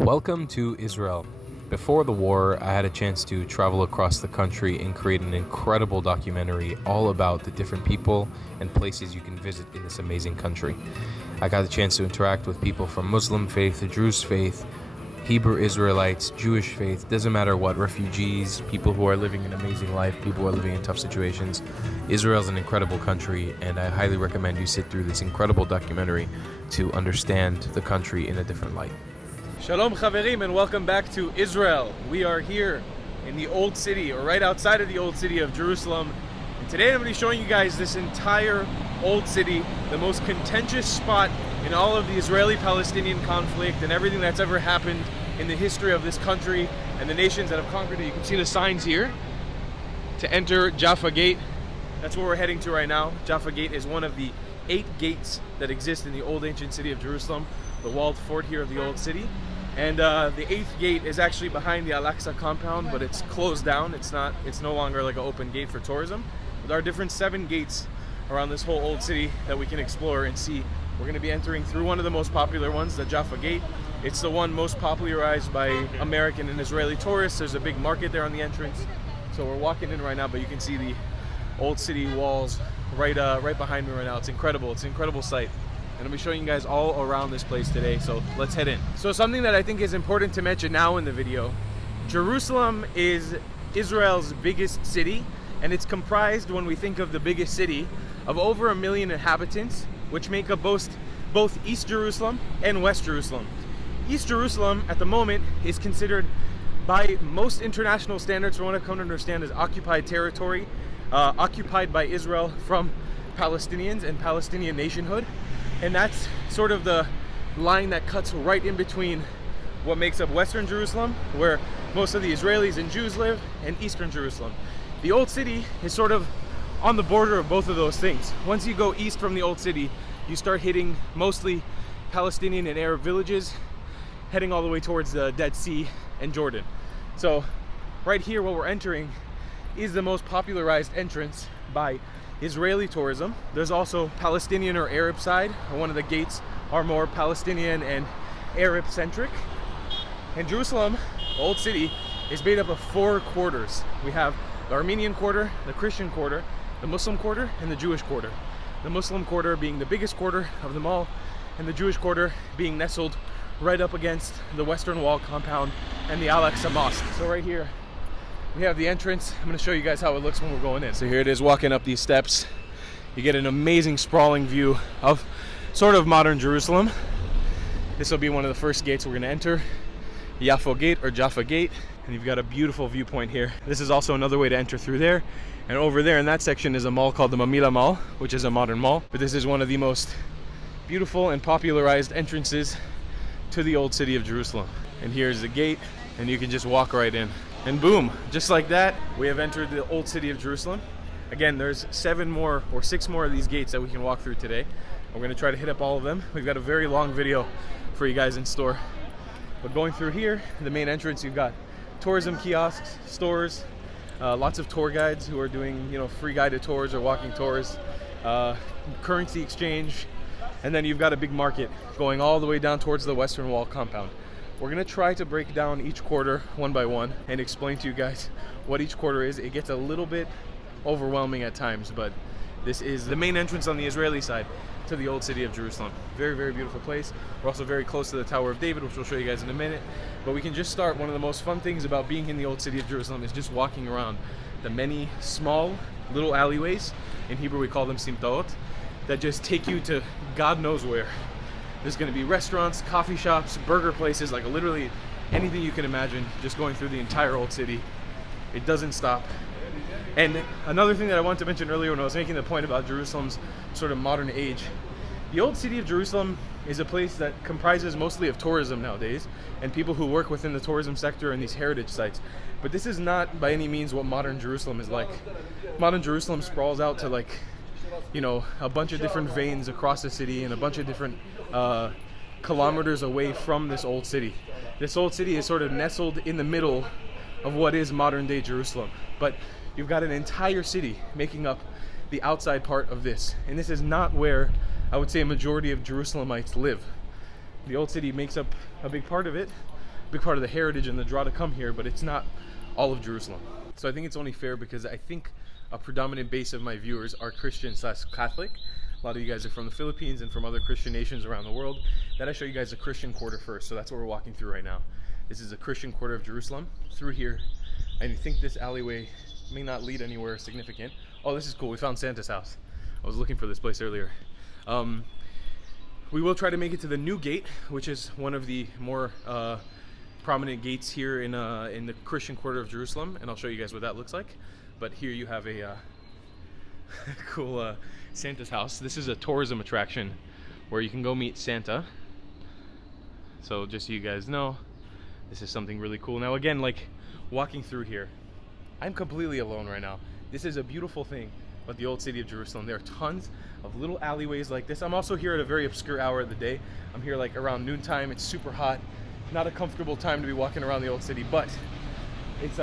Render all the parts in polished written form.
Welcome to Israel. Before the war, I had a chance to travel across the country and create an incredible documentary all about the different people and places you can visit in this amazing country. I got the chance to interact with people from Muslim faith, Druze faith, Hebrew Israelites, Jewish faith, doesn't matter what, refugees, people who are living an amazing life, people who are living in tough situations. Israel's an incredible country, and I highly recommend you sit through this incredible documentary to understand the country in a different light. Shalom Chaverim, and welcome back to Israel. We are here in the old city, or right outside of the old city of Jerusalem. And today I'm going to be showing you guys this entire old city, the most contentious spot in all of the Israeli-Palestinian conflict and everything that's ever happened in the history of this country and the nations that have conquered it. You can see the signs here to enter Jaffa Gate. That's where we're heading to right now. Jaffa Gate is one of the 8 gates that exist in the old ancient city of Jerusalem, the walled fort here of the old city. And the 8th gate is actually behind the Al-Aqsa compound, but it's closed down. It's no longer like an open gate for tourism. But there are different 7 gates around this whole old city that we can explore and see. We're going to be entering through one of the most popular ones, the Jaffa Gate. It's the one most popularized by American and Israeli tourists. There's a big market there on the entrance. So we're walking in right now, but you can see the old city walls right behind me right now. It's incredible. It's an incredible sight. And I'll be showing you guys all around this place today, so let's head in. So something that I think is important to mention now in the video, Jerusalem is Israel's biggest city, and it's comprised, when we think of the biggest city, of over 1 million inhabitants, which make up both East Jerusalem and West Jerusalem. East Jerusalem, at the moment, is considered by most international standards, from what I've come to understand, as occupied territory, occupied by Israel from Palestinians and Palestinian nationhood. And that's sort of the line that cuts right in between what makes up Western Jerusalem, where most of the Israelis and Jews live, and Eastern Jerusalem. The old city is sort of on the border of both of those things. Once you go east from the old city, you start hitting mostly Palestinian and Arab villages, heading all the way towards the Dead Sea and Jordan. So right here, what we're entering is the most popularized entrance by Israeli tourism. There's also Palestinian or Arab side. One of the gates are more Palestinian and Arab centric. And Jerusalem, the old city, is made up of 4 quarters. We have the Armenian Quarter, the Christian Quarter, the Muslim Quarter, and the Jewish Quarter. The Muslim Quarter being the biggest quarter of them all, and the Jewish Quarter being nestled right up against the Western Wall compound and the Al-Aqsa Mosque. So right here, we have the entrance. I'm going to show you guys how it looks when we're going in. So here it is, walking up these steps. You get an amazing sprawling view of sort of modern Jerusalem. This will be one of the first gates we're going to enter, Yafo Gate or Jaffa Gate. And you've got a beautiful viewpoint here. This is also another way to enter through there. And over there in that section is a mall called the Mamila Mall, which is a modern mall. But this is one of the most beautiful and popularized entrances to the old city of Jerusalem. And here's the gate, and you can just walk right in. And boom, just like that, we have entered the old city of Jerusalem. Again, there's 6 more of these gates that we can walk through today. We're gonna try to hit up all of them. We've got a very long video for you guys in store. But going through here, the main entrance, you've got tourism kiosks, stores, lots of tour guides who are doing, free guided tours or walking tours, currency exchange, and then you've got a big market going all the way down towards the Western Wall compound. We're gonna try to break down each quarter one by one and explain to you guys what each quarter is. It gets a little bit overwhelming at times, but this is the main entrance on the Israeli side to the old city of Jerusalem. Very, very beautiful place. We're also very close to the Tower of David, which we'll show you guys in a minute. But we can just start. One of the most fun things about being in the old city of Jerusalem is just walking around the many small little alleyways. In Hebrew, we call them simtaot, that just take you to God knows where. There's going to be restaurants, coffee shops, burger places, like literally anything you can imagine, just going through the entire old city. It doesn't stop. And another thing that I wanted to mention earlier when I was making the point about Jerusalem's sort of modern age, the old city of Jerusalem is a place that comprises mostly of tourism nowadays and people who work within the tourism sector and these heritage sites. But this is not by any means what modern Jerusalem is like. Modern Jerusalem sprawls out to a bunch of different veins across the city and a bunch of different kilometers away from this old city. This old city is sort of nestled in the middle of what is modern day Jerusalem. But you've got an entire city making up the outside part of this. And this is not where I would say a majority of Jerusalemites live. The old city makes up a big part of it, big part of the heritage and the draw to come here, but it's not all of Jerusalem. So I think it's only fair, because I think a predominant base of my viewers are Christian/Catholic. A lot of you guys are from the Philippines and from other Christian nations around the world, that I show you guys the Christian quarter first. So that's what we're walking through right now. This is a Christian quarter of Jerusalem. Through here, I think this alleyway may not lead anywhere significant. Oh, this is cool. We found Santa's house. I was looking for this place earlier. We will try to make it to the new gate, which is one of the more prominent gates here in the Christian quarter of Jerusalem, and I'll show you guys what that looks like. But here you have a cool Santa's house. This is a tourism attraction where you can go meet Santa. So just so you guys know, this is something really cool. Now again, like walking through here, I'm completely alone right now. This is a beautiful thing about the old city of Jerusalem. There are tons of little alleyways like this. I'm also here at a very obscure hour of the day. I'm here like around noontime. It's super hot. Not a comfortable time to be walking around the old city, but it's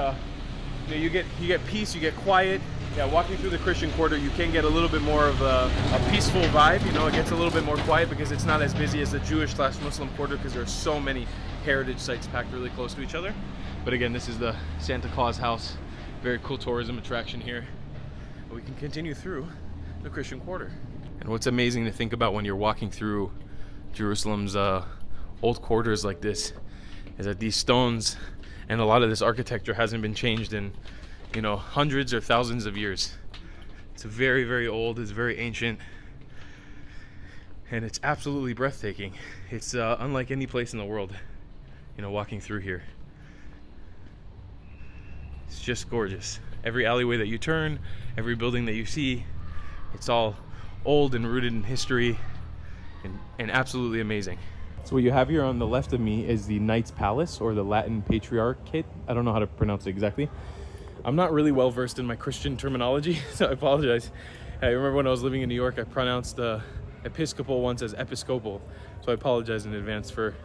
you get peace, you get quiet. Yeah, walking through the Christian quarter, you can get a little bit more of a peaceful vibe. You know, it gets a little bit more quiet because it's not as busy as the Jewish/Muslim quarter, because there are so many heritage sites packed really close to each other. But again, this is the Santa Claus house. Very cool tourism attraction here. We can continue through the Christian quarter. And what's amazing to think about when you're walking through Jerusalem's old quarters like this is that these stones and a lot of this architecture hasn't been changed in, you know, hundreds or thousands of years. It's very, very old. It's very ancient, and it's absolutely breathtaking. It's unlike any place in the world, you know, walking through here. It's just gorgeous. Every alleyway that you turn, every building that you see, it's all old and rooted in history, and absolutely amazing. So what you have here on the left of me is the Knight's Palace, or the Latin Patriarchate. I don't know how to pronounce it exactly. I'm not really well versed in my Christian terminology, so I apologize. I remember when I was living in New York, I pronounced Episcopal once as Episcopal, so I apologize in advance for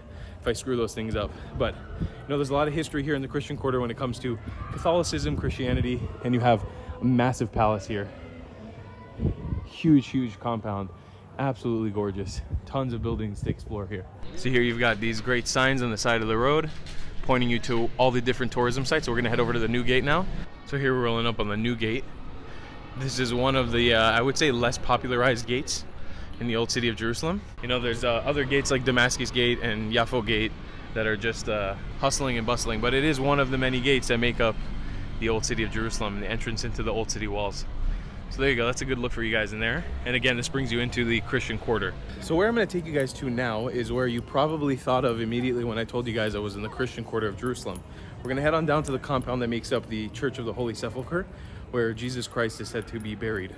if I screw those things up. But you know, there's a lot of history here in the Christian quarter when it comes to Catholicism, Christianity, and you have a massive palace here. Huge compound. Absolutely gorgeous. Tons of buildings to explore here. So here you've got these great signs on the side of the road pointing you to all the different tourism sites. So we're gonna head over to the new gate now. So here we're rolling up on the new gate. This is one of the, I would say, less popularized gates in the old city of Jerusalem. You know, there's other gates like Damascus Gate and Yafo Gate that are just hustling and bustling, but it is one of the many gates that make up the old city of Jerusalem and the entrance into the old city walls. So there you go, that's a good look for you guys in there. And again, this brings you into the Christian quarter. So where I'm gonna take you guys to now is where you probably thought of immediately when I told you guys I was in the Christian quarter of Jerusalem. We're gonna head on down to the compound that makes up the Church of the Holy Sepulchre, where Jesus Christ is said to be buried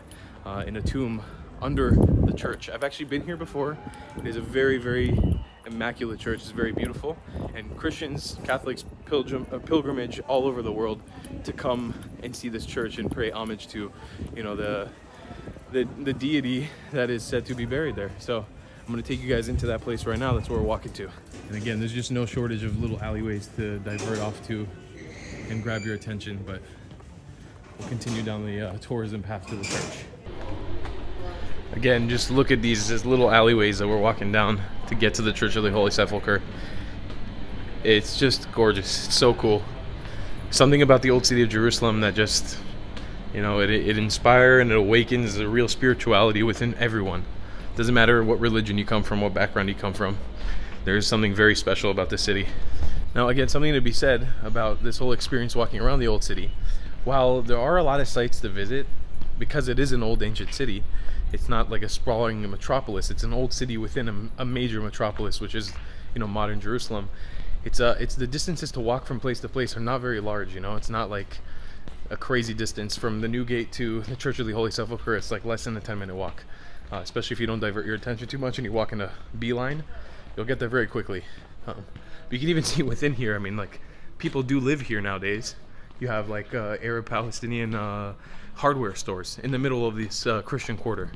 in a tomb under the church. I've actually been here before. It is a very immaculate church. It's very beautiful, and Christians, Catholics pilgrimage all over the world to come and see this church and pay homage to, you know, the deity that is said to be buried there. So I'm going to take you guys into that place right now. That's where we're walking to. And again, there's just no shortage of little alleyways to divert off to and grab your attention, but we'll continue down the tourism path to the church. Again, just look at these little alleyways that we're walking down to get to the Church of the Holy Sepulchre. It's just gorgeous. It's so cool. Something about the old city of Jerusalem that just, you know, it inspires and it awakens a real spirituality within everyone. Doesn't matter what religion you come from, what background you come from. There's something very special about this city. Now, again, something to be said about this whole experience walking around the old city. While there are a lot of sites to visit, because it is an old ancient city, it's not like a sprawling metropolis. It's an old city within a major metropolis, which is, you know, modern Jerusalem. It's the distances to walk from place to place are not very large. You know, it's not like a crazy distance from the new gate to the Church of the Holy Sepulchre. It's like less than a 10-minute walk, especially if you don't divert your attention too much and you walk in a beeline. You'll get there very quickly. But you can even see within here, I mean, like, people do live here nowadays. You have like Arab Palestinian hardware stores in the middle of this Christian quarter,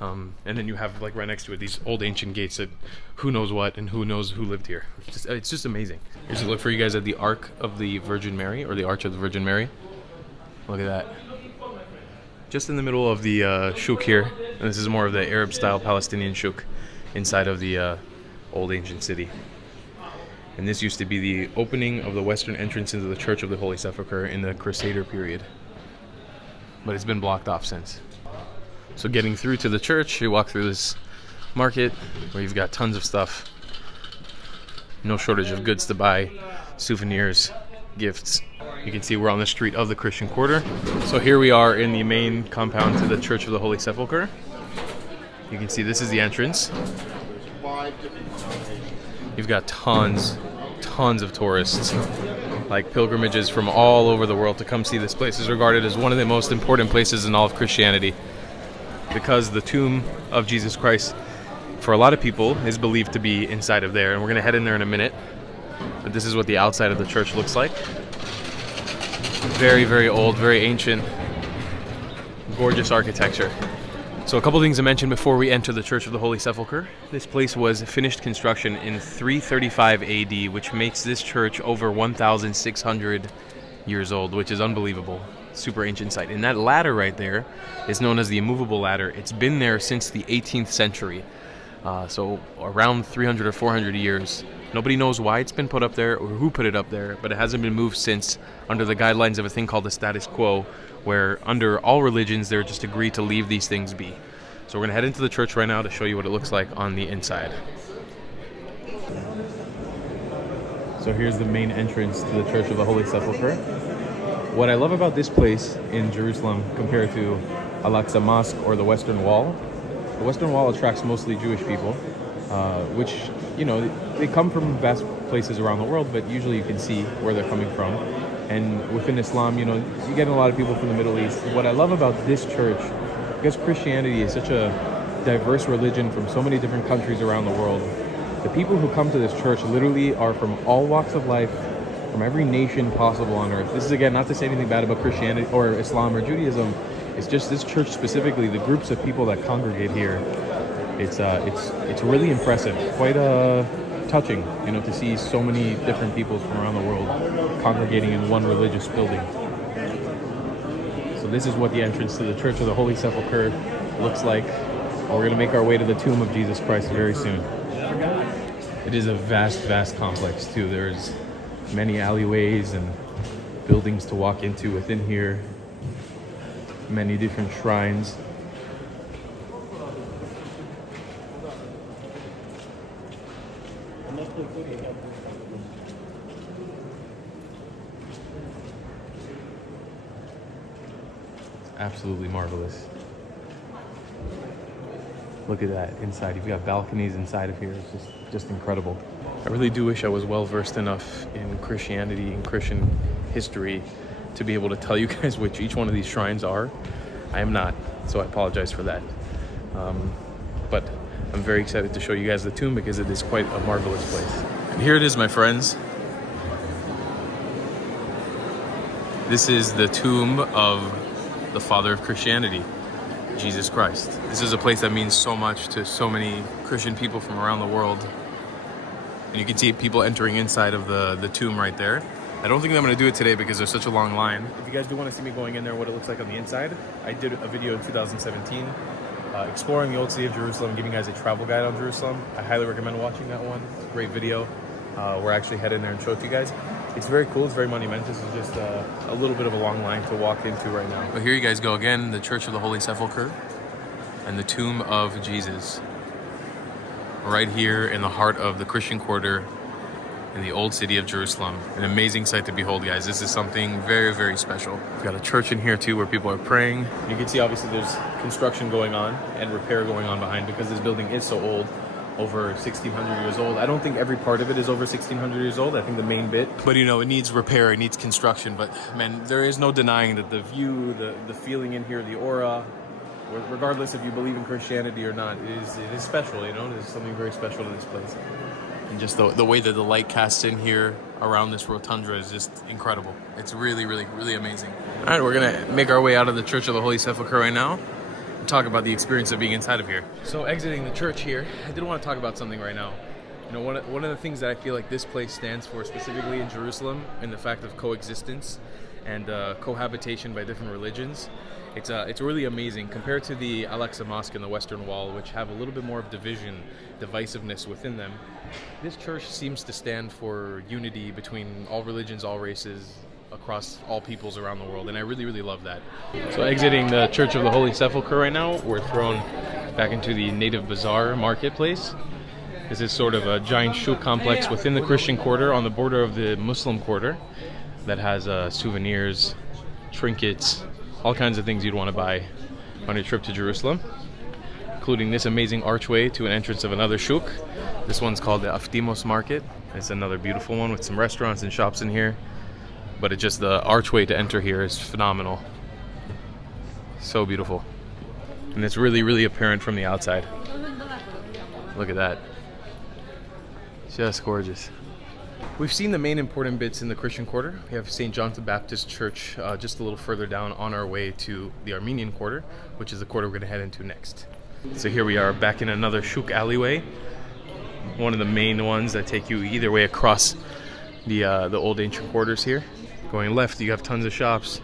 and then you have, like, right next to it, these old ancient gates that who knows what and who knows who lived here. It's just amazing. Here's a look for you guys at the Ark of the Virgin Mary, or the Arch of the Virgin Mary. Look at that. Just in the middle of the shuk here, and this is more of the Arab style Palestinian shuk inside of the old ancient city. And this used to be the opening of the western entrance into the Church of the Holy Sepulchre in the Crusader period. But it's been blocked off since. So getting through to the church, you walk through this market where you've got tons of stuff. No shortage of goods to buy, souvenirs, gifts. You can see we're on the street of the Christian Quarter. So here we are in the main compound to the Church of the Holy Sepulchre. You can see this is the entrance. You've got tons of tourists, like pilgrimages from all over the world to come see this place. Is regarded as one of the most important places in all of Christianity because the tomb of Jesus Christ, for a lot of people, is believed to be inside of there. And we're going to head in there in a minute. But this is what the outside of the church looks like. Very, very old, very ancient, gorgeous architecture. So a couple things to mention before we enter the Church of the Holy Sepulchre. This place was finished construction in 335 AD, which makes this church over 1,600 years old, which is unbelievable. Super ancient site. And that ladder right there is known as the immovable ladder. It's been there since the 18th century. So around 300 or 400 years. Nobody knows why it's been put up there or who put it up there, but it hasn't been moved since, under the guidelines of a thing called the status quo, where under all religions they're just agreed to leave these things be. So we're going to head into the church right now to show you what it looks like on the inside. So here's the main entrance to the Church of the Holy Sepulchre. What I love about this place in Jerusalem compared to Al-Aqsa Mosque or the Western Wall, the Western Wall attracts mostly Jewish people, which, you know, they come from vast places around the world, but usually you can see where they're coming from. And within Islam, you know, you get a lot of people from the Middle East. What I love about this church, because Christianity is such a diverse religion from so many different countries around the world, the people who come to this church literally are from all walks of life, from every nation possible on earth. This is, again, not to say anything bad about Christianity or Islam or Judaism. It's just this church specifically, the groups of people that congregate here. It's really impressive, quite touching, you know, to see so many different people from around the world congregating in one religious building. So this is what the entrance to the Church of the Holy Sepulchre looks like. And we're going to make our way to the tomb of Jesus Christ very soon. It is a vast complex too. There's many alleyways and buildings to walk into within here. Many different shrines. Absolutely marvelous. Look at that inside. You've got balconies inside of here. It's just incredible. I really do wish I was well versed enough in Christianity and Christian history to be able to tell you guys which each one of these shrines are. I am not, so I apologize for that. But I'm very excited to show you guys the tomb because it is quite a marvelous place. And here it is, my friends. This is the tomb of the father of Christianity, Jesus Christ. This is a place that means so much to so many Christian people from around the world. And you can see people entering inside of the tomb right there. I don't think I'm going to do it today because there's such a long line. If you guys do want to see me going in there, what it looks like on the inside, I did a video in 2017 exploring the old city of Jerusalem, giving you guys a travel guide on Jerusalem. I highly recommend watching that one. It's a great video. We're actually heading there and show it to you guys. It's very cool. It's very monumental. It's just a little bit of a long line to walk into right now. But here you guys go again, the Church of the Holy Sepulchre and the tomb of Jesus. Right here in the heart of the Christian Quarter in the old city of Jerusalem. An amazing sight to behold, guys. This is something very special. We've got a church in here too where people are praying. You can see obviously there's construction going on and repair going on behind because this building is so old. Over 1,600 years old. I don't think every part of it is over 1,600 years old. I think the main bit. But you know, it needs repair, it needs construction. But man, there is no denying that the view, the feeling in here, the aura, regardless if you believe in Christianity or not, it is special, you know? There's something very special to this place. And just the way that the light casts in here around this rotundra is just incredible. It's really amazing. All right, we're gonna make our way out of the Church of the Holy Sepulchre right now. Talk about the experience of being inside of here. So exiting the church here, I did want to talk about something right now. You know, one of the things that I feel like this place stands for specifically in Jerusalem, and the fact of coexistence and cohabitation by different religions, it's really amazing compared to the Al-Aqsa Mosque and the Western Wall, which have a little bit more of division, divisiveness within them. This church seems to stand for unity between all religions, all races, across all peoples around the world, and I really, really love that. So exiting the Church of the Holy Sepulchre right now, we're thrown back into the Native Bazaar marketplace. This is sort of a giant shuk complex within the Christian Quarter on the border of the Muslim Quarter that has souvenirs, trinkets, all kinds of things you'd want to buy on your trip to Jerusalem, including this amazing archway to an entrance of another shuk. This one's called the Aftimos Market. It's another beautiful one with some restaurants and shops in here, but it's just the archway to enter here is phenomenal. So beautiful. And it's really, really apparent from the outside. Look at that. Just gorgeous. We've seen the main important bits in the Christian Quarter. We have St. John the Baptist Church just a little further down on our way to the Armenian Quarter, which is the quarter we're going to head into next. So here we are back in another shuk alleyway. One of the main ones that take you either way across the old ancient quarters here. Going left, you have tons of shops.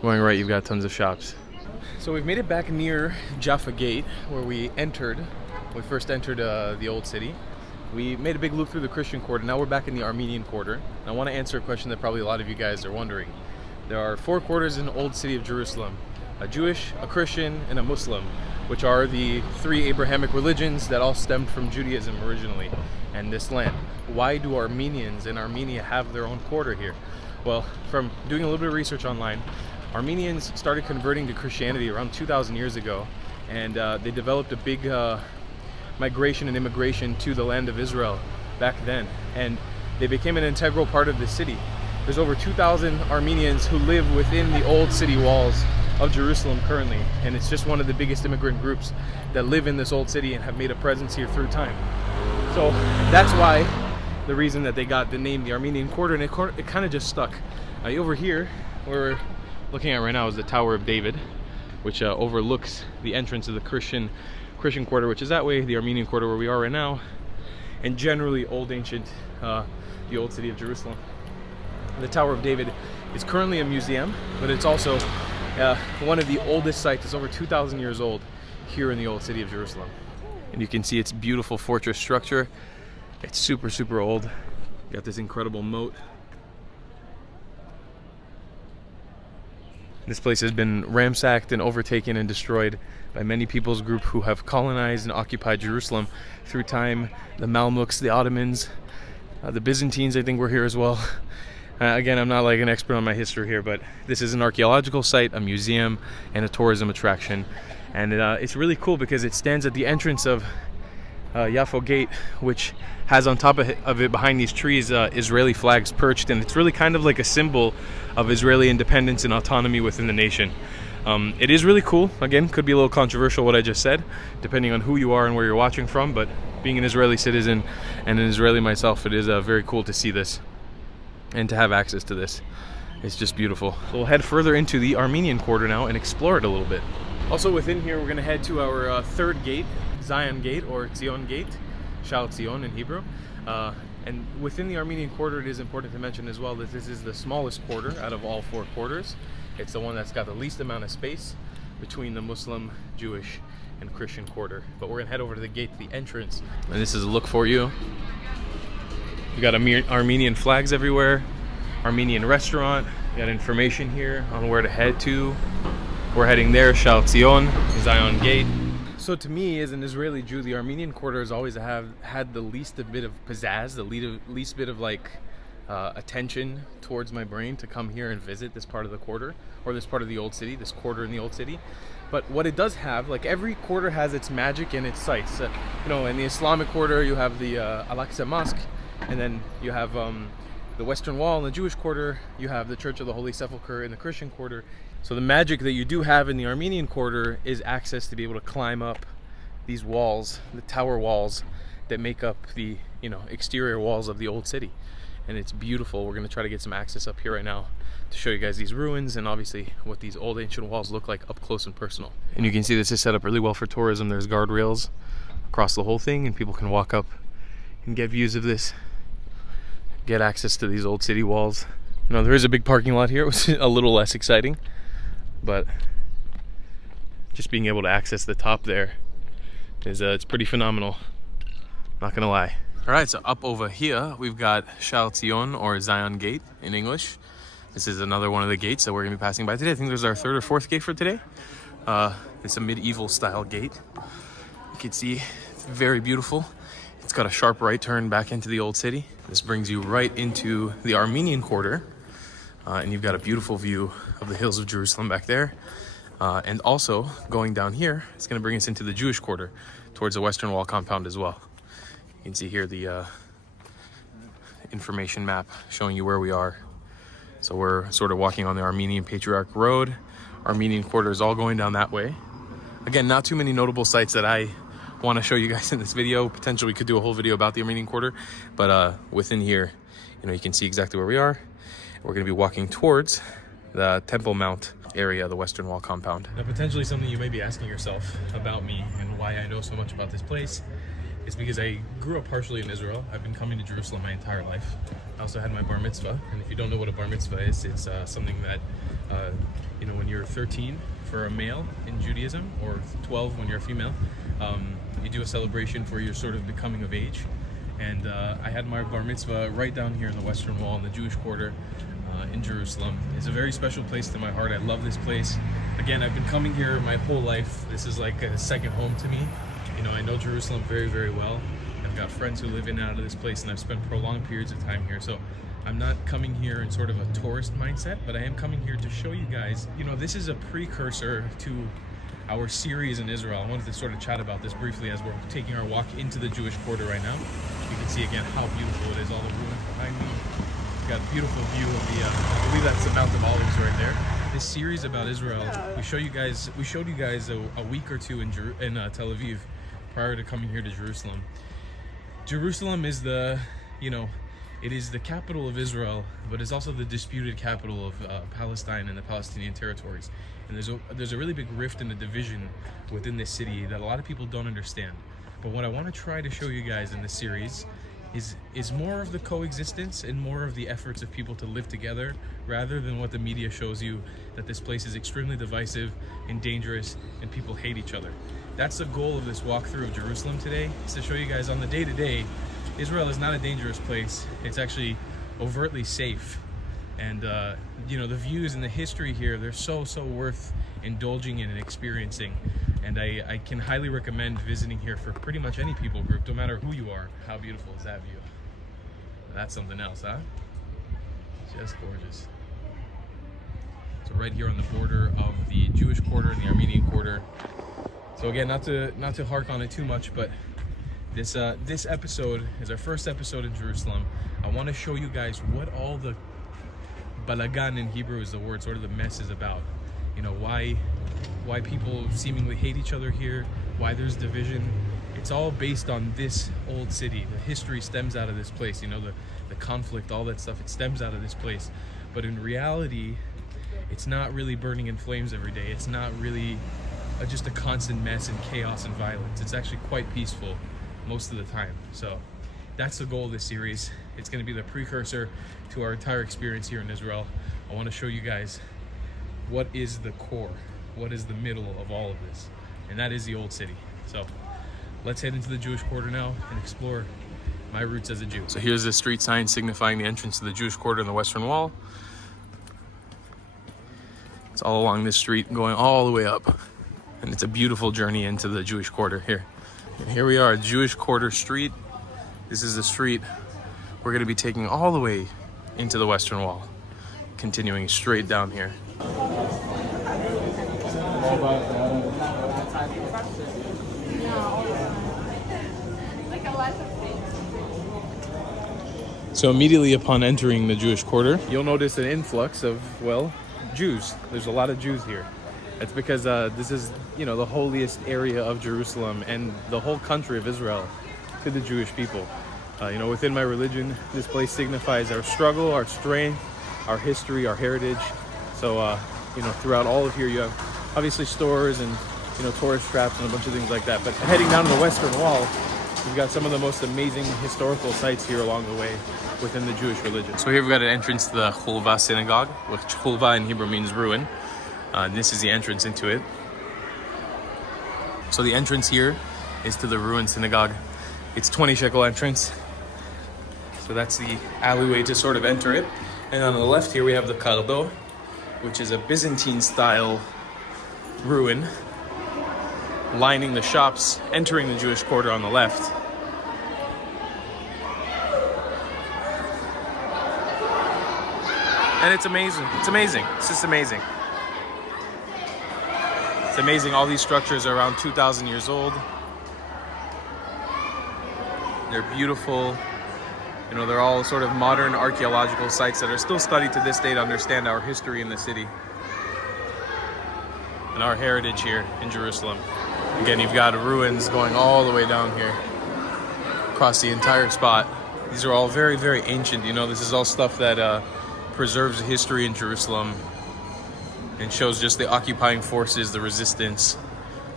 Going right, you've got tons of shops. So we've made it back near Jaffa Gate, where we first entered the old city. We made a big loop through the Christian Quarter. Now we're back in the Armenian Quarter. And I want to answer a question that probably a lot of you guys are wondering. There are 4 quarters in the old city of Jerusalem: a Jewish, a Christian, and a Muslim, which are the 3 Abrahamic religions that all stemmed from Judaism originally and this land. Why do Armenians in Armenia have their own quarter here? Well, from doing a little bit of research online, Armenians started converting to Christianity around 2,000 years ago, and they developed a big migration and immigration to the land of Israel back then, and they became an integral part of the city. There's over 2,000 Armenians who live within the old city walls of Jerusalem currently, and it's just one of the biggest immigrant groups that live in this old city and have made a presence here through time. So that's why the reason that they got the name the Armenian Quarter, and it kind of just stuck. Over here, we're looking at right now, is the Tower of David, which overlooks the entrance of the Christian Quarter, which is that way, the Armenian Quarter where we are right now, and generally old ancient, the old city of Jerusalem. The Tower of David is currently a museum, but it's also one of the oldest sites. It's over 2,000 years old here in the old city of Jerusalem. And you can see its beautiful fortress structure. It's super, super old. Got this incredible moat. This place has been ransacked and overtaken and destroyed by many peoples group who have colonized and occupied Jerusalem through time. The Mamluks, the Ottomans, the Byzantines, I think, were here as well. Again, I'm not like an expert on my history here, but this is an archaeological site, a museum, and a tourism attraction. And it's really cool because it stands at the entrance of Jaffa Gate, which has on top of it behind these trees Israeli flags perched, and it's really kind of like a symbol of Israeli independence and autonomy within the nation. It is really cool. Again, could be a little controversial what I just said, depending on who you are and where you're watching from, but being an Israeli citizen and an Israeli myself, it is very cool to see this and to have access to this. It's just beautiful. So we'll head further into the Armenian Quarter now and explore it a little bit. Also within here, we're going to head to our third gate, Zion Gate, or Zion Gate, Sha'ar Zion in Hebrew. And within the Armenian Quarter, it is important to mention as well that this is the smallest quarter out of all 4 quarters. It's the one that's got the least amount of space between the Muslim, Jewish, and Christian quarter. But we're going to head over to the gate, the entrance. And this is a look for you. You got Armenian flags everywhere, Armenian restaurant. You got information here on where to head to. We're heading there, Sha'ar Zion, Zion Gate. So to me, as an Israeli Jew, the Armenian Quarter has always had the least bit of pizzazz, the least bit of like attention towards my brain to come here and visit this part of the quarter, or this part of the old city, this quarter in the old city. But what it does have, like every quarter has its magic and its sites. You know, in the Islamic Quarter, you have the Al-Aqsa Mosque, and then you have the Western Wall. In the Jewish Quarter, you have the Church of the Holy Sepulchre. In the Christian Quarter, so the magic that you do have in the Armenian Quarter is access to be able to climb up these walls, the tower walls that make up the exterior walls of the old city. And it's beautiful. We're going to try to get some access up here right now to show you guys these ruins and obviously what these old ancient walls look like up close and personal. And you can see this is set up really well for tourism. There's guardrails across the whole thing, and people can walk up and get views of this, get access to these old city walls. You know, there is a big parking lot here, which is a little less exciting, but just being able to access the top there is it's pretty phenomenal, not gonna lie. All right, so up over here, we've got Shal Tzion, or Zion Gate in English. This is another one of the gates that we're gonna be passing by today. I think there's our third or fourth gate for today. It's a medieval style gate. You can see it's very beautiful. It's got a sharp right turn back into the old city. This brings you right into the Armenian Quarter. And you've got a beautiful view of the hills of Jerusalem back there. And also going down here, it's gonna bring us into the Jewish Quarter towards the Western Wall compound as well. You can see here the information map showing you where we are. So we're sort of walking on the Armenian Patriarch Road. Armenian Quarter is all going down that way. Again, not too many notable sites that I want to show you guys in this video. Potentially we could do a whole video about the Armenian Quarter, but within here, you can see exactly where we are. We're going to be walking towards the Temple Mount area, the Western Wall compound. Now, potentially something you may be asking yourself about me and why I know so much about this place is because I grew up partially in Israel. I've been coming to Jerusalem my entire life. I also had my bar mitzvah, and if you don't know what a bar mitzvah is, it's something that, when you're 13 for a male in Judaism, or 12 when you're a female, you do a celebration for your sort of becoming of age. And I had my bar mitzvah right down here in the Western Wall in the Jewish Quarter in Jerusalem. It's a very special place to my heart. I love this place. Again, I've been coming here my whole life. This is like a second home to me. I know Jerusalem very, very well. I've got friends who live in and out of this place, and I've spent prolonged periods of time here. So I'm not coming here in sort of a tourist mindset, but I am coming here to show you guys, this is a precursor to our series in Israel. I wanted to sort of chat about this briefly as we're taking our walk into the Jewish Quarter right now. You can see again how beautiful it is, all the ruins behind me. We've got a beautiful view of the, I believe that's the Mount of Olives right there. This series about Israel, we showed you guys a week or two in Tel Aviv prior to coming here to Jerusalem. Jerusalem is it is the capital of Israel, but it's also the disputed capital of Palestine and the Palestinian territories. And there's a really big rift and a division within this city that a lot of people don't understand. But what I want to try to show you guys in this series is more of the coexistence and more of the efforts of people to live together, rather than what the media shows you, that this place is extremely divisive and dangerous and people hate each other. That's the goal of this walkthrough of Jerusalem today, is to show you guys on the day-to-day, Israel is not a dangerous place. It's actually overtly safe. And the views and the history here, they're so worth indulging in and experiencing. And I can highly recommend visiting here for pretty much any people group, no matter who you are. How beautiful is that view? That's something else, huh? Just gorgeous. So right here on the border of the Jewish Quarter and the Armenian Quarter. So again, not to hark on it too much, but this episode is our first episode in Jerusalem. I want to show you guys what all the balagan in Hebrew is the word, sort of the mess is about. Why people seemingly hate each other here, why there's division. It's all based on this old city. The history stems out of this place, the conflict, all that stuff, it stems out of this place. But in reality, it's not really burning in flames every day. It's not really just a constant mess and chaos and violence. It's actually quite peaceful most of the time. So that's the goal of this series. It's going to be the precursor to our entire experience here in Israel. I want to show you guys what is the core, what is the middle of all of this, and that is the old city. So let's head into the Jewish Quarter now and explore my roots as a Jew. So here's the street sign signifying the entrance to the Jewish Quarter and the Western Wall. It's all along this street going all the way up, and it's a beautiful journey into the Jewish Quarter here. And here we are, Jewish Quarter Street. This is the street we're going to be taking all the way into the Western Wall, continuing straight down here. So immediately upon entering the Jewish Quarter, you'll notice an influx of, Jews. There's a lot of Jews here. It's because this is, the holiest area of Jerusalem and the whole country of Israel to the Jewish people. Within my religion, this place signifies our struggle, our strength, our history, our heritage. So, throughout all of here, you have obviously stores and, tourist traps and a bunch of things like that. But heading down to the Western Wall, we've got some of the most amazing historical sites here along the way within the Jewish religion. So here we've got an entrance to the Chulva synagogue, which Chulva in Hebrew means ruin. This is the entrance into it. So the entrance here is to the ruined synagogue. It's 20 shekel entrance. So that's the alleyway to sort of enter it. And on the left here we have the Cardo, which is a Byzantine style ruin lining the shops entering the Jewish quarter on the left. And it's amazing. It's amazing. It's just amazing. It's amazing. All these structures are around 2,000 years old. They're beautiful. You know, they're all sort of modern archaeological sites that are still studied to this day to understand our history in the city and our heritage here in Jerusalem. Again, you've got ruins going all the way down here across the entire spot. These are all very, very ancient. You know, this is all stuff that preserves history in Jerusalem and shows just the occupying forces, the resistance,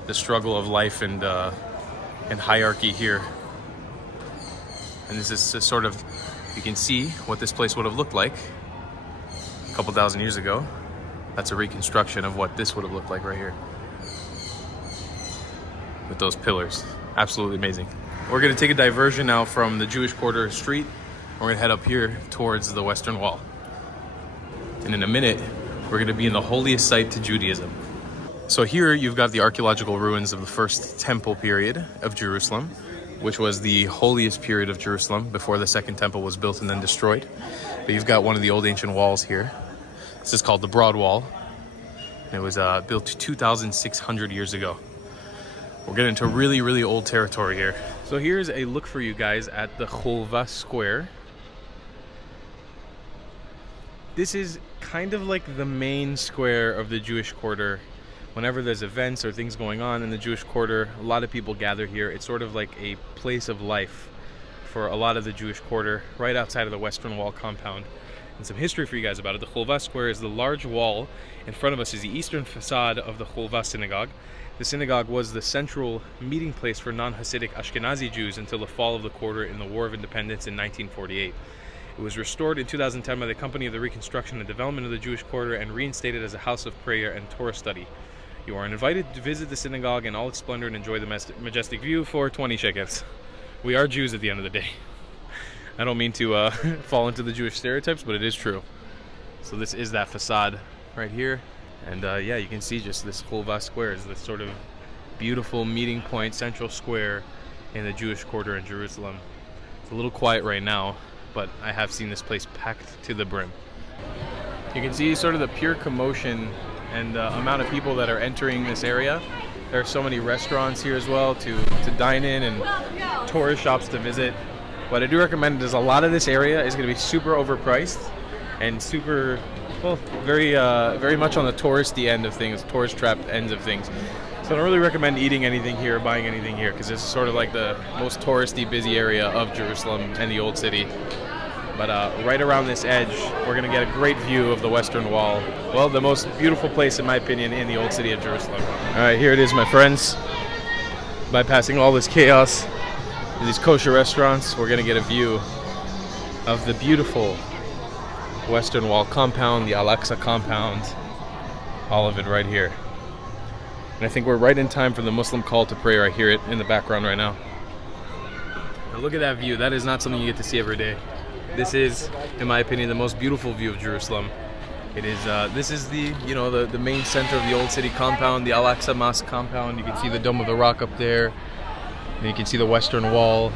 the struggle of life and hierarchy here. And this is sort of, you can see what this place would have looked like a couple thousand years ago. That's a reconstruction of what this would have looked like right here with those pillars. Absolutely amazing. We're gonna take a diversion now from the Jewish Quarter street. We're gonna head up here towards the Western Wall. And in a minute, we're gonna be in the holiest site to Judaism. So here you've got the archaeological ruins of the first temple period of Jerusalem, which was the holiest period of Jerusalem before the second temple was built and then destroyed. But you've got one of the old ancient walls here. This is called the Broad Wall. It was built 2,600 years ago. We're getting into really, really old territory here. So here's a look for you guys at the Cholva Square. This is kind of like the main square of the Jewish Quarter. Whenever there's events or things going on in the Jewish Quarter, a lot of people gather here. It's sort of like a place of life for a lot of the Jewish Quarter, right outside of the Western Wall compound. And some history for you guys about it. The Cholva Square is the large wall. In front of us is the eastern facade of the Cholva Synagogue. The synagogue was the central meeting place for non-Hasidic Ashkenazi Jews until the fall of the quarter in the War of Independence in 1948. It was restored in 2010 by the Company of the Reconstruction and Development of the Jewish Quarter and reinstated as a house of prayer and Torah study. You are invited to visit the synagogue in all its splendor and enjoy the majestic view for 20 shekels. We are Jews at the end of the day. I don't mean to fall into the Jewish stereotypes, but it is true. So this is that facade right here. And yeah, you can see just this Cholva Square is this sort of beautiful meeting point, central square in the Jewish Quarter in Jerusalem. It's a little quiet right now, but I have seen this place packed to the brim. You can see sort of the pure commotion and amount of people that are entering this area. There are so many restaurants here as well to dine in and tourist shops to visit. What I do recommend is a lot of this area is going to be super overpriced and super, well, very much on the touristy end of things, tourist trap ends of things. So I don't really recommend eating anything here, buying anything here, because this is sort of like the most touristy, busy area of Jerusalem and the Old City. But right around this edge, we're going to get a great view of the Western Wall. Well, the most beautiful place, in my opinion, in the Old City of Jerusalem. All right, here it is, my friends. Bypassing all this chaos, these kosher restaurants, we're going to get a view of the beautiful Western Wall compound, the Al-Aqsa compound, all of it right here. And I think we're right in time for the Muslim call to prayer. I hear it in the background right now. Now look at that view. That is not something you get to see every day. This is, in my opinion, the most beautiful view of Jerusalem. It is. This is the, you know, the main center of the Old City compound, the Al-Aqsa Mosque compound. You can see the Dome of the Rock up there, and you can see the Western Wall.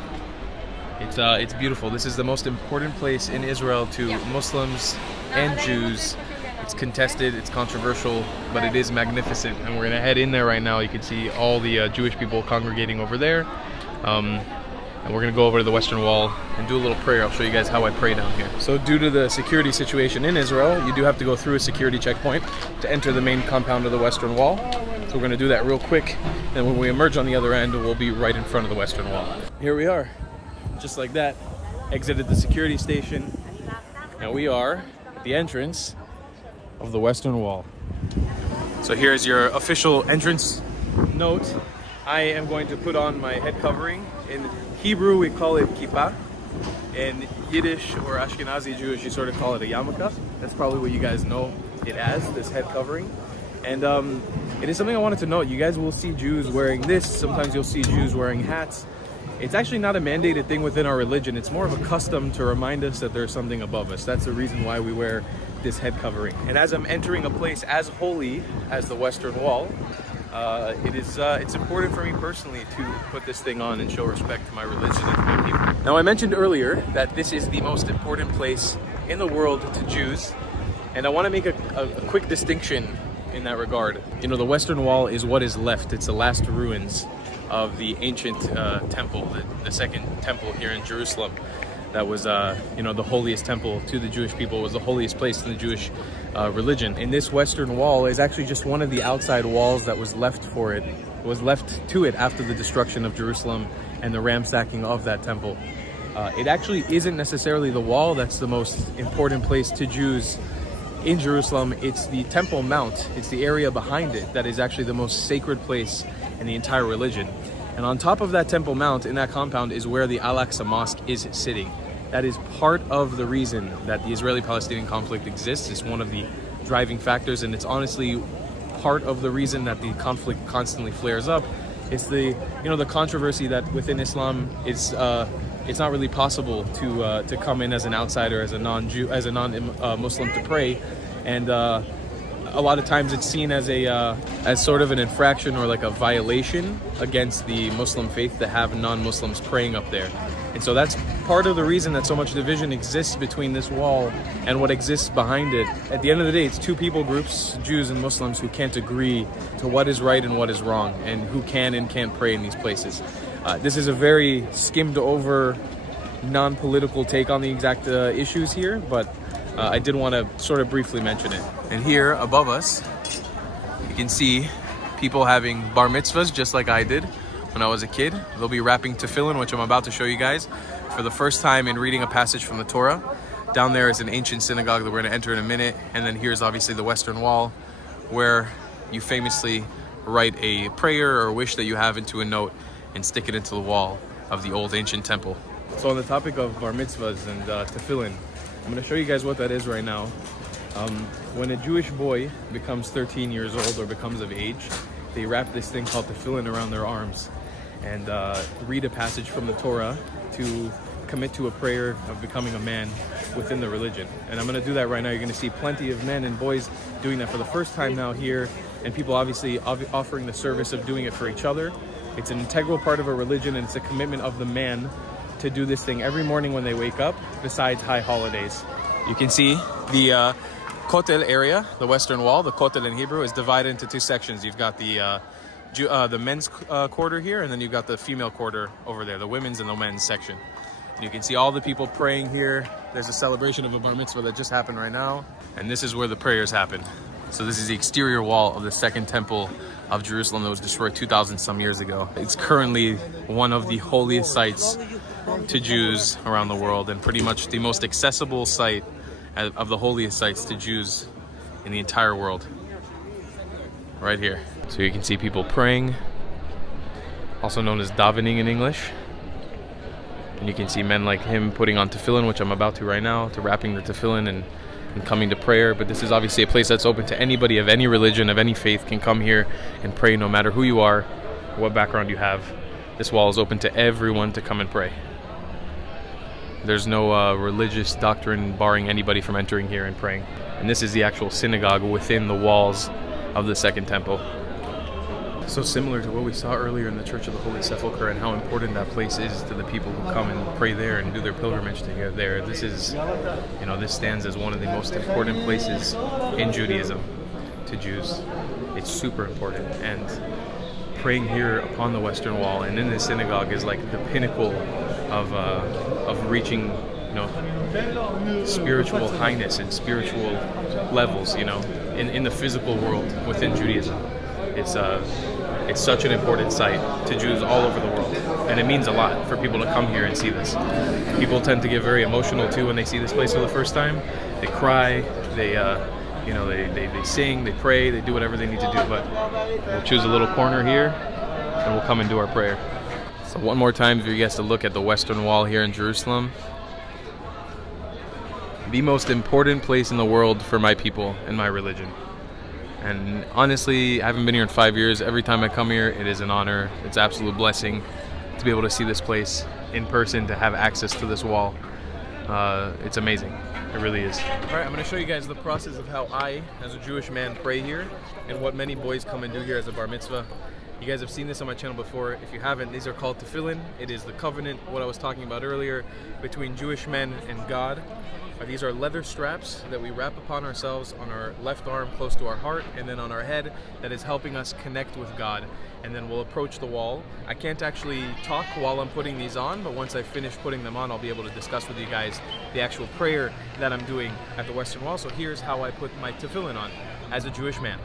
It's beautiful. This is the most important place in Israel to Muslims and Jews. It's contested, it's controversial, but it is magnificent. And we're gonna head in there right now. You can see all the Jewish people congregating over there. And we're gonna go over to the Western Wall and do a little prayer. I'll show you guys how I pray down here. So due to the security situation in Israel, you do have to go through a security checkpoint to enter the main compound of the Western Wall. So we're gonna do that real quick. And when we emerge on the other end, we'll be right in front of the Western Wall. Here we are, just like that. Exited the security station. Now we are at the entrance of the Western Wall. So here's your official entrance note. I am going to put on my head covering. In Hebrew, we call it kippah. In Yiddish or Ashkenazi Jewish, you sort of call it a yarmulke. That's probably what you guys know it as, this head covering. And it is something I wanted to note. You guys will see Jews wearing this. Sometimes you'll see Jews wearing hats. It's actually not a mandated thing within our religion. It's more of a custom to remind us that there's something above us. That's the reason why we wear this head covering. And as I'm entering a place as holy as the Western Wall, it's important for me personally to put this thing on and show respect to my religion and to my people. Now, I mentioned earlier that this is the most important place in the world to Jews, and I want to make a quick distinction in that regard. You know, the Western Wall is what is left. It's the last ruins of the ancient temple, the second temple here in Jerusalem. That was, you know, the holiest temple to the Jewish people. It was the holiest place in the Jewish religion. And this Western Wall is actually just one of the outside walls that was left for it. It was left to it after the destruction of Jerusalem and the ransacking of that temple. It actually isn't necessarily the wall that's the most important place to Jews in Jerusalem. It's the Temple Mount. It's the area behind it that is actually the most sacred place in the entire religion. And on top of that Temple Mount, in that compound, is where the Al-Aqsa Mosque is sitting. That is part of the reason that the Israeli-Palestinian conflict exists. It's one of the driving factors, and it's honestly part of the reason that the conflict constantly flares up. It's the controversy that within Islam it's not really possible to come in as an outsider, as a non-Jew, as a non-Muslim to pray, and a lot of times it's seen as as sort of an infraction or like a violation against the Muslim faith to have non-Muslims praying up there. And so that's part of the reason that so much division exists between this wall and what exists behind it. At the end of the day, it's two people groups, Jews and Muslims, who can't agree to what is right and what is wrong, and who can and can't pray in these places. This is a very skimmed over, non-political take on the exact issues here, but I did want to sort of briefly mention it. And here above us, you can see people having bar mitzvahs just like I did when I was a kid. They'll be wrapping tefillin, which I'm about to show you guys, for the first time in reading a passage from the Torah. Down there is an ancient synagogue that we're going to enter in a minute. And then here's obviously the Western Wall, where you famously write a prayer or a wish that you have into a note and stick it into the wall of the old ancient temple. So on the topic of bar mitzvahs and tefillin, I'm going to show you guys what that is right now. When a Jewish boy becomes 13 years old or becomes of age, they wrap this thing called tefillin around their arms and read a passage from the Torah to commit to a prayer of becoming a man within the religion. And I'm going to do that right now. You're going to see plenty of men and boys doing that for the first time now here, and people obviously offering the service of doing it for each other. It's an integral part of a religion, and it's a commitment of the man to do this thing every morning when they wake up, besides high holidays. You can see the Kotel area, the Western Wall, the Kotel in Hebrew, is divided into two sections. You've got the men's quarter here, and then you've got the female quarter over there, the women's and the men's section. And you can see all the people praying here. There's a celebration of a bar mitzvah that just happened right now, and this is where the prayers happen. So this is the exterior wall of the second temple of Jerusalem that was destroyed 2,000 some years ago. It's currently one of the holiest sites to Jews around the world, and pretty much the most accessible site of the holiest sites to Jews in the entire world. Right here. So you can see people praying, also known as davening in English. And you can see men like him putting on tefillin, which I'm about to right now, to wrapping the tefillin and coming to prayer. But this is obviously a place that's open to anybody of any religion, of any faith, can come here and pray no matter who you are, what background you have. This wall is open to everyone to come and pray. There's no religious doctrine barring anybody from entering here and praying. And this is the actual synagogue within the walls of the second temple. So similar to what we saw earlier in the Church of the Holy Sepulchre and how important that place is to the people who come and pray there and do their pilgrimage to get there. This is, this stands as one of the most important places in Judaism to Jews. It's super important, and praying here upon the Western Wall and in this synagogue is like the pinnacle of reaching, spiritual highness and spiritual levels, in the physical world within Judaism. It's such an important site to Jews all over the world, and it means a lot for people to come here and see this. People tend to get very emotional too when they see this place for the first time. They cry, they sing, they pray, they do whatever they need to do, but we'll choose a little corner here and we'll come and do our prayer. So one more time for you guys to look at the Western Wall here in Jerusalem. The most important place in the world for my people and my religion. And honestly, I haven't been here in 5 years. Every time I come here, it is an honor. It's an absolute blessing to be able to see this place in person, to have access to this wall. It's amazing. It really is. All right, I'm going to show you guys the process of how I, as a Jewish man, pray here, and what many boys come and do here as a bar mitzvah. You guys have seen this on my channel before. If you haven't, these are called tefillin. It is the covenant, what I was talking about earlier, between Jewish men and God. These are leather straps that we wrap upon ourselves on our left arm close to our heart, and then on our head, that is helping us connect with God. And then we'll approach the wall. I can't actually talk while I'm putting these on, but once I finish putting them on, I'll be able to discuss with you guys the actual prayer that I'm doing at the Western Wall. So here's how I put my tefillin on as a Jewish man.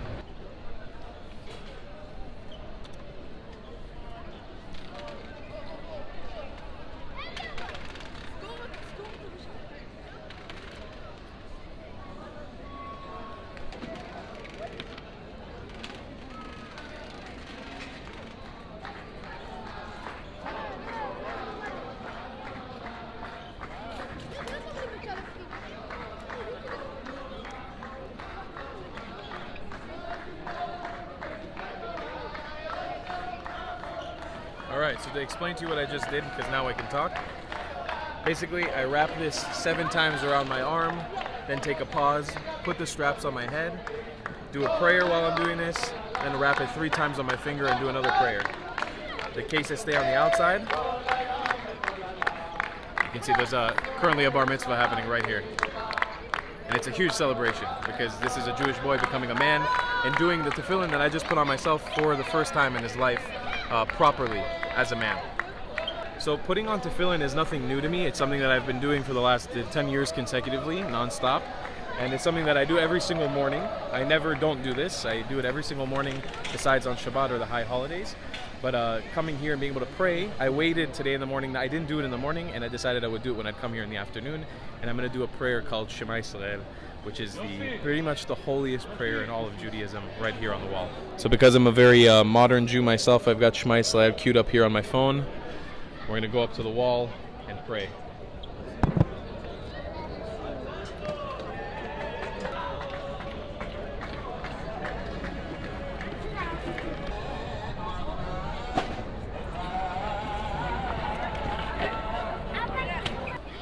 Alright, so to explain to you what I just did, because now I can talk. Basically, I wrap this 7 times around my arm, then take a pause, put the straps on my head, do a prayer while I'm doing this, then wrap it 3 times on my finger and do another prayer. The cases stay on the outside. You can see there's currently a bar mitzvah happening right here. And it's a huge celebration because this is a Jewish boy becoming a man and doing the tefillin that I just put on myself for the first time in his life properly as a man. So putting on tefillin is nothing new to me. It's something that I've been doing for the last 10 years consecutively, non-stop. And it's something that I do every single morning. I never don't do this. I do it every single morning besides on Shabbat or the high holidays. But coming here and being able to pray, I waited today in the morning. I didn't do it in the morning, and I decided I would do it when I'd come here in the afternoon. And I'm going to do a prayer called Shema Yisrael, which is pretty much the holiest prayer in all of Judaism right here on the wall. So because I'm a very modern Jew myself, I've got Shema Yisrael queued up here on my phone. We're going to go up to the wall and pray.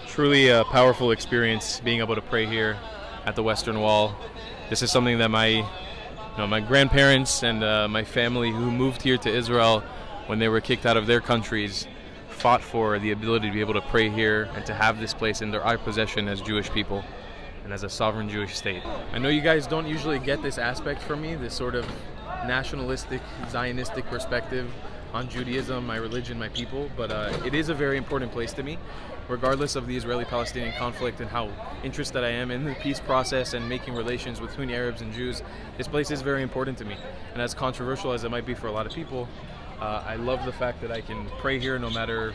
Truly a powerful experience being able to pray here at the Western Wall. This is something that my grandparents and my family who moved here to Israel when they were kicked out of their countries fought for, the ability to be able to pray here and to have this place in our possession as Jewish people and as a sovereign Jewish state. I know you guys don't usually get this aspect from me, this sort of nationalistic, Zionistic perspective on Judaism, my religion, my people, but it is a very important place to me, regardless of the Israeli-Palestinian conflict and how interested I am in the peace process and making relations between Arabs and Jews. This place is very important to me, and as controversial as it might be for a lot of people, I love the fact that I can pray here no matter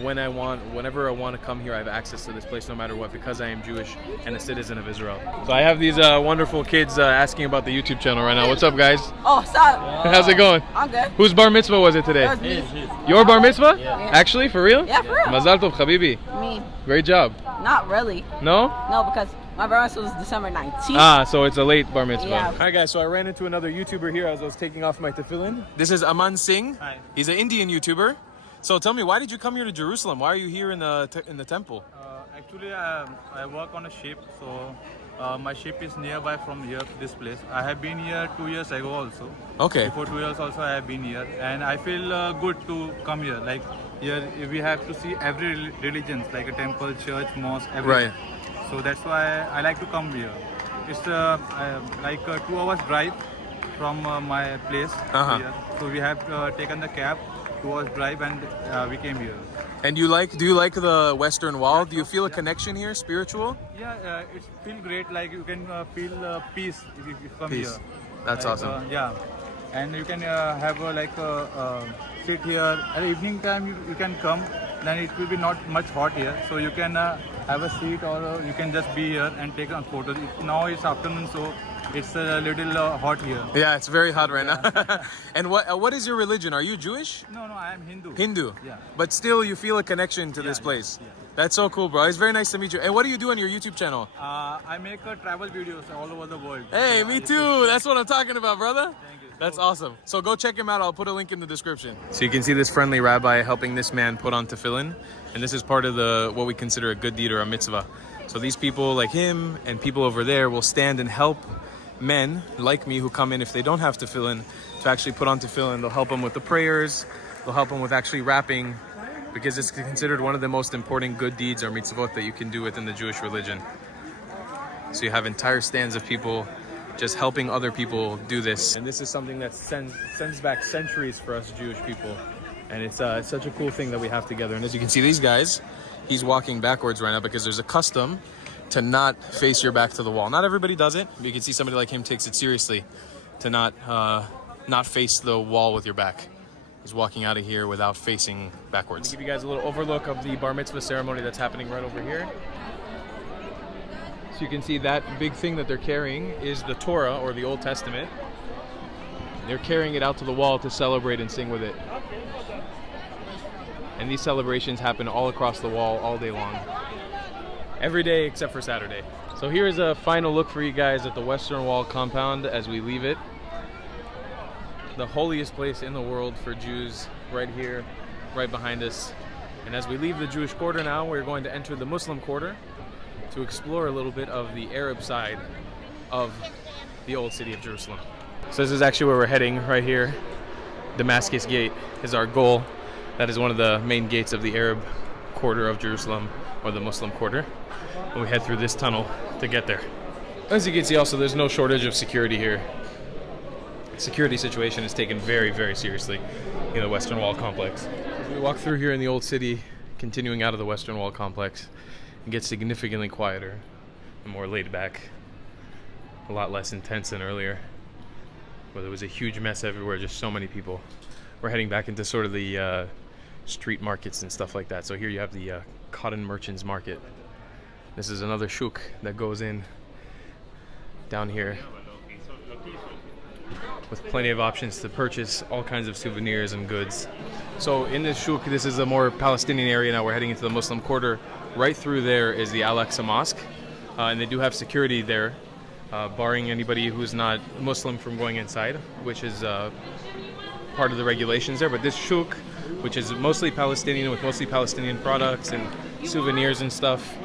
when I want, whenever I want to come here. I have access to this place no matter what, because I am Jewish and a citizen of Israel. So I have these wonderful kids asking about the YouTube channel right now. What's up, guys? Oh, what's up? How's it going? I'm good. Whose bar mitzvah was it today? That was me. Your bar mitzvah? Yeah. Actually, for real? Yeah, for real. Mazal tov, habibi. Me. Great job. Not really. No? No, because my bar mitzvah was December 19th. Ah, so it's a late bar mitzvah. Yeah. Alright guys, so I ran into another YouTuber here as I was taking off my tefillin. This is Aman Singh. Hi. He's an Indian YouTuber. So tell me, why did you come here to Jerusalem? Why are you here in the temple? Actually, I work on a ship, so my ship is nearby from here, this place. I have been here 2 years ago also. Okay. Before 2 years also I have been here, and I feel good to come here. Like here we have to see every religion, like a temple, church, mosque, everything. Right. So that's why I like to come here. It's like a 2 hours drive from my place here. So we have taken the cab, 2 hours drive, and we came here. And do you like the Western Wall? Do you feel a connection here, spiritual? Yeah, it feels great. Like you can feel peace if you come Peace. here. That's Like, awesome. Yeah, and you can have sit here at evening time. You can come. Then it will be not much hot here, so you can have a seat, or you can just be here and take some photos. Now it's afternoon, so It's a little hot here. Yeah, it's very hot right now. And what is your religion? Are you Jewish? No, I am Hindu. Hindu. Yeah. But still, you feel a connection to this place. Yeah. That's so cool, bro. It's very nice to meet you. And what do you do on your YouTube channel? I make travel videos all over the world. Hey, me too. That's what I'm talking about, brother. Thank you. That's awesome. So go check him out. I'll put a link in the description. So you can see this friendly rabbi helping this man put on tefillin. And this is part of what we consider a good deed or a mitzvah. So these people like him and people over there will stand and help men like me who come in if they don't have tefillin to actually put on tefillin. They'll help them with the prayers. They'll help them with actually wrapping, because it's considered one of the most important good deeds or mitzvot that you can do within the Jewish religion. So you have entire stands of people just helping other people do this. And this is something that sends back centuries for us Jewish people. And it's such a cool thing that we have together. And as you can see, these guys, he's walking backwards right now because there's a custom to not face your back to the wall. Not everybody does it. You can see somebody like him takes it seriously to not face the wall with your back. He's walking out of here without facing backwards. I'll give you guys a little overlook of the bar mitzvah ceremony that's happening right over here. So you can see that big thing that they're carrying is the Torah, or the Old Testament. They're carrying it out to the wall to celebrate and sing with it. And these celebrations happen all across the wall all day long. Every day except for Saturday. So here's a final look for you guys at the Western Wall compound as we leave it. The holiest place in the world for Jews, right here, right behind us. And as we leave the Jewish quarter now, we're going to enter the Muslim quarter to explore a little bit of the Arab side of the old city of Jerusalem. So this is actually where we're heading, right here. Damascus Gate is our goal. That is one of the main gates of the Arab quarter of Jerusalem, or the Muslim quarter. And we head through this tunnel to get there. As you can see also, there's no shortage of security here. Security situation is taken very, very seriously in the Western Wall complex. As we walk through here in the old city, continuing out of the Western Wall complex, it gets significantly quieter and more laid back. A lot less intense than earlier, where there was a huge mess everywhere, just so many people. We're heading back into sort of the street markets and stuff like that. So here you have the cotton merchants market. This is another shuk that goes in down here, with plenty of options to purchase all kinds of souvenirs and goods. So in this shuk, this is a more Palestinian area now. We're heading into the Muslim quarter. Right through there is the Al-Aqsa Mosque, and they do have security there, barring anybody who's not Muslim from going inside, which is part of the regulations there. But this shuk, which is mostly Palestinian, with mostly Palestinian products and souvenirs and stuff,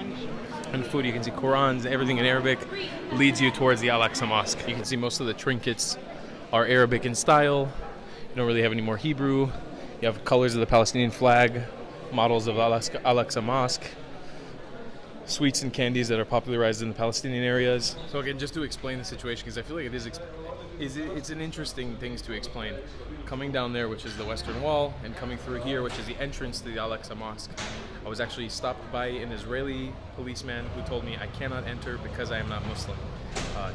and food, you can see Qurans, everything in Arabic, leads you towards the Al-Aqsa Mosque. You can see most of the trinkets are Arabic in style. You don't really have any more Hebrew. You have colors of the Palestinian flag, models of Al-Aqsa Mosque, sweets and candies that are popularized in the Palestinian areas. So again, just to explain the situation, because I feel like it's an interesting thing to explain. Coming down there, which is the Western Wall, and coming through here, which is the entrance to the Al-Aqsa Mosque, I was actually stopped by an Israeli policeman who told me I cannot enter because I am not Muslim.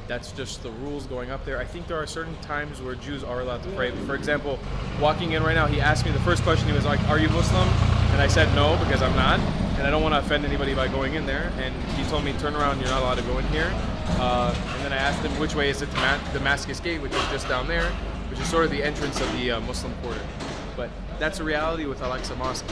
That's just the rules going up there. I think there are certain times where Jews are allowed to pray. For example, walking in right now, he asked me, the first question, he was like, "Are you Muslim?" And I said no, because I'm not, and I don't want to offend anybody by going in there. And he told me, "Turn around, you're not allowed to go in here." And then I asked him which way is it to Damascus Gate, which is just down there, which is sort of the entrance of the Muslim quarter. But that's a reality with Al-Aqsa Mosque.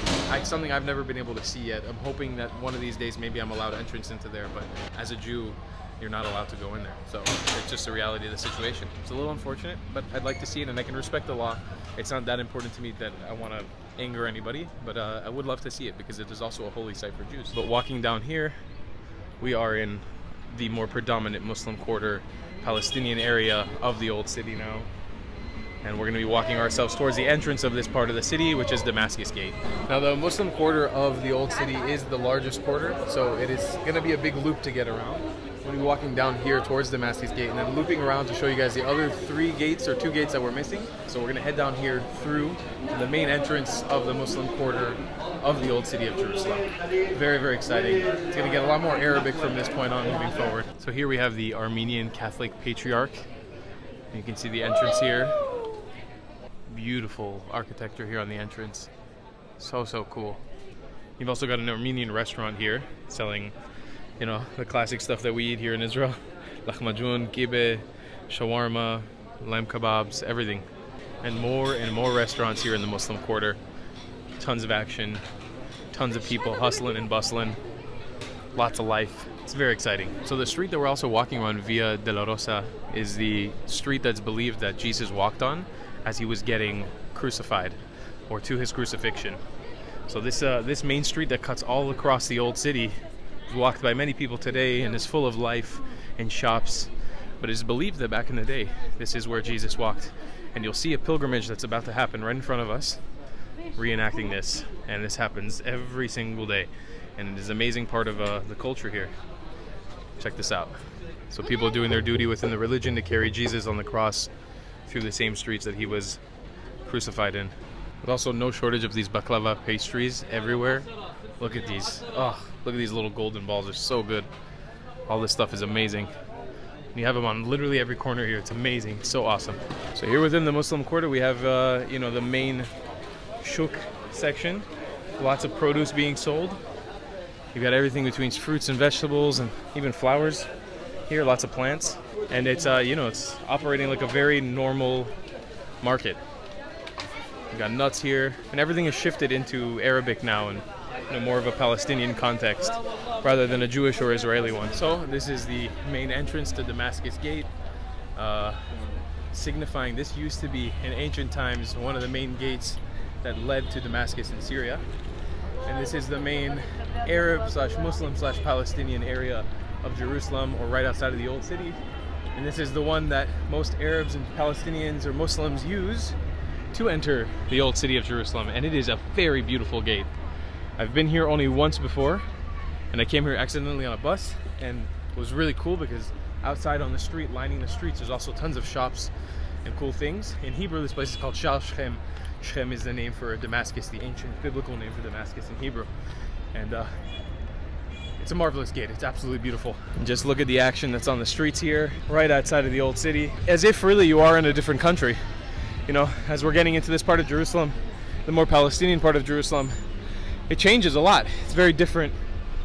Something I've never been able to see yet. I'm hoping that one of these days maybe I'm allowed entrance into there, but as a Jew, you're not allowed to go in there. So it's just a reality of the situation. It's a little unfortunate, but I'd like to see it, and I can respect the law. It's not that important to me that I want to anger anybody, but I would love to see it because it is also a holy site for Jews. But walking down here, we are in the more predominant Muslim quarter, Palestinian area of the old city now. And we're going to be walking ourselves towards the entrance of this part of the city, which is Damascus Gate. Now, the Muslim quarter of the old city is the largest quarter, so it is going to be a big loop to get around. We'll be walking down here towards Damascus Gate and then looping around to show you guys the other 3 gates or 2 gates that we're missing. So we're going to head down here through to the main entrance of the Muslim quarter of the old city of Jerusalem. Very, very exciting. It's going to get a lot more Arabic from this point on moving forward. So here we have the Armenian Catholic Patriarch. You can see the entrance here. Beautiful architecture here on the entrance. So cool. You've also got an Armenian restaurant here selling, you know, the classic stuff that we eat here in Israel. Lahmacun, kibbeh, shawarma, lamb kebabs, everything. And more restaurants here in the Muslim Quarter. Tons of action, tons of people hustling and bustling, lots of life. It's very exciting. So the street that we're also walking on, Via de la Rosa, is the street that's believed that Jesus walked on as he was getting crucified, or to his crucifixion. So this main street that cuts all across the old city is walked by many people today and is full of life and shops. But it is believed that back in the day, this is where Jesus walked. And you'll see a pilgrimage that's about to happen right in front of us, reenacting this. And this happens every single day. And it is an amazing part of the culture here. Check this out. So people are doing their duty within the religion to carry Jesus on the cross through the same streets that he was crucified in. There's also no shortage of these baklava pastries everywhere. Look at these. Oh, look at these little golden balls. They're so good. All this stuff is amazing. And you have them on literally every corner here. It's amazing. It's so awesome. So here within the Muslim Quarter, we have the main shuk section. Lots of produce being sold. You've got everything between fruits and vegetables and even flowers. Here, lots of plants. And it's it's operating like a very normal market. We've got nuts here, and everything is shifted into Arabic now and more of a Palestinian context rather than a Jewish or Israeli one. So this is the main entrance to Damascus Gate, signifying this used to be in ancient times one of the main gates that led to Damascus in Syria. And this is the main Arab/Muslim/Palestinian area of Jerusalem, or right outside of the old city. And this is the one that most Arabs and Palestinians or Muslims use to enter the old city of Jerusalem. And it is a very beautiful gate. I've been here only once before, and I came here accidentally on a bus, and it was really cool because outside on the street, lining the streets, there's also tons of shops and cool things. In Hebrew, this place is called Shal Shechem. Shechem is the name for Damascus, the ancient biblical name for Damascus in Hebrew. And it's a marvelous gate. It's absolutely beautiful. And just look at the action that's on the streets here, right outside of the old city, as if really you are in a different country. As we're getting into this part of Jerusalem, the more Palestinian part of Jerusalem, it changes a lot. It's very different.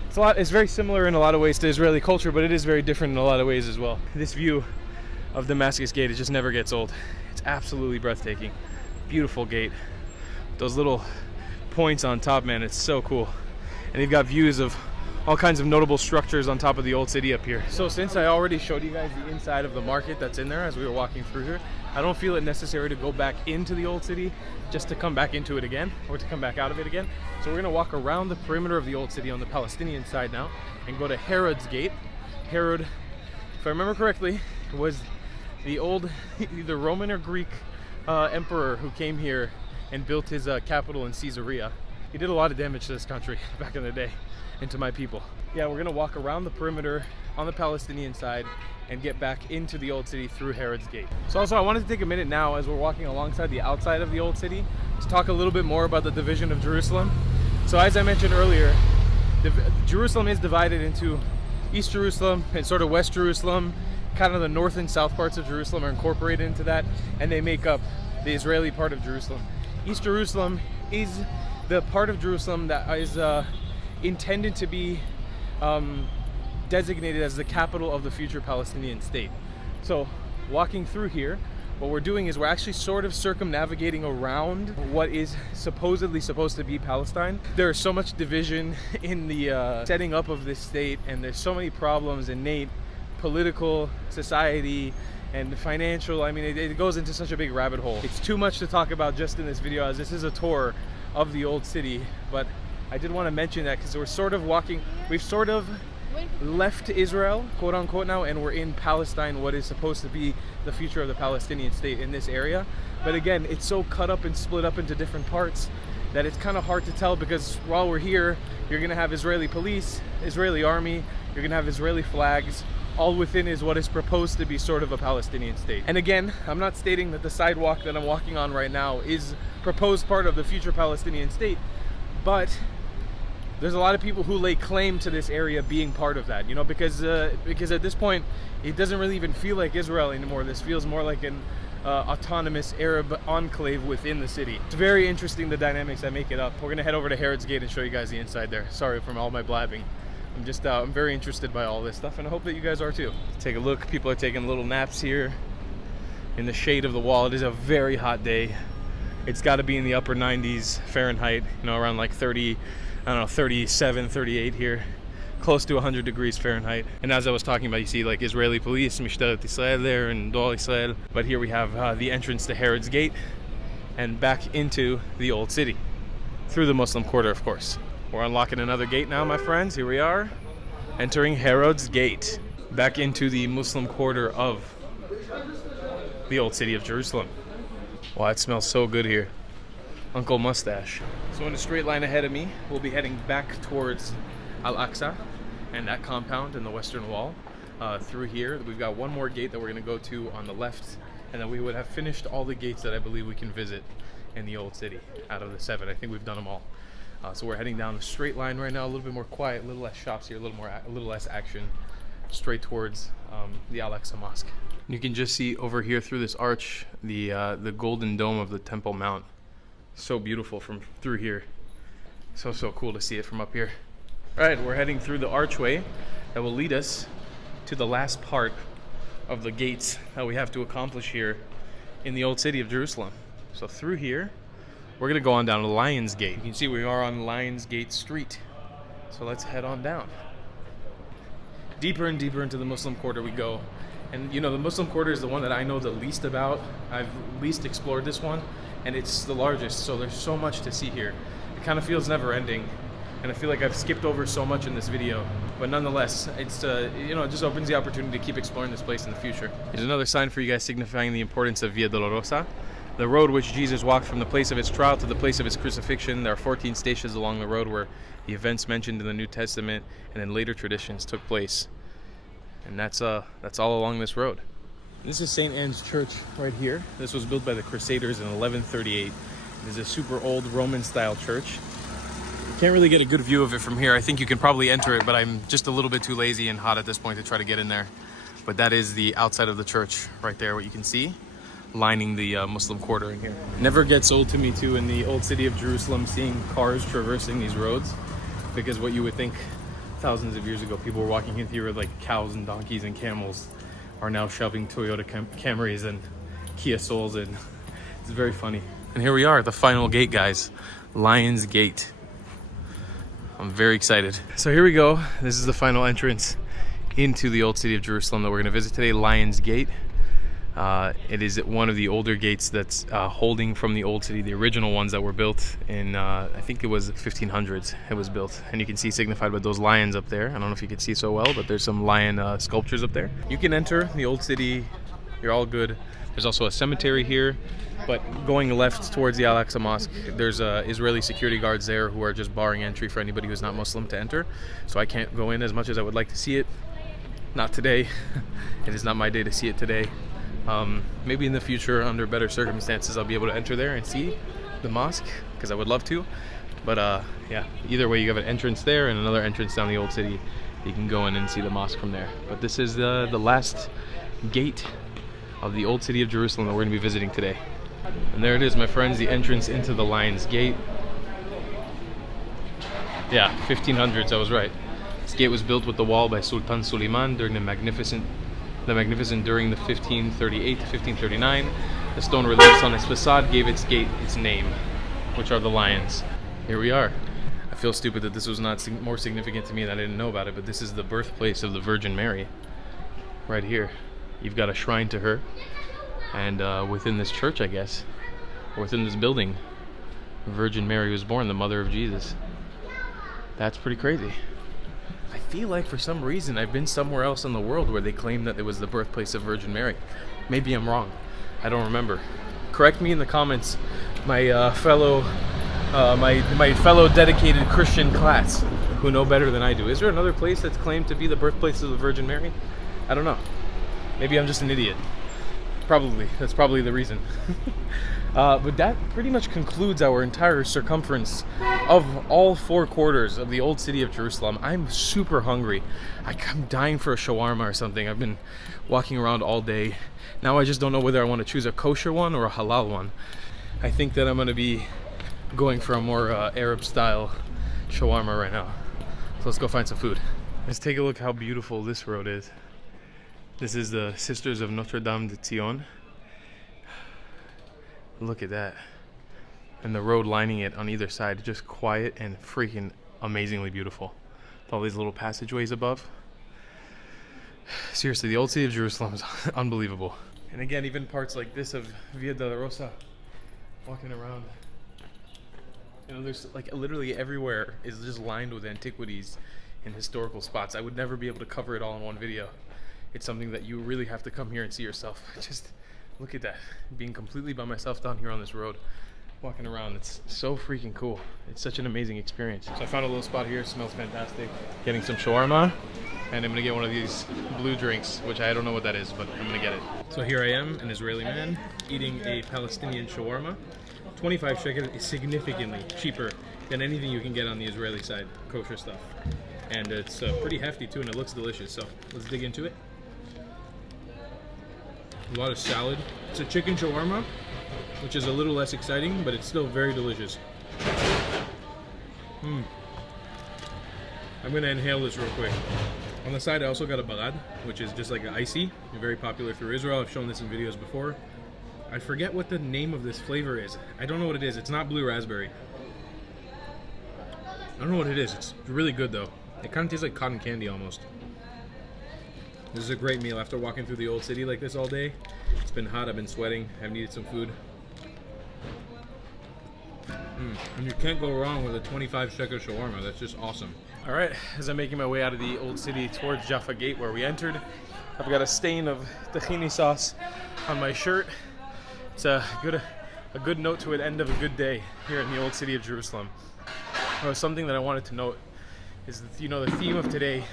It's very similar in a lot of ways to Israeli culture, but it is very different in a lot of ways as well. This view of Damascus Gate, it just never gets old. It's absolutely breathtaking. Beautiful gate. Those little points on top, man, it's so cool. And you've got views of all kinds of notable structures on top of the old city up here. So since I already showed you guys the inside of the market that's in there as we were walking through here, I don't feel it necessary to go back into the old city just to come back into it again, or to come back out of it again. So we're gonna walk around the perimeter of the old city on the Palestinian side now and go to Herod's Gate. Herod, if I remember correctly, was the old either Roman or Greek emperor who came here and built his capital in Caesarea. He did a lot of damage to this country back in the day and to my people. Yeah, we're gonna walk around the perimeter on the Palestinian side and get back into the old city through Herod's Gate. So also I wanted to take a minute now as we're walking alongside the outside of the old city to talk a little bit more about the division of Jerusalem. So as I mentioned earlier, Jerusalem is divided into East Jerusalem and sort of West Jerusalem. Kind of the north and south parts of Jerusalem are incorporated into that, and they make up the Israeli part of Jerusalem. East Jerusalem is the part of Jerusalem that is intended to be designated as the capital of the future Palestinian state. So walking through here, what we're doing is we're actually sort of circumnavigating around what is supposedly supposed to be Palestine. There is so much division in the setting up of this state, and there's so many problems, innate political, society, and financial. I mean, it goes into such a big rabbit hole. It's too much to talk about just in this video, as this is a tour of the old city, but I did want to mention that because we've sort of left Israel, quote unquote, now, and we're in Palestine, what is supposed to be the future of the Palestinian state in this area. But again, it's so cut up and split up into different parts that it's kind of hard to tell, because while we're here, you're gonna have Israeli police, Israeli army, you're gonna have Israeli flags, all within is what is proposed to be sort of a Palestinian state. And again, I'm not stating that the sidewalk that I'm walking on right now is proposed part of the future Palestinian state, but there's a lot of people who lay claim to this area being part of that, because at this point, it doesn't really even feel like Israel anymore. This feels more like an autonomous Arab enclave within the city. It's very interesting, the dynamics that make it up. We're gonna head over to Herod's Gate and show you guys the inside there. Sorry for all my blabbing. I'm very interested by all this stuff, and I hope that you guys are too. Take a look. People are taking little naps here. in the shade of the wall. It is a very hot day. It's got to be in the upper 90s Fahrenheit, you know, around like 30, I don't know, 37, 38 here. Close to 100 degrees Fahrenheit. And as I was talking about, you see like Israeli police, Mishtarat Israel there, and Dol Israel. But here we have the entrance to Herod's Gate and back into the old city. Through the Muslim quarter, of course. We're unlocking another gate now, my friends. Here we are, entering Herod's Gate. Back into the Muslim quarter of the old city of Jerusalem. Wow, it smells so good here. Uncle Mustache. So in a straight line ahead of me, we'll be heading back towards Al-Aqsa and that compound in the western wall. Through here, we've got one more gate that we're going to go to on the left, and then we would have finished all the gates that I believe we can visit in the old city. Out of the 7, I think we've done them all. So we're heading down the straight line right now, a little bit more quiet, a little less shops here, a little less action, straight towards the Al-Aqsa Mosque. You can just see over here through this arch the golden dome of the Temple Mount. So beautiful from through here. So cool to see it from up here. All right, we're heading through the archway that will lead us to the last part of the gates that we have to accomplish here in the old city of Jerusalem. So through here, we're gonna go on down to Lions Gate. You can see we are on Lions Gate Street. So let's head on down. Deeper and deeper into the Muslim quarter we go. And you know, the Muslim quarter is the one that I know the least about. I've least explored this one, and it's the largest, so there's so much to see here. It kind of feels never ending. And I feel like I've skipped over so much in this video, but nonetheless, it's you know, it just opens the opportunity to keep exploring this place in the future. Here's another sign for you guys signifying the importance of Via Dolorosa, the road which Jesus walked from the place of his trial to the place of his crucifixion. There are 14 stations along the road where the events mentioned in the New Testament and in later traditions took place, and that's all along this road. This is St. Anne's Church right here. This was built by the Crusaders in 1138. It is a super old Roman-style church. Can't really get a good view of it from here. I think you can probably enter it, but I'm just a little bit too lazy and hot at this point to try to get in there. But that is the outside of the church right there, what you can see, lining the Muslim quarter in here. Never gets old to me too in the old city of Jerusalem, seeing cars traversing these roads, because what you would think thousands of years ago, people were walking in here with like cows and donkeys and camels, are now shoving Toyota Camrys and Kia Souls in. It's very funny. And here we are, the final gate, guys. Lions Gate. I'm very excited. So here we go. This is the final entrance into the old city of Jerusalem that we're going to visit today, Lions Gate. It is one of the older gates that's holding from the old city, the original ones that were built in, I think it was 1500s it was built. And you can see signified by those lions up there. I don't know if you can see so well, but there's some lion sculptures up there. You can enter the old city. You're all good. There's also a cemetery here. But going left towards the Al-Aqsa Mosque, there's Israeli security guards there who are just barring entry for anybody who's not Muslim to enter. So I can't go in as much as I would like to see it. Not today. It is not my day to see it today. Maybe in the future, under better circumstances, I'll be able to enter there and see the mosque, because I would love to. But yeah, either way, you have an entrance there and another entrance down the old city. You can go in and see the mosque from there. But this is the last gate of the old city of Jerusalem that we're going to be visiting today. And there it is, my friends, the entrance into the Lions Gate. Yeah, 1500s, I was right. This gate was built with the wall by Sultan Suleiman during the Magnificent during the 1538 to 1539. The stone reliefs on its facade gave its gate its name, which are the lions. Here we are. I feel stupid that this was not more significant to me and I didn't know about it, but this is the birthplace of the Virgin Mary. Right here. You've got a shrine to her. And within this church, I guess, or within this building, Virgin Mary was born, the mother of Jesus. That's pretty crazy. I feel like for some reason I've been somewhere else in the world where they claim that it was the birthplace of Virgin Mary. Maybe I'm wrong. I don't remember. Correct me in the comments, my fellow dedicated Christian class who know better than I do. Is there another place that's claimed to be the birthplace of the Virgin Mary? I don't know. Maybe I'm just an idiot. Probably. That's probably the reason. But that pretty much concludes our entire circumference of all 4 quarters of the old city of Jerusalem. I'm super hungry. I'm dying for a shawarma or something. I've been walking around all day. Now I just don't know whether I want to choose a kosher one or a halal one. I think that I'm going to be going for a more Arab style shawarma right now. So let's go find some food. Let's take a look how beautiful this road is. This is the Sisters of Notre Dame de Zion. Look at that. And the road lining it on either side, just quiet and freaking amazingly beautiful. With all these little passageways above. Seriously, the old city of Jerusalem is unbelievable. And again, even parts like this of Via de la Rosa, walking around. You know, there's like literally everywhere is just lined with antiquities and historical spots. I would never be able to cover it all in one video. It's something that you really have to come here and see yourself. Just look at that, being completely by myself down here on this road, walking around. It's so freaking cool. It's such an amazing experience. So I found a little spot here, smells fantastic. Getting some shawarma, and I'm gonna get one of these blue drinks, which I don't know what that is, but I'm gonna get it. So here I am, an Israeli man, eating a Palestinian shawarma. 25 shekel is significantly cheaper than anything you can get on the Israeli side, kosher stuff. And it's pretty hefty too, and it looks delicious. So let's dig into it. A lot of salad. It's a chicken shawarma, which is a little less exciting, but it's still very delicious. I'm gonna inhale this real quick. On the side, I also got a balad, which is just like an icy, very popular through Israel. I've shown this in videos before. I forget what the name of this flavor is. I don't know what it is. It's not blue raspberry. I don't know what it is. It's really good though. It kind of tastes like cotton candy almost. This is a great meal after walking through the old city like this all day. It's been hot, I've been sweating, I've needed some food. And you can't go wrong with a 25 shekel shawarma. That's just awesome. All right, as I'm making my way out of the old city towards Jaffa Gate where we entered, I've got a stain of tahini sauce on my shirt. It's a good note to an end of a good day here in the old city of Jerusalem. Something that I wanted to note is that, you know, the theme of today,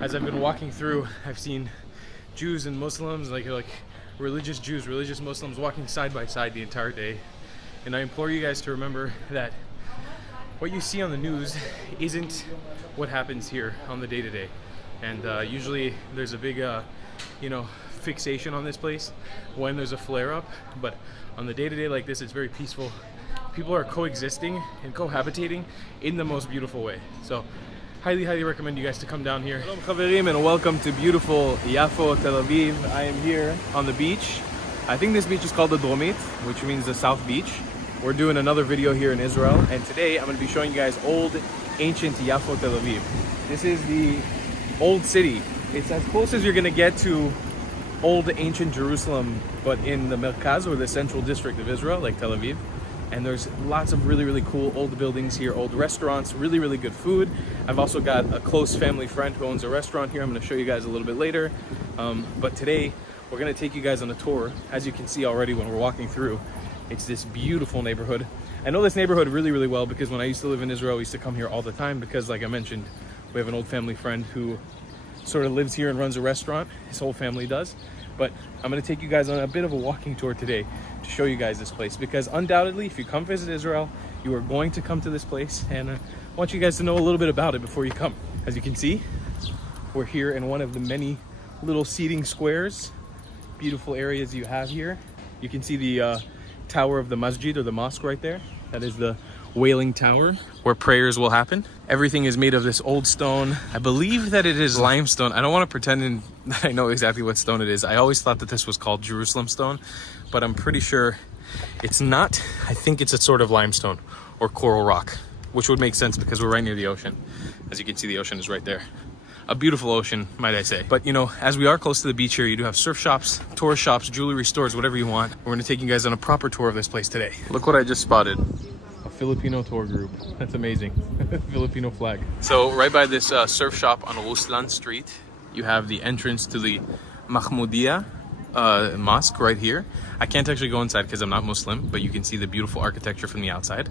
as I've been walking through, I've seen Jews and Muslims, like religious Jews, religious Muslims walking side by side the entire day. And I implore you guys to remember that what you see on the news isn't what happens here on the day-to-day. And usually there's a big, fixation on this place when there's a flare-up. But on the day-to-day like this, it's very peaceful. People are coexisting and cohabitating in the most beautiful way. So highly recommend you guys to come down here. Shalom chaverim, and welcome to beautiful Yafo, Tel Aviv. I am here on the beach. I think this beach is called the Dromit, which means the South Beach. We're doing another video here in Israel, and today I'm going to be showing you guys old, ancient Yafo, Tel Aviv. This is the old city. It's as close as you're going to get to old, ancient Jerusalem, but in the Merkaz, or the central district of Israel, like Tel Aviv. And there's lots of really cool old buildings here, old restaurants, really good food. I've also got a close family friend who owns a restaurant here. I'm going to show you guys a little bit later. But today, we're going to take you guys on a tour. As you can see already when we're walking through, it's this beautiful neighborhood. I know this neighborhood really well because when I used to live in Israel, we used to come here all the time because, like I mentioned, we have an old family friend who sort of lives here and runs a restaurant. His whole family does. But I'm going to take you guys on a bit of a walking tour today to show you guys this place, because undoubtedly, if you come visit Israel, you are going to come to this place, and I want you guys to know a little bit about it before you come. As you can see, we're here in one of the many little seating squares, beautiful areas you have here. You can see the tower of the masjid, or the mosque, right there. That is the Wailing Tower, where prayers will happen. Everything is made of this old stone. I believe that it is limestone. I don't want to pretend that I know exactly what stone it is. I always thought that this was called Jerusalem stone, but I'm pretty sure it's not. I think it's a sort of limestone or coral rock, which would make sense because we're right near the ocean. As you can see, the ocean is right there. A beautiful ocean, might I say. But, you know, as we are close to the beach here, you do have surf shops, tourist shops, jewelry stores, whatever you want. We're going to take you guys on a proper tour of this place today. Look what I just spotted. A Filipino tour group. That's amazing. Filipino flag. So right by this surf shop on Ruslan Street, you have the entrance to the Mahmoudiya mosque right here. I can't actually go inside because I'm not Muslim, but you can see the beautiful architecture from the outside.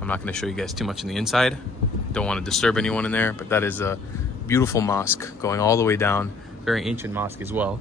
I'm not going to show you guys too much on the inside. Don't want to disturb anyone in there, but that is a beautiful mosque going all the way down. Very ancient mosque as well.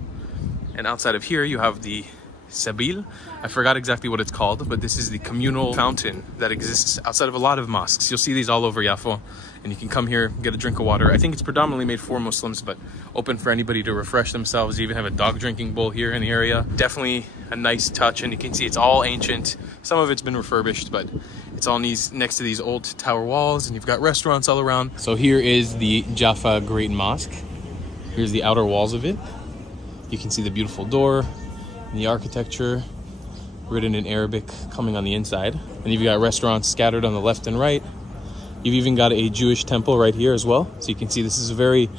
And outside of here, you have the Sabil. I forgot exactly what it's called, but this is the communal fountain that exists outside of a lot of mosques. You'll see these all over Yafo, and you can come here, get a drink of water. I think it's predominantly made for Muslims, but open for anybody to refresh themselves. You even have a dog drinking bowl here in the area. Definitely a nice touch, and you can see it's all ancient. Some of it's been refurbished, but it's all next to these old tower walls, and you've got restaurants all around. So here is the Jaffa Great Mosque. Here's the outer walls of it. You can see the beautiful door, and the architecture. written in Arabic coming on the inside. And you've got restaurants scattered on the left and right. You've even got a Jewish temple right here as well. So you can see this is a very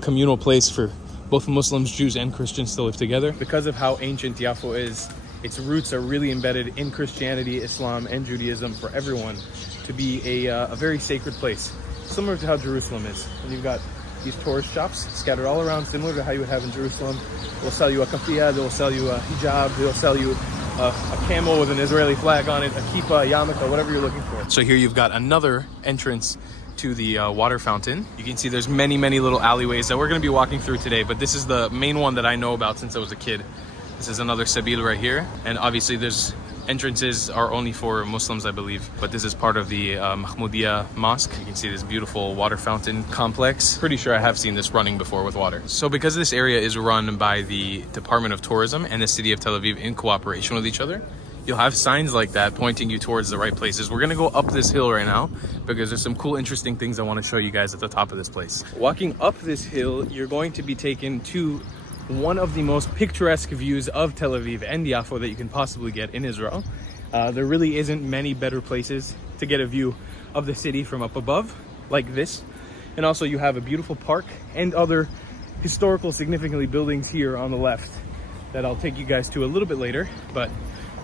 communal place for both Muslims, Jews, and Christians to live together. Because of how ancient Yafo is, its roots are really embedded in Christianity, Islam, and Judaism for everyone to be a very sacred place, similar to how Jerusalem is. And you've got these tourist shops scattered all around, similar to how you would have in Jerusalem. They'll sell you a kafia, they'll sell you a hijab, they'll sell you a camel with an Israeli flag on it, a kippah, a yarmulke, whatever you're looking for. So here you've got another entrance to the water fountain. You can see there's many little alleyways that we're going to be walking through today, but this is the main one that I know about since I was a kid. This is another sabil right here, and obviously there's entrances are only for Muslims, I believe, but this is part of the Mahmoudiyya Mosque. You can see this beautiful water fountain complex. Pretty sure I have seen this running before with water. So because this area is run by the Department of Tourism and the city of Tel Aviv in cooperation with each other, you'll have signs like that pointing you towards the right places. We're gonna go up this hill right now because there's some cool, interesting things I want to show you guys at the top of this place. Walking up this hill, you're going to be taken to one of the most picturesque views of Tel Aviv and Yafo that you can possibly get in Israel. There really isn't many better places to get a view of the city from up above like this. And also you have a beautiful park and other historical significantly buildings here on the left that I'll take you guys to a little bit later. But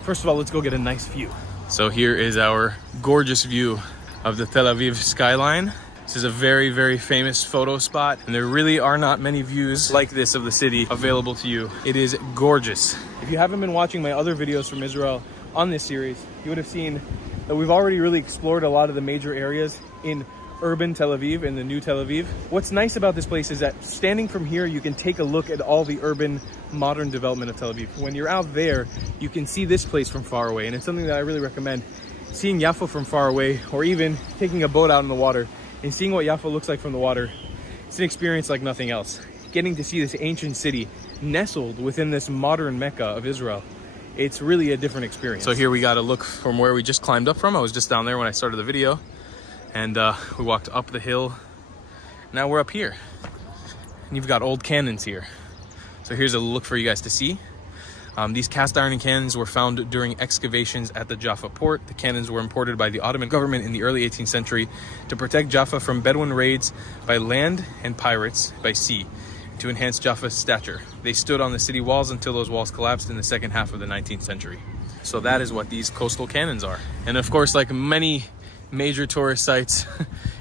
first of all, let's go get a nice view. So here is our gorgeous view of the Tel Aviv skyline. This is a very famous photo spot, and there really are not many views like this of the city available to you. It is gorgeous. If you haven't been watching my other videos from Israel on this series, you would have seen that we've already really explored a lot of the major areas in urban Tel Aviv, in the new Tel Aviv. What's nice about this place is that standing from here, you can take a look at all the urban modern development of Tel Aviv. When you're out there, you can see this place from far away, and it's something that I really recommend. Seeing Yafo from far away, or even taking a boat out in the water and seeing what Yafo looks like from the water, it's an experience like nothing else. Getting to see this ancient city nestled within this modern Mecca of Israel, it's really a different experience. So here we got a look from where we just climbed up from. I was just down there when I started the video, and we walked up the hill. Now we're up here, and you've got old cannons here. So here's a look for you guys to see. These cast iron cannons were found during excavations at the Jaffa port. The cannons were imported by the Ottoman government in the early 18th century to protect Jaffa from Bedouin raids by land and pirates by sea, to enhance Jaffa's stature. They stood on the city walls until those walls collapsed in the second half of the 19th century. So that is what these coastal cannons are. And of course, like many major tourist sites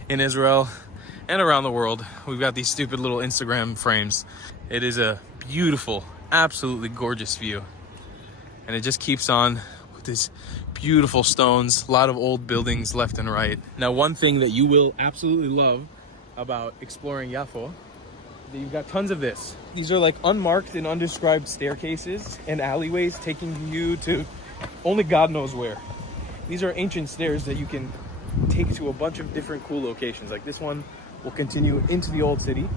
in Israel and around the world, we've got these stupid little Instagram frames. It is a beautiful, absolutely gorgeous view, and it just keeps on with these beautiful stones, a lot of old buildings left and right. Now, one thing that you will absolutely love about exploring Yafo, that you've got tons of this. These are like unmarked and undescribed staircases and alleyways taking you to only God knows where. These are ancient stairs that you can take to a bunch of different cool locations. Like this one will continue into the old city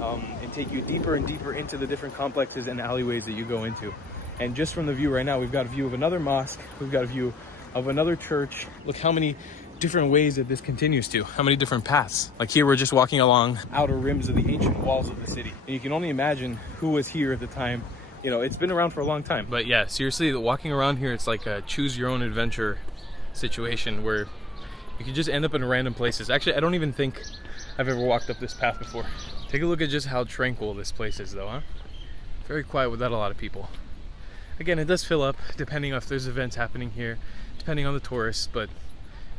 and take you deeper and deeper into the different complexes and alleyways that you go into. And just from the view right now, we've got a view of another mosque, we've got a view of another church. Look how many different ways that this continues to, how many different paths. Like here, we're just walking along outer rims of the ancient walls of the city. And you can only imagine who was here at the time. You know, it's been around for a long time. But yeah, seriously, walking around here, it's like a choose your own adventure situation where you can just end up in random places. Actually, I don't even think I've ever walked up this path before. Take a look at just how tranquil this place is though, huh? Very quiet without a lot of people. Again, it does fill up depending on if there's events happening here, depending on the tourists, but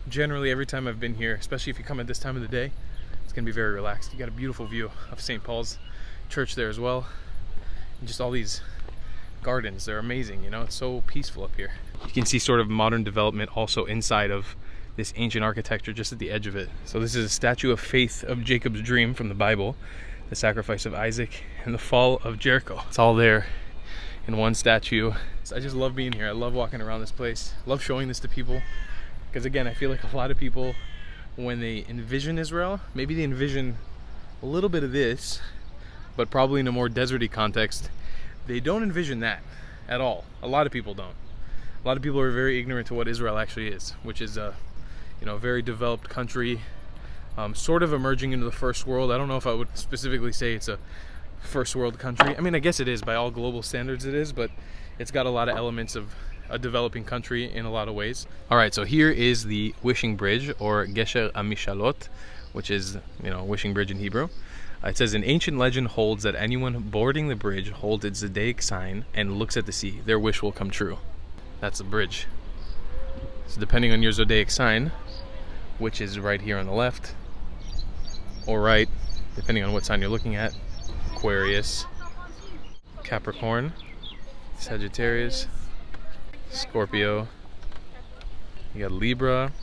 generally every time I've been here, especially if you come at this time of the day, it's gonna be very relaxed. You got a beautiful view of St. Paul's Church there as well. And just all these gardens, they're amazing, you know, it's so peaceful up here. You can see sort of modern development also inside of this ancient architecture just at the edge of it. So this is a statue of faith of Jacob's dream from the Bible, the sacrifice of Isaac and the fall of Jericho. It's all there in one statue. So I just love being here. I love walking around this place. I love showing this to people because again, I feel like a lot of people, when they envision Israel, maybe they envision a little bit of this, but probably in a more deserty context. They don't envision that at all. A lot of people don't. A lot of people are very ignorant to what Israel actually is, which is a very developed country, sort of emerging into the first world. I don't know if I would specifically say it's a first world country. I mean, I guess it is by all global standards it is, but it's got a lot of elements of a developing country in a lot of ways. All right, so here is the Wishing Bridge, or Gesher Amishalot, which is, Wishing Bridge in Hebrew. It says, an ancient legend holds that anyone boarding the bridge holds its zodiac sign and looks at the sea, their wish will come true. That's the bridge. So depending on your zodiac sign, which is right here on the left, or right, depending on what sign you're looking at, Aquarius, Capricorn, Sagittarius, Scorpio, you got Libra,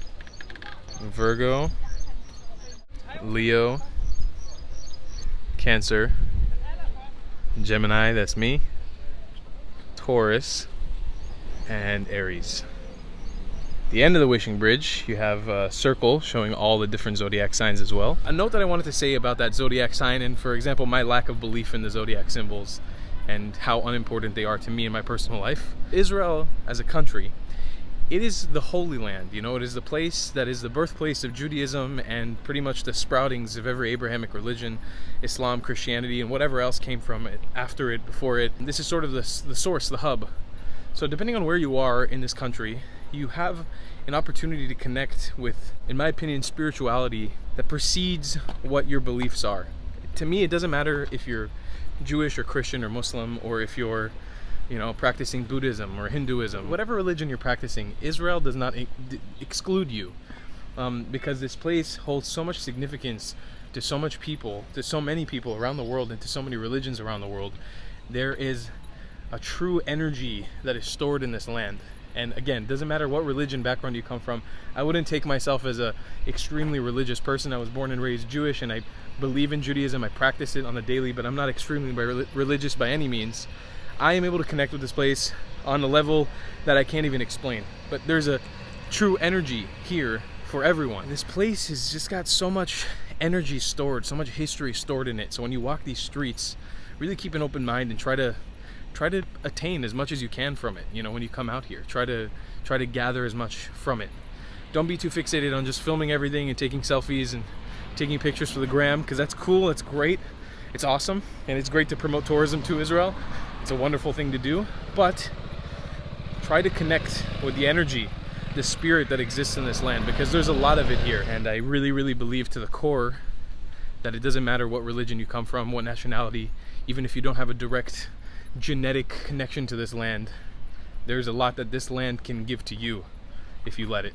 Virgo, Leo, Cancer, Gemini, that's me, Taurus, and Aries. The end of the Wishing Bridge, you have a circle showing all the different zodiac signs as well. A note that I wanted to say about that zodiac sign, and for example, my lack of belief in the zodiac symbols and how unimportant they are to me in my personal life. Israel as a country, it is the Holy Land, it is the place that is the birthplace of Judaism and pretty much the sproutings of every Abrahamic religion, Islam, Christianity, and whatever else came from it, after it, before it. This is sort of the source, the hub. So depending on where you are in this country, you have an opportunity to connect with, in my opinion, spirituality that precedes what your beliefs are. To me, it doesn't matter if you're Jewish or Christian or Muslim, or if you're practicing Buddhism or Hinduism. Whatever religion you're practicing, Israel does not exclude you, because this place holds so much significance to so much people, to so many people around the world, and to so many religions around the world. There is a true energy that is stored in this land. And again, doesn't matter what religion background you come from. I wouldn't take myself as a extremely religious person. I was born and raised Jewish, and I believe in Judaism. I practice it on the daily, but I'm not extremely religious by any means. I am able to connect with this place on a level that I can't even explain. But there's a true energy here for everyone. This place has just got so much energy stored, so much history stored in it. So when you walk these streets, really keep an open mind and try to attain as much as you can from it. When you come out here, try to gather as much from it. Don't be too fixated on just filming everything and taking selfies and taking pictures for the gram, because that's cool, it's great, it's awesome, and it's great to promote tourism to Israel. It's a wonderful thing to do, but try to connect with the energy, the spirit that exists in this land, because there's a lot of it here. And I really, really believe to the core that it doesn't matter what religion you come from, what nationality, even if you don't have a direct genetic connection to this land, there's a lot that this land can give to you if you let it.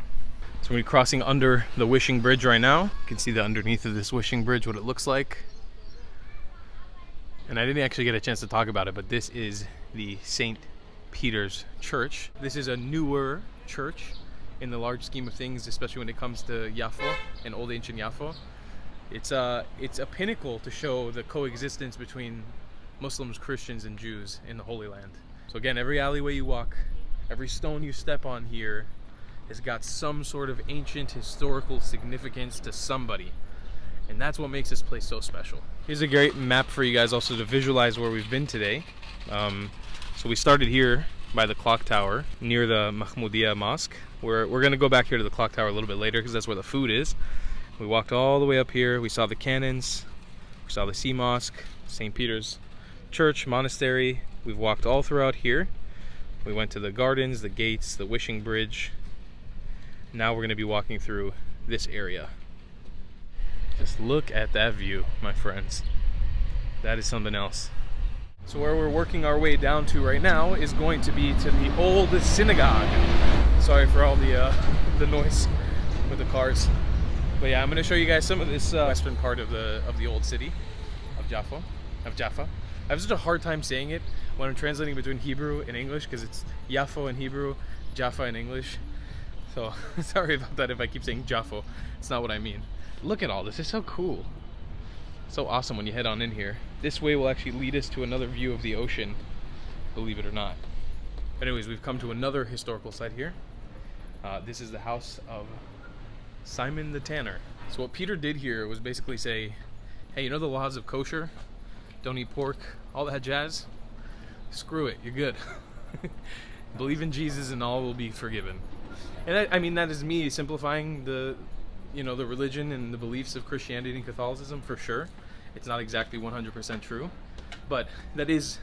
So we're crossing under the Wishing Bridge right now. You can see the underneath of this Wishing Bridge, what it looks like. And I didn't actually get a chance to talk about it, but this is the St. Peter's Church. This is a newer church in the large scheme of things, especially when it comes to Yafo and old ancient Yafo. It's a pinnacle to show the coexistence between Muslims, Christians, and Jews in the Holy Land. So again, every alleyway you walk, every stone you step on here has got some sort of ancient historical significance to somebody. And that's what makes this place so special. Here's a great map for you guys also to visualize where we've been today. So we started here by the clock tower near the Mahmoudiyya Mosque. We're going to go back here to the clock tower a little bit later because that's where the food is. We walked all the way up here. We saw the cannons. We saw the Sea Mosque, St. Peter's Church, Monastery. We've walked all throughout here. We went to the gardens, the gates, the Wishing Bridge. Now we're going to be walking through this area. Just look at that view, my friends. That is something else. So where we're working our way down to right now is going to be to the old synagogue. Sorry for all the noise with the cars. But yeah, I'm going to show you guys some of this western part of the old city of Jaffa. I have such a hard time saying it when I'm translating between Hebrew and English because it's Yafo in Hebrew, Jaffa in English. So sorry about that if I keep saying Jaffa. It's not what I mean. Look at all this. It's so cool. So awesome when you head on in here. This way will actually lead us to another view of the ocean, believe it or not. Anyways, we've come to another historical site here. This is the house of Simon the Tanner. So what Peter did here was basically say, hey, you know the laws of kosher? Don't eat pork, all that jazz? Screw it, you're good. Believe in Jesus and all will be forgiven. And I mean, that is me simplifying the religion and the beliefs of Christianity and Catholicism for sure. It's not exactly 100% true, but that is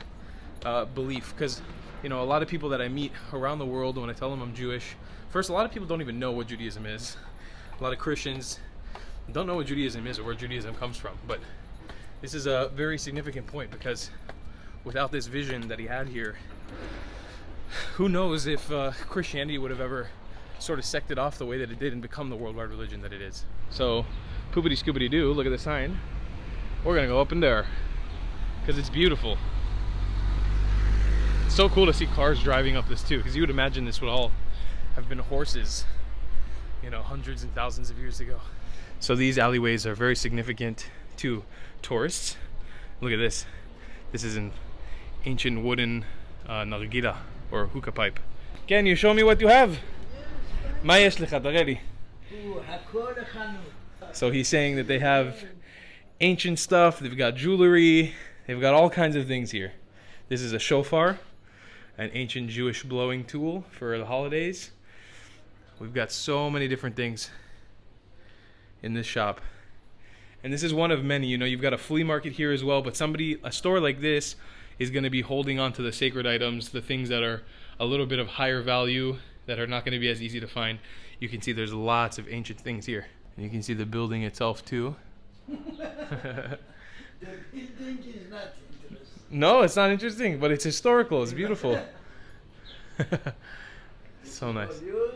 belief, because you know, a lot of people that I meet around the world, when I tell them I'm Jewish, first, a lot of people don't even know what Judaism is. A lot of Christians don't know what Judaism is or where Judaism comes from. But this is a very significant point, because without this vision that he had here, who knows if Christianity would have ever sort of sected off the way that it did and become the worldwide religion that it is. So, poopity scoopity doo, look at the sign. We're gonna go up in there because it's beautiful. It's so cool to see cars driving up this too, because you would imagine this would all have been horses, you know, hundreds and thousands of years ago. So these alleyways are very significant to tourists. Look at this. This is an ancient wooden nargila or hookah pipe. Can you show me what you have? מה יש לך? תראה לי. So he's saying that they have ancient stuff, they've got jewelry, they've got all kinds of things here. This is a shofar, an ancient Jewish blowing tool for the holidays. We've got so many different things in this shop. And this is one of many. You know, you've got a flea market here as well, but a store like this is going to be holding on to the sacred items, the things that are a little bit of higher value, that are not going to be as easy to find. You can see there's lots of ancient things here. And you can see the building itself too. The building is not interesting. No, it's not interesting, but it's historical. It's beautiful. So nice. You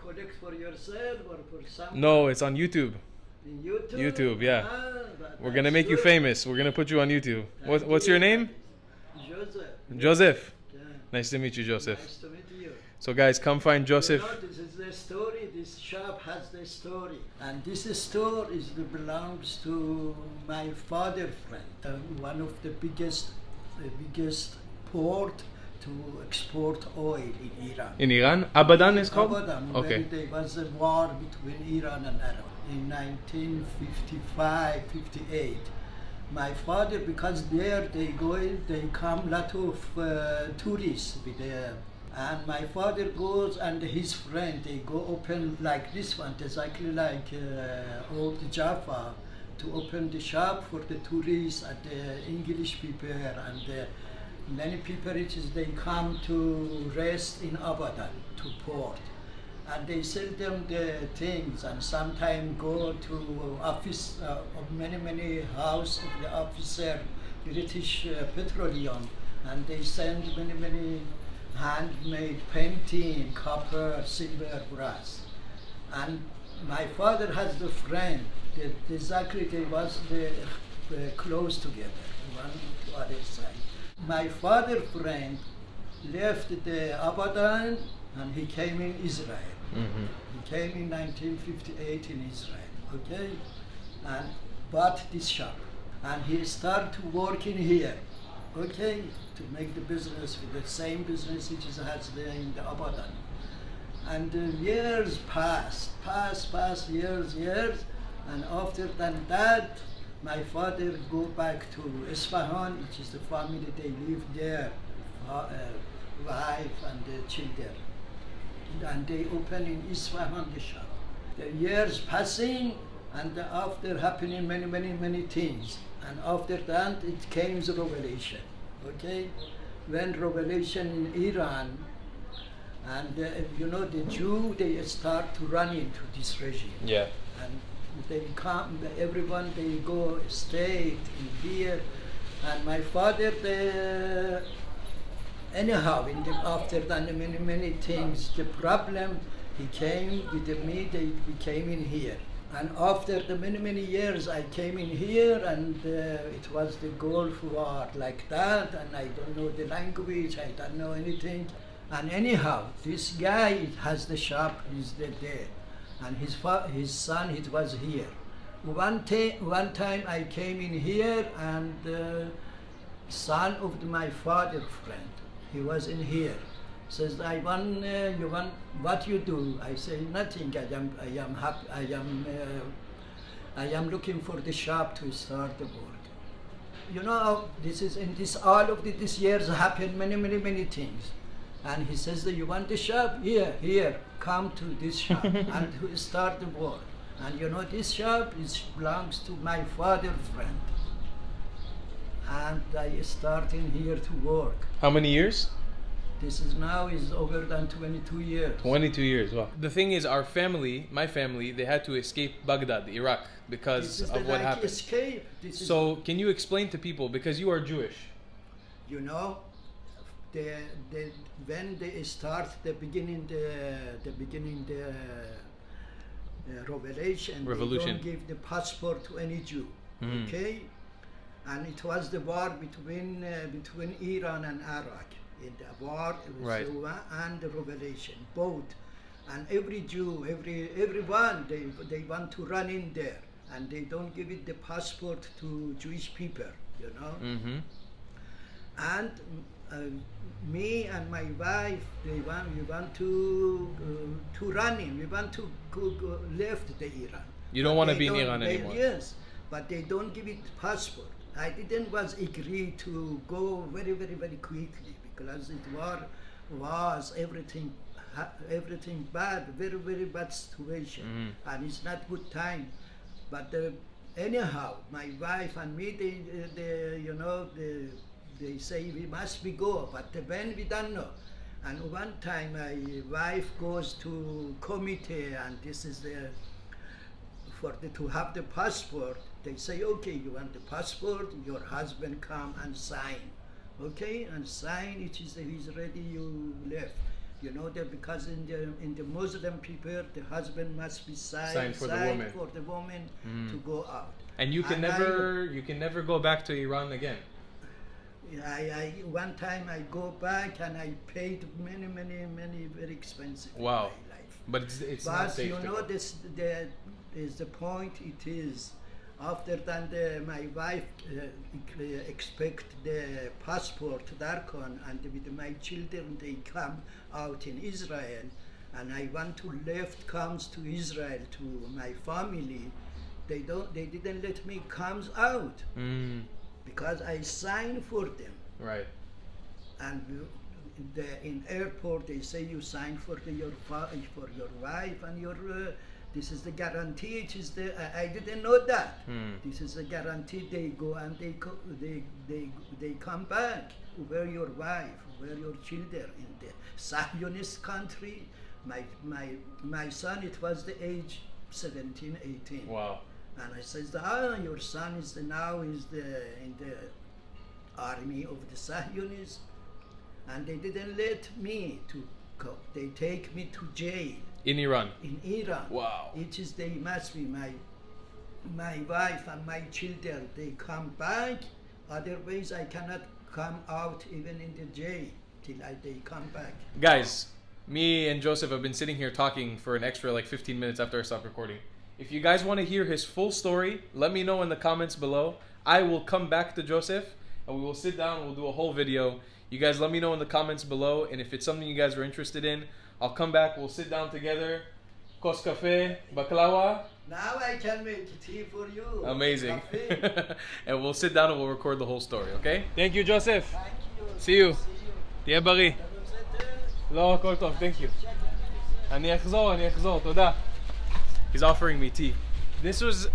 collect for yourself or for someone? No, it's on YouTube. In YouTube? YouTube, yeah. But We're gonna that's make you good. famous. We're gonna put you on YouTube. What's your name? Joseph. Joseph. Yeah. Nice to meet you, Joseph. Nice to meet you. So guys, come find Joseph. You know, this is the story. This shop has the story, and this store belongs to my father friend, one of the biggest port to export oil in Iran. In Iran? Abadan is called? Abadan. Okay. When there was a war between Iran and Arab in 1955-58. My father, because there they come lot of tourists with them. And my father goes and his friend, they go open like this one, exactly like old Jaffa, to open the shop for the tourists and the English people and many people, they come to rest in Abadan, to port. And they sell them the things, and sometimes go to office of many house of the officer, British Petroleum, and they send many handmade painting, copper, silver, brass. And my father has the friend that exactly they was close together, one to other side. My father friend left the Abadan and he came in Israel. Mm-hmm. He came in 1958 in Israel, okay? And bought this shop. And he started working here, okay? To make the business with the same business which he has there in the Abadan. And years passed, years. And after that, my father go back to Isfahan, which is the family, they live there, wife and the children. And they open in Isfahan the shop. The years passing, and after happening many things. And after that, it came the revelation, okay? When revelation in Iran, and the Jew, they start to run into this regime. Yeah. And they come, everyone, they go, stay in here. And my father, anyhow, after that many things, the problem, he came with me, we came in here. And after the many years, I came in here, and it was the Gulf War like that, and I don't know the language, I don't know anything. And anyhow, this guy has the shop, he's there. And his son, it was here. One time I came in here, and son of my father friend, he was in here. Says, you want what you do? I say nothing. I am happy. I am looking for the shop to start the work. You know, this is in this all of this years happened many things. And he says that you want the shop? Here, come to this shop and start the work. And you know, this shop belongs to my father friend. and I starting here to work. How many years? This is now is over than 22 years. 22 years. Wow. The thing is, our family, my family, they had to escape Baghdad, Iraq, because This is of the what like happened. escape. This So, can you explain to people, because you are Jewish? you know, when they start the revelation, Revolution. they don't give the passport to any Jew. Mhm. Okay, and it was the war between Iran and Iraq. In the war, it was Right. the war and the revelation, both. And every Jew, everyone, they want to run in there, and they don't give it the passport to Jewish people, you know. Mm-hmm. And me and my wife, we want to run in. We want to go left the Iran. You don't But want to they be in don't- Iran they- anymore. Yes, but they don't give it passport. I didn't was agree to go very quickly because it was everything bad, very bad situation, and it's not good time. But anyhow, my wife and me, they say we must be go, but when we don't know. And one time my wife goes to committee, and this is to have the passport. They say, okay, you want the passport, your husband come and sign. Okay, and sign, he's ready, you left. You know that because in the Muslim people, the husband must be Signed for the woman. to go out. And you can never go back to Iran again. I one time I go back and I paid many very expensive in Wow. my life. But it's not But safe you to know, go. this is the point. It is after that my wife expect the passport darkon, and with my children they come out in Israel, and I want to left comes to Israel to my family. They didn't let me comes out because I signed for them. Right. And in airport they say you sign for your wife and your this is the guarantee. It is I didn't know that. This is a guarantee. They go and they come back. Where your wife, where your children in the Zionist country. My son, it was the age 17, 18. Wow. And I says, your son is now in the army of the Zionists, and they didn't let me to go. They take me to jail In Iran. in Iran. Wow. It is they must be my wife and my children. They come back. Otherwise, I cannot come out even in the jail till they come back. Guys, me and Joseph have been sitting here talking for an extra like 15 minutes after I stopped recording. If you guys want to hear his full story, let me know in the comments below. I will come back to Joseph and we will sit down and we'll do a whole video. You guys let me know in the comments below, and if it's something you guys are interested in, I'll come back, we'll sit down together. Kos cafe, baklawa. Now I can make tea for you. Amazing. Coffee. And we'll sit down and we'll record the whole story, okay? Thank you, Joseph. Thank you. See you. תהיה בריא. לא, הכל טוב, thank you. אני אחזור, תודה. He's offering me tea. This was,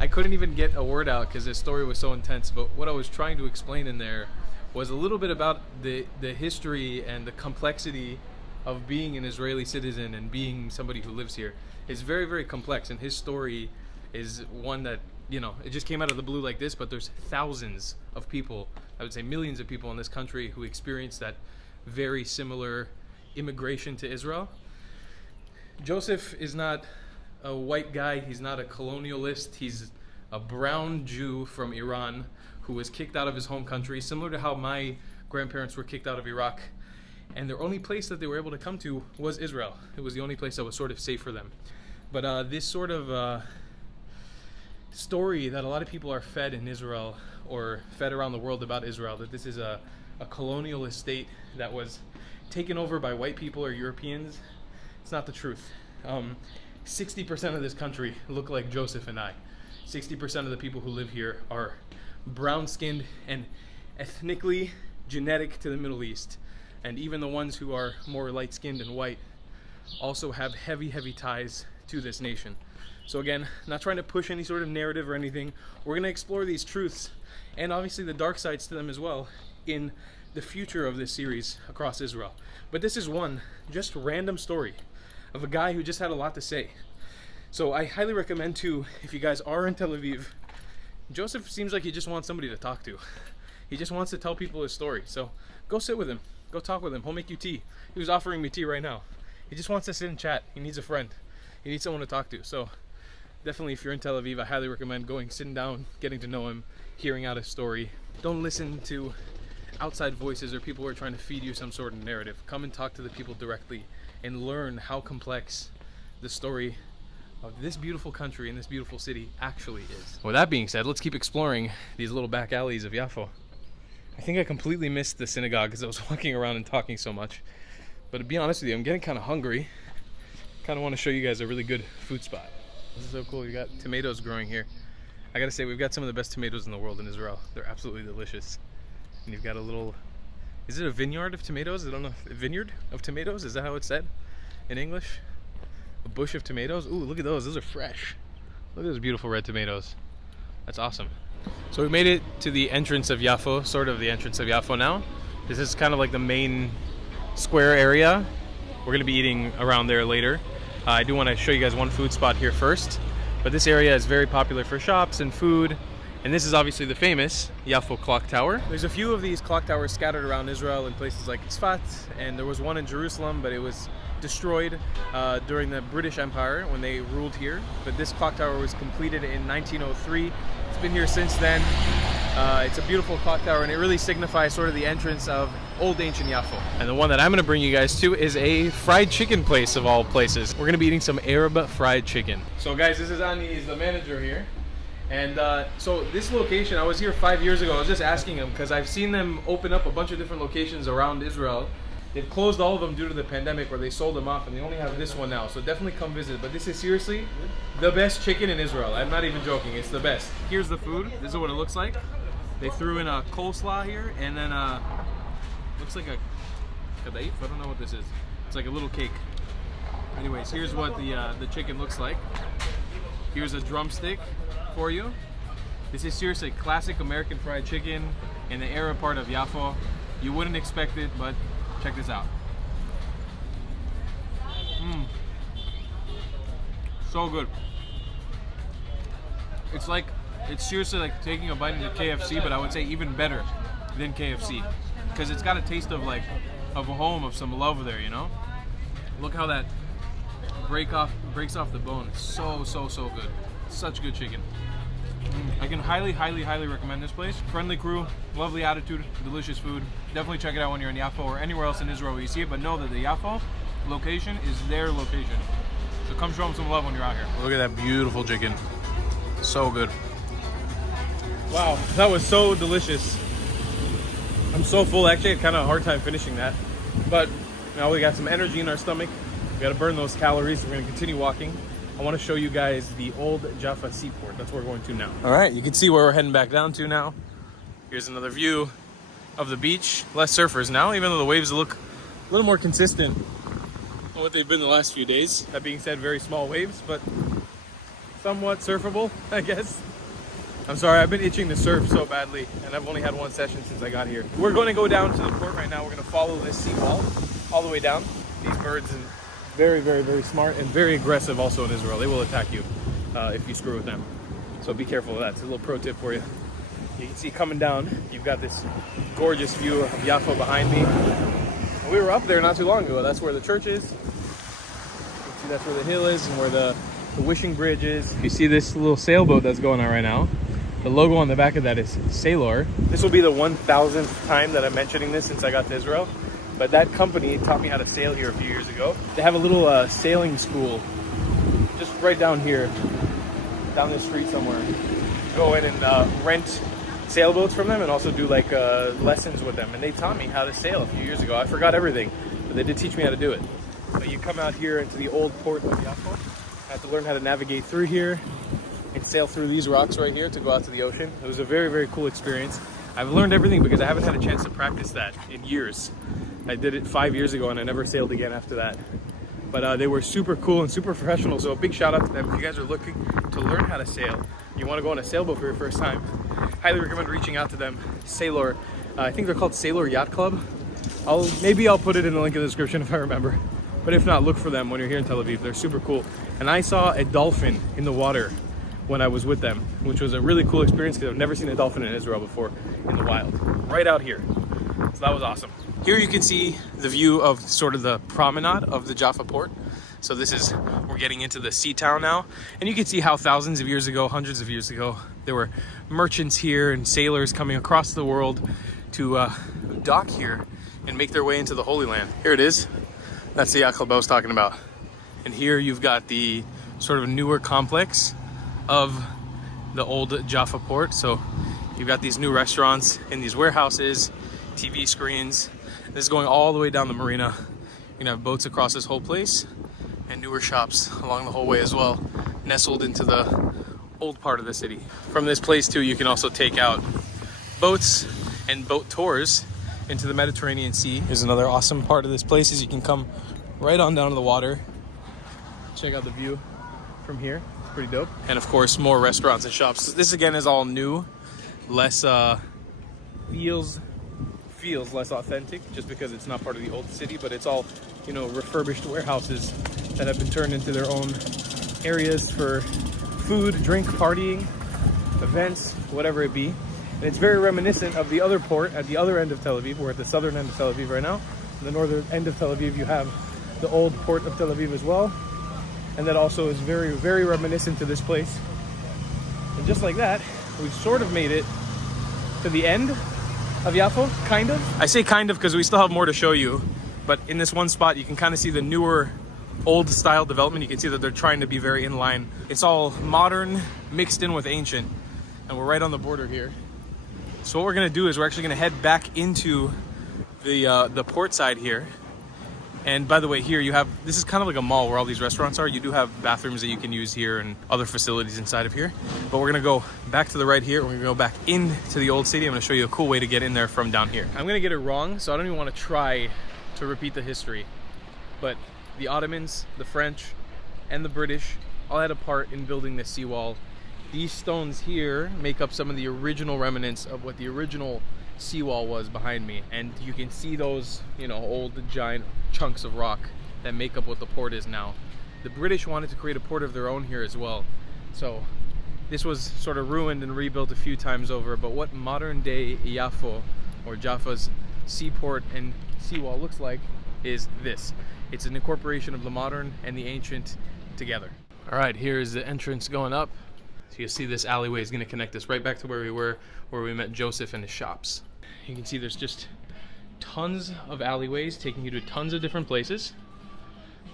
I couldn't even get a word out because this story was so intense, but what I was trying to explain in there was a little bit about the history and the complexity of being an Israeli citizen and being somebody who lives here. It's very complex, and his story is one that, it just came out of the blue like this, but there's thousands of people, I would say millions of people in this country who experienced that very similar immigration to Israel. Joseph is not a white guy, he's not a colonialist, he's a brown Jew from Iran who was kicked out of his home country, similar to how my grandparents were kicked out of Iraq. And their only place that they were able to come to was Israel. It was the only place that was sort of safe for them. But this sort of story that a lot of people are fed in Israel, or fed around the world about Israel, that this is a colonialist state that was taken over by white people or Europeans, it's not the truth. 60% of this country look like Joseph and I. 60% of the people who live here are brown-skinned and ethnically genetic to the Middle East. And even the ones who are more light-skinned and white also have heavy ties to this nation. So again, not trying to push any sort of narrative or anything. We're going to explore these truths and obviously the dark sides to them as well in the future of this series across Israel. But this is one just random story of a guy who just had a lot to say. So I highly recommend too, if you guys are in Tel Aviv, Joseph seems like he just wants somebody to talk to. He just wants to tell people his story. So go sit with him, go talk with him, he'll make you tea. He was offering me tea right now. He just wants to sit and chat. He needs a friend. He needs someone to talk to. So definitely if you're in Tel Aviv, I highly recommend going, sitting down, getting to know him, hearing out his story. Don't listen to outside voices or people who are trying to feed you some sort of narrative. Come and talk to the people directly and learn how complex the story of this beautiful country and this beautiful city actually is. With that being said, let's keep exploring these little back alleys of Yafo. I think I completely missed the synagogue because I was walking around and talking so much. But to be honest with you, I'm getting kind of hungry. Kind of want to show you guys a really good food spot. This is so cool. You got tomatoes growing here. I gotta say, we've got some of the best tomatoes in the world in Israel. They're absolutely delicious. And you've got a little, is it a vineyard of tomatoes? I don't know, a vineyard of tomatoes? Is that how it's said in English? A bush of tomatoes? Ooh, look at those. Those are fresh. Look at those beautiful red tomatoes. That's awesome. So we made it to the entrance of Yafo, sort of the entrance of Yafo now. This is kind of like the main square area. We're gonna be eating around there later. I do want to show you guys one food spot here first. But this area is very popular for shops and food. And this is obviously the famous Yafo clock tower. There's a few of these clock towers scattered around Israel in places like Tzfat, and there was one in Jerusalem, but it was destroyed during the British Empire when they ruled here. But this clock tower was completed in 1903. It's been here since then. It's a beautiful clock tower, and it really signifies sort of the entrance of old ancient Yafo. And the one that I'm going to bring you guys to is a fried chicken place of all places. We're going to be eating some Arab fried chicken. So guys, this is Ani, he's the manager here. And so this location, I was here 5 years ago. I was just asking him because I've seen them open up a bunch of different locations around Israel. They've closed all of them due to the pandemic, where they sold them off, and they only have this one now. So definitely come visit. But this is seriously the best chicken in Israel. I'm not even joking. It's the best. Here's the food. This is what it looks like. They threw in a coleslaw here, and then looks like a kadaif. I don't know what this is. It's like a little cake. Anyways, here's what the chicken looks like. Here's a drumstick for you. This is seriously classic American fried chicken in the Arab part of Yafo. You wouldn't expect it, but check this out. So good. It's seriously like taking a bite into KFC, but I would say even better than KFC, because it's got a taste of a home, of some love there, you know. Look how that breaks off the bone. It's so good. Such good chicken. I can highly recommend this place. Friendly crew, lovely attitude, delicious food. Definitely check it out when you're in Yafo or anywhere else in Israel where you see it, but know that the Yafo location is their location. So come show them some love when you're out here. Look at that beautiful chicken. So good. Wow, that was so delicious. I'm so full. Actually, I had kind of a hard time finishing that. But now we got some energy in our stomach. We got to burn those calories. We're going to continue walking. I want to show you guys the old Jaffa seaport. That's where we're going to now. All right, you can see where we're heading back down to now. Here's another view of the beach. Less surfers now, even though the waves look a little more consistent than what they've been the last few days. That being said, very small waves, but somewhat surfable, I guess. I'm sorry, I've been itching to surf so badly, and I've only had one session since I got here. We're going to go down to the port right now. We're going to follow this seawall all the way down. These birds, and very smart and very aggressive also in Israel. They will attack you if you screw with them. So be careful of that. It's a little pro tip for you. You can see coming down, you've got this gorgeous view of Yafo behind me. And we were up there not too long ago. That's where the church is. You can see that's where the hill is and where the wishing bridge is. You see this little sailboat that's going on right now. The logo on the back of that is Sailor. This will be the 1,000th time that I'm mentioning this since I got to Israel. But that company taught me how to sail here a few years ago. They have a little sailing school just right down here, down the street somewhere. Go in and rent sailboats from them and also do like lessons with them. And they taught me how to sail a few years ago. I forgot everything, but they did teach me how to do it. But you come out here into the old port of Yafo. I have to learn how to navigate through here and sail through these rocks right here to go out to the ocean. It was a very cool experience. I've learned everything because I haven't had a chance to practice that in years. I did it 5 years ago and I never sailed again after that. but they were super cool and super professional. So a big shout out to them. If you guys are looking to learn how to sail, you want to go on a sailboat for your first time, highly recommend reaching out to them. Sailor, I think they're called Sailor Yacht Club. Maybe I'll put it in the link in the description if I remember. But if not, look for them when you're here in Tel Aviv. They're super cool. And I saw a dolphin in the water when I was with them, which was a really cool experience because I've never seen a dolphin in Israel before in the wild, right out here. So that was awesome. Here you can see the view of sort of the promenade of the Jaffa port. So this is, we're getting into the sea town now. And you can see how thousands of years ago, hundreds of years ago, there were merchants here and sailors coming across the world to dock here and make their way into the Holy Land. Here it is. That's the yacht club I was talking about. And here you've got the sort of newer complex of the old Jaffa port. So you've got these new restaurants and these warehouses, TV screens. This is going all the way down the marina. You're gonna have boats across this whole place and newer shops along the whole way as well, nestled into the old part of the city. From this place too, you can also take out boats and boat tours into the Mediterranean Sea. Here's another awesome part of this place is you can come right on down to the water. Check out the view from here. It's pretty dope. And of course, more restaurants and shops. This again is all new, less feels less authentic just because it's not part of the old city, but it's all, you know, refurbished warehouses that have been turned into their own areas for food, drink, partying, events, whatever it be. And it's very reminiscent of the other port at the other end of Tel Aviv. We're at the southern end of Tel Aviv right now. On the northern end of Tel Aviv, you have the old port of Tel Aviv as well. And that also is very, very reminiscent to this place. And just like that, we've sort of made it to the end of Yafo, kind of. I say kind of because we still have more to show you. But in this one spot, you can kind of see the newer, old style development. You can see that they're trying to be very in line. It's all modern mixed in with ancient. And we're right on the border here. So what we're gonna do is we're actually gonna head back into the port side here. And by the way, here you have, this is kind of like a mall where all these restaurants are. You do have bathrooms that you can use here and other facilities inside of here. But we're gonna go back to the right here. We're gonna go back into the old city. I'm gonna show you a cool way to get in there from down here. I'm gonna get it wrong, so I don't even wanna try to repeat the history. But the Ottomans, the French, and the British all had a part in building this seawall. These stones here make up some of the original remnants of what the original seawall was behind me, and you can see those, you know, old giant chunks of rock that make up what the port is now. The British wanted to create a port of their own here as well, so this was sort of ruined and rebuilt a few times over. But what modern day Yafo or Jaffa's seaport and seawall looks like is this. It's an incorporation of the modern and the ancient together. All right, here's the entrance going up. So you see this alleyway is going to connect us right back to where we were, where we met Joseph and his shops. You can see there's just tons of alleyways taking you to tons of different places.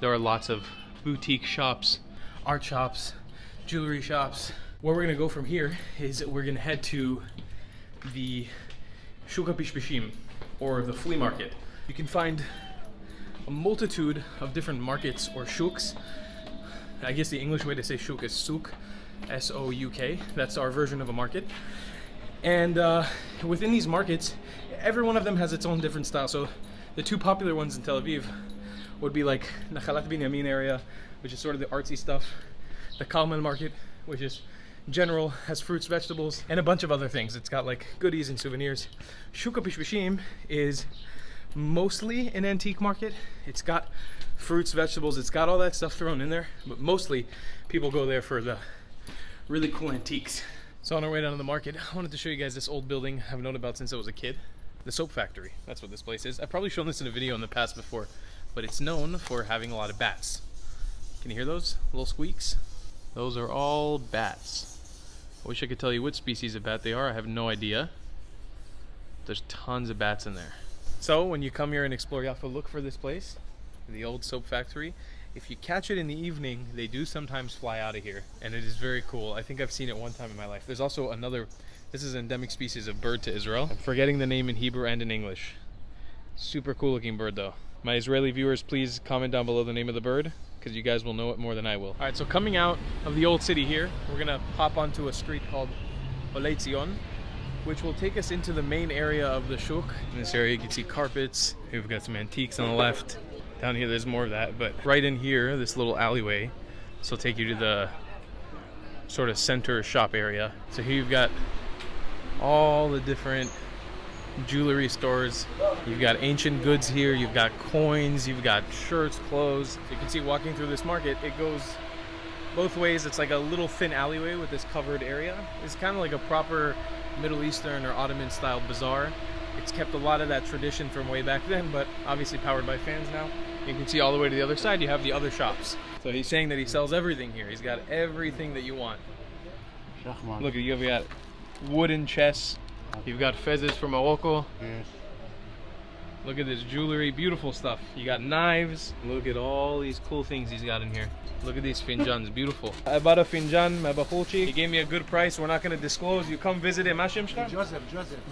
There are lots of boutique shops, art shops, jewelry shops. Where we're going to go from here is we're going to head to the Shuk HaPishpishim, or the flea market. You can find a multitude of different markets or shuks. I guess the English way to say shuk is souk, S-O-U-K. That's our version of a market. And within these markets, every one of them has its own different style. So the two popular ones in Tel Aviv would be like Nachalat Binyamin area, which is sort of the artsy stuff. The Kalman market, which is general, has fruits, vegetables, and a bunch of other things. It's got like goodies and souvenirs. Shuk HaPishpishim is mostly an antique market. It's got fruits, vegetables, it's got all that stuff thrown in there, but mostly people go there for the really cool antiques. So on our way down to the market, I wanted to show you guys this old building I've known about since I was a kid. The soap factory, that's what this place is. I've probably shown this in a video in the past before, but it's known for having a lot of bats. Can you hear those little squeaks? Those are all bats. I wish I could tell you what species of bat they are. I have no idea. There's tons of bats in there. So when you come here and explore Yafo, look for this place, the old soap factory. If you catch it in the evening, they do sometimes fly out of here, and it is very cool. I think I've seen it one time in my life. There's also another, this is an endemic species of bird to Israel. I'm forgetting the name in Hebrew and in English. Super cool looking bird though. My Israeli viewers, please comment down below the name of the bird, because you guys will know it more than I will. All right, so coming out of the old city here, we're gonna hop onto a street called Olei Zion, which will take us into the main area of the shuk. In this area you can see carpets. We've got some antiques on the left. Down here, there's more of that, but right in here, this little alleyway, this will take you to the sort of center shop area. So here you've got all the different jewelry stores. You've got ancient goods here, you've got coins, you've got shirts, clothes. You can see walking through this market, it goes both ways. It's like a little thin alleyway with this covered area. It's kind of like a proper Middle Eastern or Ottoman style bazaar. It's kept a lot of that tradition from way back then, but obviously powered by fans now. You can see all the way to the other side, you have the other shops. So he's saying that he sells everything here. He's got everything that you want. Look, you've got wooden chess. You've got fezzes from Morocco. Yes. Look at this jewelry, beautiful stuff. You got knives. Look at all these cool things he's got in here. Look at these finjans, beautiful. I bought a finjan, Mabahuchi. He gave me a good price. We're not going to disclose. You come visit him. Joseph.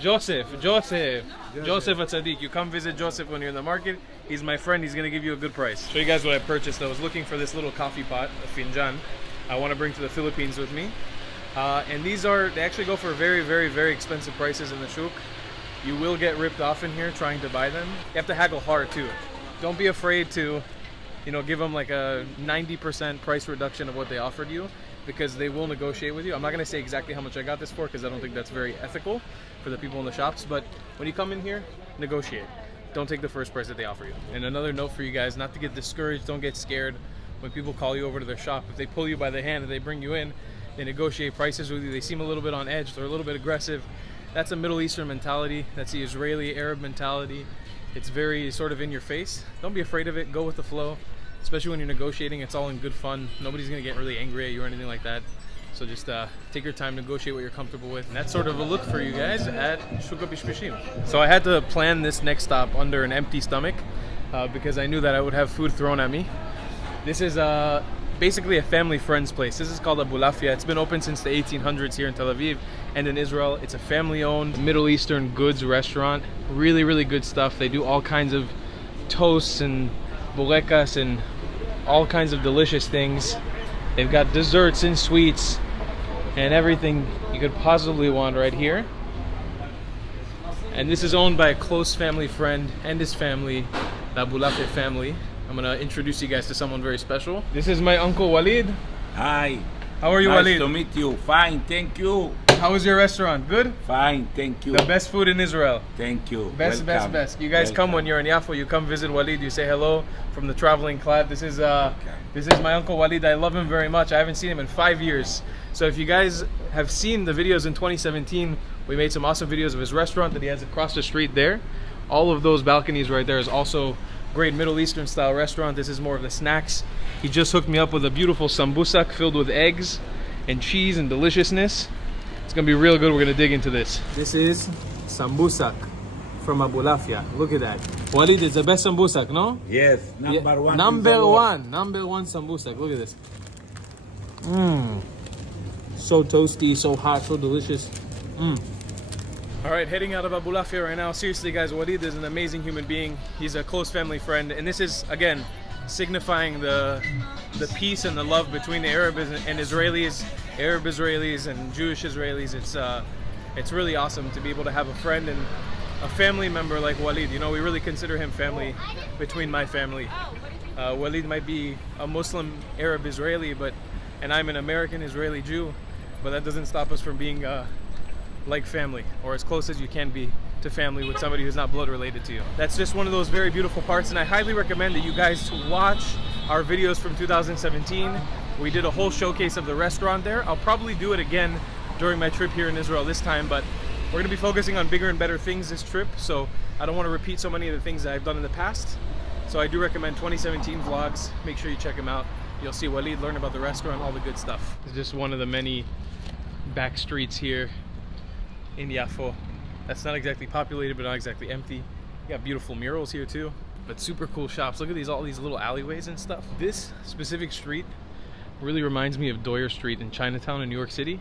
Joseph Atzadik. You come visit Joseph when you're in the market. He's my friend. He's going to give you a good price. Show you guys what I purchased. I was looking for this little coffee pot, a finjan. I want to bring to the Philippines with me. And they actually go for very, very, very expensive prices in the shuk. You will get ripped off in here trying to buy them. You have to haggle hard too. Don't be afraid to, give them like a 90% price reduction of what they offered you, because they will negotiate with you. I'm not gonna say exactly how much I got this for, because I don't think that's very ethical for the people in the shops, but when you come in here, negotiate. Don't take the first price that they offer you. And another note for you guys, not to get discouraged, don't get scared when people call you over to their shop. If they pull you by the hand and they bring you in, they negotiate prices with you, they seem a little bit on edge, they're a little bit aggressive. That's a Middle Eastern mentality. That's the Israeli Arab mentality. It's very sort of in your face. Don't be afraid of it. Go with the flow. Especially when you're negotiating, it's all in good fun. Nobody's gonna get really angry at you or anything like that. So just take your time, negotiate what you're comfortable with. And that's sort of a look for you guys at Shuka Bishbishim. So I had to plan this next stop under an empty stomach because I knew that I would have food thrown at me. This is basically a family friend's place. This is called Abu Lafia. It's been open since the 1800s here in Tel Aviv and in Israel. It's a family-owned Middle Eastern goods restaurant. Really, really good stuff. They do all kinds of toasts and bulekas and all kinds of delicious things. They've got desserts and sweets and everything you could possibly want right here. And this is owned by a close family friend and his family, the Abu Lafia family. I'm gonna introduce you guys to someone very special. This is my uncle Walid. Hi. How are you, Nice Walid? to meet you. Fine, thank you. How was your restaurant? Good? Fine, thank you. The best food in Israel. Thank you. Best. Welcome. You guys come when Welcome. you're in Yafo, you come visit Walid, you say hello from the traveling club. This is my uncle Walid. I love him very much. I haven't seen him in 5 years. So if you guys have seen the videos in 2017, we made some awesome videos of his restaurant that he has across the street there. All of those balconies right there is also great Middle Eastern style restaurant. This is more of the snacks. He just hooked me up with a beautiful sambusak filled with eggs and cheese and deliciousness. It's gonna be real good. We're gonna dig into this. This is sambusak from Abu Lafia. Look at that. Walid, it's the best sambusak, no? Yes, number one. Number one sambusak. Look at this. So toasty, so hot, so delicious. All right, heading out of Abu Lafia right now. Seriously, guys, Walid is an amazing human being. He's a close family friend, and this is, again, signifying the peace and the love between the Arab and Israelis, Arab Israelis and Jewish Israelis. It's really awesome to be able to have a friend and a family member like Walid. We really consider him family between my family. Walid might be a Muslim Arab Israeli, and I'm an American Israeli Jew, but that doesn't stop us from being like family, or as close as you can be to family with somebody who's not blood related to you. That's just one of those very beautiful parts, and I highly recommend that you guys watch our videos from 2017. We did a whole showcase of the restaurant there. I'll probably do it again during my trip here in Israel this time, but we're gonna be focusing on bigger and better things this trip, so I don't want to repeat so many of the things that I've done in the past. So I do recommend 2017 vlogs. Make sure you check them out. You'll see Walid, learn about the restaurant, all the good stuff. It's just one of the many back streets here in Yafo. That's not exactly populated, but not exactly empty. You got beautiful murals here too, but super cool shops. Look at all these little alleyways and stuff. This specific street really reminds me of Doyer Street in Chinatown in New York City,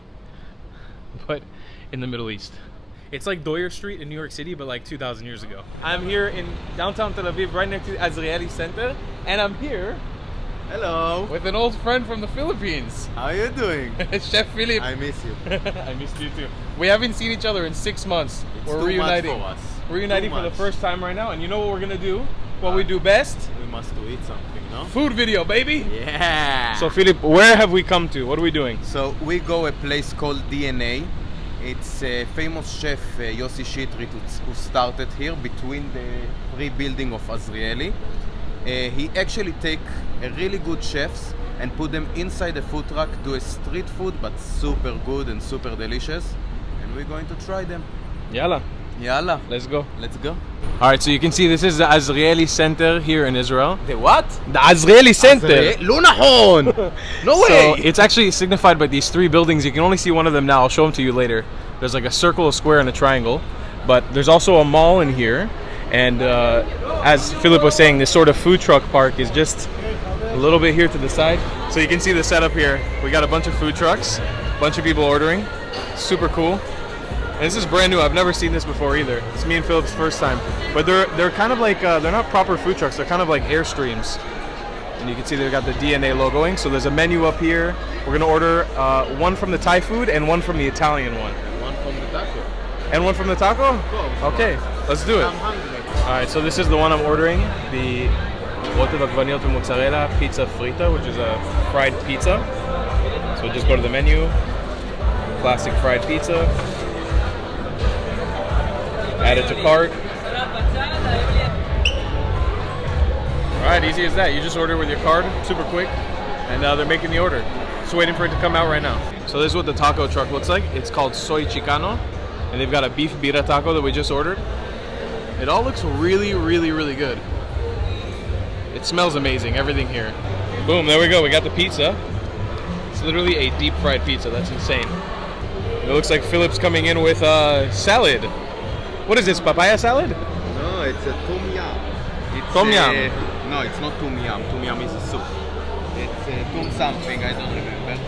but in the Middle East. It's like Doyer Street in New York City, but like 2,000 years ago. I'm here in downtown Tel Aviv, right next to Azrieli Center, and I'm here Hello. with an old friend from the Philippines. How are you doing? Chef Philip. I miss you. I missed you too. We haven't seen each other in 6 months. It's We're too reuniting. much for us. We're reuniting Too for the much. first time right now, and you know what we're gonna do? what we do best. We must to eat something, no? Food video, baby. Yeah. So Philip, where have we come to? What are we doing? So we go a place called DNA. It's a famous chef Yossi Shitrit who started here between the three buildings of Azrieli. He actually take a really good chefs and put them inside the food truck, do a street food, but super good and super delicious. And we're going to try them. Yalla, Yalla, let's go. let's go. All right, so you can see this is the Azrieli Center here in Israel. The what? The Azrieli Center. Lunahon! No way! So it's actually signified by these three buildings. You can only see one of them now. I'll show them to you later. There's like a circle, a square, and a triangle. But there's also a mall in here. And as Philip was saying, this sort of food truck park is just a little bit here to the side. So you can see the setup here. We got a bunch of food trucks, a bunch of people ordering. Super cool. And this is brand new. I've never seen this before either. It's me and Philip's first time. But they're kind of like, they're not proper food trucks. They're kind of like Airstreams. And you can see they've got the DNA logoing. So there's a menu up here. We're gonna order one from the Thai food and one from the Italian one. One from the taco. And one from the taco? Okay, let's do it. I'm hungry. Alright, so this is the one I'm ordering. The rote vacvanillo to mozzarella pizza frita, which is a fried pizza. So just go to the menu. Classic fried pizza. Add it to cart. Alright, easy as that. You just order with your card, super quick. And they're making the order. Just waiting for it to come out right now. So this is what the taco truck looks like. It's called Soy Chicano. And they've got a beef birria taco that we just ordered. It all looks really, really, really good. It smells amazing, everything here. Boom, there we go. We got the pizza. It's literally a deep fried pizza. That's insane. It looks like Philip's coming in with salad. What is this, papaya salad? No, it's a tom yum. It's Tom yum. No, it's not tom yum. Tom yum is a soup. It's tom something, I don't remember.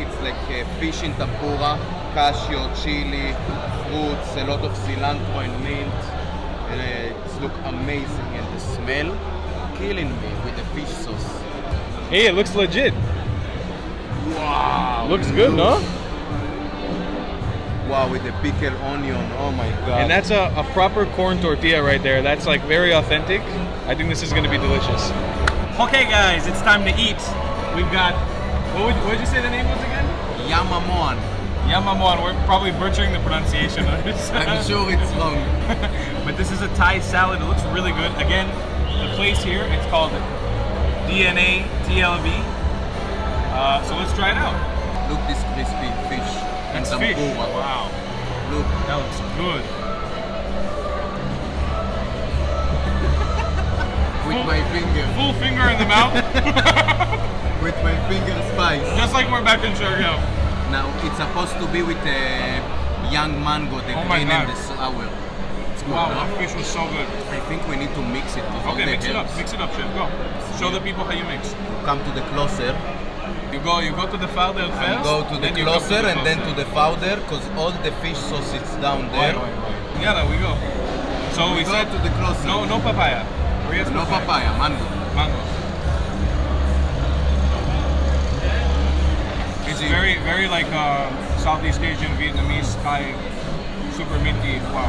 It's like fish in tempura, cashew, chili, fruits, a lot of cilantro and mint. And it looks amazing. And the smell, killing me with the fish sauce. Hey, it looks legit. Wow. Looks good, no? Wow, with the pickled onion. Oh my god. And that's a proper corn tortilla right there. That's like very authentic. I think this is gonna be delicious. Okay guys, it's time to eat. We've got, what would you say the name was again? Yamamon. Yamamon. We're probably butchering the pronunciation of this. I'm sure it's wrong. But this is a Thai salad. It looks really good. Again, the place here, it's called DNA TLB. So let's try it out. Look this crispy fish. That's and fish. tempura. Wow. Look. That looks good. With my finger. Full finger in the mouth. With my finger spice. Just like we're back in Sharjah. Now it's supposed to be with a young mango, the Oh my green God. and the sour. It's good, Wow, no? that fish was so good. I think we need to mix it with all Okay, the mix it up. herbs. Mix it up, chef. Go. Show the people how you mix. Come to the closer. You go to the founder And first. go to the then you come closer the and then to closer. the powder because all the fish sauce is down there. Yeah, there we go. So we Go said to the closer. no papaya. Or yes, No papaya, mango. Mango. It's See. very like Southeast Asian, Vietnamese, Thai, super minty. Wow.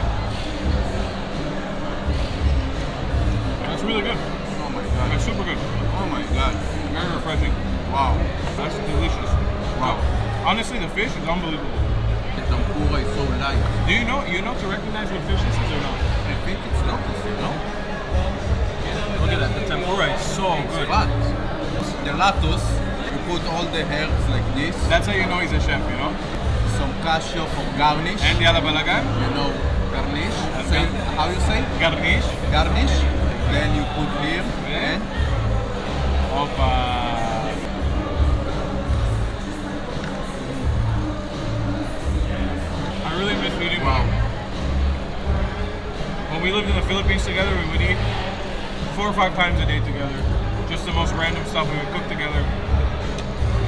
That's really good. Oh my god. That's super good. Oh my god. Very refreshing. Wow. That's delicious. Wow. Honestly, the fish is unbelievable. The tempura is so light. Do you know to recognize what fish this is or not? I think it's lotus, no? Look at that. The tempura is so good. But the lettuce, you put all the herbs like this. That's how you know he's a chef, you know? Some cashew for garnish. And yalla balagan. You know, garnish. And Say, gar- how you say? Garnish. Garnish. Then you put here and Opa. I really miss eating wow. When we lived in the Philippines together, we would eat 4 or 5 times a day together. Just the most random stuff we would cook together.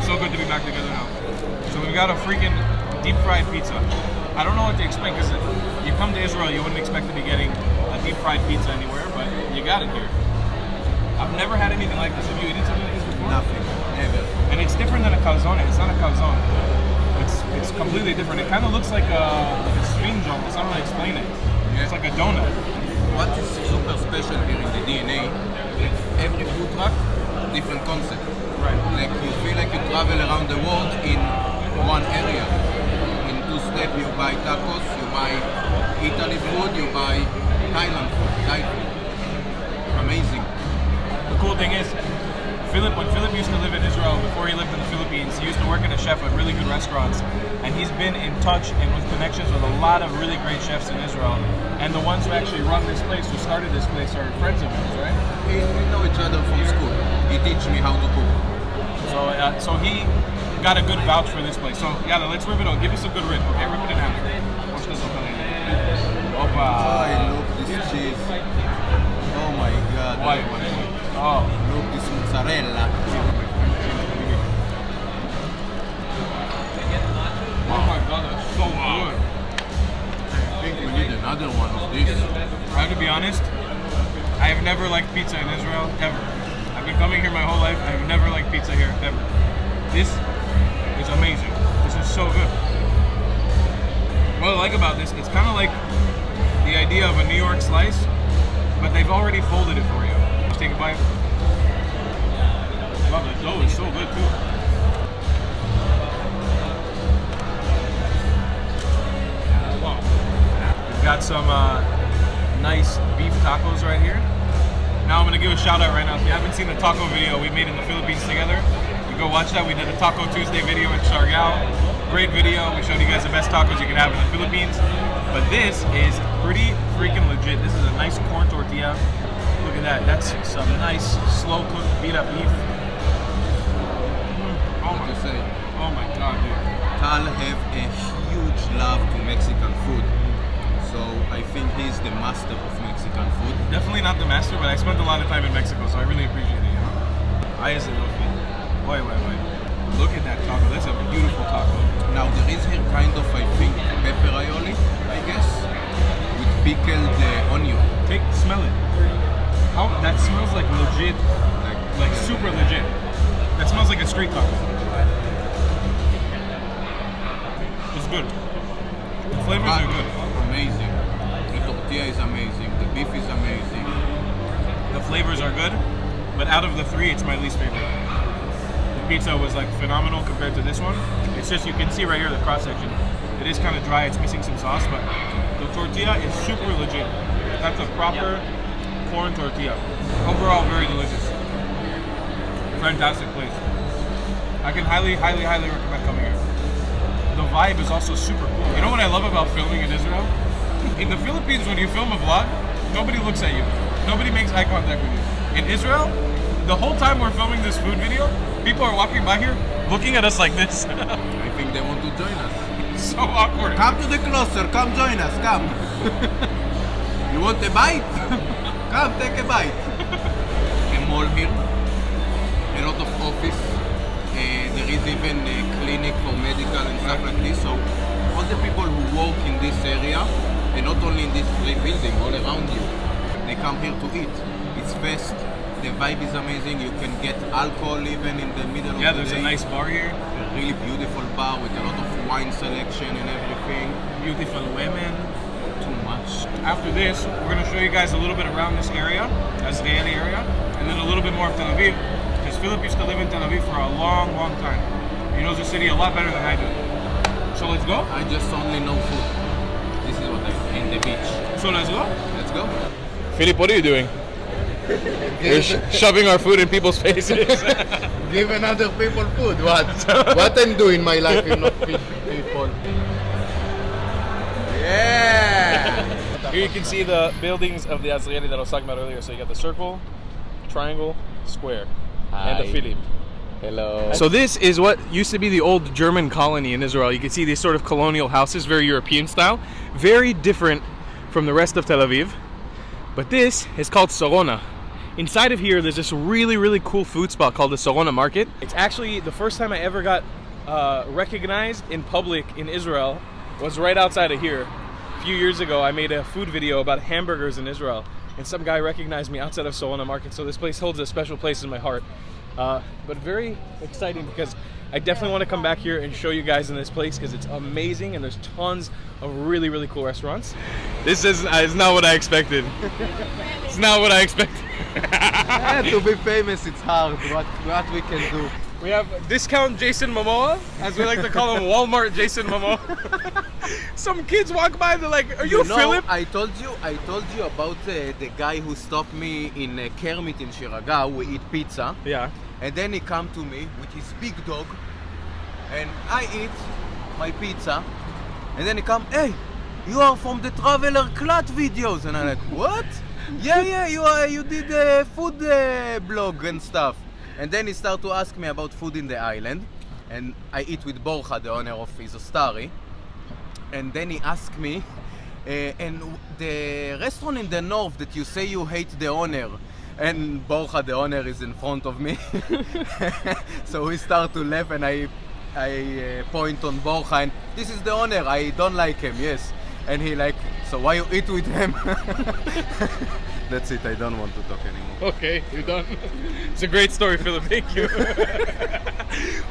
So good to be back together now. So we've got a freaking deep fried pizza. I don't know what to expect because you come to Israel, you wouldn't expect to be getting a deep fried pizza anywhere, but you got it here. I've never had anything like this. Have you eaten something like this before? Nothing. Ever. And it's different than a calzone. It's not a calzone. It's completely different. It kind of looks like a sphinge almost. I don't know how to explain it. It's like a donut. What is super special travel around the world in one area. In two steps, you buy tacos, you buy Italy food, you buy Thailand food, Thai food. Amazing. The cool thing is, when Philip used to live in Israel, before he lived in the Philippines, he used to work as a chef at really good restaurants, and he's been in touch and with connections with a lot of really great chefs in Israel. And the ones who actually run this place, who started this place, are friends of his, right? We know each other from school. He teach me how to cook. So he got a good vouch for this place. So yeah, let's rip it on. Give us a good rip, okay? Rip it in half. Opa. I love this cheese. Oh my god. Why? Oh. Look this mozzarella. Oh my god, that's so good. I think we need another one of these. I have to be honest, I have never liked pizza in Israel, ever. I've been coming here my whole life, I have never liked pizza here, ever. This is amazing. This is so good. What I like about this, it's kind of like the idea of a New York slice, but they've already folded it for you. Let's take a bite. Wow, the dough is so good too. Wow. We've got some nice beef tacos right here. Now I'm gonna give a shout out right now. If you haven't seen the taco video we made in the Philippines together, you go watch that. We did a Taco Tuesday video in Siargao. Great video. We showed you guys the best tacos you can have in the Philippines. But this is pretty freaking legit. This is a nice corn tortilla. Look at that. That's some nice slow cooked beat up beef. Oh my god, dude. Tal have a huge love to Mexican food. So I think he's the master of Mexican food. Definitely not the master, but I spent a lot of time in Mexico, so I really appreciate it, you know? I is a little bit. Wait. Look at that taco. That's a beautiful taco. Now there is here kind of, I think, pepper aioli, I guess, with pickled onion. Smell it. How that smells like legit, like super legit. That smells like a street taco. It's good. The flavors are good. Amazing. The tortilla is amazing. The beef is amazing. The flavors are good, but out of the three, it's my least favorite. The pizza was like phenomenal compared to this one. It's just, you can see right here the cross section. It is kind of dry, it's missing some sauce, but the tortilla is super legit. That's a proper corn tortilla. Overall, very delicious. Fantastic place. I can highly recommend coming here. The vibe is also super cool. You know what I love about filming in Israel? In the Philippines, when you film a vlog, nobody looks at you. Nobody makes eye contact with you. In Israel, the whole time we're filming this food video, people are walking by here looking at us like this. I think they want to join us. So awkward. Come to the closer, come join us, come. You want a bite? Come, take a bite. A mall here, a lot of office. There is even a clinic for medical and stuff like this. So all the people who work in this area, and not only in this building, all around you, they come here to eat. It's fast. The vibe is amazing. You can get alcohol even in the middle of the day. Yeah, there's a nice bar here. A really beautiful bar with a lot of wine selection and everything. Beautiful women. Too much. After this, we're going to show you guys a little bit around this area, Israeli area, and then a little bit more of Tel Aviv. Because Philip used to live in Tel Aviv for a long time. He knows the city a lot better than I do. So let's go? I just only know food. This is what I and the beach. So let's go? Let's go. Philip, what are you doing? You're shoving our food in people's faces. Give another people food. What? What I'm doing in my life if not feed people? Yeah! Here you can see the buildings of the Azrieli that I was talking about earlier. So you got the circle, triangle, square, and the Philip. Hello. So this is what used to be the old German colony in Israel. You can see these sort of colonial houses, very European style. Very different from the rest of Tel Aviv. But this is called Sorona. Inside of here, there's this really cool food spot called the Sorona Market. It's actually the first time I ever got recognized in public in Israel was right outside of here. A few years ago, I made a food video about hamburgers in Israel, and some guy recognized me outside of Sorona Market. So this place holds a special place in my heart. But very exciting because I definitely want to come back here and show you guys in this place because it's amazing and there's tons of really cool restaurants. This is not what I expected. It's not what I expected. Yeah, to be famous, it's hard. What we can do. We have discount Jason Momoa, as we like to call him, Walmart Jason Momoa. Some kids walk by, they're like, "Are you Philip?" I told you about the guy who stopped me in Kermit in Shiragaw. We eat pizza, Yeah. and then he come to me with his big dog, and I eat my pizza, and then he come, "Hey, you are from the Traveler Clat videos," and I'm like, "What?" Yeah, you did a food blog and stuff. And then he started to ask me about food in the island, and I eat with Borja, the owner of Isostari. And then he asked me, and the restaurant in the north that you say you hate the owner, and Borja, the owner, is in front of me. So he started to laugh, and I point on Borja, and this is the owner, I don't like him, yes. And he like, "So why you eat with him?" That's it, I don't want to talk anymore. Okay, you're done. It's a great story, Philip. Thank you.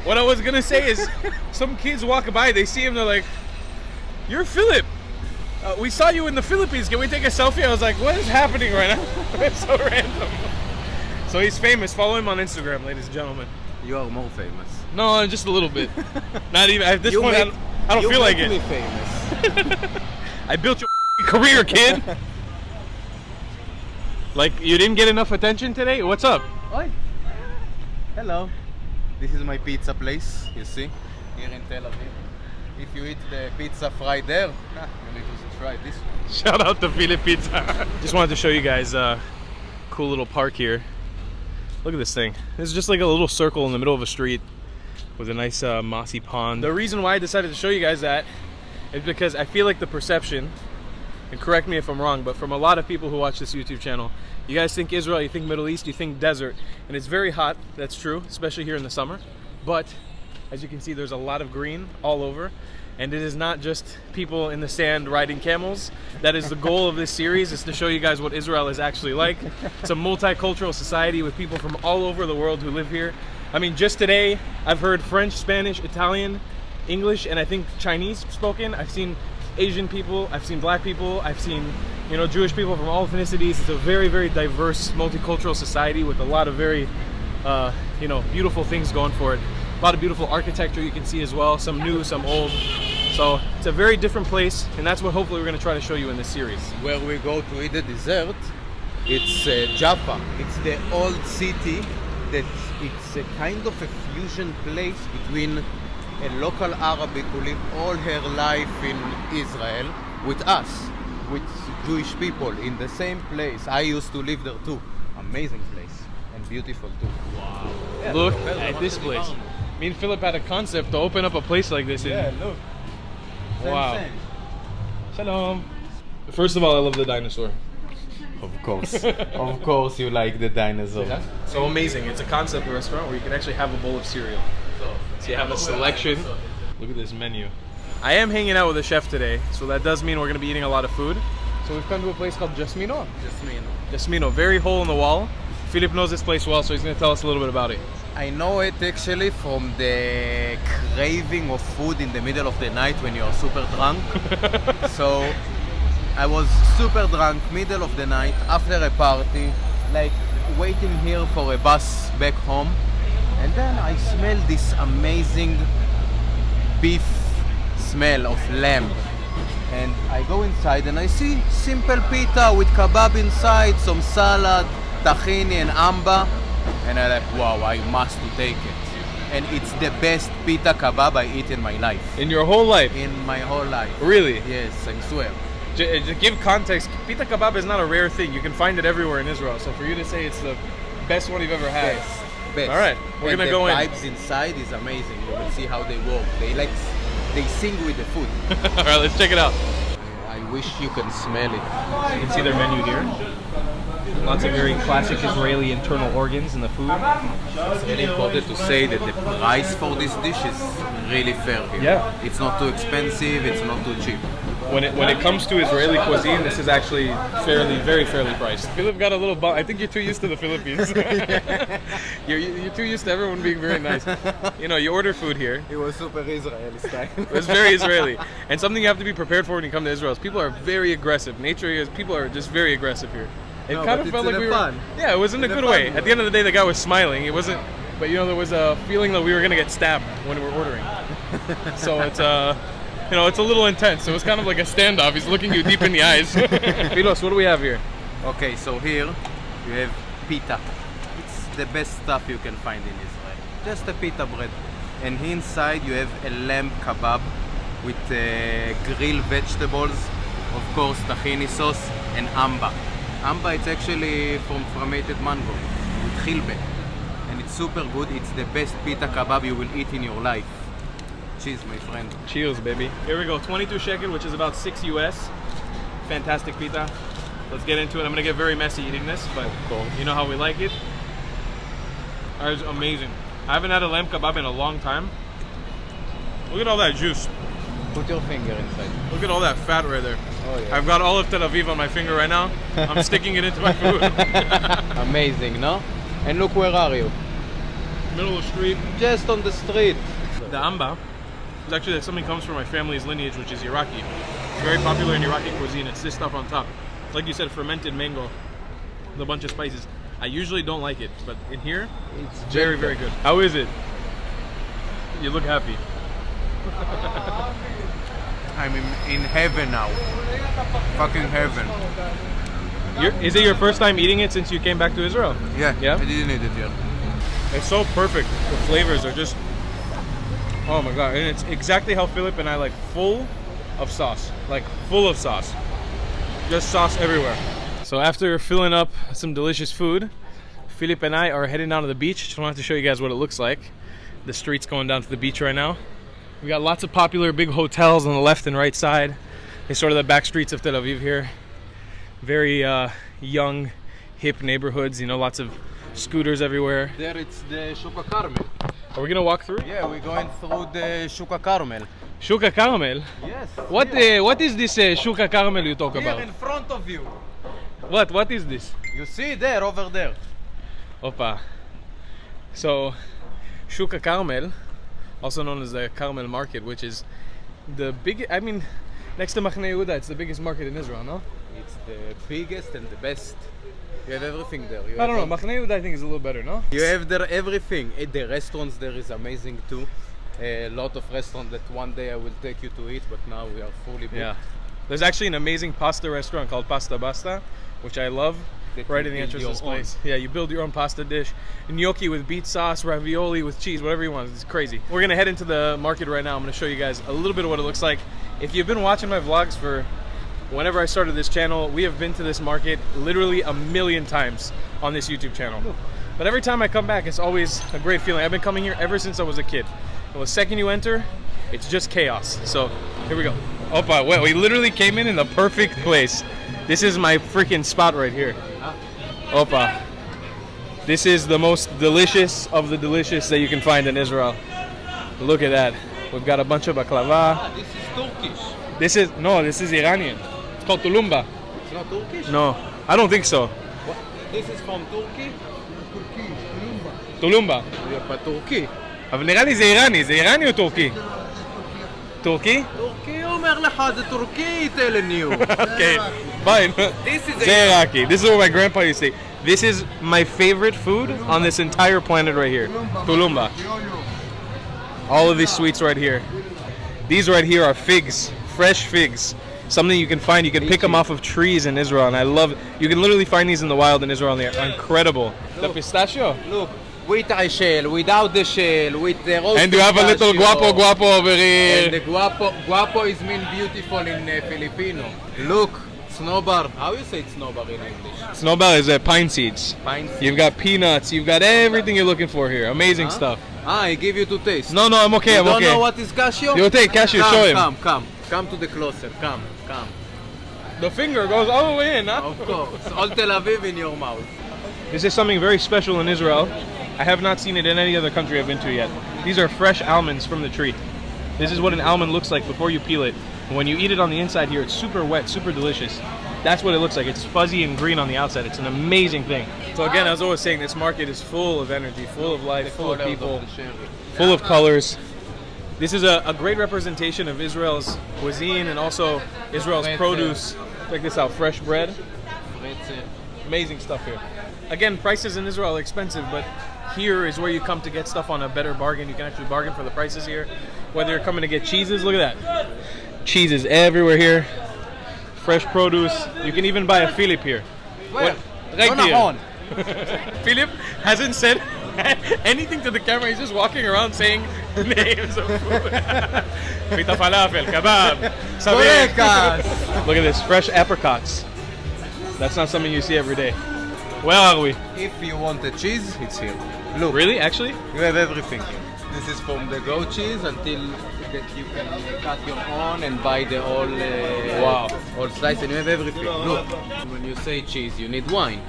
What I was gonna say is, some kids walk by, they see him, they're like, "You're Philip. We saw you in the Philippines. Can we take a selfie?" I was like, "What is happening right now?" It's so random. So he's famous. Follow him on Instagram, ladies and gentlemen. You are more famous. No, just a little bit. Not even at this point. I don't feel like You it. make me famous. I built your career, kid. Like, you didn't get enough attention today? What's up? Oi. Hello. This is my pizza place, you see, here in Tel Aviv. If you eat the pizza fried there, you need to try this one. Shout out to Philip Pizza. Just wanted to show you guys a cool little park here. Look at this thing. This is just like a little circle in the middle of a street with a nice mossy pond. The reason why I decided to show you guys that is because I feel like the perception, and correct me if I'm wrong, but from a lot of people who watch this YouTube channel, you guys think Israel, you think Middle East, you think desert, and it's very hot, that's true, especially here in the summer, but as you can see, there's a lot of green all over, and it is not just people in the sand riding camels. That is the goal of this series, is to show you guys what Israel is actually like. It's a multicultural society with people from all over the world who live here. I mean, just today, I've heard French, Spanish, Italian, English, and I think Chinese spoken. I've seen Asian people, I've seen black people, I've seen, you know, Jewish people from all ethnicities. It's a very, very diverse, multicultural society with a lot of very, you know, beautiful things going for it. A lot of beautiful architecture you can see as well, some new, some old. So it's a very different place, and that's what hopefully we're going to try to show you in this series. Where we go to eat the dessert, it's Jaffa. It's the old city that it's a kind of a fusion place between a local Arabic who lived all her life in Israel with us, with Jewish people in the same place. I used to live there too. Amazing place and beautiful too. Wow. Yeah, Look at this place. Me and Philip had a concept to open up a place like this. Yeah, look. Wow. Same. Shalom. First of all, I love the dinosaur. Of course. Of course you like the dinosaur. Yeah. So amazing. It's a concept restaurant where you can actually have a bowl of cereal. So you have a selection. Look at this menu. I am hanging out with a chef today, so that does mean we're going to be eating a lot of food. So we've come to a place called Jasmino. Jasmino, very hole in the wall. Philip knows this place well, so he's going to tell us a little bit about it. I know it actually from the craving of food in the middle of the night when you're super drunk. So I was super drunk, middle of the night, after a party, like waiting here for a bus back home. And then I smell this amazing beef smell of lamb. And I go inside and I see simple pita with kebab inside, some salad, tahini and amba. And I'm like, wow, I must take it. And it's the best pita kebab I eat in my life. In your whole life? In my whole life. Really? Yes, I swear. To give context, pita kebab is not a rare thing. You can find it everywhere in Israel. So for you to say it's the best one you've ever had. Best. All right, we're gonna go in. The vibes inside is amazing. You will see how they work. They sing with the food. All right, let's check it out. I wish you can smell it. You can see their menu here. Lots of very classic Israeli internal organs in the food. It's really important to say that the price for this dish is really fair here. Yeah. It's not too expensive, it's not too cheap. When it comes to Israeli cuisine, this is actually very fairly priced. Philip got a little bump. I think you're too used to the Philippines. You're too used to everyone being very nice. You know, you order food here. It was super Israeli style. It was very Israeli. And something you have to be prepared for when you come to Israel is people are very aggressive. People are just very aggressive here. It No, kind but of felt it's like in we a were. fun. Yeah, it was in a In a good fun way. way. At the end of the day, the guy was smiling. It wasn't but you know, there was a feeling that we were gonna get stabbed when we were ordering. So it's you know, it's a little intense. It was kind of like a standoff. He's looking you deep in the eyes. Philos, what do we have here? Okay, so here you have pita. It's the best stuff you can find in Israel. Just a pita bread. And inside you have a lamb kebab with grilled vegetables, of course tahini sauce and amba. Amba, it's actually from fermented mango with chilbe. And it's super good. It's the best pita kebab you will eat in your life. Cheers, my friend. Cheers, baby. Here we go, 22 shekel, which is about 6 US. Fantastic pita. Let's get into it. I'm gonna get very messy eating this, but you know how we like it. That is amazing. I haven't had a lamb kebab in a long time. Look at all that juice. Put your finger inside. Look at all that fat right there. Oh, yeah. I've got all of Tel Aviv on my finger right now. I'm sticking it into my food. Amazing, no? And look, where are you? Middle of the street. Just on the street. The amba is actually something comes from my family's lineage, which is Iraqi. It's very popular in Iraqi cuisine. It's this stuff on top. Like you said, fermented mango with a bunch of spices. I usually don't like it, but in here, it's very, very good. How is it? You look happy. I'm in heaven now. Fucking heaven. Is it your first time eating it since you came back to Israel? Yeah, Yeah? I didn't eat it yet. It's so perfect. The flavors are just, oh my god. And it's exactly how Philip and I like, full of sauce. Like full of sauce. Just sauce everywhere. So after filling up some delicious food, Philip and I are heading down to the beach. Just wanted to show you guys what it looks like. The streets going down to the beach right now. We got lots of popular big hotels on the left and right side. It's sort of the back streets of Tel Aviv here. Very young, hip neighborhoods, you know, lots of scooters everywhere. There it's the Shuka Carmel. Are we gonna walk through? Yeah, we're going through the Shuka Carmel. Shuka Caramel? Yes. What is this Shuka Caramel you talk Here about? in front of you. What is this? You see there, over there. Opa. So, Shuka Carmel, also known as the Carmel Market, which is the biggest, I mean, next to Machne Yehuda, it's the biggest market in Israel, no? It's the biggest and the best. You have everything there. I don't know, Machne Yehuda I think is a little better, no? You have there everything. The restaurants there is amazing too. A lot of restaurants that one day I will take you to eat, but now we are fully booked. Yeah. There's actually an amazing pasta restaurant called Pasta Basta, which I love, That right you in the build entrance of this your own. place. Yeah, you build your own pasta dish. Gnocchi with beet sauce, ravioli with cheese, whatever you want. It's crazy. We're gonna head into the market right now. I'm gonna show you guys a little bit of what it looks like. If you've been watching my vlogs for whenever I started this channel, we have been to this market literally a million times on this YouTube channel. But every time I come back, it's always a great feeling. I've been coming here ever since I was a kid. And the second you enter, it's just chaos. So here we go. Opa, wait, we literally came in the perfect place. This is my freaking spot right here. Opa. This is the most delicious of the delicious that you can find in Israel. Look at that. We've got a bunch of baklava. This is Turkish. This is Iranian. It's called tulumba. It's not Turkish? No, I don't think so. What? This is from Turkey? tulumba. Yeah, but Turkey. אבל נראה לי זה איראני, זה איראני או טורקי? טורקי? Turkey אומר לך, זה טורקי, telling you. Okay, fine. This is זה Iraqi. This is what my grandpa used to say. This is my favorite food on this entire planet right here. Tulumba. All of these sweets right here. These right here are figs, fresh figs. Something you can find. You can pick them off of trees in Israel, and I love. You can literally find these in the wild in Israel, and they're incredible. The pistachio. Look, with a shell, without the shell, with the roast And you have a little pistachio. guapo over here. And the guapo is mean beautiful in Filipino. Look, snowbar. How you say snowbar in English? Snowball is pine seeds. Pine seeds. You've got peanuts. You've got everything you're looking for here. Amazing Huh? stuff. I give you to taste. No, I'm okay. You I'm don't okay. know what is cashew? You take cashew. Come, Show him. Come to the closer. Come. The finger goes all the way in, huh? Of course. All Tel Aviv in your mouth. This is something very special in Israel. I have not seen it in any other country I've been to yet. These are fresh almonds from the tree. This is what an almond looks like before you peel it. And when you eat it on the inside here, it's super wet, super delicious. That's what it looks like. It's fuzzy and green on the outside. It's an amazing thing. So again, as I was saying, this market is full of energy, full of life, full of people, full of colors. This is a great representation of Israel's cuisine and also Israel's produce. Check this out, fresh bread. Amazing stuff here. Again, prices in Israel are expensive, but here is where you come to get stuff on a better bargain. You can actually bargain for the prices here. Whether you're coming to get cheeses, look at that. Cheeses everywhere here. Fresh produce. You can even buy a Philip here. Where? Right No, here. on. Philip hasn't said anything to the camera. He's just walking around saying names of food. Pita falafel, kebab, sabir. Burekas. Look at this, fresh apricots. That's not something you see every day. Where are we? If you want the cheese, it's here. Look, Really? Actually? you have everything here. This is from the goat cheese until that you can cut your own and buy the whole Wow. whole slice, and you have everything. Look, when you say cheese, you need wine.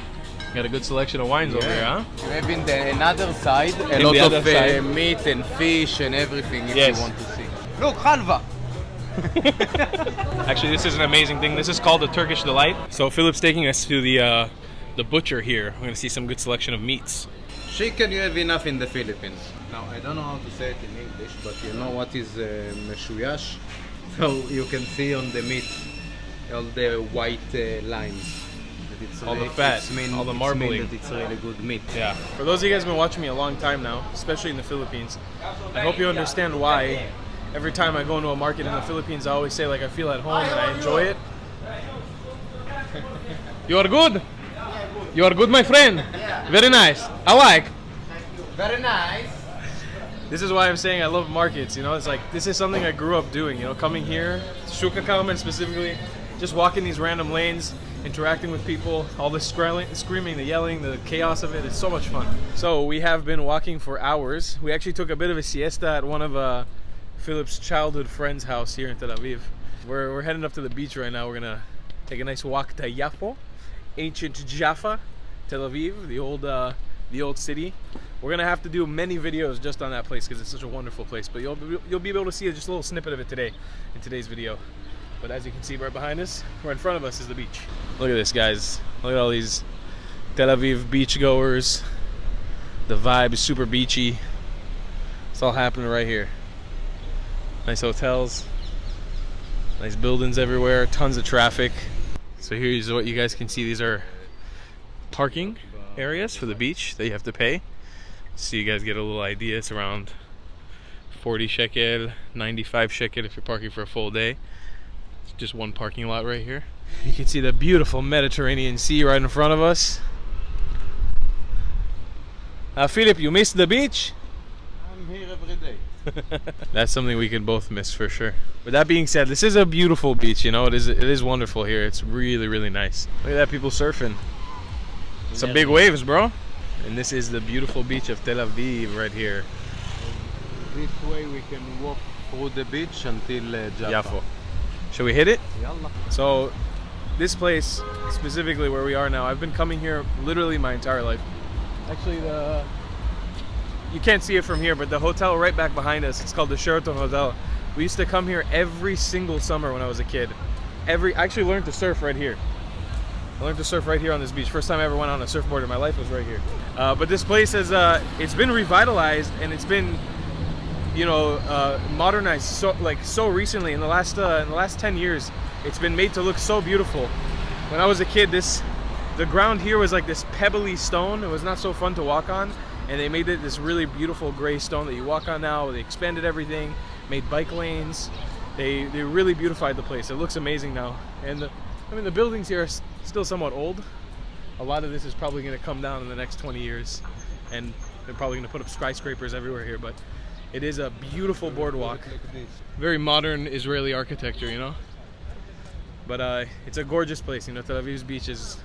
Got a good selection of wines over here, huh? You have in the another side a In lot the of other side. meat and fish and everything if Yes. you want to see. Look, halva. Actually, this is an amazing thing. This is called the Turkish Delight. So Philip's taking us to the butcher here. We're gonna see some good selection of meats. Chicken you have enough in the Philippines. Now, I don't know how to say it in English, but you know what is meshuyash? So you can see on the meat all the white lines. That it's All the really- fat, it's mean- all the it's marbling. mean that it's really good meat. Yeah. For those of you guys who've been watching me a long time now, especially in the Philippines, I hope you understand why every time I go into a market in the Philippines, I always say like I feel at home and I enjoy it. You are good. You are good, my friend. Very nice. I like. Very nice. This is why I'm saying I love markets. You know, it's like this is something I grew up doing. You know, coming here, Shuka Kalman specifically, just walking these random lanes, interacting with people, all the screaming, the yelling, the chaos of it. It's so much fun. So we have been walking for hours. We actually took a bit of a siesta at one of Philip's childhood friend's house here in Tel Aviv. We're heading up to the beach right now. We're gonna take a nice walk to Yafo, ancient Jaffa, Tel Aviv, the old city. We're gonna have to do many videos just on that place because it's such a wonderful place. But you'll be able to see just a little snippet of it today in today's video. But as you can see right behind us, right in front of us is the beach. Look at this, guys. Look at all these Tel Aviv beach goers. The vibe is super beachy. It's all happening right here. Nice hotels, nice buildings everywhere, tons of traffic. So here's what you guys can see. These are parking areas for the beach that you have to pay. So you guys get a little idea. It's around 40 shekel, 95 shekel if you're parking for a full day. It's just one parking lot right here. You can see the beautiful Mediterranean Sea right in front of us. Philip, you missed the beach? I'm here every day. That's something we can both miss for sure. But that being said, this is a beautiful beach, you know. It is wonderful here. It's really, really nice. Look at that, people surfing. Some big waves, bro. And this is the beautiful beach of Tel Aviv right here. This way we can walk through the beach until Jaffa. Yafo. Should we hit it? Yalla. So this place, specifically where we are now, I've been coming here literally my entire life. Actually, you can't see it from here, but the hotel right back behind us, it's called the Sheraton Hotel. We used to come here every single summer when I was a kid. I actually learned to surf right here. I learned to surf right here on this beach. First time I ever went on a surfboard in my life was right here. But this place has it's been revitalized and it's been, you know, modernized so recently in the last 10 years. It's been made to look so beautiful. When I was a kid, the ground here was like this pebbly stone. It was not so fun to walk on, and they made it this really beautiful gray stone that you walk on now. They expanded everything, made bike lanes. They really beautified the place. It looks amazing now. And I mean, the buildings here are still somewhat old. A lot of this is probably going to come down in the next 20 years, and they're probably going to put up skyscrapers everywhere here. But it is a beautiful boardwalk. Very modern Israeli architecture, you know. But it's a gorgeous place. You know, Tel Aviv's beach is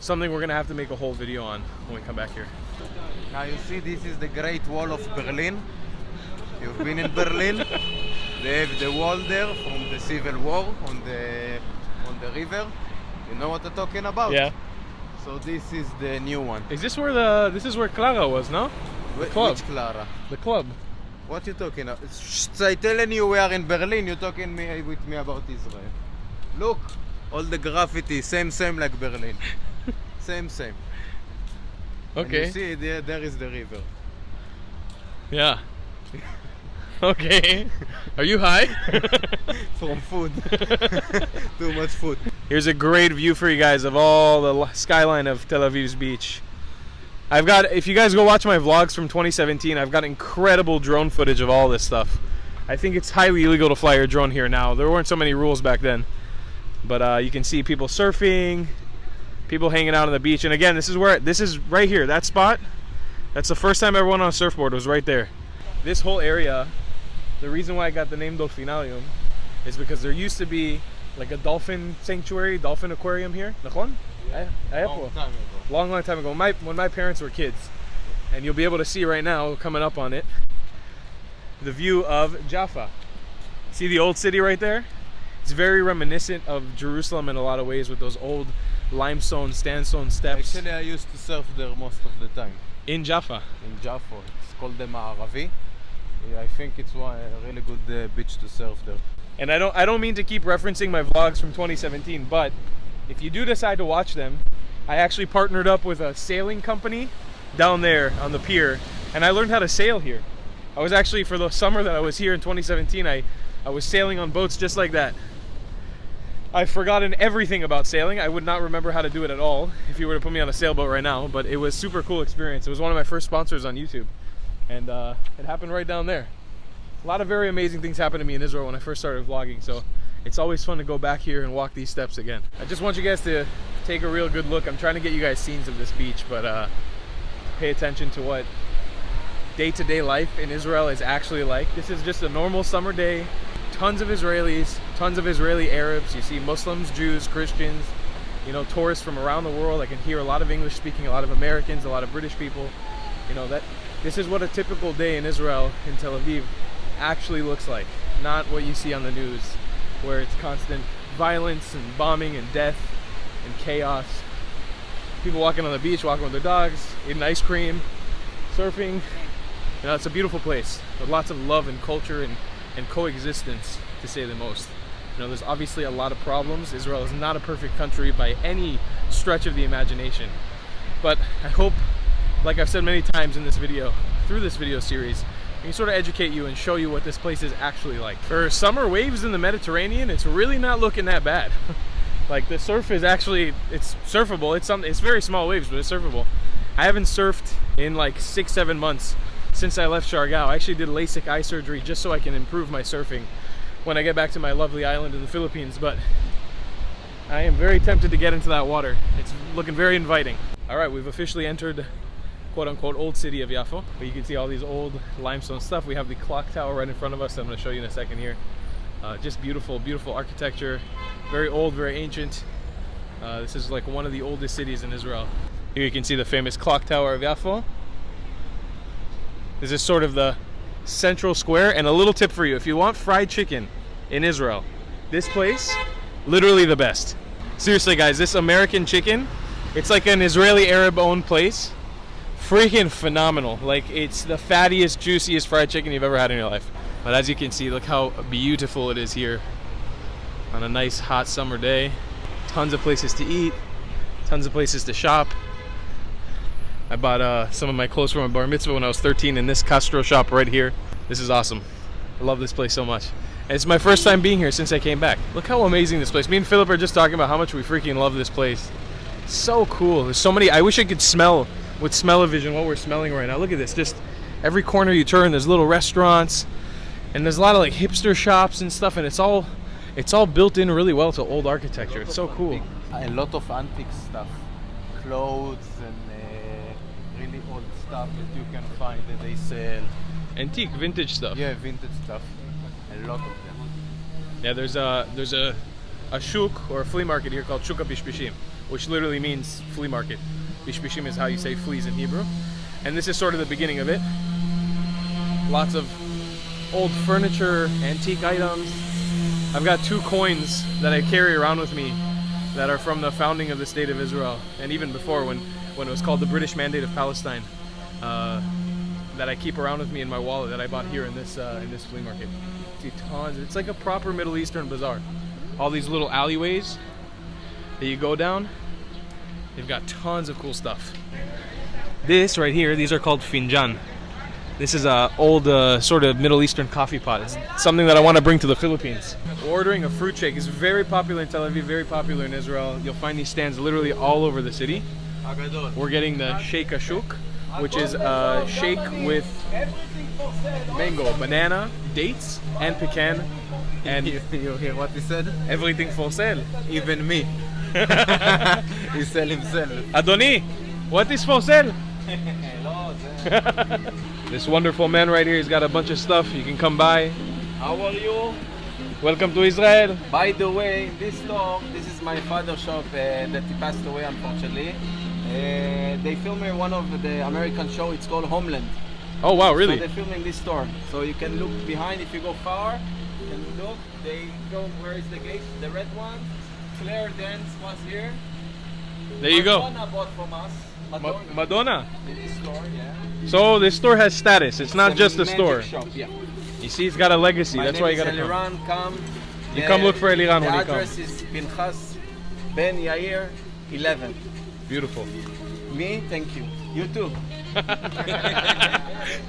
something we're going to have to make a whole video on when we come back here. Now you see, this is the Great Wall of Berlin. You've been in Berlin. They have the wall there from the Civil War on the river. You know what I'm talking about? Yeah. So this is the new one. Is this where this is where Clara was, no? The club. Which Clara? The club. What you talking about? I'm telling you we are in Berlin. You're talking with me about Israel. Look, all the graffiti, same like Berlin. same. Okay. And you see, there is the river. Yeah. Okay. Are you high? From food. Too much food. Here's a great view for you guys of all the skyline of Tel Aviv's beach. I've got, if you guys go watch my vlogs from 2017, I've got incredible drone footage of all this stuff. I think it's highly illegal to fly your drone here now. There weren't so many rules back then. But you can see people surfing, people hanging out on the beach. And again, this is right here, that spot. That's the first time I ever went on a surfboard, was right there. This whole area, the reason why I got the name Dolphinarium is because there used to be like a dolphin sanctuary, dolphin aquarium here. Long time ago, when my parents were kids. And you'll be able to see right now, coming up on it, the view of Jaffa. See the old city right there? It's very reminiscent of Jerusalem in a lot of ways, with those old limestone, sandstone steps. Actually, I used to surf there most of the time. In Jaffa? In Jaffa. It's called the Ma'aravi. Yeah, I think it's a really good beach to surf there. And I don't mean to keep referencing my vlogs from 2017, but if you do decide to watch them, I actually partnered up with a sailing company down there on the pier, and I learned how to sail here. I was actually, for the summer that I was here in 2017, I was sailing on boats just like that. I've forgotten everything about sailing. I would not remember how to do it at all if you were to put me on a sailboat right now, but it was a super cool experience. It was one of my first sponsors on YouTube, and it happened right down there. A lot of very amazing things happened to me in Israel when I first started vlogging, so it's always fun to go back here and walk these steps again. I just want you guys to take a real good look. I'm trying to get you guys scenes of this beach, but pay attention to what day-to-day life in Israel is actually like. This is just a normal summer day. Tons of Israelis, tons of Israeli Arabs. You see Muslims, Jews, Christians, you know, tourists from around the world. I can hear a lot of English speaking, a lot of Americans, a lot of British people. You know, this is what a typical day in Israel, in Tel Aviv, actually looks like. Not what you see on the news, where it's constant violence and bombing and death and chaos. People walking on the beach, walking with their dogs, eating ice cream, surfing. You know, it's a beautiful place with lots of love and culture and coexistence, to say the most. You know, there's obviously a lot of problems. Israel is not a perfect country by any stretch of the imagination. But I hope, like I've said many times in this video, through this video series, I can sort of educate you and show you what this place is actually like. For summer waves in the Mediterranean, it's really not looking that bad. Like, the surf is actually, it's surfable. It's very small waves, but it's surfable. I haven't surfed in like 6-7 months since I left Siargao. I actually did LASIK eye surgery just so I can improve my surfing when I get back to my lovely island in the Philippines, but I am very tempted to get into that water. It's looking very inviting. All right, we've officially entered quote-unquote old city of Yafo, but you can see all these old limestone stuff. We have the clock tower right in front of us. I'm going to show you in a second here. Just beautiful, beautiful architecture. Very old, very ancient. This is like one of the oldest cities in Israel. Here you can see the famous clock tower of Yafo. This is sort of the central square. And a little tip for you, if you want fried chicken in Israel, this place, literally the best. Seriously guys, this American chicken, it's like an Israeli Arab owned place. Freaking phenomenal. Like, it's the fattiest, juiciest fried chicken you've ever had in your life. But as you can see, look how beautiful it is here on a nice hot summer day. Tons of places to eat, tons of places to shop. I bought some of my clothes for my bar mitzvah when I was 13 in this Castro shop right here. This is awesome. I love this place so much. And it's my first time being here since I came back. Look how amazing this place. Me and Philip are just talking about how much we freaking love this place. So cool. There's so many. I wish I could smell with smell-o-vision what we're smelling right now. Look at this. Just every corner you turn, there's little restaurants, and there's a lot of like hipster shops and stuff, and it's all built in really well to old architecture. It's so cool. A lot of antique stuff, clothes and really old stuff that you can find that they sell. Antique, vintage stuff. Yeah, vintage stuff. A lot of them. Yeah, there's a shuk, or a flea market here called Shuka Bishbishim, which literally means flea market. Bishbishim is how you say fleas in Hebrew. And this is sort of the beginning of it. Lots of old furniture, antique items. I've got 2 coins that I carry around with me that are from the founding of the state of Israel, and even before, when it was called the British Mandate of Palestine, that I keep around with me in my wallet that I bought here in this flea market. See tons. It's like a proper Middle Eastern bazaar. All these little alleyways that you go down. They've got tons of cool stuff. This right here, these are called finjan. This is a old sort of Middle Eastern coffee pot. It's something that I want to bring to the Philippines. Ordering a fruit shake is very popular in Tel Aviv, very popular in Israel. You'll find these stands literally all over the city. We're getting the shake ashuk, which is a shake with mango, banana, dates, and pecan. And you hear what he said? everything for sale. Even me. He sell himself. Adoni, what is for sale? This wonderful man right here, he's got a bunch of stuff. You can come by. How are you? Welcome to Israel. By the way, this store, this is my father's shop that he passed away unfortunately. They filmed in one of the American show, it's called Homeland. Oh wow, really? So they're filming this store. So you can look behind if you go far. You can look, they film where is the gate, the red one. Claire Dance was here. There you go. Madonna bought from us. Madonna. In this store, yeah. So this store has status. It's not just a magic store. shop, yeah. You see, it's got a legacy. My That's name why you is gotta come. Eliran, come. You come look for Eliran when The you come. address is Pinchas Ben Yair 11. Beautiful. Me, thank you. You too.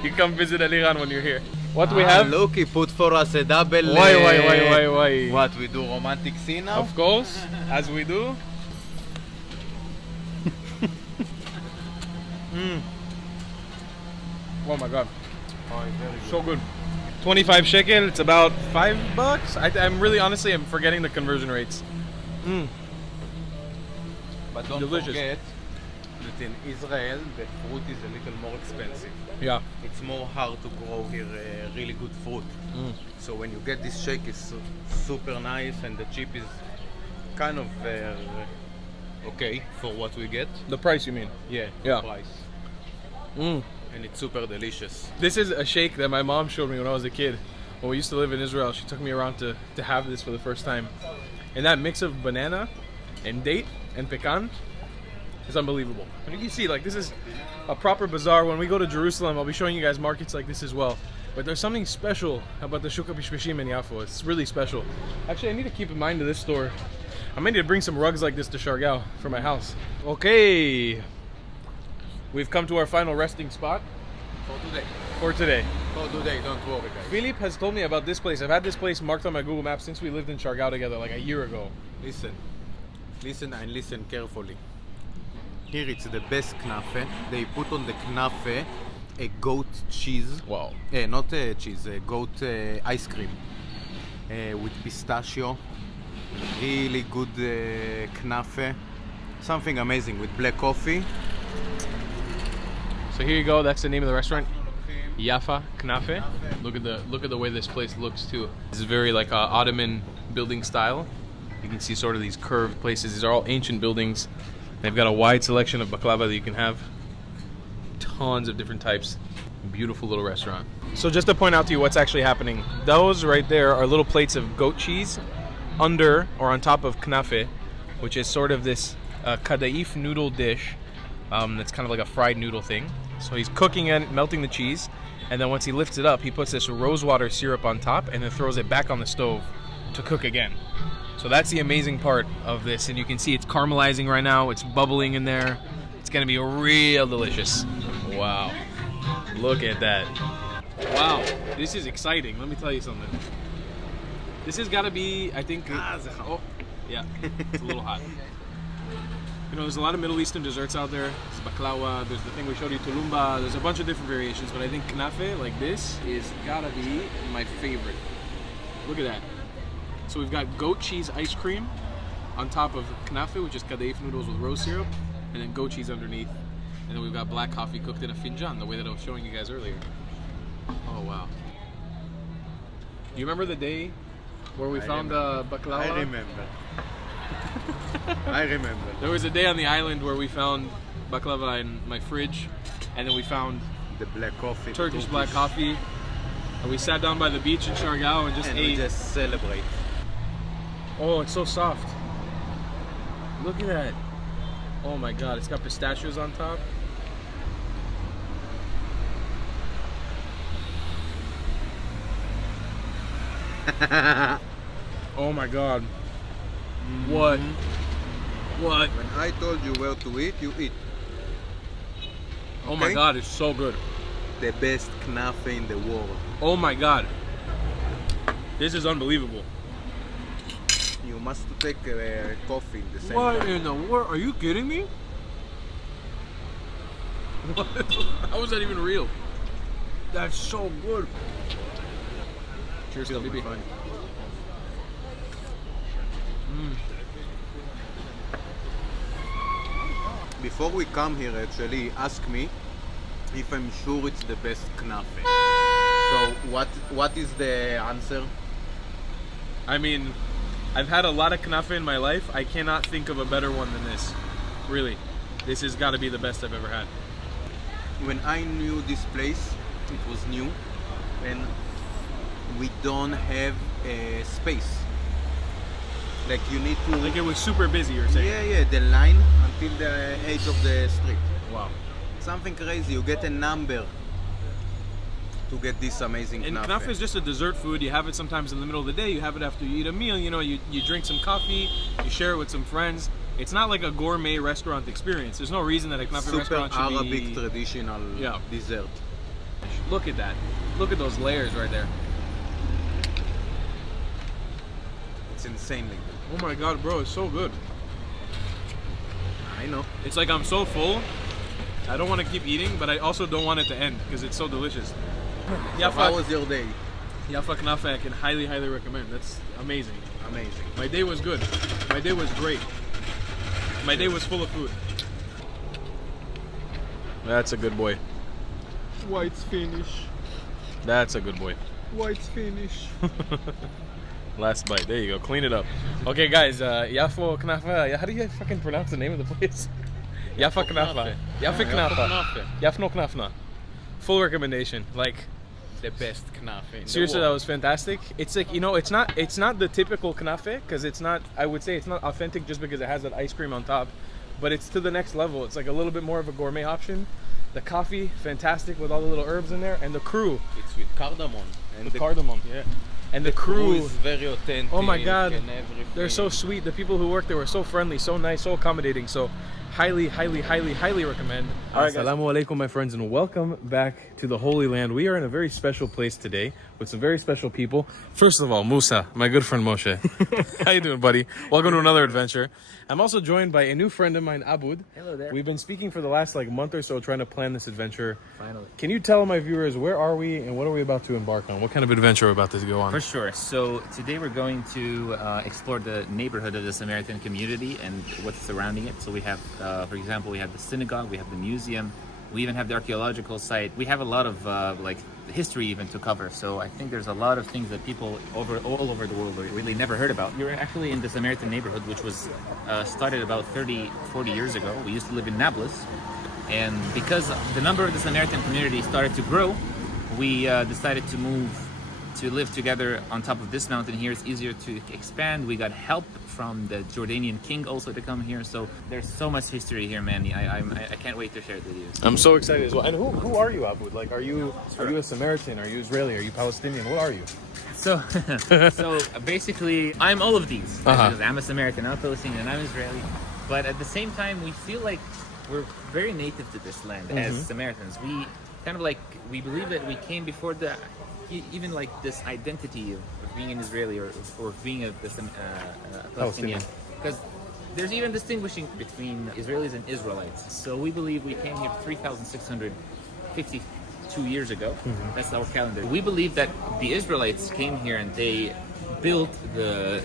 You come visit Eliran when you're here. What do we have? Look, he put for us a double. Why? What, we do romantic scene now? Of course, as we do. Oh my god. So good. 25 shekel, it's about $5. I'm really honestly, I'm forgetting the conversion rates. But don't Delicious. forget that in Israel, the fruit is a little more expensive. Yeah. It's more hard to grow here really good fruit. So when you get this shake, it's super nice, and the chip is kind of okay for what we get. The price, you mean? Yeah, Yeah. price. Mm. And it's super delicious. This is a shake that my mom showed me when I was a kid. When we used to live in Israel, she took me around to have this for the first time. And that mix of banana and date and pecan is unbelievable. And you can see, like, this is a proper bazaar. When we go to Jerusalem, I'll be showing you guys markets like this as well. But there's something special about the Shuk HaPishpishim in Yafo. It's really special. Actually, I need to keep in mind to this store. I might need to bring some rugs like this to Shargau for my house. Okay. We've come to our final resting spot For today. for today. For today, don't worry, guys. Philip has told me about this place. I've had this place marked on my Google Maps since we lived in Shargau together like a year ago. Listen and listen carefully. Here it's the best knafe. They put on the knafe a goat cheese. Wow. Not cheese, goat ice cream with pistachio. Really good knafe. Something amazing with black coffee. So here you go. That's the name of the restaurant, Yafa Knafe. Look at the way this place looks too. This is very like Ottoman building style. You can see sort of these curved places. These are all ancient buildings. They've got a wide selection of baklava that you can have. Tons of different types. Beautiful little restaurant. So just to point out to you what's actually happening, those right there are little plates of goat cheese under or on top of knafe, which is sort of this kadaif noodle dish that's kind of like a fried noodle thing. So he's cooking it, melting the cheese, and then once he lifts it up, he puts this rosewater syrup on top and then throws it back on the stove to cook again. So that's the amazing part of this, and you can see it's caramelizing right now, it's bubbling in there. It's gonna be real delicious. Wow, look at that. Wow, this is exciting. Let me tell you something. This has gotta be, I think, oh, yeah, it's a little hot. You know, there's a lot of Middle Eastern desserts out there. There's baklawa, there's the thing we showed you, tulumba, there's a bunch of different variations, but I think knafe, like this, is gotta be my favorite. Look at that. So we've got goat cheese ice cream on top of knafe, which is kadaif noodles with rose syrup, and then goat cheese underneath. And then we've got black coffee cooked in a finjan, the way that I was showing you guys earlier. Oh, wow. Do you remember the day where we found baklava? I remember. I remember. There was a day on the island where we found baklava in my fridge, and then we found The black coffee. Turkish black coffee, and we sat down by the beach in Shargau and just And ate. we just celebrate. Oh, it's so soft. Look at that. Oh my god, it's got pistachios on top. Oh my god. What? What? When I told you where to eat, you eat. Oh my Okay? god, it's so good. The best knafe in the world. Oh my god. This is unbelievable. You must take coffee in the same What time. in the world? Are you kidding me? How is that even real? That's so good. Cheers, Habibi. Before we come here, actually, ask me if I'm sure it's the best knafe. So what is the answer? I mean, I've had a lot of knafe in my life. I cannot think of a better one than this. Really. This has got to be the best I've ever had. When I knew this place, it was new, and we don't have a space. Like you need to. Like it was super busy, you're saying? Yeah, the line until the edge of the street. Wow. Something crazy. You get a number to get this amazing And knafe. knafe is just a dessert food. You have it sometimes in the middle of the day. You have it after you eat a meal. You know, you drink some coffee. You share it with some friends. It's not like a gourmet restaurant experience. There's no reason that a knafe Super restaurant should Arabic be... traditional dessert. Look at that. Look at those layers right there. It's insanely good. Oh my god, bro, it's so good. I know. It's like I'm so full. I don't want to keep eating, but I also don't want it to end because it's so delicious. So how was your day? Yafa knafe I can highly, highly recommend. That's amazing. Amazing. My day was good. My day was great. My day was full of food. That's a good boy. White's finish. That's a good boy. White's finish. Last bite. There you go. Clean it up. Okay, guys. Yafo Knafa. How do you fucking pronounce the name of the place? Yafa Knafa. Yafa Knafa. Yafno Knafna. Full recommendation. Like, the best knafe in seriously, the that world. was fantastic. It's like, you know, it's not the typical knafe because it's not. I would say it's not authentic just because it has that ice cream on top, but it's to the next level. It's like a little bit more of a gourmet option. The coffee, fantastic with all the little herbs in there, and the crew. It's with cardamom. And The cardamom, yeah. And the crew is very authentic. Oh my god, and everything. they're so sweet. The people who work there were so friendly, so nice, so accommodating. So highly, highly, highly, highly recommend. All right, guys. Assalamu alaikum, my friends, and welcome back to the Holy Land. We are in a very special place today with some very special people. First of all, Musa, my good friend Moshe. How you doing, buddy? Welcome to another adventure. I'm also joined by a new friend of mine, Abud. Hello there. We've been speaking for the last month or so trying to plan this adventure. Finally. Can you tell my viewers where are we and what are we about to embark on? What kind of adventure we're about to go on? For sure. So today we're going to explore the neighborhood of the Samaritan community and what's surrounding it. So we have, for example, we have the synagogue, we have the museum, we even have the archaeological site. We have a lot of history even to cover. So I think there's a lot of things that people all over the world really never heard about. You're actually in the Samaritan neighborhood, which was started about 30, 40 years ago. We used to live in Nablus. And because the number of the Samaritan community started to grow, we decided to move to live together on top of this mountain here. It's easier to expand. We got help from the Jordanian king also to come here. So there's so much history here, man. I can't wait to share it with you. I'm so excited as well. And who are you, Abud? Like, are you a Samaritan? Are you Israeli? Are you Palestinian? What are you? So basically, I'm all of these. Because I'm a Samaritan, I'm Palestinian, and I'm Israeli. But at the same time, we feel like we're very native to this land as Samaritans. We kind of we believe that we came before even this identity of being an Israeli or being a Palestinian. Because there's even distinguishing between Israelis and Israelites. So we believe we came here 3,652 years ago. That's our calendar. We believe that the Israelites came here and they built the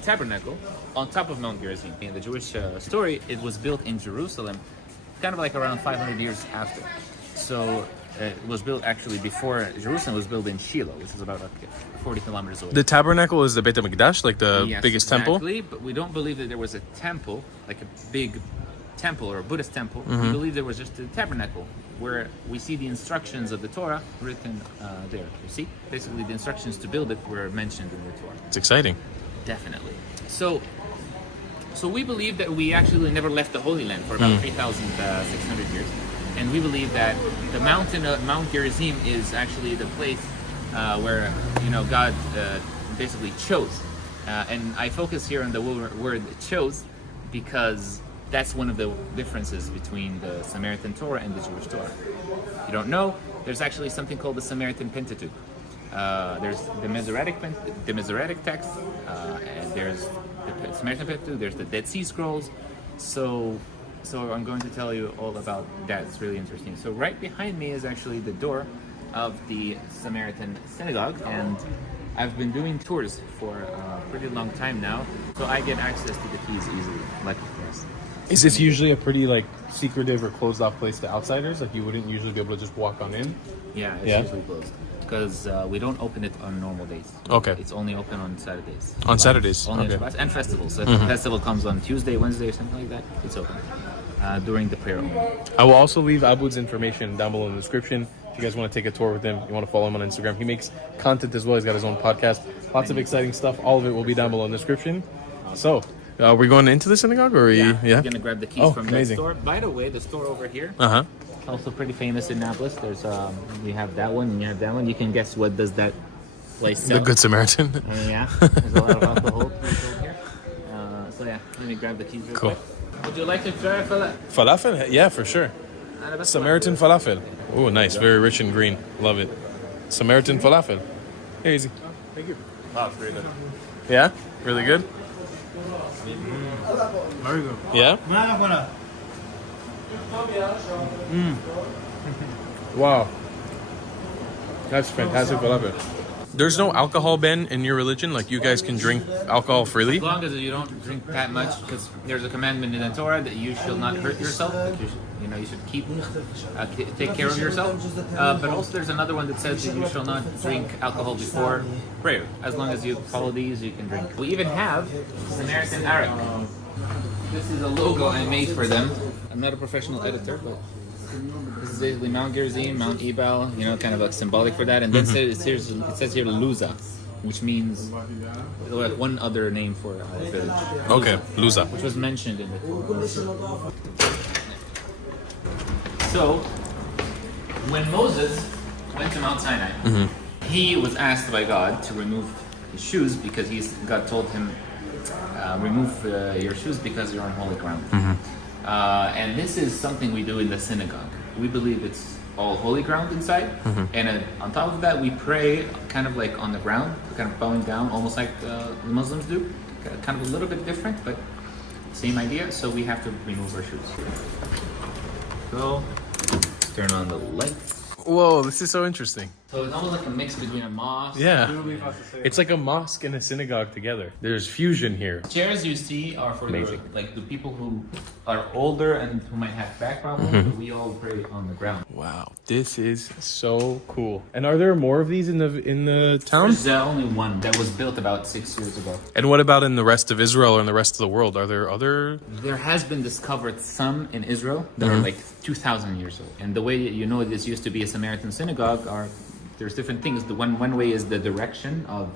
tabernacle on top of Mount Gerizim. In the Jewish story, it was built in Jerusalem, kind of like around 500 years after. So it was built actually before Jerusalem was built in Shiloh, which is about 40 kilometers away. The tabernacle is the Beit HaMikdash, like the biggest temple? Exactly, but we don't believe that there was a temple, like a big temple or a Buddhist temple. We believe there was just a tabernacle where we see the instructions of the Torah written there. You see? Basically, the instructions to build it were mentioned in the Torah. It's exciting. Definitely. So we believe that we actually never left the Holy Land for about 3,600 years. And we believe that the mountain of Mount Gerizim is actually the place where God basically chose. And I focus here on the word chose because that's one of the differences between the Samaritan Torah and the Jewish Torah. If you don't know, there's actually something called the Samaritan Pentateuch. There's the Masoretic text, and there's the Samaritan Pentateuch, there's the Dead Sea Scrolls. So So I'm going to tell you all about that. It's really interesting. So right behind me is actually the door of the Samaritan synagogue, and I've been doing tours for a pretty long time now, so I get access to the keys easily, lucky for us. Is this usually a pretty like secretive or closed off place to outsiders? Like you wouldn't usually be able to just walk on in? Yeah, it's Yeah? usually closed because we don't open it on normal days. Okay. It's only open on Saturdays. On Saturdays, Only on okay. Shabbos and festivals. So if the festival comes on Tuesday, Wednesday, or something like that, it's open during the prayer only. I will also leave Abud's information down below in the description. If you guys want to take a tour with him, you want to follow him on Instagram. He makes content as well. He's got his own podcast. Lots of exciting stuff. All of it will be down below in the description. So, we're going into the synagogue, or are you? Yeah. We're gonna grab the keys from amazing. that store. By the way, the store over here, Uh-huh. also pretty famous in Naples. There's we have that one and you have that one. You can guess what does that place sell? The Good Samaritan. Yeah, there's a lot of alcohol to be sold here. So yeah, let me grab the keys real Cool. quick. Would you like to try falafel? Falafel? Yeah, for sure. Samaritan falafel. Oh, nice. Very rich and green. Love it. Samaritan falafel. Here, easy. Thank you. Oh, it's really good. Yeah? Really good? Very good. Yeah? Wow. That's fantastic falafel. There's no alcohol ban in your religion? Like, you guys can drink alcohol freely? As long as you don't drink that much, because there's a commandment in the Torah that you shall not hurt yourself. That you should keep, take care of yourself. But also there's another one that says that you shall not drink alcohol before prayer. As long as you follow these, you can drink. We even have Samaritan Arak. This is a logo I made for them. I'm not a professional editor, but this is basically Mount Gerizim, Mount Ebal, kind of like symbolic for that. And then it says here Luza, which means like one other name for a village. Okay, Luza. Which was mentioned in the Torah. So, when Moses went to Mount Sinai, he was asked by God to remove his shoes because God told him, remove your shoes because you're on holy ground. And this is something we do in the synagogue. We believe it's all holy ground inside, and on top of that we pray kind of like on the ground, kind of bowing down, almost like the Muslims do. Kind of a little bit different, but same idea. So we have to remove our shoes. So, turn on the lights. Whoa, this is so interesting. So it's almost like a mix between a mosque. Yeah. It's like a mosque and a synagogue together. There's fusion here. Chairs you see are for the people who are older and who might have back problems, but we all pray on the ground. Wow, this is so cool. And are there more of these in the town? There's only one that was built about 6 years ago. And what about in the rest of Israel or in the rest of the world? Are there other? There has been discovered some in Israel that are like 2,000 years old. And the way you know this used to be a Samaritan synagogue there's different things. The one way is the direction of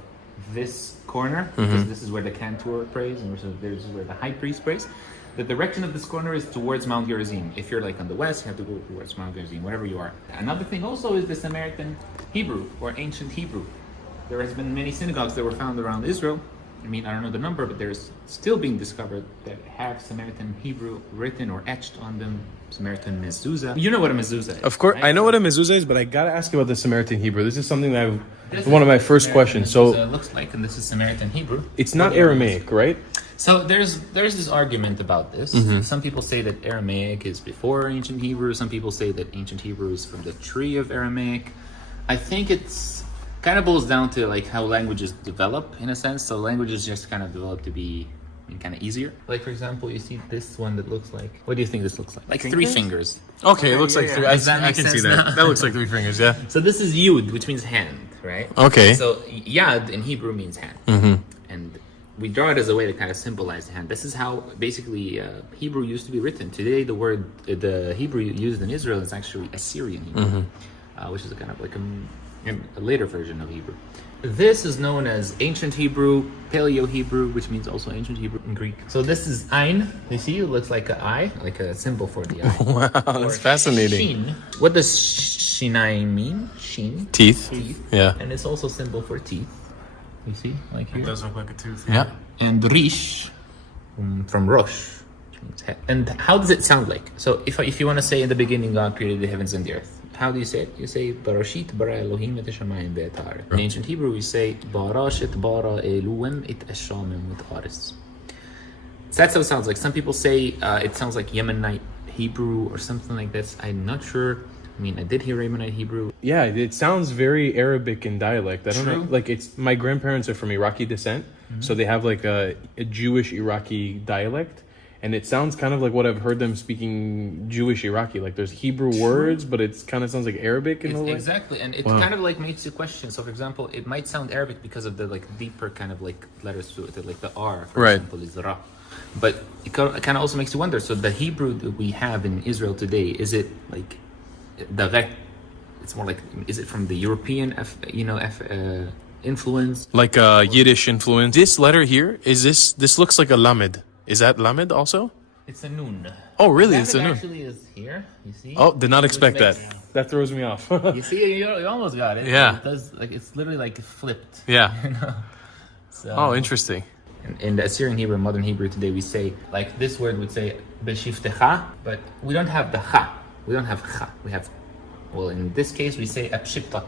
this corner, because this is where the cantor prays, and this is where the high priest prays. The direction of this corner is towards Mount Gerizim. If you're like on the west, you have to go towards Mount Gerizim, wherever you are. Another thing also is the Samaritan Hebrew, or ancient Hebrew. There has been many synagogues that were found around Israel. I don't know the number, but there's still being discovered that have Samaritan Hebrew written or etched on them. Samaritan mezuzah. You know what a mezuzah is. Of course, right? I know what a mezuzah is, but I gotta ask about the Samaritan Hebrew. This is something that one of my first questions. So looks like, and this is Samaritan Hebrew. It's not Aramaic, right? So there's this argument about this. Some people say that Aramaic is before ancient Hebrew. Some people say that ancient Hebrew is from the tree of Aramaic. I think it's kind of boils down to like how languages develop in a sense. So languages just kind of develop to be kind of easier. Like for example, you see this one that looks like. What do you think this looks like? Like three fingers. Okay, it looks like three. I Does that make can see sense that. now? That looks like three fingers, yeah. So this is yud, which means hand, right? Okay. So yad in Hebrew means hand, and we draw it as a way to kind of symbolize the hand. This is how basically Hebrew used to be written. Today, the Hebrew used in Israel is actually Assyrian Hebrew, which is a kind of like a later version of Hebrew. This is known as Ancient Hebrew, Paleo Hebrew, which means also Ancient Hebrew in Greek. So this is Ein. You see, it looks like an eye, like a symbol for the eye. Wow, that's fascinating. Shin. What does Shinai mean? Shin. Teeth. Yeah. And it's also symbol for teeth. You see, like here. It does look like a tooth. Yeah. And Rish, from Rosh. And how does it sound like? So if you want to say in the beginning God created the heavens and the earth, how do you say it? You say Barashit bara Elohim et hashamayim ve'et haaretz. In ancient Hebrew we say Barashit bara Elohim et hashamayim ve'et haaretz. So that's how it sounds like. Some people say it sounds like Yemenite Hebrew or something like this. I'm not sure. I mean, I did hear Yemenite Hebrew. Yeah, it sounds very Arabic in dialect. I don't know. Like, it's my grandparents are from Iraqi descent, so they have like a Jewish Iraqi dialect, and it sounds kind of like what I've heard them speaking Jewish Iraqi. Like, there's Hebrew words, but it kind of sounds like Arabic in a way. Exactly, and it kind of like makes you question. So, for example, it might sound Arabic because of the like deeper kind of like letters to it, like the R, for example, is Ra. But it kind of also makes you wonder. So, the Hebrew that we have in Israel today, is it like the it's more like, is it from the European influence, like Yiddish influence? This letter here, this looks like a lamed. Is that lamed also? It's a nun. Oh, really? It's a nun. Actually is here. You see? Oh, did not expect that. That throws me off. You see, you almost got it. Yeah. It does, like, it's literally like flipped. Yeah. You know? So, oh, interesting. In the Assyrian Hebrew, modern Hebrew today, we say, like, this word would say beshiftecha, but we don't have the cha. We don't have cha. We have, well, in this case, we say afshiptak,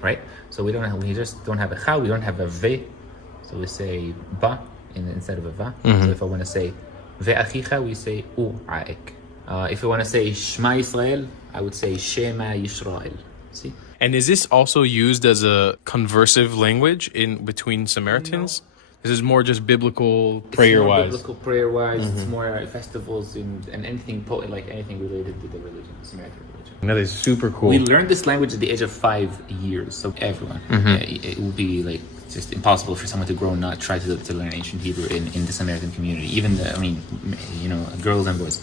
right? So we just don't have a cha. We don't have a ve. So we say ba instead of a va. So if I want to say ve'achicha, we say u'aik. If I want to say Shema Yisrael, I would say Shema Yisrael. See? And is this also used as a conversive language in between Samaritans? No. This is more just biblical prayer-wise. Biblical prayer-wise. It's more festivals and anything like anything related to the religion, Samaritan religion. That is super cool. We learned this language at the age of 5 years, so everyone. It would be like just impossible for someone to grow and not try to learn ancient Hebrew in the Samaritan community. Even girls and boys.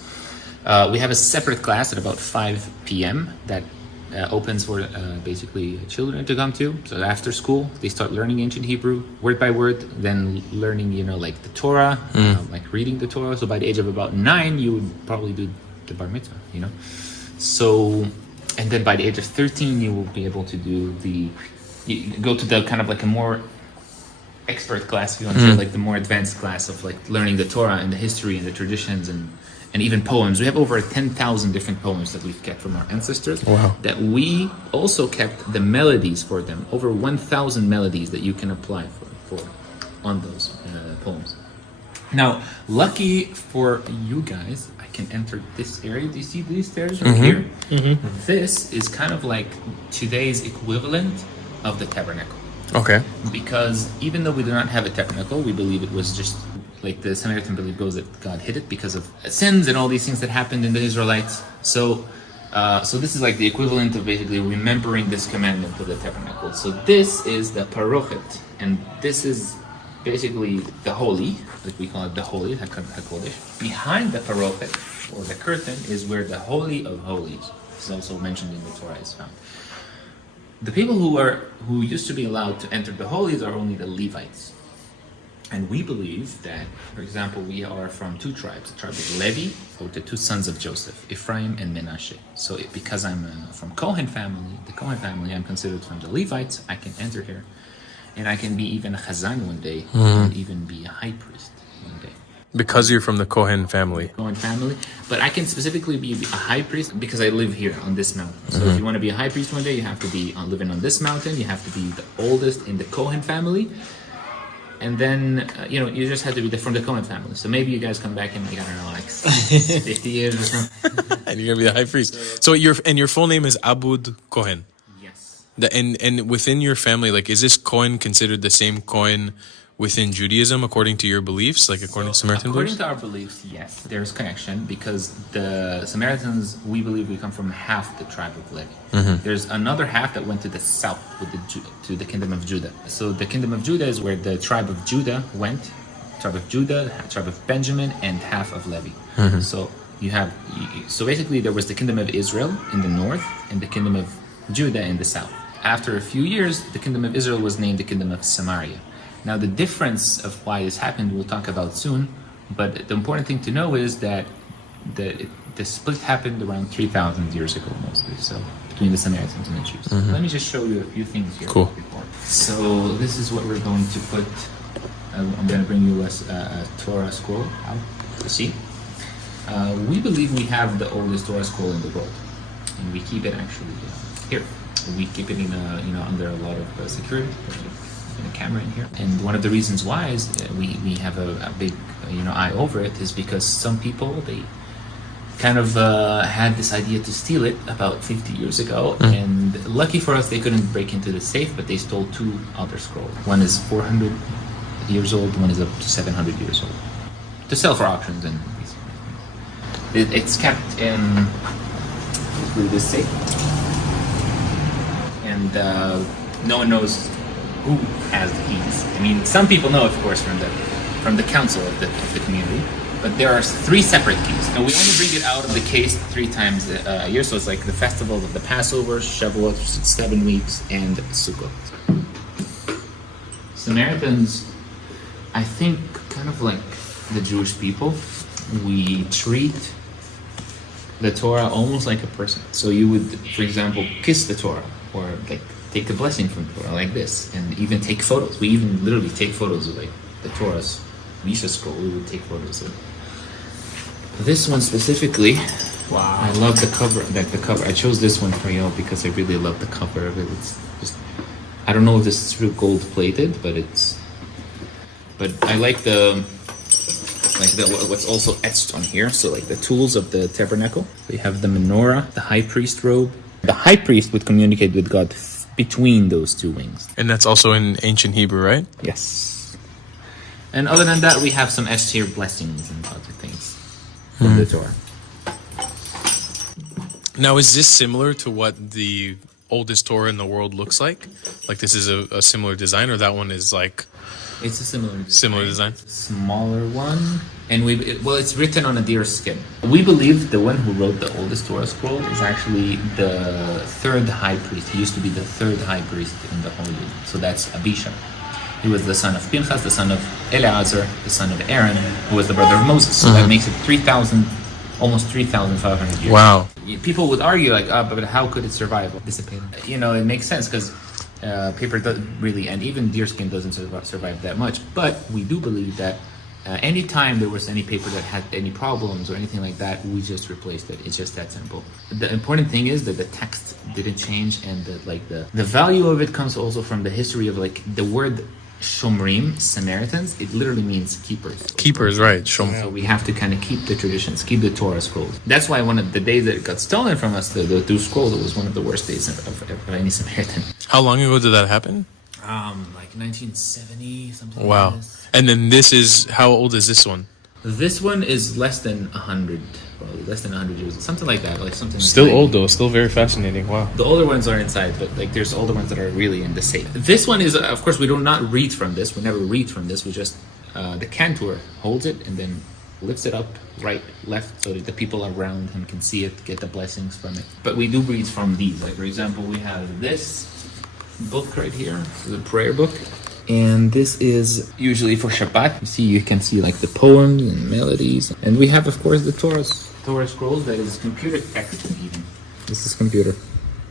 We have a separate class at about 5 p.m. that opens for basically children to come to. So after school, they start learning ancient Hebrew word by word, then learning, like the Torah, like reading the Torah. So by the age of about 9, you would probably do the bar mitzvah, So, and then by the age of 13, you will be able to go to the kind of like a more expert class, if you want to say, like the more advanced class of like learning the Torah and the history and the traditions and even poems. We have over 10,000 different poems that we've kept from our ancestors. Wow. That we also kept the melodies for them. Over 1,000 melodies that you can apply for on those poems. Now, lucky for you guys, I can enter this area. Do you see these stairs right here? This is kind of like today's equivalent of the tabernacle. Okay. Because even though we do not have a tabernacle, we believe it was just like the Samaritan belief goes that God hid it because of sins and all these things that happened in the Israelites. So this is like the equivalent of basically remembering this commandment of the tabernacle. So this is the parochet, and this is basically the holy, like we call it the holy, HaKodesh. Behind the parochet, or the curtain, is where the Holy of Holies is also mentioned in the Torah is found. The people who used to be allowed to enter the holies are only the Levites. And we believe that, for example, we are from 2 tribes, the tribe of Levi, or the 2 sons of Joseph, Ephraim and Menashe. So because I'm from Cohen family, I'm considered from the Levites, I can enter here. And I can be even a Chazan one day, and even be a high priest one day. Because you're from the Kohen family. But I can specifically be a high priest because I live here on this mountain. So if you want to be a high priest one day, you have to be living on this mountain. You have to be the oldest in the Kohen family. And then, you just have to be from the Cohen family. So maybe you guys come back in, like, I don't know, like 50 years or something. And you're going to be the high priest. So your full name is Abud Cohen. Yes. And within your family, like, is this Cohen considered the same Cohen within Judaism according to your beliefs, like according to Samaritan beliefs? According to our beliefs, yes, there's connection because the Samaritans, we believe we come from half the tribe of Levi. There's another half that went to the south to the kingdom of Judah. So the kingdom of Judah is where the tribe of Judah went, tribe of Judah, tribe of Benjamin, and half of Levi. So so basically there was the kingdom of Israel in the north and the kingdom of Judah in the south. After a few years, the kingdom of Israel was named the kingdom of Samaria. Now, the difference of why this happened we'll talk about soon, but the important thing to know is that the split happened around 3,000 years ago, mostly, so between the Samaritans and the Jews. Let me just show you a few things here. Cool. So this is what we're going to put. I'm going to bring you a Torah scroll out to see. We believe we have the oldest Torah scroll in the world, and we keep it actually here. We keep it in under a lot of security. and a camera in here. And one of the reasons why is we have a big eye over it is because some people, they kind of had this idea to steal it about 50 years ago, and lucky for us they couldn't break into the safe, but they stole 2 other scrolls. One is 400 years old, one is up to 700 years old, to sell for auctions. And it's kept in this safe, and no one knows who has the keys. I mean, some people know, of course, from the council of the community, but there are 3 separate keys. And we only bring it out of the case 3 times a year, so it's like the festival of the Passover, Shavuot, 7 weeks, and Sukkot. Samaritans, I think, kind of like the Jewish people, we treat the Torah almost like a person. So you would, for example, kiss the Torah, or like take the blessing from the Torah like this, and even take photos. We even literally take photos of like the Torah's Misha scroll. We would take photos of this one specifically. Wow! I love the cover. Like the cover, I chose this one for you because I really love the cover of it. It's just, I don't know if this is real gold plated, but I like what's also etched on here. So like the tools of the tabernacle. We have the menorah, the high priest robe. The high priest would communicate with God between those 2 wings. And that's also in ancient Hebrew, right? Yes. And other than that, we have some etched here blessings and other things from the Torah. Now, is this similar to what the oldest Torah in the world looks like? Like this is a similar design, or that one is like... It's a similar design. Similar design? Smaller one. And it's written on a deer skin. We believe the one who wrote the oldest Torah scroll is actually the 3rd high priest. He used to be the 3rd high priest in the Holy Land. So that's Abishai. He was the son of Pinchas, the son of Eleazar, the son of Aaron, who was the brother of Moses. So that makes it 3,000, almost 3,500 years. Wow. People would argue like, but how could it survive? Dissipating. It makes sense because paper doesn't really, and even deerskin doesn't survive that much. But we do believe that anytime there was any paper that had any problems or anything like that, we just replaced it. It's just that simple. The important thing is that the text didn't change, and the value of it comes also from the history of like the word Shomrim, Samaritans. It literally means keepers. Keepers, right? Shomrim. So we have to kind of keep the traditions, keep the Torah scrolls. That's why one of the days that it got stolen from us, the 2 scrolls, it was one of the worst days of any Samaritan. How long ago did that happen? Like 1970, something Wow. like this. And then this is, how old is this one? This one is less than 100, probably less than 100 years, something like that, like something. Still like, old though, still very fascinating. Wow. The older ones are inside, but like there's older ones that are really in the safe. This one is, of course, we do not read from this. We never read from this. We just the cantor holds it and then lifts it up right, left, so that the people around him can see it, get the blessings from it. But we do read from these. Like for example, we have this book right here, the prayer book. And this is usually for Shabbat. You can see like the poems and melodies. And we have, of course, the Torah scrolls that is computer text even. This is computer.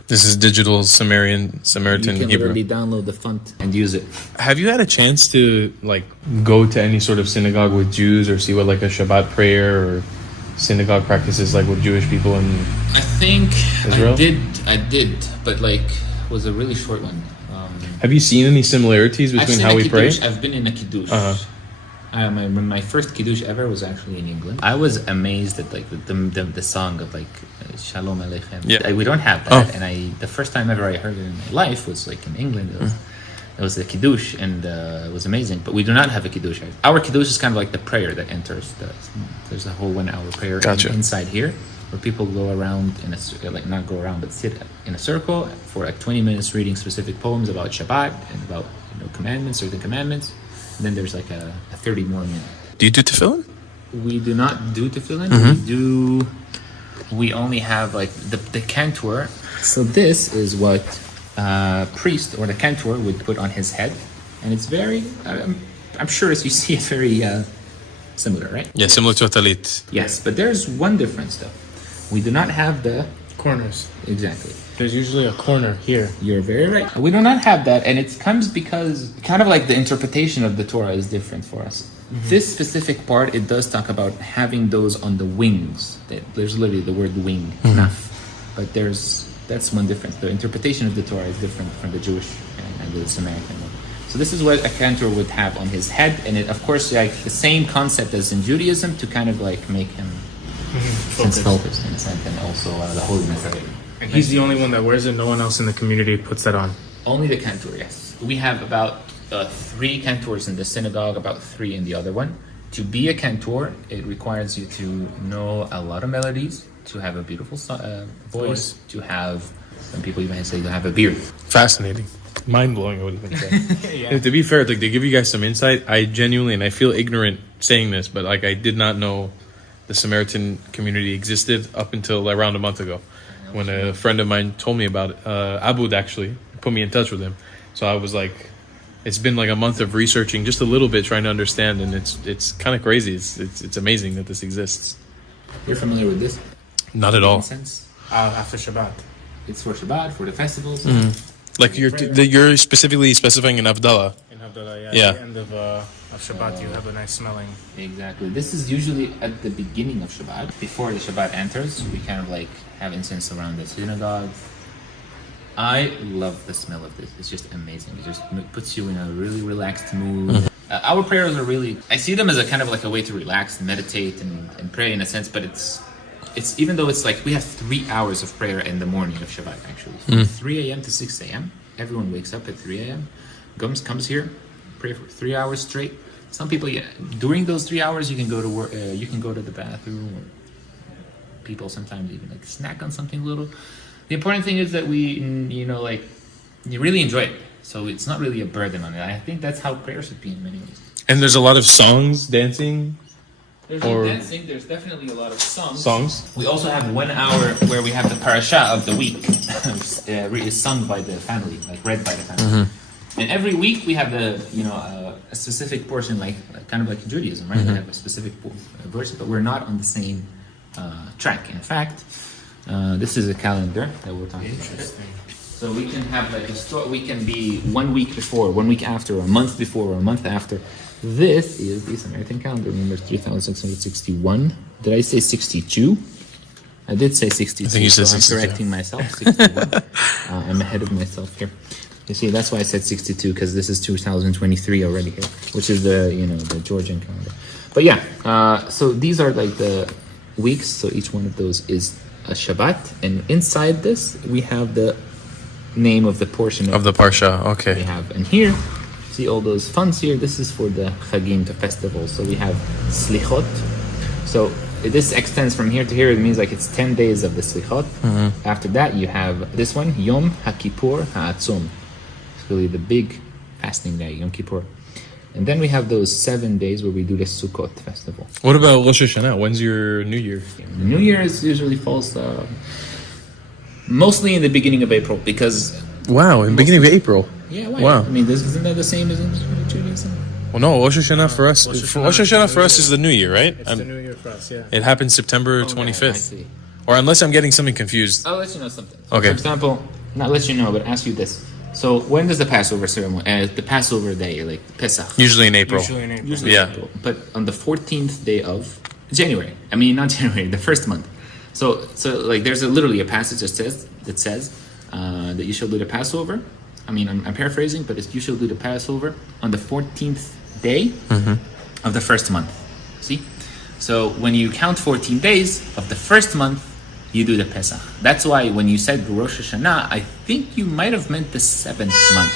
This is digital Samaritan You can Hebrew. literally download the font and use it. Have you had a chance to like go to any sort of synagogue with Jews, or see what like a Shabbat prayer or synagogue practices like with Jewish people in Israel? I did, but like it was a really short one. Have you seen any similarities between how we pray? I've been in a kiddush. My first kiddush ever was actually in England. I was amazed at like the song of like Shalom Aleichem. Yeah. We don't have that, and the first time ever I heard it in my life was like in England. It was a kiddush, and it was amazing. But we do not have a kiddush. Our kiddush is kind of like the prayer that enters. There's a whole 1 hour prayer inside here, where people go around not go around, but sit in a circle for like 20 minutes reading specific poems about Shabbat and about certain commandments. And then there's like a 30 more minute. Do you do tefillin? We do not do tefillin. We only have like the cantor. So this is what priest or the cantor would put on his head, and it's very. I'm sure as you see it, very similar, right? Yeah, similar to a talit. Yes, but there's one difference though. We do not have the Corners. exactly. There's usually a corner here. You're very right. We do not have that, and it comes because kind of like the interpretation of the Torah is different for us. This specific part, it does talk about having those on the wings. There's literally the word wing, knaf. But that's one difference. The interpretation of the Torah is different from the Jewish and the Samaritan one. So this is what a cantor would have on his head, and it, of course, like the same concept as in Judaism to kind of like make him focused in a sense, and also the holiness of it. And he's the only one that wears it. No one else in the community puts that on. Only the cantor, yes. We have about 3 cantors in the synagogue, about 3 in the other one. To be a cantor, it requires you to know a lot of melodies, to have a beautiful voice, to have, some people even say, to have a beard. Fascinating. Mind-blowing, I would even say. And to be fair, like, to give you guys some insight, I genuinely, and I feel ignorant saying this, but like I did not know the Samaritan community existed up until around a month ago, when a friend of mine told me about it. Abud actually put me in touch with him. So I was like, it's been like a month of researching just a little bit, trying to understand, and it's kind of crazy. It's amazing that this exists. You're familiar with this? Not at all. Incense? After Shabbat. It's for Shabbat, for the festivals. Like you're specifically specifying in Havdalah. In Havdalah, Yeah. At the end of Shabbat, you have a nice smelling. Exactly. This is usually at the beginning of Shabbat. Before the Shabbat enters, we kind of like have incense around the synagogue. I love the smell of this. It's just amazing. It just puts you in a really relaxed mood. Our prayers are really, I see them as a kind of like a way to relax and meditate and pray in a sense, but it's even though it's like we have 3 hours of prayer in the morning of Shabbat actually. From 3 a.m. to 6 a.m. Everyone wakes up at 3 a.m. comes here, pray for 3 hours straight. Some people, during those 3 hours you can go to work, you can go to the bathroom, or people sometimes even like snack on something little. The important thing is that we, you really enjoy it. So it's not really a burden on it. I think that's how prayer should be in many ways. And there's a lot of songs, dancing. There's Or- dancing, there's definitely a lot of songs. Songs? We also have 1 hour where we have the parasha of the week. It's sung by the family, like read by the family. And every week we have a specific portion, like kind of like Judaism, right? We have a specific version, but we're not on the same track. In fact, this is a calendar that we're talking about. So we can have like we can be 1 week before, 1 week after, a month before, or a month after. This is the Samaritan calendar, number 3661. Did I say 62? I did say 62. I think you said so 62. I'm correcting myself. 61. I'm ahead of myself here. You see, that's why I said 62, because this is 2023 already here, which is the Georgian calendar. But yeah, so these are like the weeks. So each one of those is a Shabbat, and inside this we have the name of the portion Of the Parsha, we okay. have. And here, see all those funds here. This is for the Chagim, the festival. So we have Slichot. So this extends from here to here. It means like it's 10 days of the Slichot. After that, you have this one, Yom HaKippur HaAtzum. It's really the big fasting day, Yom Kippur. And then we have those 7 days where we do the Sukkot festival. What about Rosh Hashanah? When's your New Year? New Year usually falls mostly in the beginning of April, because Wow, in the beginning of April. yeah, why? Wow. I mean, isn't that the same as in Judaism? Well, no, Rosh Hashanah for us. Rosh Hashanah for us is the New Year, right? It's the New Year for us, yeah. It happens September I 25th. see. Or unless I'm getting something confused. I'll let you know something. So Okay. For example, not let you know, but ask you this. So when does the Passover ceremony, the Passover day, like Pesach? Usually in April. Usually in April. Usually Yeah. April. But on the 14th day of January. I mean, not January, the first month. So like there's literally a passage that says that you shall do the Passover. I mean, I'm paraphrasing, but you shall do the Passover on the 14th day of the first month. See? So when you count 14 days of the first month, you do the Pesach. That's why when you said Rosh Hashanah, I think you might have meant the 7th month,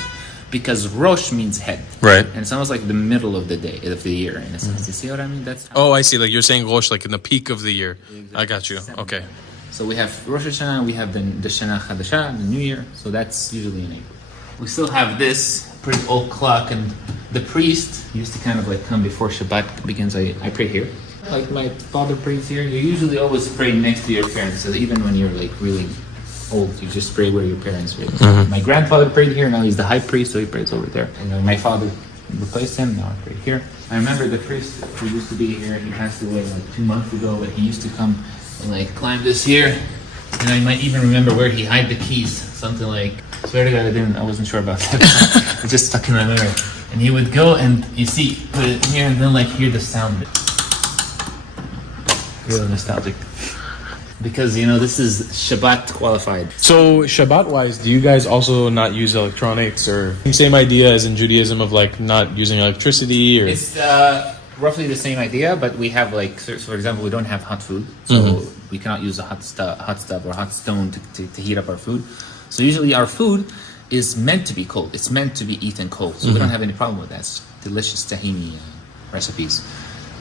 because Rosh means head. Right. And it's almost like the middle of the day, of the year, in a sense. You see what I mean? That's how Oh, I see. Like you're saying Rosh, like in the peak of the year. I got you. Okay. So we have Rosh Hashanah, we have the Shana Chadashah, the New Year. So that's usually in April. We still have this pretty old clock, and the priest used to kind of like come before Shabbat begins. I pray here. Like my father prays here. You usually always pray next to your parents. So even when you're like really old, you just pray where your parents pray. My grandfather prayed here. Now he's the high priest, so he prays over there. And my father replaced him. Now I pray here. I remember the priest who used to be here. He passed away like 2 months ago, but he used to come and like climb this here. And I might even remember where he hid the keys. Something like, swear to God, I wasn't sure about that. It just stuck in my memory. And he would go and, you see, put it here and then like hear the sound. Really nostalgic. because this is Shabbat qualified. So Shabbat wise, do you guys also not use electronics, or same idea as in Judaism of like not using electricity? Or It's roughly the same idea, but we have like, so for example, we don't have hot food, so we cannot use a hot stove or hot stone to heat up our food. So usually our food is meant to be cold. It's meant to be eaten cold, so we don't have any problem with that. It's delicious tahini recipes.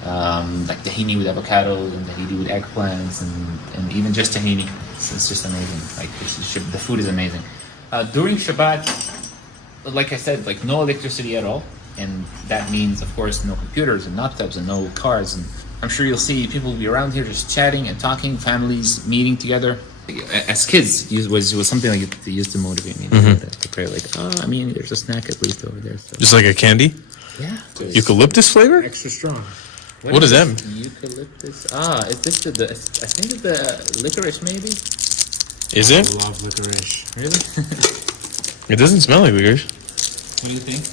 Like tahini with avocados and tahini with eggplants and even just tahini. It's just amazing. Like the food is amazing. During Shabbat, like I said, like no electricity at all. And that means, of course, no computers and laptops and no cars. And I'm sure you'll see people will be around here just chatting and talking, families meeting together. As kids, it was something like they used to motivate me to pray. Like, there's a snack at least over there. So. just like a candy? Yeah. Eucalyptus flavor? Extra strong. What is that? Eucalyptus. Is this I think it's the licorice maybe? Is it? I love licorice. Really? It doesn't smell like licorice. What do you think?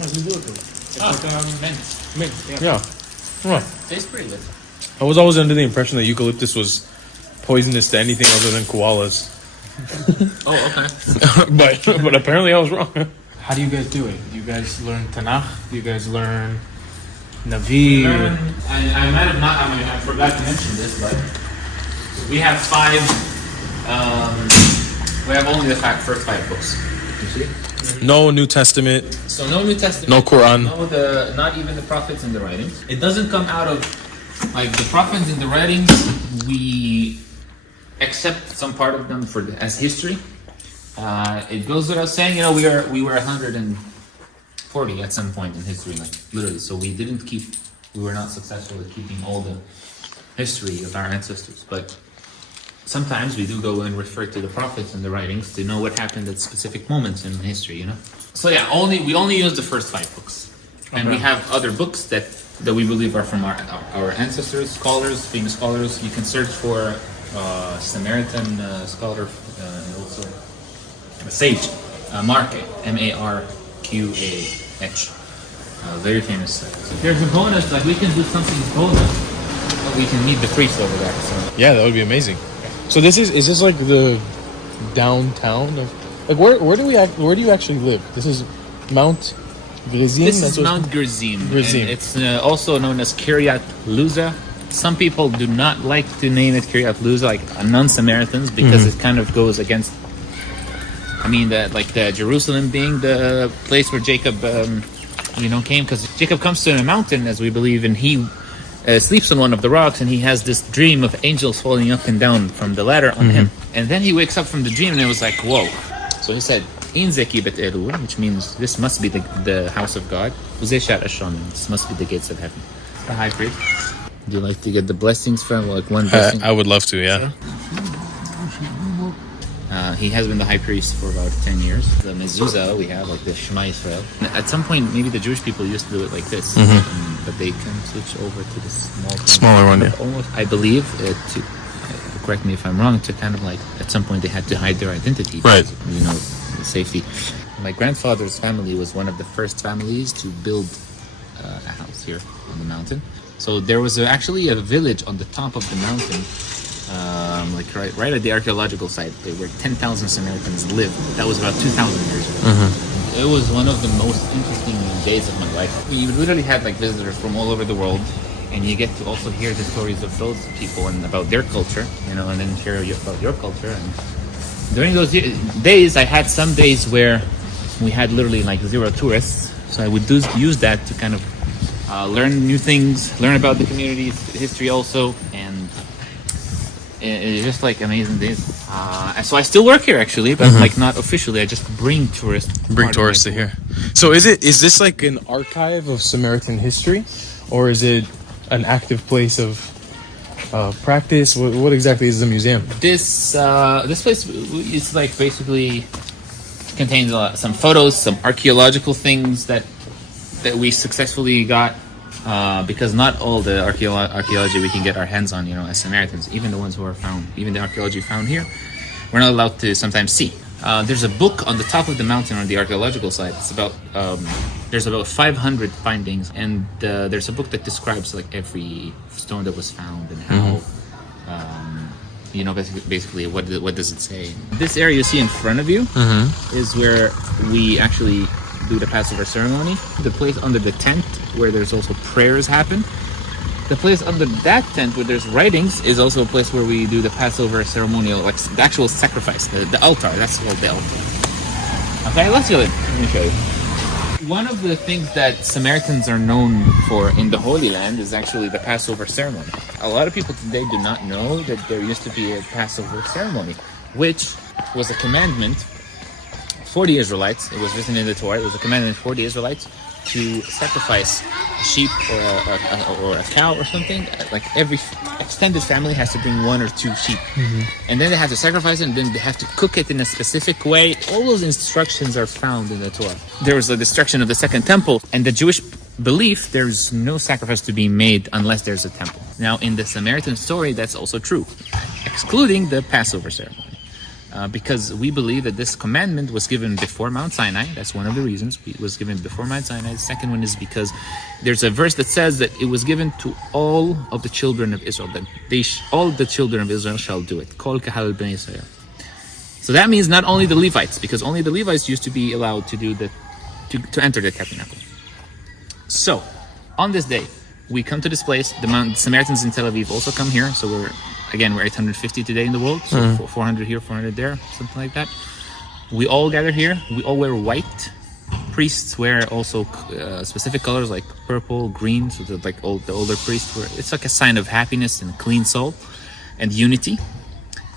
It's like mint. Yeah. Oh. Tastes pretty good. I was always under the impression that eucalyptus was poisonous to anything other than koalas. Oh, okay. but apparently I was wrong. How do you guys do it? Do you guys learn Tanakh? Do you guys learn Navi? I might have not. I forgot to mention this, but we have five. We have only the first five books. You see? No New Testament. So no New Testament. No Quran. Not even the prophets and the writings. It doesn't come out of like the prophets and the writings. We accept some part of them as history. It goes without saying, we were 140 at some point in history, like literally. So we were not successful at keeping all the history of our ancestors. But sometimes we do go and refer to the prophets and the writings to know what happened at specific moments in history, So yeah, we only use the first five books, and we have other books that we believe are from our ancestors, scholars, famous scholars. You can search for Samaritan scholar and also a sage, Marque, Marqah, very famous. There's a bonus, like we can do something bonus, but we can meet the priest over there. So. Yeah, that would be amazing. So is this like the downtown of like where do you actually live? This is Mount Gerizim? This is Mount Gerizim. Gerizim. It's also known as Kiryat Luza. Some people do not like to name it Kiryat Luza, like non-Samaritans, because it kind of goes against. The Jerusalem being the place where Jacob, came, because Jacob comes to a mountain, as we believe, and he sleeps on one of the rocks, and he has this dream of angels falling up and down from the ladder on him. And then he wakes up from the dream, and it was like, whoa. So he said, which means this must be the house of God. This must be the gates of heaven. The high priest. Would you like to get the blessings from one blessing? I would love to, yeah. He has been the high priest for about 10 years. The mezuzah we have, like the Shema Israel. At some point, maybe the Jewish people used to do it like this, but they can switch over to the smaller one. Yeah. Almost, I believe, correct me if I'm wrong, to kind of like at some point they had to hide their identity, right? Safety. My grandfather's family was one of the first families to build a house here on the mountain. So there was actually a village on the top of the mountain. Right at the archaeological site, where 10,000 Samaritans lived. That was about 2,000 years ago. It was one of the most interesting days of my life. You literally had visitors from all over the world, and you get to also hear the stories of those people and about their culture, and then hear about your culture. And during those days, I had some days where we had literally zero tourists, so I would use that to kind of learn new things, learn about the community's history also, and it's just amazing days. So I still work here actually, but not officially. I just bring tourists. Bring tourists to here. So is this like an archive of Samaritan history, or is it an active place of practice? What exactly is the museum? This place is basically contains some photos, some archaeological things that we successfully got. Because not all the archaeology we can get our hands on, as Samaritans, even the ones who are found, even the archaeology found here, we're not allowed to sometimes see. There's a book on the top of the mountain on the archaeological site. It's about there's about 500 findings, and there's a book that describes every stone that was found and how You know, basically what does it say? This area you see in front of you is where we actually do the Passover ceremony. The place under the tent where there's also prayers happen. The place under that tent where there's writings is also a place where we do the Passover ceremonial, like the actual sacrifice, the altar. That's called the altar. Okay, let's go in. Let me show you. One of the things that Samaritans are known for in the Holy Land is actually the Passover ceremony. A lot of people today do not know that there used to be a Passover ceremony, which was a commandment for the Israelites. It was written in the Torah. It was a commandment for the Israelites to sacrifice a sheep or a cow or something. Like every extended family has to bring 1 or 2 sheep, and then they have to sacrifice it, and then they have to cook it in a specific way. All those instructions are found in the Torah. There was the destruction of the second temple, and the Jewish belief there's no sacrifice to be made unless there's a temple. Now, in the Samaritan story, that's also true, excluding the Passover ceremony. Because we believe that this commandment was given before Mount Sinai. That's one of the reasons it was given before Mount Sinai. The second one is because there's a verse that says that it was given to all of the children of Israel, that all the children of Israel shall do it. Kol kahal bnei Yisrael. So that means not only the Levites, because only the Levites used to be allowed to do to enter the tabernacle. So on this day, we come to this place. The Samaritans in Tel Aviv also come here. So we're 850 today in the world. So 400 here, 400 there, something like that. We all gather here. We all wear white. Priests wear also specific colors like purple, green. So the older priests wear. It's like a sign of happiness and clean soul and unity.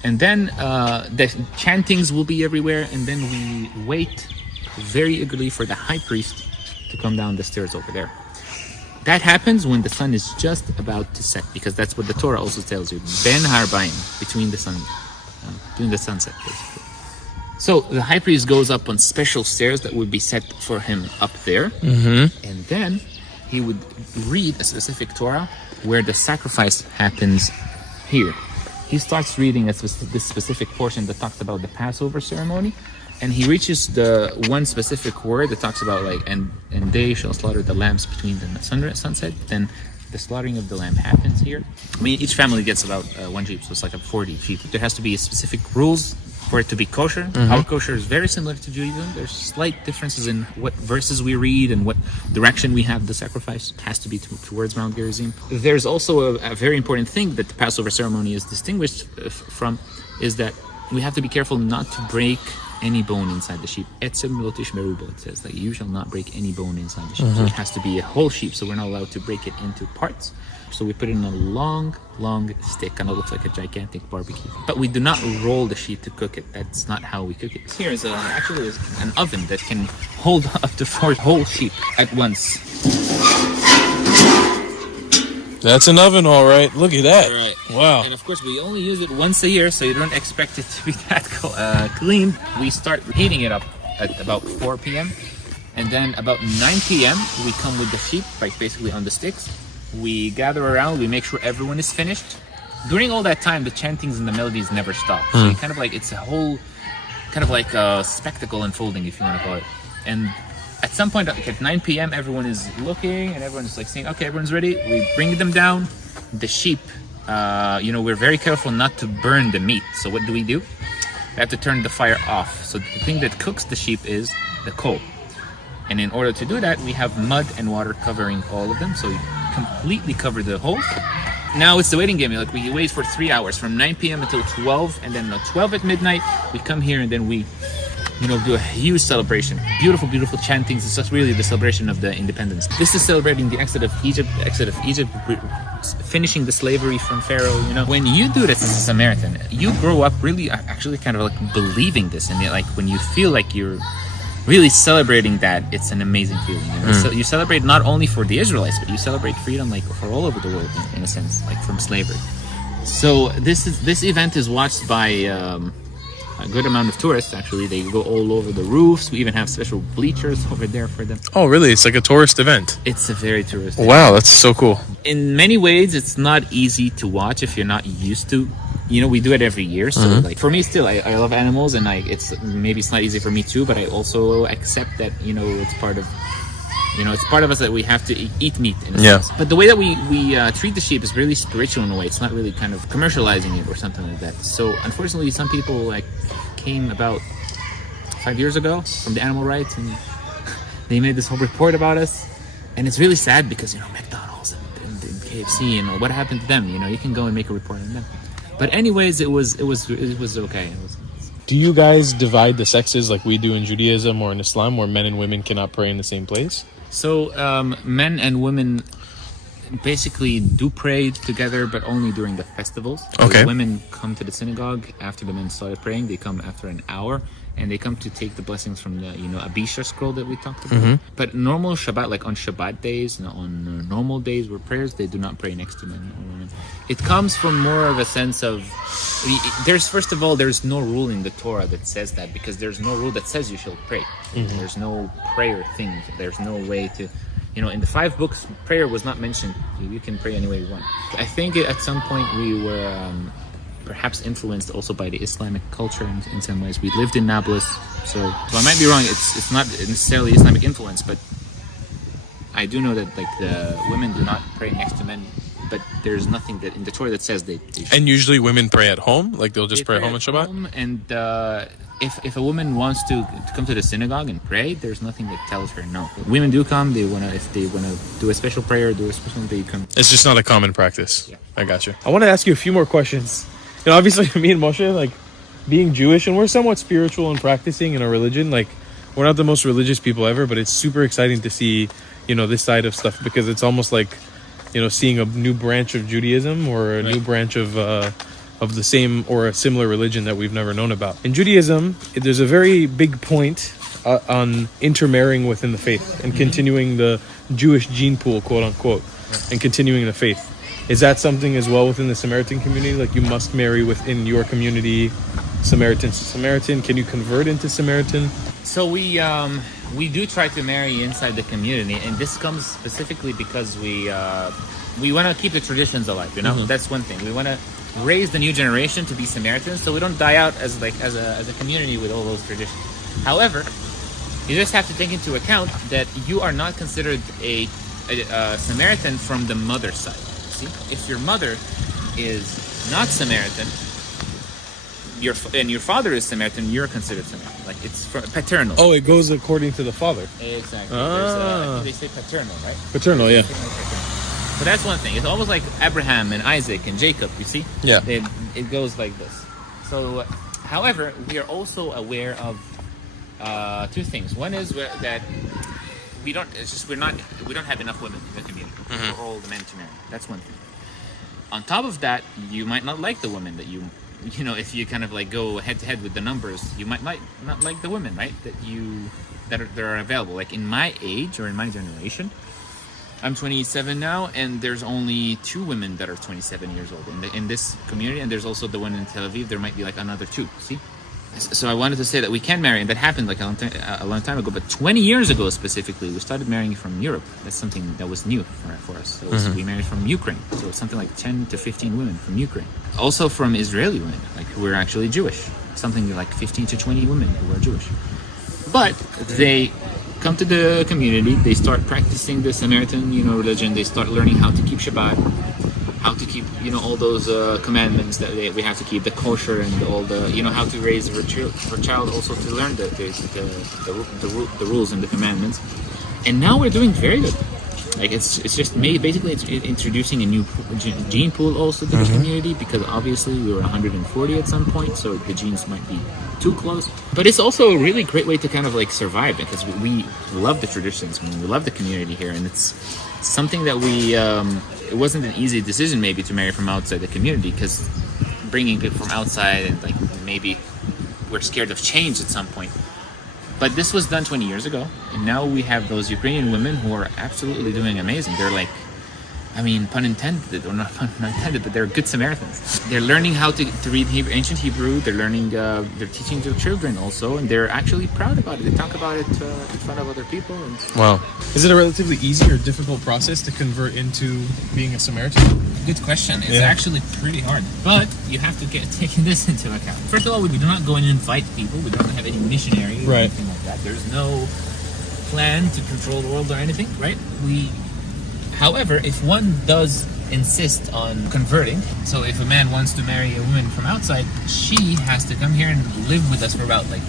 And then the chantings will be everywhere. And then we wait very eagerly for the high priest to come down the stairs over there. That happens when the sun is just about to set, because that's what the Torah also tells you. Ben Harbaim, between the sunset, basically. So the high priest goes up on special stairs that would be set for him up there, and then he would read a specific Torah where the sacrifice happens here. He starts reading this specific portion that talks about the Passover ceremony, and he reaches the one specific word that talks about and they shall slaughter the lambs between the sunset. Then the slaughtering of the lamb happens here. I mean, each family gets about 1 sheep, so it's like 40 sheep. There has to be specific rules for it to be kosher. Our kosher is very similar to Judaism. There's slight differences in what verses we read and what direction we have the sacrifice. It has to be towards Mount Gerizim. There's also a very important thing that the Passover ceremony is distinguished from, is that we have to be careful not to break any bone inside the sheep. It says that you shall not break any bone inside the sheep. So it has to be a whole sheep, so we're not allowed to break it into parts. So we put it in a long stick, and it looks like a gigantic barbecue. But we do not roll the sheep to cook it. That's not how we cook it. Here is actually an oven that can hold up to 4 whole sheep at once. That's an oven, all right. Look at that. Right. Wow. And of course, we only use it once a year, so you don't expect it to be that clean. We start heating it up at about 4 p.m. And then about 9 p.m., we come with the sheep, basically on the sticks. We gather around, we make sure everyone is finished. During all that time, the chantings and the melodies never stop. So you it's a whole spectacle unfolding, if you want to call it. And at some point, at 9 p.m., everyone is looking and everyone's saying, okay, everyone's ready. We bring them down. The sheep, we're very careful not to burn the meat. So what do? We have to turn the fire off. So the thing that cooks the sheep is the coal. And in order to do that, we have mud and water covering all of them. So we completely cover the whole. Now it's the waiting game. We wait for 3 hours, from 9 p.m. until 12. And then at 12 at midnight, we come here and then we do a huge celebration. Beautiful, beautiful chantings. It's just really the celebration of the independence. This is celebrating the exit of Egypt, finishing the slavery from Pharaoh. When you do this as a Samaritan, you grow up really actually kind of believing this. And when you feel like you're really celebrating that, it's an amazing feeling. So you celebrate not only for the Israelites, but you celebrate freedom for all over the world, in a sense, from slavery. So this event is watched by a good amount of tourists. Actually, they go all over the roofs. We even have special bleachers over there for them. Oh, really? It's like a tourist event. It's a very tourist event. That's so cool. In many ways, it's not easy to watch if you're not used to. We do it every year. So for me still, I love animals, and it's not easy for me too, but I also accept that, it's part of You know, it's part of us that we have to eat meat in a Yeah. sense. But the way that we treat the sheep is really spiritual in a way. It's not really kind of commercializing it or something like that. So unfortunately, some people like came about 5 years ago from the animal rights, and they made this whole report about us. And it's really sad because, you know, McDonald's and KFC, you know, what happened to them? You know, you can go and make a report on them. But anyways, it was okay. Do you guys divide the sexes like we do in Judaism or in Islam, where men and women cannot pray in the same place? So men and women basically do pray together, but only during the festivals. Okay. The women come to the synagogue after the men started praying. They come after an hour, and they come to take the blessings from the, you know, Abisha scroll that we talked about. But normal Shabbat, like on Shabbat days, and on normal days where prayers, they do not pray next to men or women. It comes from more of a sense of, there's, first of all, there's no rule in the Torah that says that, because there's no rule that says you shall pray. There's no prayer thing. There's no way to, you know, in the 5 books, prayer was not mentioned. You can pray any way you want. I think at some point we were perhaps influenced also by the Islamic culture in some ways. We lived in Nablus, so I might be wrong. It's not necessarily Islamic influence, but I do know that like the women do not pray next to men. But there's nothing that in the Torah that says they should. And usually women pray at home, like they'll just pray at home on Shabbat. And if a woman wants to come to the synagogue and pray, there's nothing that tells her no. Women do come. If they wanna do a special prayer, do a special, they come. It's just not a common practice. Yeah. I got you. I want to ask you a few more questions. You know, obviously, me and Moshe, like, being Jewish, and we're somewhat spiritual and practicing in our religion. Like, we're not the most religious people ever, but it's super exciting to see, you know, this side of stuff, because it's almost like, you know, seeing a new branch of Judaism or a new branch of the same or a similar religion that we've never known about. In Judaism, there's a very big point on intermarrying within the faith and continuing the Jewish gene pool, quote unquote, and continuing the faith. Is that something as well within the Samaritan community? Like, you must marry within your community, Samaritan to Samaritan? Can you convert into Samaritan? So we do try to marry inside the community, and this comes specifically because we want to keep the traditions alive. You know, that's one thing. We want to raise the new generation to be Samaritans, so we don't die out as a community with all those traditions. However, you just have to take into account that you are not considered a Samaritan from the mother's side. See, if your mother is not Samaritan, and your father is Samaritan, you're considered Samaritan. Like, it's paternal. Oh, it goes according to the father. Exactly. I think they say paternal, right? Paternal, yeah. So that's one thing. It's almost like Abraham and Isaac and Jacob, you see? Yeah. It goes like this. So, however, we are also aware of 2 things. One is that we don't have enough women in the community for all the men to marry. That's one thing. On top of that, you might not like the women that you know, if you kind of like go head to head with the numbers, you might not like the women, right? That are available. Like in my age or in my generation, I'm 27 now, and there's only 2 women that are 27 years old in this community, and there's also the one in Tel Aviv. There might be like another 2. See? So I wanted to say that we can marry, and that happened like a long time ago. But 20 years ago specifically, we started marrying from Europe. That's something that was new for us. We married from Ukraine. So it's something like 10 to 15 women from Ukraine. Also from Israeli women, like who are actually Jewish. Something like 15 to 20 women who are Jewish. But they come to the community. They start practicing the Samaritan, you know, religion. They start learning how to keep Shabbat, how to keep, you know, all those commandments that we have to keep, the kosher and all the, you know, how to raise her child also to learn the rules and the commandments. And now we're doing very good. Like it's just basically it's introducing a new gene pool also to the community, because obviously we were 140 at some point, so the genes might be too close. But it's also a really great way to kind of like survive, because we love the traditions, I mean, we love the community here, and it's something that we it wasn't an easy decision maybe to marry from outside the community, because bringing people from outside and like maybe we're scared of change at some point. But this was done 20 years ago, and now we have those Ukrainian women who are absolutely doing amazing. They're like, I mean, pun intended, or not pun intended, but they're good Samaritans. They're learning how to read ancient Hebrew. They're learning, they're teaching their children also, and they're actually proud about it. They talk about it in front of other people. And Wow. Is it a relatively easy or difficult process to convert into being a Samaritan? Good question. It's actually pretty hard, but you have to take this into account. First of all, we do not go in and invite people. We don't have any missionary or anything like that. There's no plan to control the world or anything, right? However, if one does insist on converting, so if a man wants to marry a woman from outside, she has to come here and live with us for about like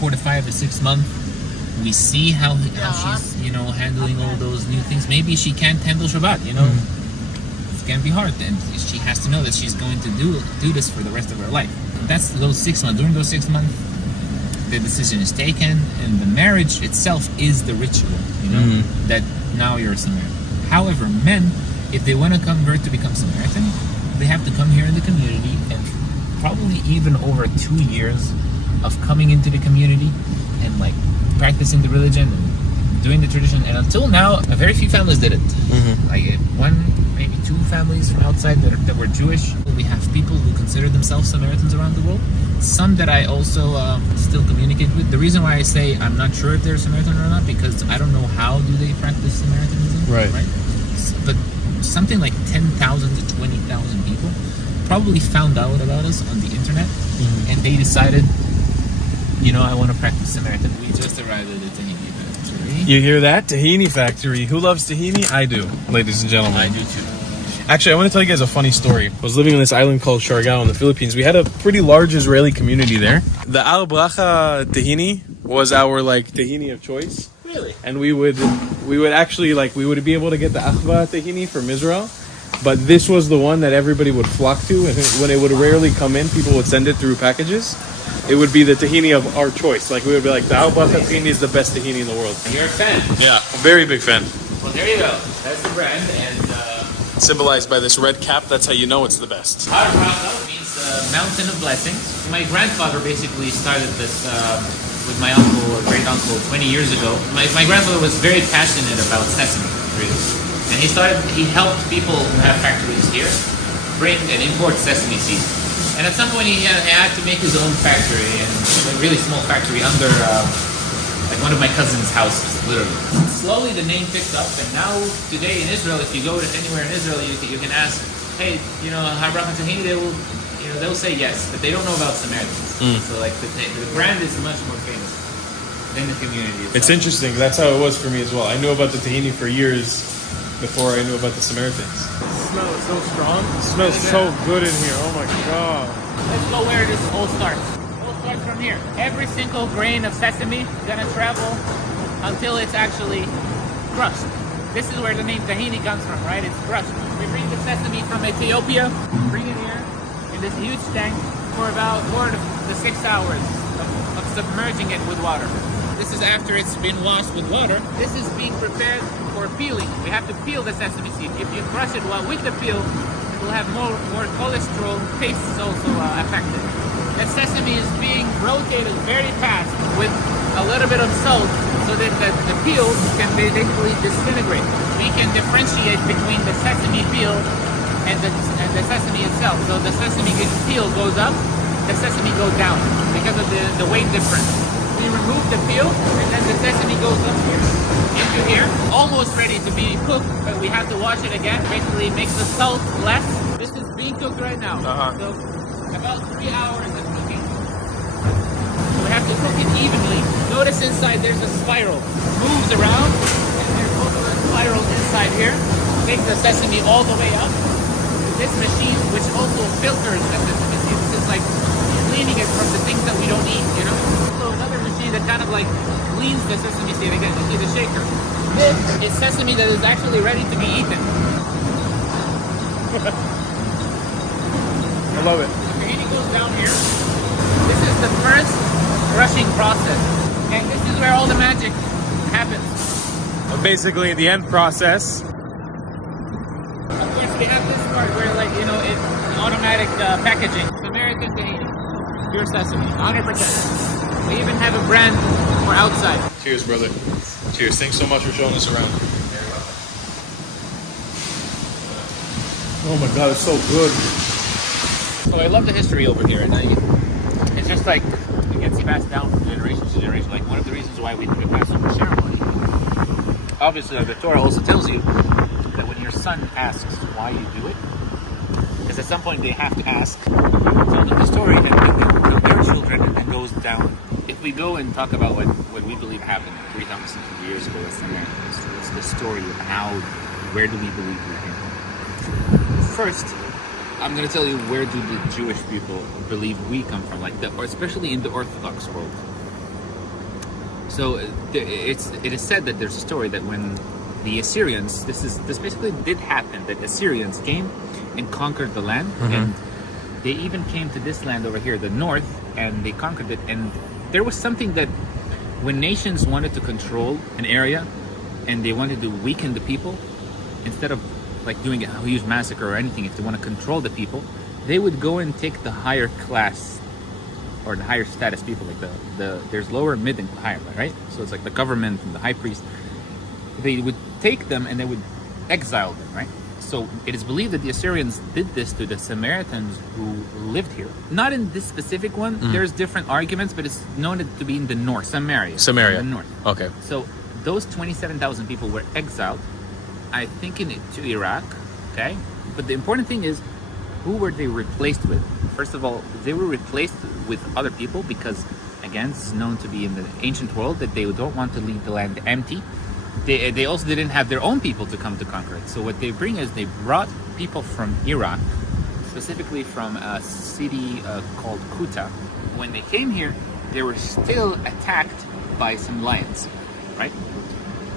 4 to 5 to 6 months. We see how she's, you know, handling all those new things. Maybe she can't handle Shabbat, you know. It can be hard, and she has to know that she's going to do this for the rest of her life. That's those 6 months. During those 6 months, the decision is taken, and the marriage itself is the ritual, you know, that now you're a Samaritan. However, men, if they want to convert to become Samaritan, they have to come here in the community, and probably even over 2 years of coming into the community and like practicing the religion and doing the tradition. And until now, very few families did it. Like one, maybe 2 families from outside that were Jewish. We have people who consider themselves Samaritans around the world. Some that I also still communicate with. The reason why I say I'm not sure if they're Samaritan or not, because I don't know how do they practice Samaritanism. Right. But something like 10,000 to 20,000 people probably found out about us on the internet, and they decided, you know, I want to practice Samaritan. We just arrived at the tahini factory. You hear that? Tahini factory. Who loves tahini? I do, ladies and gentlemen. I do too. Actually, I want to tell you guys a funny story. I was living on this island called Siargao in the Philippines. We had a pretty large Israeli community there. The Al Bracha tahini was our like tahini of choice. Really? And we would actually like we would be able to get the Achva tahini from Israel, but this was the one that everybody would flock to, and when it would rarely come in, people would send it through packages. It would be the tahini of our choice. Like we would be like, the Al Bracha tahini is the best tahini in the world. And you're a fan. Yeah, very big fan. Well, there you go. That's the brand, and symbolized by this red cap. That's how you know it's the best. Har Bracha means mountain of blessings. My grandfather basically started this with my uncle or great uncle 20 years ago. My grandfather was very passionate about sesame, really. And he helped people who have factories here bring and import sesame seeds. And at some point he had to make his own factory, and a really small factory under like one of my cousin's houses, literally. Slowly the name picked up, and now today in Israel, if you go to anywhere in Israel, you can ask, hey, you know, Har Bracha tahini, they'll say yes, but they don't know about Samaritans. So like the brand is much more famous than the community itself. It's interesting. That's how it was for me as well. I knew about the tahini for years before I knew about the Samaritans. It smells so strong. It smells so good in here. Oh my god. Let's go where this all starts. It all starts from here. Every single grain of sesame is gonna travel until it's actually crushed. This is where the name tahini comes from, right? It's crushed. We bring the sesame from Ethiopia, bring it here in this huge tank for about 4 to 6 hours of submerging it with water. This is after it's been washed with water. This is being prepared for peeling. We have to peel the sesame seed. If you crush it with the peel, it will have more cholesterol. Taste is also affected. The sesame is being rotated very fast with a little bit of salt so that the peel can basically disintegrate. We can differentiate between the sesame peel and the sesame itself. So the sesame peel goes up, the sesame goes down because of the weight difference. We remove the peel, and then the sesame goes up here, into here, almost ready to be cooked, but we have to wash it again. Basically, makes the salt less. This is being cooked right now. So about 3 hours of cooking. So we have to cook it evenly. Notice inside there's a spiral. Moves around, and there's also a spiral inside here. Takes the sesame all the way up. This machine, which also filters the sesame seed. This is like cleaning it from the things that we don't eat, you know? So another machine that kind of like cleans the sesame seed again. You see the shaker. This is sesame that is actually ready to be eaten. I love it. The tahini goes down here. This is the first crushing process. And this is where all the magic happens. Basically, the end process. Of course, we have this part where, like, you know, it's automatic packaging. American tahini. Pure sesame, 100%. We even have a brand for outside. Cheers, brother. Cheers. Thanks so much for showing us around. Oh my god, it's so good. So I love the history over here, and it's just like it gets passed down from generation to generation. Like one of the reasons why we do the Passover ceremony, obviously, the Torah also tells you that when your son asks why you do it, because at some point they have to ask, tell them the story, and then they'll tell their children, and then goes down. If we go and talk about what we believe happened 3,000 years ago with Samaritans, what's the story of where do we believe we came from? First, I'm going to tell you where do the Jewish people believe we come from, or especially in the Orthodox world. So it is said that there's a story that when the Assyrians, this basically did happen, that Assyrians came and conquered the land, and they even came to this land over here, the north, and they conquered it. And there was something that when nations wanted to control an area and they wanted to weaken the people, instead of like doing a huge massacre or anything, if they want to control the people, they would go and take the higher class or the higher status people, like there's lower, mid, and higher, right? So it's like the government and the high priest. They would take them and they would exile them, right? So it is believed that the Assyrians did this to the Samaritans who lived here. Not in this specific one. There's different arguments, but it's known to be in the north, Samaria. Samaria. In the north. Okay. So those 27,000 people were exiled, I think, to Iraq, okay? But the important thing is, who were they replaced with? First of all, they were replaced with other people because, again, this is known to be in the ancient world that they don't want to leave the land empty. They also didn't have their own people to come to conquer it. So what they bring is they brought people from Iraq, specifically from a city called Kuta. When they came here, they were still attacked by some lions, right?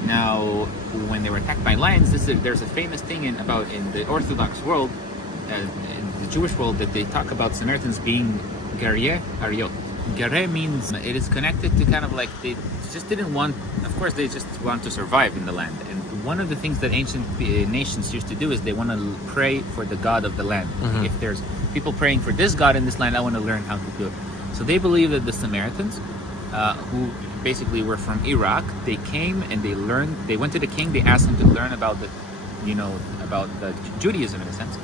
Now, when they were attacked by lions, there's a famous thing in the Orthodox world, in the Jewish world, that they talk about Samaritans being Garye Ariot. Garye means it is connected to kind of like they just didn't want, of course, they just want to survive in the land. And one of the things that ancient nations used to do is they want to pray for the god of the land. If there's people praying for this god in this land, I want to learn how to do it. So they believe that the Samaritans, who basically were from Iraq, they came and they learned, they went to the king, they asked him to learn about about the Judaism in a sense.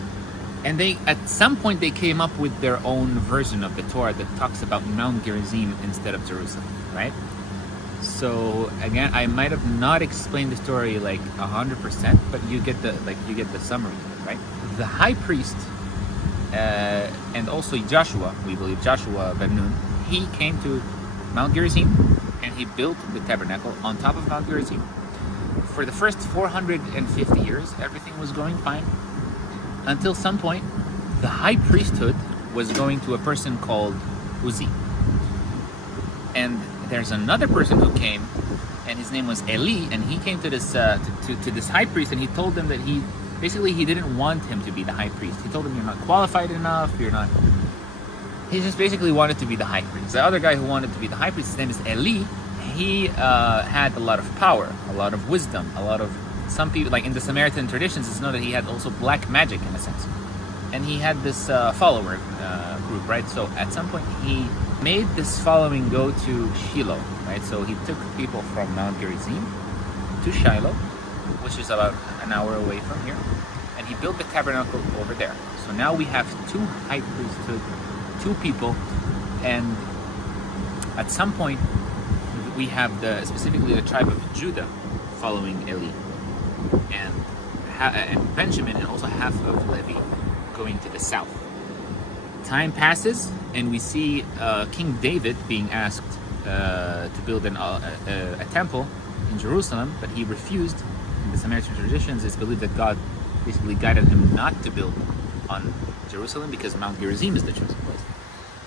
And at some point they came up with their own version of the Torah that talks about Mount Gerizim instead of Jerusalem, right? So again, I might have not explained the story like 100%, but you get the summary of it, right? The high priest and also Joshua, we believe Joshua ben Nun, he came to Mount Gerizim and he built the tabernacle on top of Mount Gerizim. For the first 450 years, everything was going fine. Until some point, the high priesthood was going to a person called Uzi. And there's another person who came, and his name was Eli, and he came to this to this high priest, and he told them that he didn't want him to be the high priest. He told him, you're not qualified enough, he just basically wanted to be the high priest. The other guy who wanted to be the high priest, his name is Eli, he had a lot of power, a lot of wisdom, some people, like in the Samaritan traditions, it's known that he had also black magic in a sense. And he had this follower group, right? So at some point he made this following go to Shiloh, right? So he took people from Mount Gerizim to Shiloh, which is about an hour away from here, and he built the tabernacle over there. So now we have two high priesthood, two people, and at some point we have specifically the tribe of Judah following Eli, and Benjamin, and also half of Levi going to the south. Time passes, and we see King David being asked to build a temple in Jerusalem, but he refused. In the Samaritan traditions, it's believed that God basically guided him not to build on Jerusalem because Mount Gerizim is the chosen place.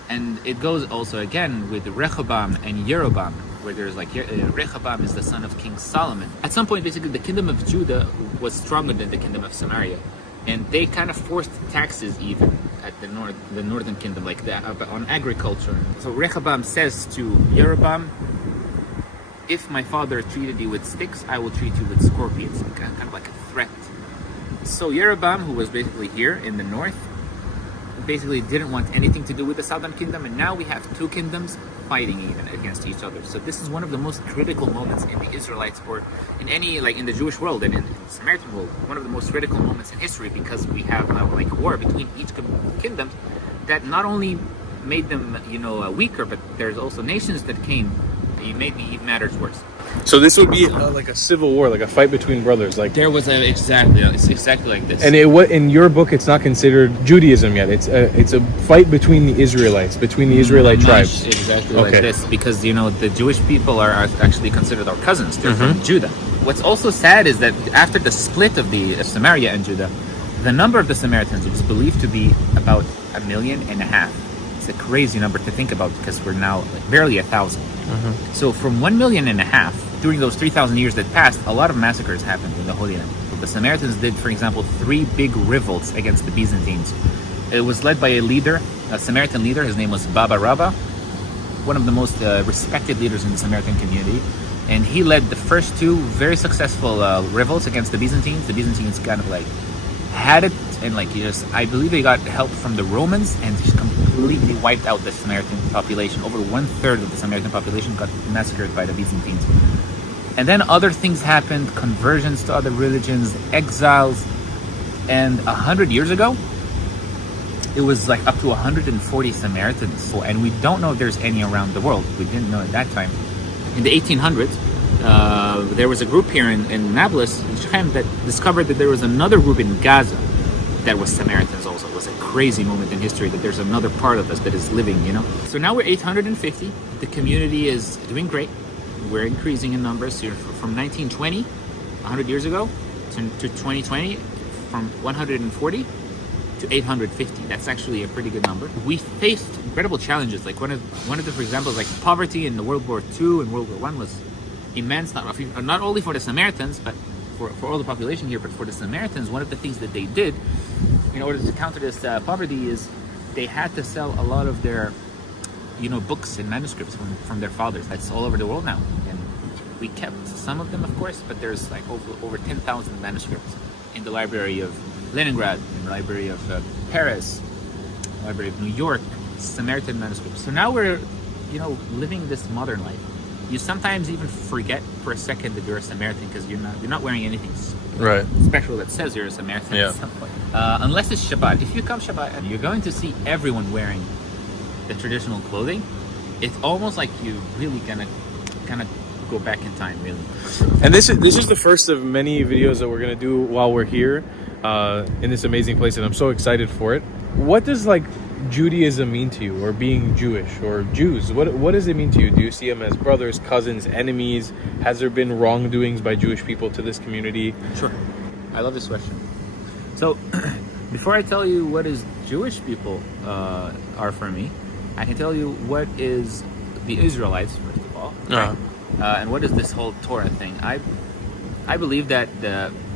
And it goes also again with Rehoboam and Jeroboam, where there's like Rehoboam is the son of King Solomon. At some point, basically, the kingdom of Judah was stronger than the kingdom of Samaria, and they kind of forced taxes even at the northern kingdom, like on agriculture. So Rehoboam says to Jeroboam, if my father treated you with sticks, I will treat you with scorpions, kind of like a threat. So Jeroboam, who was basically here in the north, basically didn't want anything to do with the southern kingdom, and now we have two kingdoms fighting even against each other. So this is one of the most critical moments in the Israelites, or in any, like in the Jewish world and in the Samaritan world, one of the most critical moments in history, because we have now like war between each kingdom that not only made them weaker, but there's also nations that came He made matters worse. So this would be like a civil war, like a fight between brothers. Like There was it's exactly like this. and in your book, it's not considered Judaism yet. It's a fight between the Israelites, between the Israelite tribes. Exactly like this, because the Jewish people are actually considered our cousins. They're from Judah. What's also sad is that after the split of the Samaria and Judah, the number of the Samaritans is believed to be about 1.5 million. It's a crazy number to think about because we're now barely 1,000. So from 1.5 million during those 3,000 years that passed, a lot of massacres happened in the Holy Land. The Samaritans did, for example, 3 big revolts against the Byzantines. It was led by a Samaritan leader. His name was Baba Rabba, one of the most respected leaders in the Samaritan community. And he led the first 2 very successful revolts against the Byzantines. The Byzantines kind of like had it, and I believe they got help from the Romans and just completely wiped out the Samaritan population. Over 1/3 of the Samaritan population got massacred by the Byzantines. And then other things happened, conversions to other religions, exiles, and 100 years ago, it was like up to 140 Samaritans. And we don't know if there's any around the world. We didn't know at that time. In the 1800s, there was a group here in Nablus, in Shechem, that discovered that there was another group in Gaza that was Samaritans also. It was a crazy moment in history that there's another part of us that is living, So now we're 850. The community is doing great. We're increasing in numbers. From 1920, 100 years ago, to 2020, from 140 to 850. That's actually a pretty good number. We faced incredible challenges. Like one of the, for example, like poverty in the World War II and World War I was immense. Not only for the Samaritans, but for all the population here, but for the Samaritans, one of the things that they did in order to counter this poverty is they had to sell a lot of their, books and manuscripts from their fathers. That's all over the world now, and we kept some of them, of course, but there's like over 10,000 manuscripts in the library of Leningrad, in the library of Paris, library of New York, Samaritan manuscripts. So now we're, living this modern life. You sometimes even forget for a second that you're a Samaritan because you're not wearing anything special that says you're a Samaritan at some point. Unless it's Shabbat. If you come Shabbat and you're going to see everyone wearing the traditional clothing, it's almost like you really gonna kind of go back in time, really. And this is the first of many videos that we're gonna do while we're here in this amazing place, and I'm so excited for it. What does Judaism mean to you, or being Jewish, or Jews? What does it mean to you? Do you see them as brothers, cousins, enemies? Has there been wrongdoings by Jewish people to this community? Sure. I love this question. So, before I tell you what is Jewish people are for me, I can tell you what is the Israelites, first of all, right? And what is this whole Torah thing. I believe that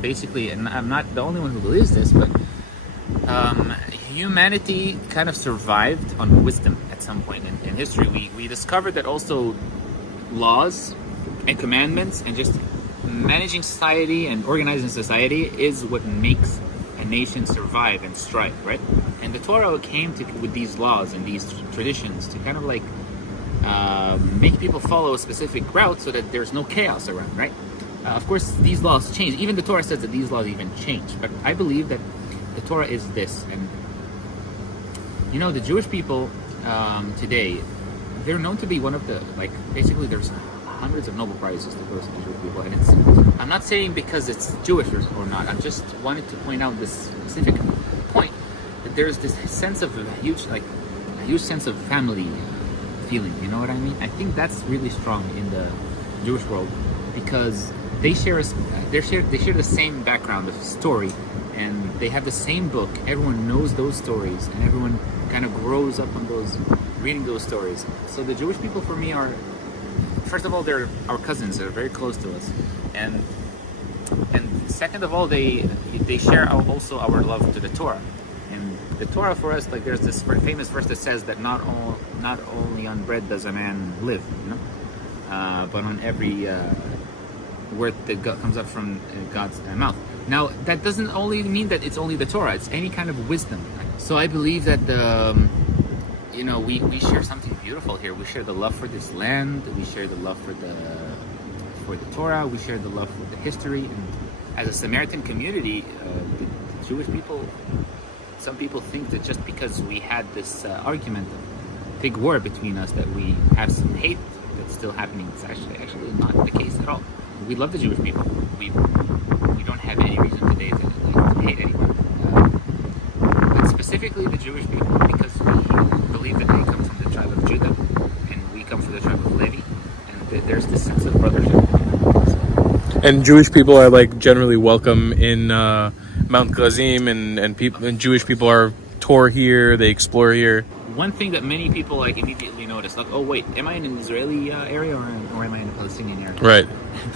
basically, and I'm not the only one who believes this, but humanity kind of survived on wisdom at some point in history. We discovered that also laws and commandments and just managing society and organizing society is what makes a nation survive and strive, right? And the Torah came with these laws and these traditions to kind of make people follow a specific route so that there's no chaos around, right? Of course, these laws change. Even the Torah says that these laws even change. But I believe that the Torah is this. And, the Jewish people today, they're known to be one of the, basically there's hundreds of Nobel Prizes that goes to Jewish people. And I'm not saying because it's Jewish or not. I just wanted to point out this specific point, that there's this sense of a huge sense of family feeling. You know what I mean? I think that's really strong in the Jewish world because they share the same background of story, and they have the same book. Everyone knows those stories, and everyone kind of grows up on reading those stories. So the Jewish people for me are, first of all, they're our cousins. They're very close to us, and second of all, they share also our love to the Torah. And the Torah for us, there's this famous verse that says that not only on bread does a man live, but on every word that comes up from God's mouth. Now, that doesn't only mean that it's only the Torah. It's any kind of wisdom. So I believe that we share something beautiful here. We share the love for this land. We share the love for the Torah. We share the love for the history. And as a Samaritan community, the Jewish people, some people think that just because we had this argument of big war between us, that we have some hate that's still happening. It's actually not the case at all. We love the Jewish people. We don't have any reason today to hate anyone. But specifically the Jewish people, because we believe that they come from the tribe of Judah, and we come from the tribe of Levi, and there's this sense of brotherhood. And Jewish people are like generally welcome in Mount Gerizim, and Jewish people are tour here, they explore here. One thing that many people like immediately notice, like, oh wait, am I in an Israeli area or am I in a Palestinian area? Right.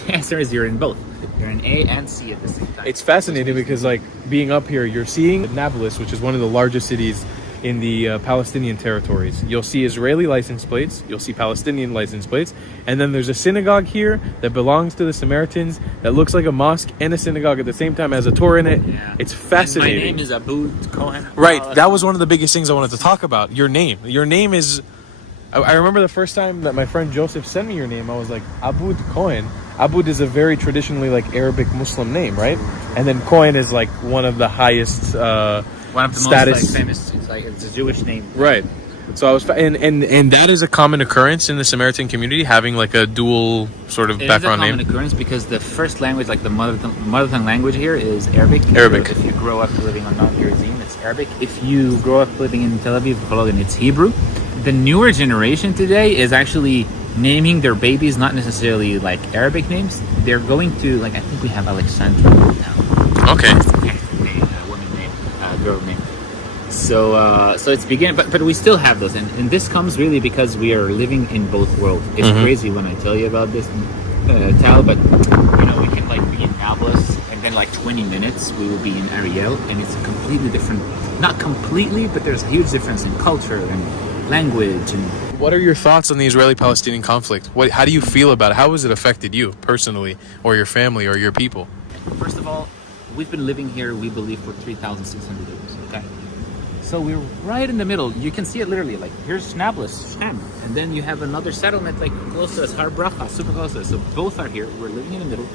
The answer is you're in both. You're in A and C at the same time. It's fascinating because, like, being up here, you're seeing Nablus, which is one of the largest cities in the Palestinian territories. You'll see Israeli license plates, you'll see Palestinian license plates, and then there's a synagogue here that belongs to the Samaritans that looks like a mosque and a synagogue at the same time, has a Torah in it. Yeah. It's fascinating. And my name is Abu Cohen. Right, that was one of the biggest things I wanted to talk about. Your name. Your name is... I remember the first time that my friend Joseph sent me your name, I was like, Abud Cohen. Abud is a very traditionally like Arabic Muslim name, right? And then Cohen is like one of the highest one of the status. most famous. It's a Jewish name, right? So I was, and that is a common occurrence in the Samaritan community, having like a dual sort of background name. It is a common occurrence because the first language, like the mother tongue language here, is Arabic. Arabic. If you grow up living on Mount Gerizim, it's Arabic. If you grow up living in Tel Aviv, it's Hebrew. The newer generation today is actually naming their babies not necessarily like Arabic names. They're going to, like, I think we have Alexandra now. Okay. Woman name, girl name. So it's beginning, but we still have those, and this comes really because we are living in both worlds. It's crazy when I tell you about this, Tal, but you know, we can like be in Nablus, and then like 20 minutes we will be in Ariel, and it's a completely different, not completely, but there's a huge difference in culture and language. And what are your thoughts on the Israeli-Palestinian conflict? How do you feel about it? How has it affected you personally, or your family, or your people? First of all, we've been living here, we believe, for 3,600 years. Okay. So we're right in the middle. You can see it literally. Like, here's Nablus, Shem, and then you have another settlement like close to us, Har Bracha, super close to us. So both are here. We're living in the middle.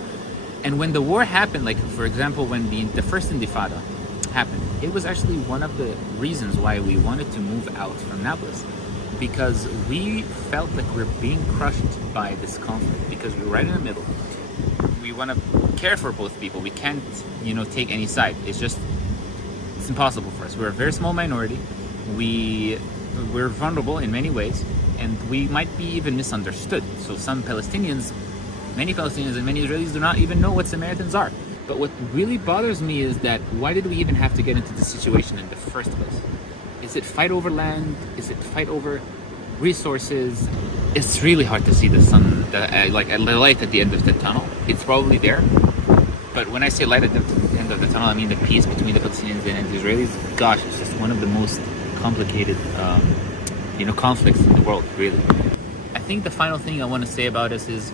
And when the war happened, like for example, when the first Intifada happened, it was actually one of the reasons why we wanted to move out from Nablus, because we felt like we're being crushed by this conflict because we're right in the middle. We want to care for both people. We can't, take any side. It's impossible for us. We're a very small minority. We're vulnerable in many ways, and we might be even misunderstood. So many Palestinians and many Israelis do not even know what Samaritans are. But what really bothers me is that why did we even have to get into this situation in the first place? Is it fight over land? Is it fight over resources? It's really hard to see the sun, the light at the end of the tunnel. It's probably there. But when I say light at the end of the tunnel, I mean the peace between the Palestinians and the Israelis. Gosh, it's just one of the most complicated, conflicts in the world, really. I think the final thing I want to say about us is,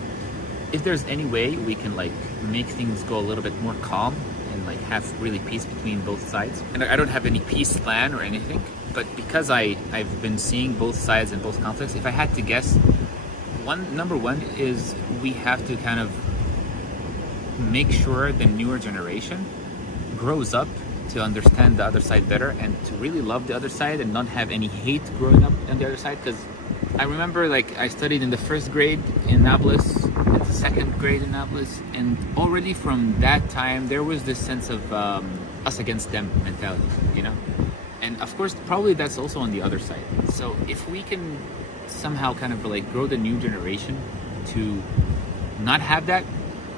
if there's any way we can make things go a little bit more calm and have really peace between both sides. And I don't have any peace plan or anything, but because I've been seeing both sides and both conflicts, if I had to guess, number one is we have to kind of make sure the newer generation grows up to understand the other side better and to really love the other side and not have any hate growing up on the other side. Because I remember I studied in the first grade in Nablus, in the second grade in Nablus, and already from that time there was this sense of us against them mentality, and of course probably that's also on the other side. So if we can somehow kind of grow the new generation to not have that,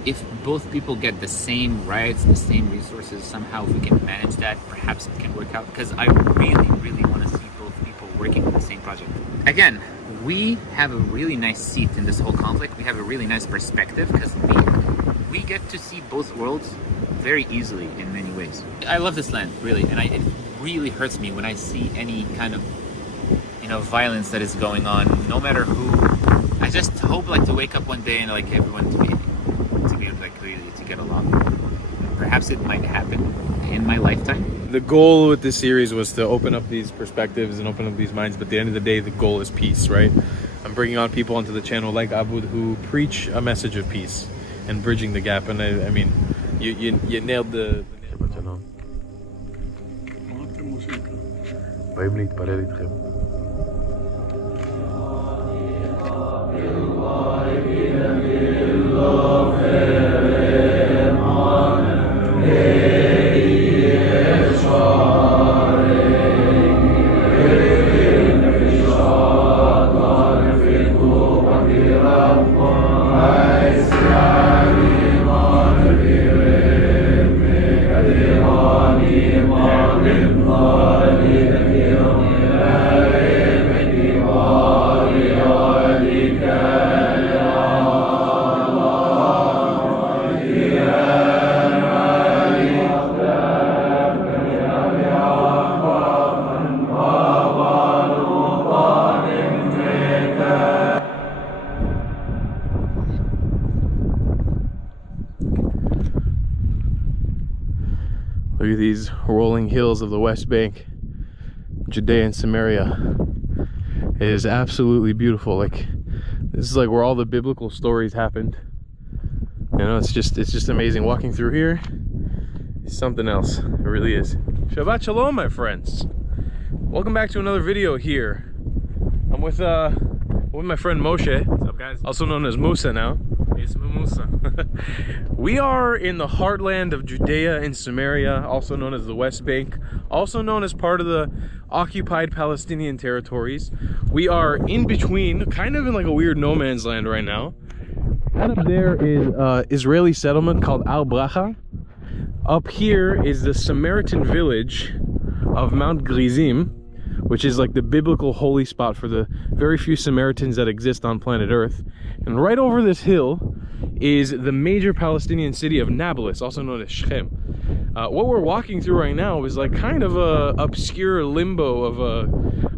if both people get the same rights, the same resources, somehow if we can manage that, perhaps it can work out, because I really, really want to see both people working on the same project. Again, we have a really nice seat in this whole conflict. We have a really nice perspective because we get to see both worlds very easily in many ways. I love this land, really, and it really hurts me when I see any kind of violence that is going on, no matter who. I just hope to wake up one day and everyone to be really to get along. Perhaps it might happen in my lifetime. The goal with this series was to open up these perspectives and open up these minds, but at the end of the day, the goal is peace, right? I'm bringing on people onto the channel like Abud who preach a message of peace and bridging the gap, and I mean, you nailed the באים להתפלל איתכם. Look at these rolling hills of the West Bank, Judea and Samaria. It is absolutely beautiful. Like, this is like where all the biblical stories happened. You know, it's just amazing. Walking through here is something else. It really is. Shabbat Shalom, my friends. Welcome back to another video here. I'm with my friend Moshe. What's up, guys? Also known as Musa now. It's Musa. We are in the heartland of Judea and Samaria, also known as the West Bank, also known as part of the occupied Palestinian territories. We are in between, kind of in like a weird no man's land right now. Right up there is Israeli settlement called Al Bracha. Up here is the Samaritan village of Mount Gerizim, which is like the biblical holy spot for the very few Samaritans that exist on planet Earth. And right over this hill is the major Palestinian city of Nablus, also known as Shechem. What we're walking through right now is like kind of a obscure limbo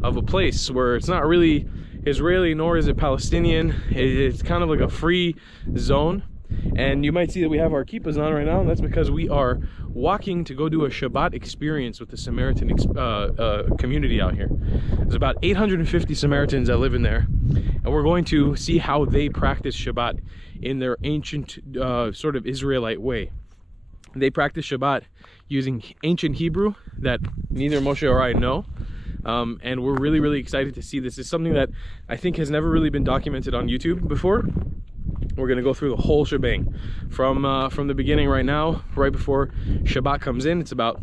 of a place where it's not really Israeli nor is it Palestinian. It's kind of like a free zone. And you might see that we have our kippas on right now, and that's because we are walking to go do a Shabbat experience with the Samaritan community out here. There's about 850 Samaritans that live in there, and we're going to see how they practice Shabbat in their ancient sort of Israelite way. They practice Shabbat using ancient Hebrew that neither Moshe or I know. And we're really excited to see this. It's something that I think has never really been documented on YouTube before. We're gonna go through the whole shebang from the beginning right now, right before Shabbat comes in. It's about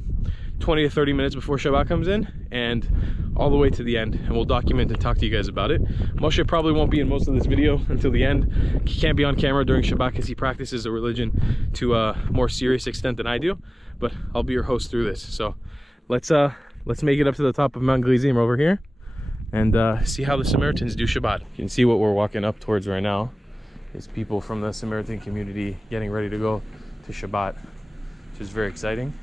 20 to 30 minutes before Shabbat comes in, and all the way to the end, and we'll document and talk to you guys about it. Moshe probably won't be in most of this video until the end. He can't be on camera during Shabbat because he practices a religion to a more serious extent than I do, but I'll be your host through this. So let's make it up to the top of Mount Gerizim over here and see how the Samaritans do Shabbat. You can see what we're walking up towards right now is people from the Samaritan community getting ready to go to Shabbat, which is very exciting.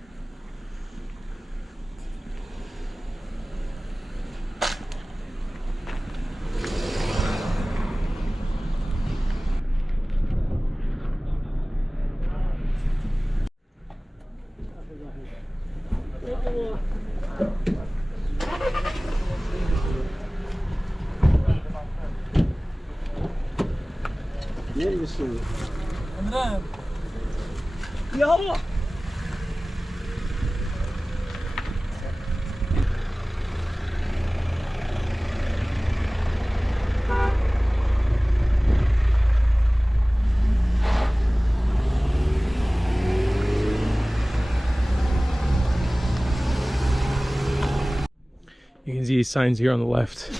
You can see signs here on the left.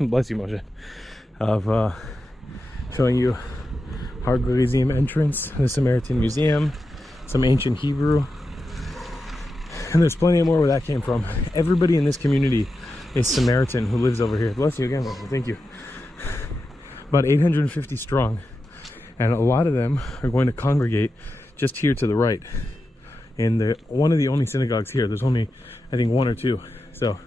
Bless you, Moshe. Of showing you Har Gerizim entrance, the Samaritan Museum, some ancient Hebrew, and there's plenty more where that came from. Everybody in this community is Samaritan who lives over here. Bless you again, Moshe. Thank you. About 850 strong, and a lot of them are going to congregate just here to the right in one of the only synagogues here. There's only, I think, one or two. So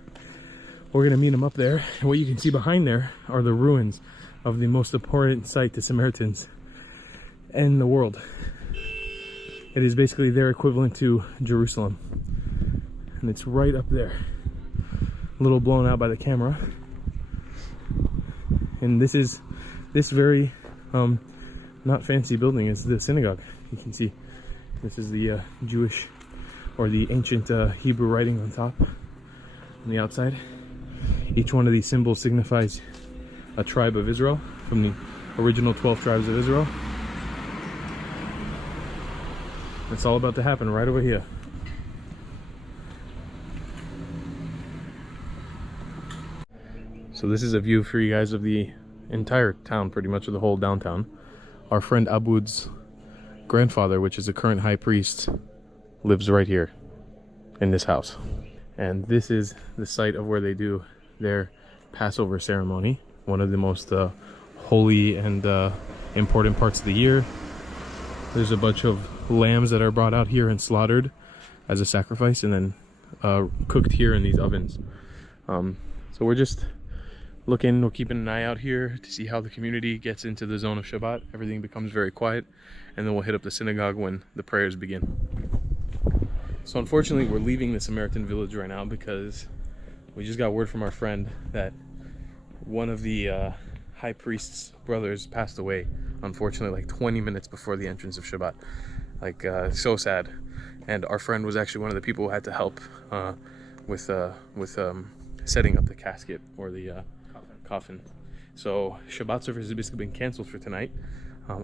we're gonna meet them up there, and what you can see behind there are the ruins of the most important site to Samaritans in the world. It is basically their equivalent to Jerusalem, and it's right up there, a little blown out by the camera. And this very not fancy building is the synagogue. You can see this is the Jewish or the ancient Hebrew writing on top. On the outside, each one of these symbols signifies a tribe of Israel from the original 12 tribes of Israel. It's all about to happen right over here. So this is a view for you guys of the entire town, pretty much of the whole downtown. Our friend Abud's grandfather, which is the current high priest, lives right here in this house. And this is the site of where they do their Passover ceremony, one of the most holy and important parts of the year. There's a bunch of lambs that are brought out here and slaughtered as a sacrifice, and then cooked here in these ovens. So we're just we're keeping an eye out here to see how the community gets into the zone of Shabbat. Everything becomes very quiet, and then we'll hit up the synagogue when the prayers begin. So unfortunately, we're leaving the Samaritan village right now because we just got word from our friend that one of the high priest's brothers passed away, unfortunately, like 20 minutes before the entrance of Shabbat. Like, so sad. And our friend was actually one of the people who had to help with setting up the casket or the coffin. So Shabbat service has basically been canceled for tonight.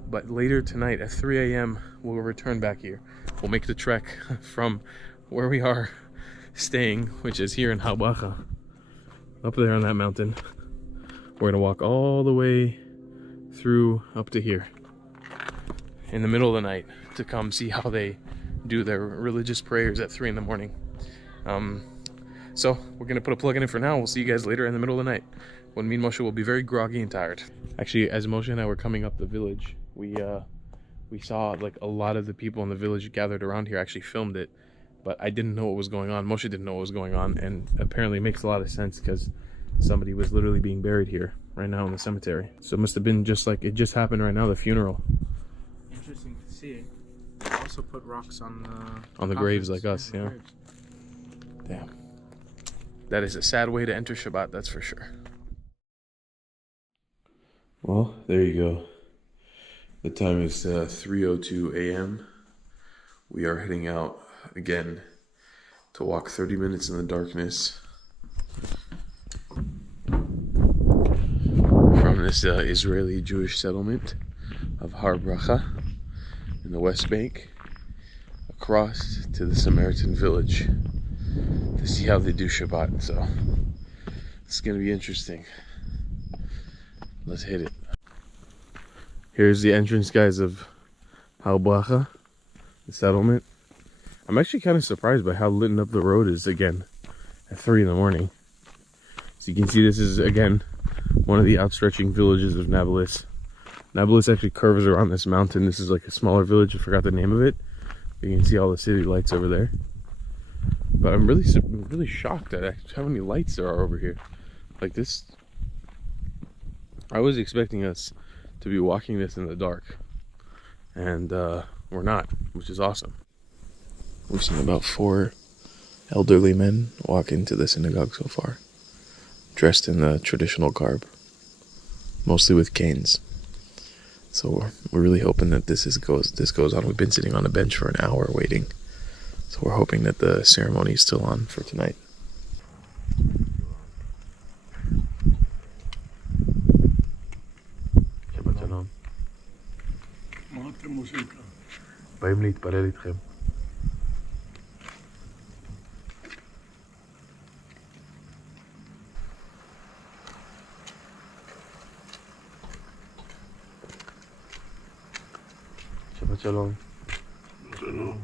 But later tonight at 3 a.m. we'll return back here. We'll make the trek from where we are staying, which is here in Halbacha, up there on that mountain. We're gonna walk all the way through up to here in the middle of the night to come see how they do their religious prayers at 3 in the morning. So we're gonna put a plug in it for now. We'll see you guys later in the middle of the night when me and Moshe will be very groggy and tired. Actually, as Moshe and I were coming up the village, we saw like a lot of the people in the village gathered around here. Actually filmed it, but I didn't know what was going on. Moshe didn't know what was going on, and apparently it makes a lot of sense because somebody was literally being buried here right now in the cemetery. So it must have been just like it just happened right now, the funeral. Interesting to see. They also put rocks on the graves like us, yeah. Graves. Damn. That is a sad way to enter Shabbat, that's for sure. Well, there you go. The time is 3:02 a.m. We are heading out again to walk 30 minutes in the darkness from this Israeli Jewish settlement of Har Bracha in the West Bank across to the Samaritan village to see how they do Shabbat. So it's gonna be interesting. Let's hit it. Here's the entrance, guys, of Har Bracha, the settlement. I'm actually kind of surprised by how lit up the road is again at 3 in the morning. So you can see this is again one of the outstretching villages of Nablus. Nablus actually curves around this mountain. This is like a smaller village. I forgot the name of it. You can see all the city lights over there. But I'm really shocked at how many lights there are over here. Like this, I was expecting us to be walking this in the dark, and we're not, which is awesome. We've seen about 4 elderly men walk into the synagogue so far, dressed in the traditional garb, mostly with canes. So we're really hoping that this goes on. We've been sitting on a bench for an hour waiting, so we're hoping that the ceremony is still on for tonight. שבת שלום. מה אתם עושים כאן? באים להתפלל איתכם. שבת שלום. שלום.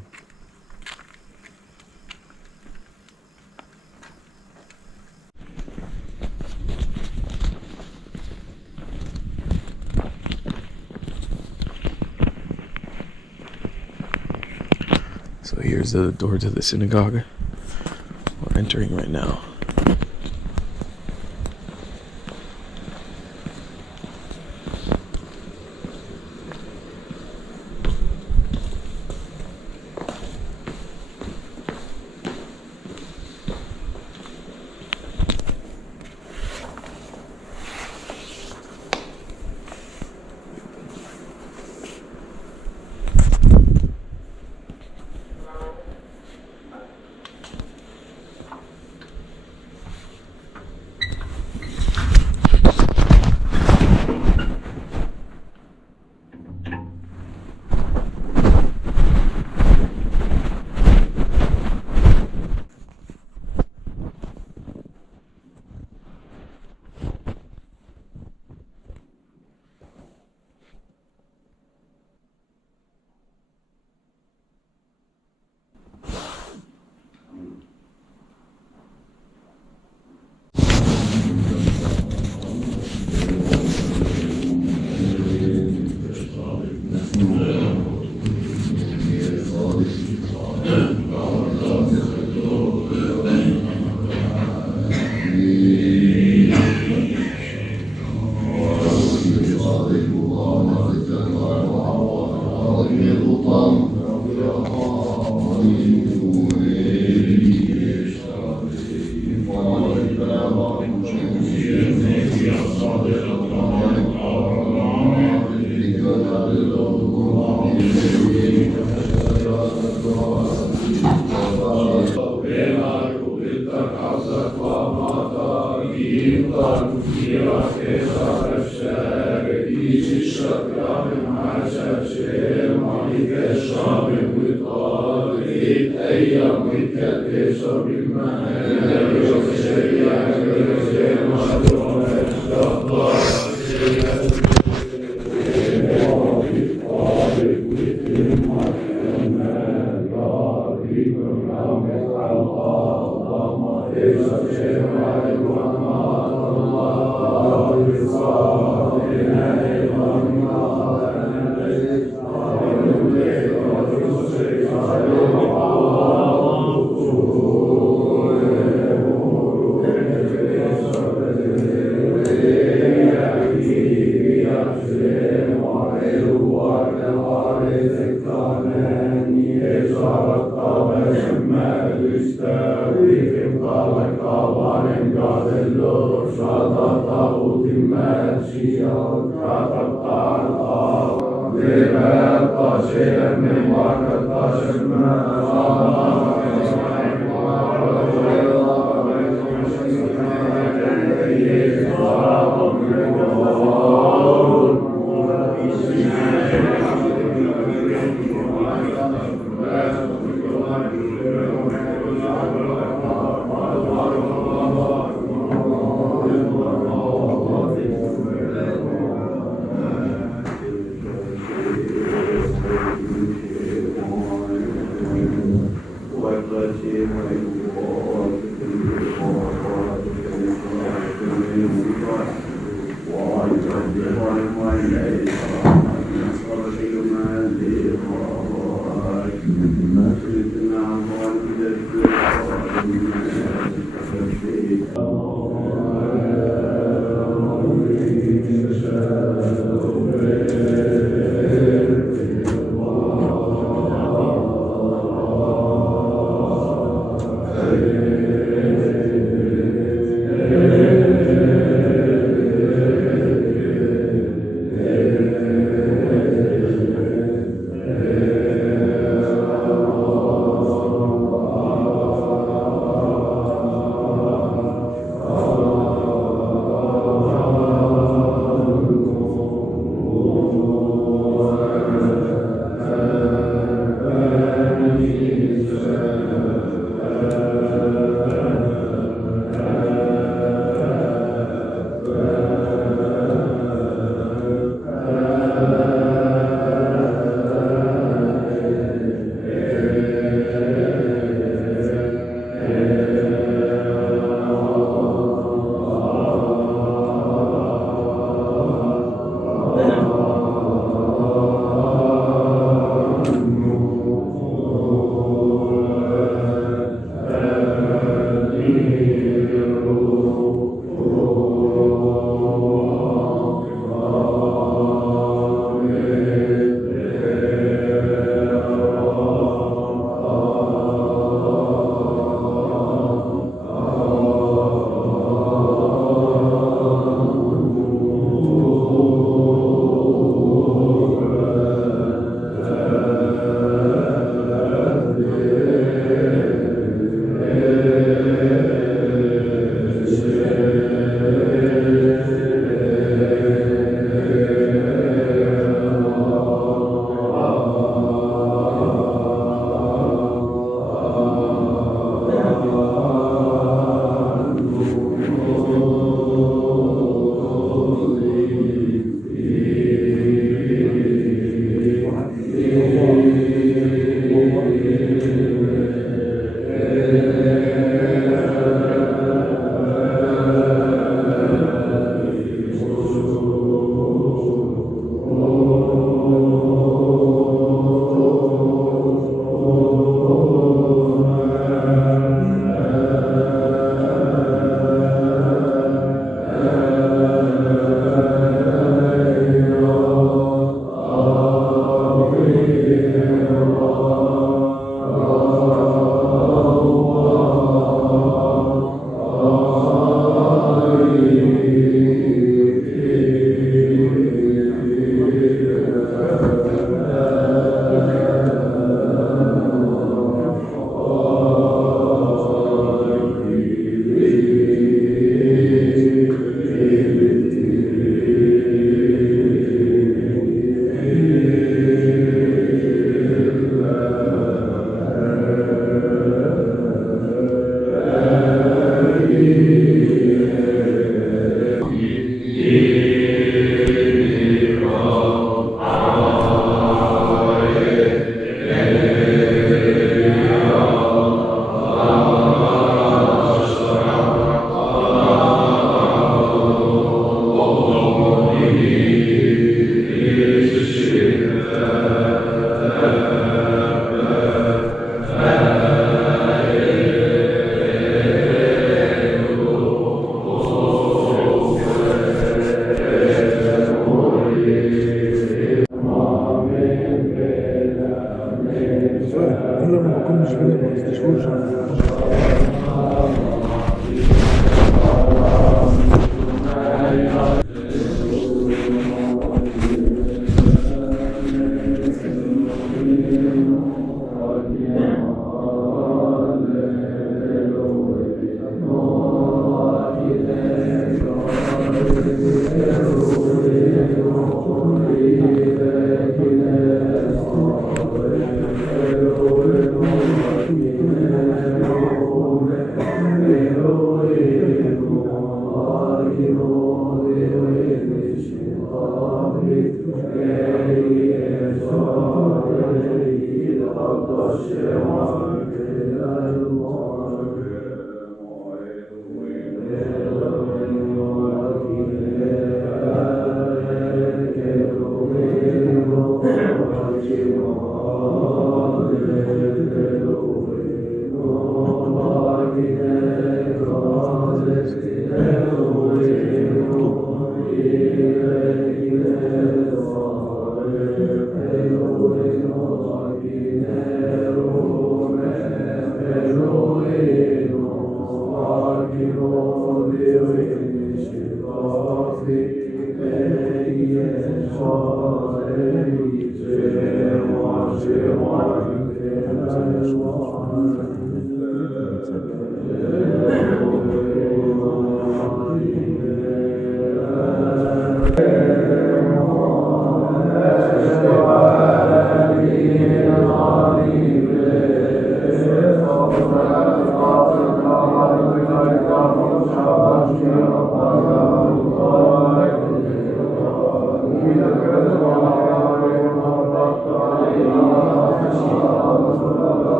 So here's the door to the synagogue. We're entering right now.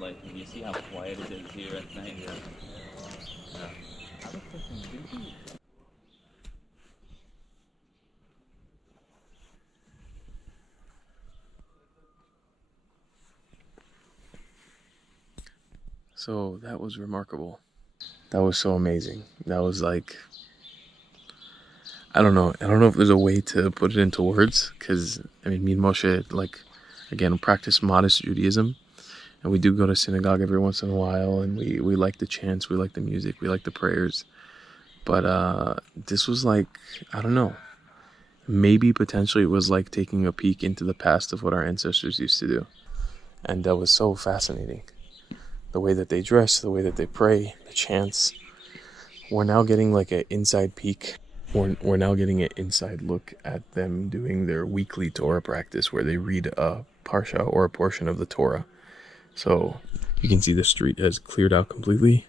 Like, you see how quiet it is here at night? So that was remarkable. That was so amazing. That was like, I don't know if there's a way to put it into words, because I mean, me and Moshe, like, again, practice modest Judaism, and we do go to synagogue every once in a while, and we like the chants, we like the music, we like the prayers, but this was like, I don't know, maybe potentially it was like taking a peek into the past of what our ancestors used to do, and that was so fascinating. The way that they dress, the way that they pray, the chants. We're now getting like an inside peek. We're now getting an inside look at them doing their weekly Torah practice where they read a parsha or a portion of the Torah. So you can see the street has cleared out completely.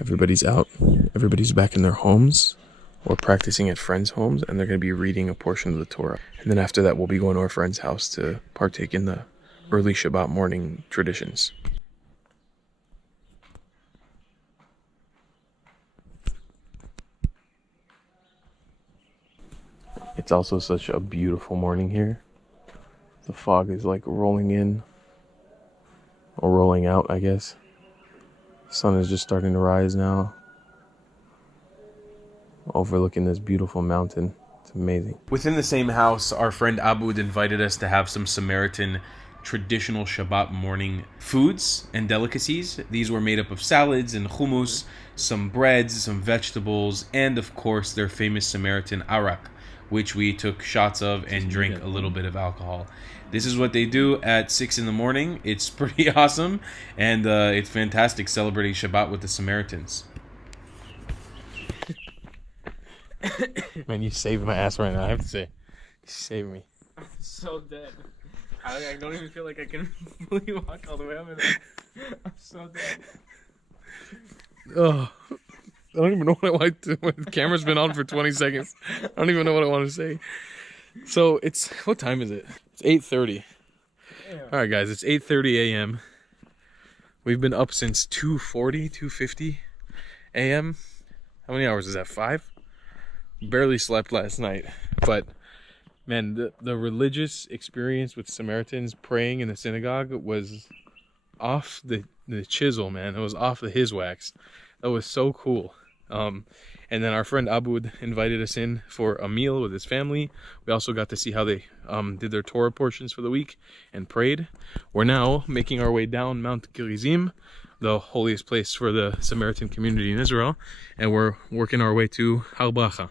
Everybody's out. Everybody's back in their homes or practicing at friends' homes, and they're going to be reading a portion of the Torah. And then after that, we'll be going to our friend's house to partake in the early Shabbat morning traditions. It's also such a beautiful morning here. The fog is like rolling in, or rolling out, I guess. The sun is just starting to rise now, overlooking this beautiful mountain. It's amazing. Within the same house, our friend Abud invited us to have some Samaritan traditional Shabbat morning foods and delicacies. These were made up of salads and hummus, some breads, some vegetables, and of course their famous Samaritan arak, which we took shots of and drank a little bit of alcohol. This is what they do at 6 in the morning. It's pretty awesome, and it's fantastic celebrating Shabbat with the Samaritans. Man, you saved my ass right now, I have to say. You saved me. I'm so dead. I don't even feel like I can fully walk all the way over there. I'm so dead. Oh, I don't even know what I want to. The camera's been on for 20 seconds. I don't even know what I want to say. So it's, what time is it? It's 8:30. All right, guys, it's 8:30 a.m. We've been up since 2:50 a.m. How many hours is that? 5? Barely slept last night, but man, the religious experience with Samaritans praying in the synagogue was off the chisel, man. It was off the his wax. That was so cool. And then our friend Abud invited us in for a meal with his family. We also got to see how they did their Torah portions for the week and prayed. We're now making our way down Mount Gerizim, the holiest place for the Samaritan community in Israel, and we're working our way to Har Bracha,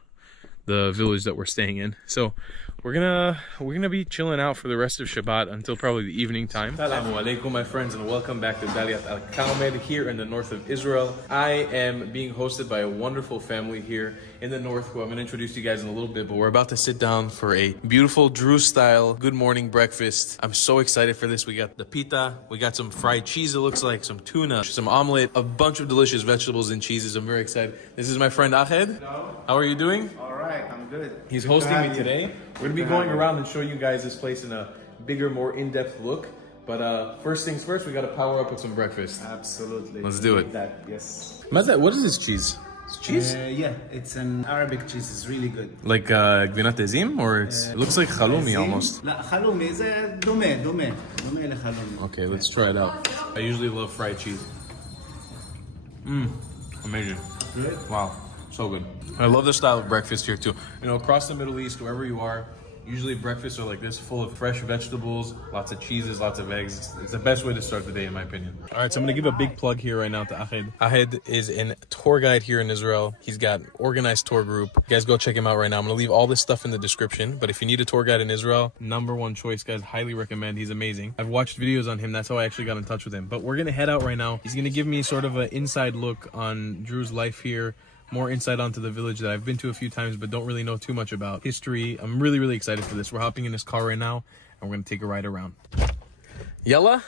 the village that we're staying in. So we're gonna be chilling out for the rest of Shabbat until probably the evening time. Assalamu alaikum, my friends, and welcome back to Daliat Al Kalmed here in the north of Israel. I am being hosted by a wonderful family here in the north who I'm going to introduce to you guys in a little bit, but we're about to sit down for a beautiful Druze-style good morning breakfast. I'm so excited for this. We got the pita, we got some fried cheese, it looks like, some tuna, some omelet, a bunch of delicious vegetables and cheeses. I'm very excited. This is my friend Ahed. Hello. How are you doing? All right, I'm good. He's hosting me today. We're going to be going around and show you guys this place in a bigger, more in-depth look. But first things first, we got to power up with some breakfast. Absolutely. Let's do it. That, yes. What is this cheese? It's cheese? Yeah, it's an Arabic cheese. It's really good. Like gvinat ezim, or it looks like halloumi almost. لا halloumi זה דומה לחלומי. Okay, let's try it out. I usually love fried cheese. Amazing. Good. Wow, so good. I love the style of breakfast here too. You know, across the Middle East, wherever you are, Usually breakfasts are like this, full of fresh vegetables, lots of cheeses, lots of eggs. It's the best way to start the day, in my opinion. All right, so I'm gonna give a big plug here right now to Ahed. Ahed is a tour guide here in Israel. He's got an organized tour group. You guys go check him out right now. I'm gonna leave all this stuff in the description, but if you need a tour guide in Israel, #1 choice, guys. Highly recommend. He's amazing. I've watched videos on him. That's how I actually got in touch with him. But we're gonna head out right now. He's gonna give me sort of an inside look on Drew's life here. More insight onto the village that I've been to a few times but don't really know too much about. History. I'm really, really excited for this. We're hopping in this car right now and we're going to take a ride around. Yalla?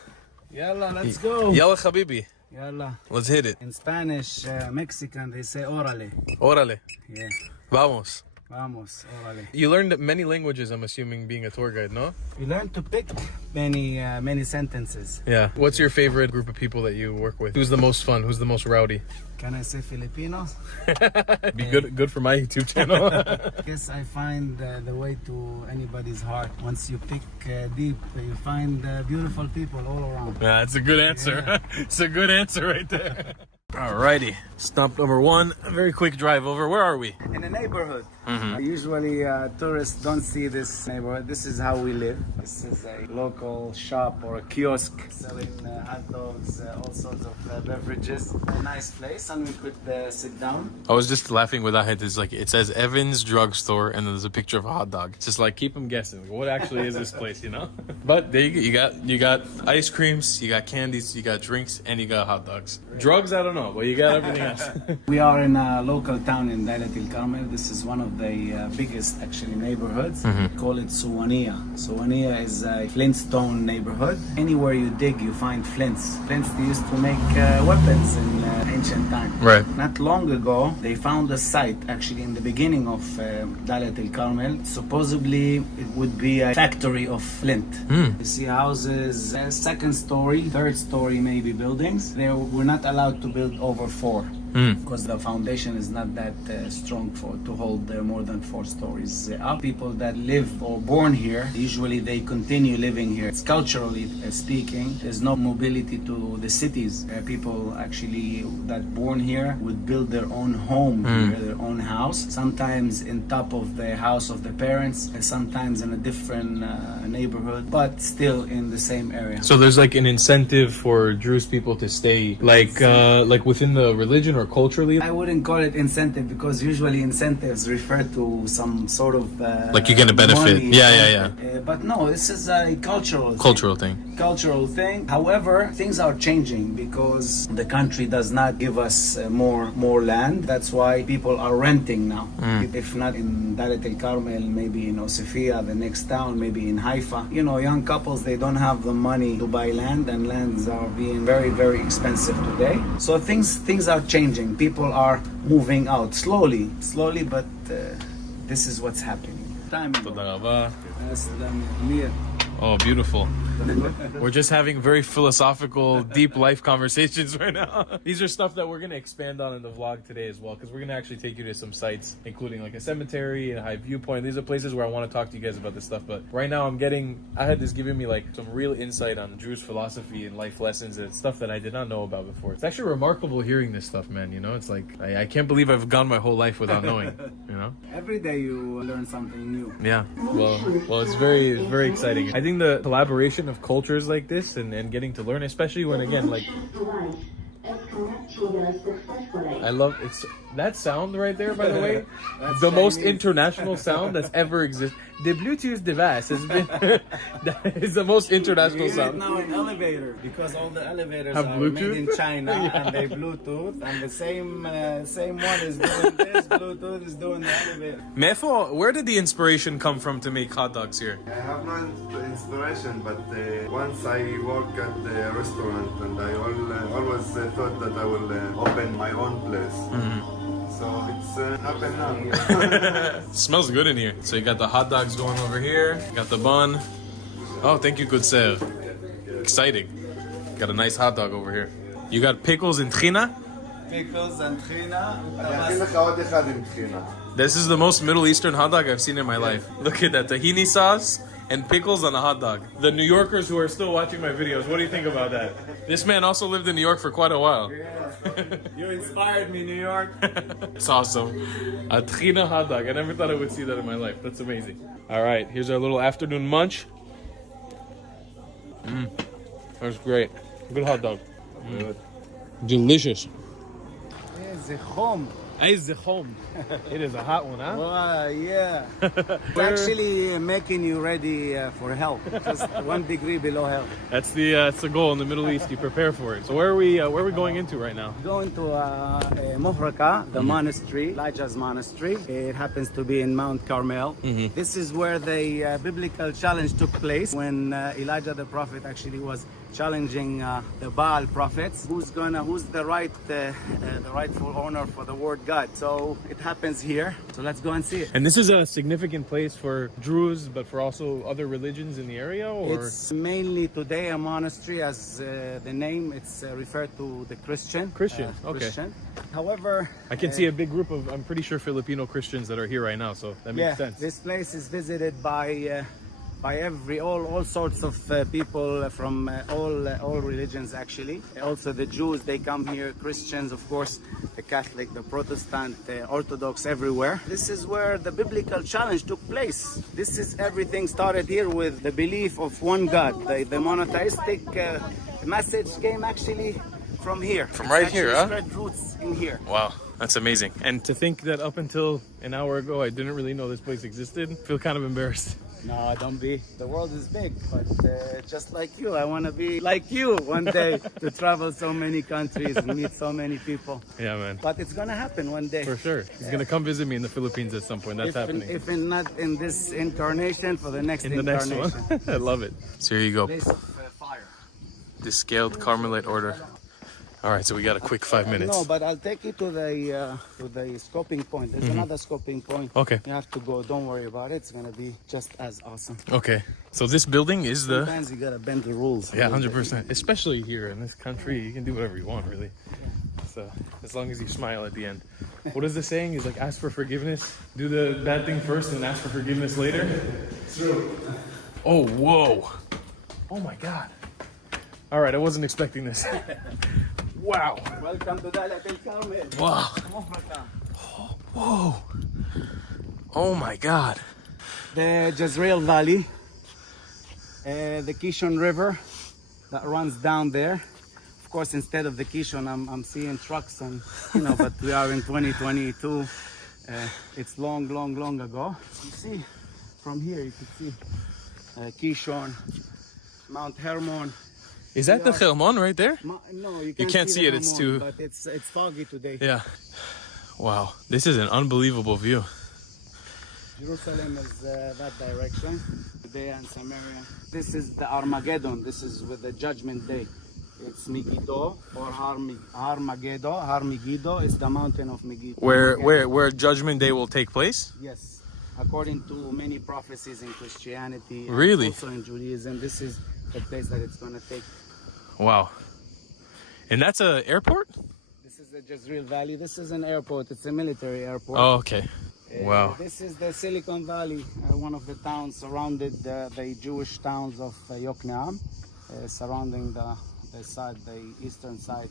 Yalla, let's go. Yalla, habibi. Yalla. Let's hit it. In Spanish, Mexican, they say orale. Órale. Yeah. Vamos. Vamos, orale. You learned many languages, I'm assuming, being a tour guide, no? You learn to pick many sentences. Yeah. What's your favorite group of people that you work with? Who's the most fun? Who's the most rowdy? Can I say Filipinos? Be good for my YouTube channel. I guess I find the way to anybody's heart. Once you pick deep, you find beautiful people all around. Yeah, it's a good answer. Yeah. It's a good answer right there. Alrighty, stop number 1. A very quick drive over. Where are we? In a neighborhood. Usually tourists don't see this neighborhood. This is how we live. This is a local shop or a kiosk selling hot dogs, all sorts of beverages. A nice place, and we could sit down. I was just laughing with Ahed. It's like it says Evans Drugstore, and then there's a picture of a hot dog. It's just like keep them guessing. Like, what actually is this place, you know? But there you go. You got ice creams, you got candies, you got drinks, and you got hot dogs. Drugs, I don't know, but you got everything else. We are in a local town in Dalat El Carmel. This is one of the biggest actually neighborhoods. Call it Suwania. Suwania is a flintstone neighborhood. Anywhere you dig, you find flints. Flints they used to make weapons in ancient times. Right. Not long ago, they found a site actually in the beginning of Dalat El Carmel. Supposedly, it would be a factory of flint. You see houses, second story, third story maybe buildings. They were not allowed to build over 4 because the foundation is not that strong to hold more than 4 stories up. People that live or born here, usually they continue living here. It's culturally speaking, there's no mobility to the cities. People actually that born here would build their own home here, their own house, sometimes in top of the house of the parents, and sometimes in a different neighborhood, but still in the same area. So there's like an incentive for Druze people to stay like within the religion or culturally? I wouldn't call it incentive because usually incentives refer to some sort of like you're gonna benefit. Money. Yeah. But no, this is a cultural thing. However, things are changing because the country does not give us more land. That's why people are renting now. If not in Dalat El Carmel, maybe in Osifia, the next town, maybe in Haifa. You know, young couples, they don't have the money to buy land, and lands are being very, very expensive today. So things are changing. People are moving out slowly, but this is what's happening. Oh, beautiful. We're just having very philosophical, deep life conversations right now. These are stuff that we're going to expand on in the vlog today as well, because we're going to actually take you to some sites, including like a cemetery and a high viewpoint. These are places where I want to talk to you guys about this stuff. But right now Ahed is giving me like some real insight on Druze philosophy and life lessons, and it's stuff that I did not know about before. It's actually remarkable hearing this stuff, man. You know, it's like, I can't believe I've gone my whole life without knowing, you know? Every day you learn something new. Yeah, well, it's very exciting. I think the collaboration of cultures like this and getting to learn, especially when, again, like, I love it's that sound right there, by the way. The most international sound that's ever existed. The Bluetooth device has been that is the most international sound. Now in elevator, because all the elevators have are Bluetooth? made in China and they Bluetooth, and the same one is doing this. Bluetooth is doing the elevator. Mefo, where did the inspiration come from to make hot dogs here? I have no inspiration, but once I work at a restaurant, and I always thought that I will open my own place. So it's happened now. Smells good in here. So you got the hot dogs going over here. Got the bun. Oh, thank you, good sir. Exciting. Got a nice hot dog over here. You got pickles and trina? Pickles and trina. This is the most Middle Eastern hot dog I've seen in my life. Look at that tahini sauce and pickles on a hot dog. The New Yorkers who are still watching my videos, what do you think about that? This man also lived in New York for quite a while. You inspired me, New York. It's awesome. A tchina hot dog. I never thought I would see that in my life. That's amazing. All right, here's our little afternoon munch. That's great. Good hot dog. Delicious. It's home. It is a hot one, huh? Yeah. We're actually making you ready for hell. Just 1 degree below hell. That's the goal in the Middle East. You prepare for it. So where are we going into right now? Going to Mohraka, the monastery, Elijah's monastery. It happens to be in Mount Carmel. This is where the biblical challenge took place when Elijah the prophet actually was challenging the Baal prophets. Who's the rightful owner for the word God? So it happens here. So let's go and see it. And this is a significant place for Druze, but for also other religions in the area, or it's mainly today a monastery, as the name. It's referred to the Christian. Okay. Christian. However, I can see a big group of, I'm pretty sure, Filipino Christians that are here right now. So that makes sense. This place is visited by all sorts of people from all religions, actually. Also the Jews, they come here, Christians, of course, the Catholic, the Protestant, the Orthodox, everywhere. This is where the biblical challenge took place. Everything started here with the belief of one God. The monotheistic message came actually from here. From right here, huh? Spread roots in here. Wow, that's amazing. And to think that up until an hour ago, I didn't really know this place existed, I feel kind of embarrassed. No, don't be. The world is big, but just like you, I want to be like you one day to travel so many countries and meet so many people. Yeah, man. But it's going to happen one day. For sure. He's going to come visit me in the Philippines at some point. That's happening. If not in this incarnation, for the next incarnation. The next one. I love it. So here you go. Place of fire. The scaled Carmelite order. All right, so we got a quick 5 minutes. No, but I'll take you to the scoping point. There's another scoping point. Okay. You have to go. Don't worry about it. It's gonna be just as awesome. Okay. So this building is Sometimes you gotta bend the rules. Yeah, 100%. Especially here in this country, you can do whatever you want, really. So as long as you smile at the end. What is the saying? Is like ask for forgiveness. Do the bad thing first, and ask for forgiveness later. True. Oh, whoa! Oh my God! All right, I wasn't expecting this. Wow. Welcome to Dalat El Carmel. Wow. Whoa. Oh my God. The Jezreel Valley. The Kishon River that runs down there. Of course, instead of the Kishon, I'm seeing trucks and, but we are in 2022. It's long ago. You see, from here you can see Kishon, Mount Hermon. Is that the Hermon right there? No, you can't see it. Hermon, it's too. But it's foggy today. Yeah. Wow. This is an unbelievable view. Jerusalem is that direction. Judea and Samaria. This is the Armageddon. This is with the Judgment Day. It's Megiddo or Har-Megiddo is the mountain of Megiddo. Where Judgment Day will take place? Yes. According to many prophecies in Christianity. And really? Also in Judaism, this is the place that it's going to take. Wow. And that's an airport? This is the Jezreel Valley. This is an airport. It's a military airport. Oh, okay. Wow. This is the Silicon Valley, one of the towns surrounded the Jewish towns of Yokneam, surrounding the eastern side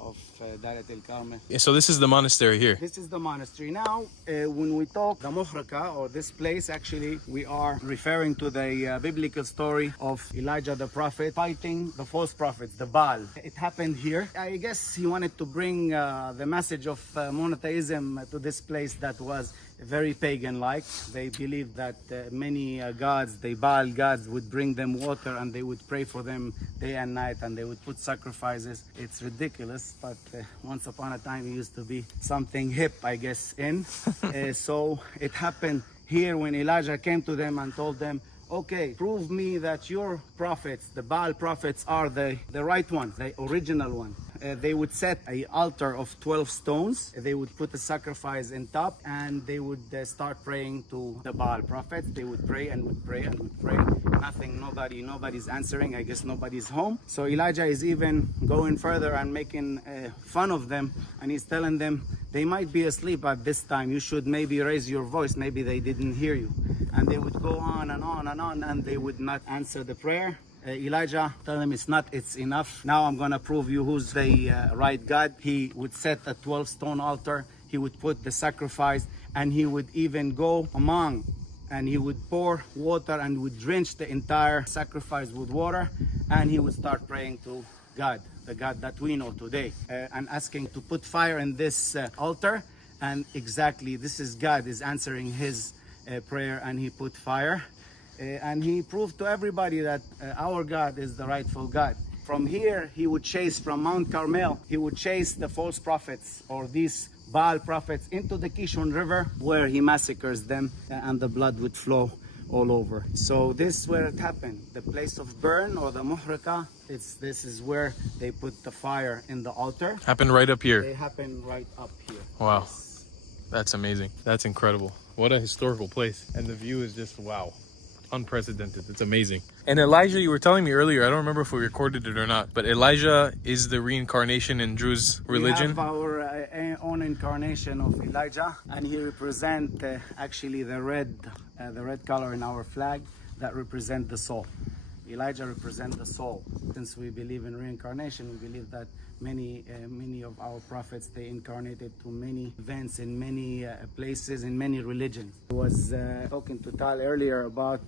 of Dalat El Carmel. Yeah, so this is the monastery here. This is the monastery. Now, when we talk the Mohraka, or this place, actually, we are referring to the biblical story of Elijah the prophet fighting the false prophets, the Baal. It happened here. I guess he wanted to bring the message of monotheism to this place that was very pagan-like. They believed that many gods, the Baal gods, would bring them water and they would pray for them day and night and they would put sacrifices. It's ridiculous, but once upon a time it used to be something hip, I guess, in. So it happened here when Elijah came to them and told them, okay, prove me that your prophets, the Baal prophets, are the right ones, the original one. They would set an altar of 12 stones. They would put a sacrifice in top and they would start praying to the Baal prophets. They would pray and would pray and would pray. Nothing, nobody's answering. I guess nobody's home. So Elijah is even going further and making fun of them. And he's telling them, they might be asleep at this time. You should maybe raise your voice. Maybe they didn't hear you. and they would go on and on and on, and they would not answer the prayer. Elijah told him, it's enough. Now I'm gonna prove you who's the right God. He would set a 12-stone altar. He would put the sacrifice, and he would even go among, and he would pour water and would drench the entire sacrifice with water, and he would start praying to God, the God that we know today, and asking to put fire in this altar. And exactly, this is God is answering his prayer, and he put fire. And he proved to everybody that our God is the rightful God. From here, he would chase from Mount Carmel, he would chase the false prophets, or these Baal prophets, into the Kishon River, where he massacres them, and the blood would flow all over. So this is where it happened. The place of burn, or the muhrika, this is where they put the fire in the altar. Happened right up here. They happen right up here. Wow. Yes. That's amazing. That's incredible. What a historical place. And the view is just, wow. Unprecedented. It's amazing. And Elijah, you were telling me earlier, I don't remember if we recorded it or not, but Elijah is the reincarnation in Druze religion. We have our own incarnation of Elijah, and he represents actually the red color in our flag that represent the soul. Elijah represents the soul. Since we believe in reincarnation, we believe that many of our prophets, they incarnated to many events in many places, in many religions. I was talking to Tal earlier about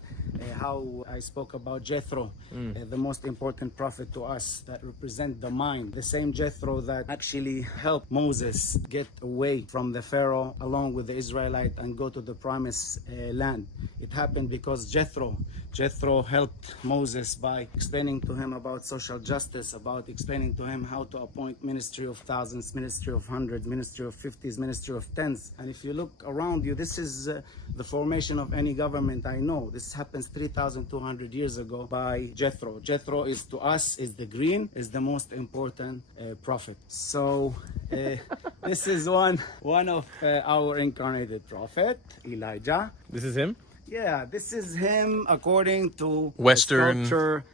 how I spoke about Jethro, the most important prophet to us, that represent the mind. The same Jethro that actually helped Moses get away from the Pharaoh along with the Israelite and go to the promised land. It happened because Jethro helped Moses by explaining to him about social justice, about explaining to him how to appoint ministry of thousands, ministry of hundreds, ministry of 50s, ministry of tens. And if you look around you, this is the formation of any government I know. This happens 3,200 years ago by Jethro. Jethro is to us, is the green, is the most important prophet. So this is one of our incarnated prophet, Elijah. This is him? Yeah, this is him according to Western sculpture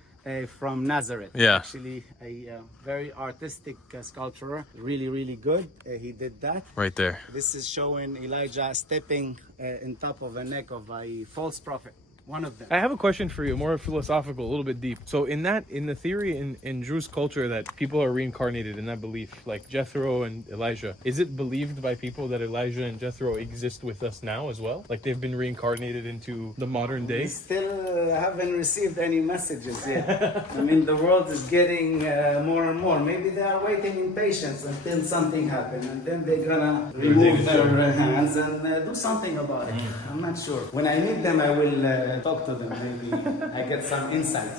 from Nazareth. Yeah. Actually, a very artistic sculptor, really good. He did that. Right there. This is showing Elijah stepping in top of the neck of a false prophet. One of them. I have a question for you, more philosophical, a little bit deep. So in the theory in Druze culture that people are reincarnated, in that belief, like Jethro and Elijah, is it believed by people that Elijah and Jethro exist with us now as well? Like they've been reincarnated into the modern day? We still haven't received any messages yet. I mean, the world is getting more and more. Maybe they are waiting in patience until something happens, and then they're gonna remove their hands and do something about it. I'm not sure. When I meet them, I will talk to them. Maybe I get some insight.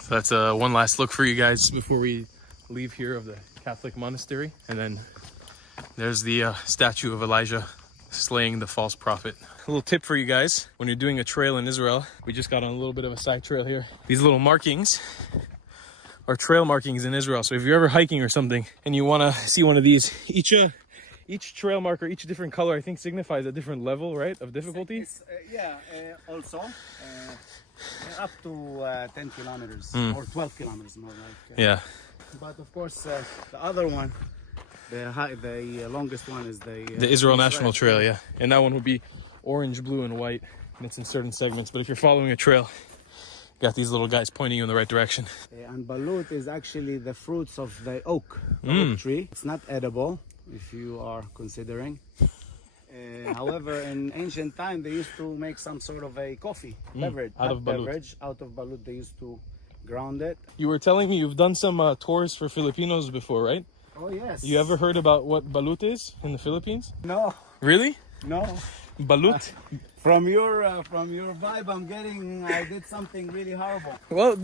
So that's one last look for you guys before we leave here of the Catholic monastery. And then there's the statue of Elijah slaying the false prophet. A little tip for you guys, when you're doing a trail in Israel, we just got on a little bit of a side trail here. These little markings are trail markings in Israel. So if you're ever hiking or something and you want to see one of these, each trail marker, each different color, I think signifies a different level, right, of difficulty? Also up to 10 kilometers or 12 kilometers more like. Yeah. But of course, the other one, the longest one is the Israel National Trail, yeah. And that one would be orange, blue, and white, and it's in certain segments. But if you're following a trail, you got these little guys pointing you in the right direction. And balut is actually the fruits of the oak tree. It's not edible, if you are considering. However, in ancient time, they used to make some sort of a coffee beverage. Out of balut. Out of balut, they used to ground it. You were telling me you've done some tours for Filipinos before, right? Oh, yes. You ever heard about what balut is in the Philippines? No. Really? No. Balut? From your vibe, I'm getting I did something really horrible. Well,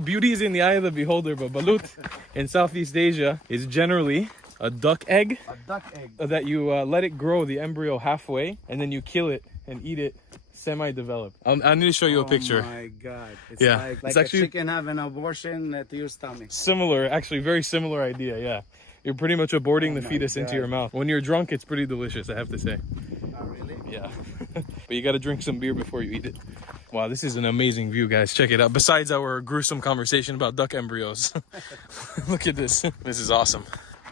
beauty is in the eye of the beholder, but balut in Southeast Asia is generally a duck egg. A duck egg. That you let it grow, the embryo, halfway, and then you kill it and eat it semi-developed. I need to show you a picture. Oh my God. It's yeah. like it's actually a chicken having an abortion to your stomach. Similar, actually very similar idea, yeah. You're pretty much aborting the fetus into your mouth. When you're drunk, it's pretty delicious, I have to say. Oh, really? Yeah. But you got to drink some beer before you eat it. Wow, this is an amazing view, guys. Check it out. Besides our gruesome conversation about duck embryos. Look at this. This is awesome.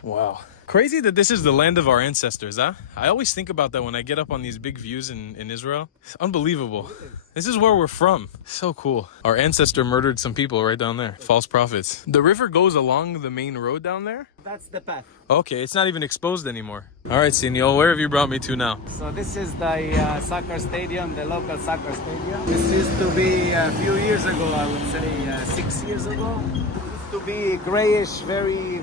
Wow. Crazy that this is the land of our ancestors, huh? I always think about that when I get up on these big views in Israel. It's unbelievable. This is where we're from. So cool. Our ancestor murdered some people right down there. False prophets. The river goes along the main road down there? That's the path. Okay, it's not even exposed anymore. All right, Senor, where have you brought me to now? So this is the soccer stadium, the local soccer stadium. This used to be a few years ago, I would say 6 years ago. To be grayish, very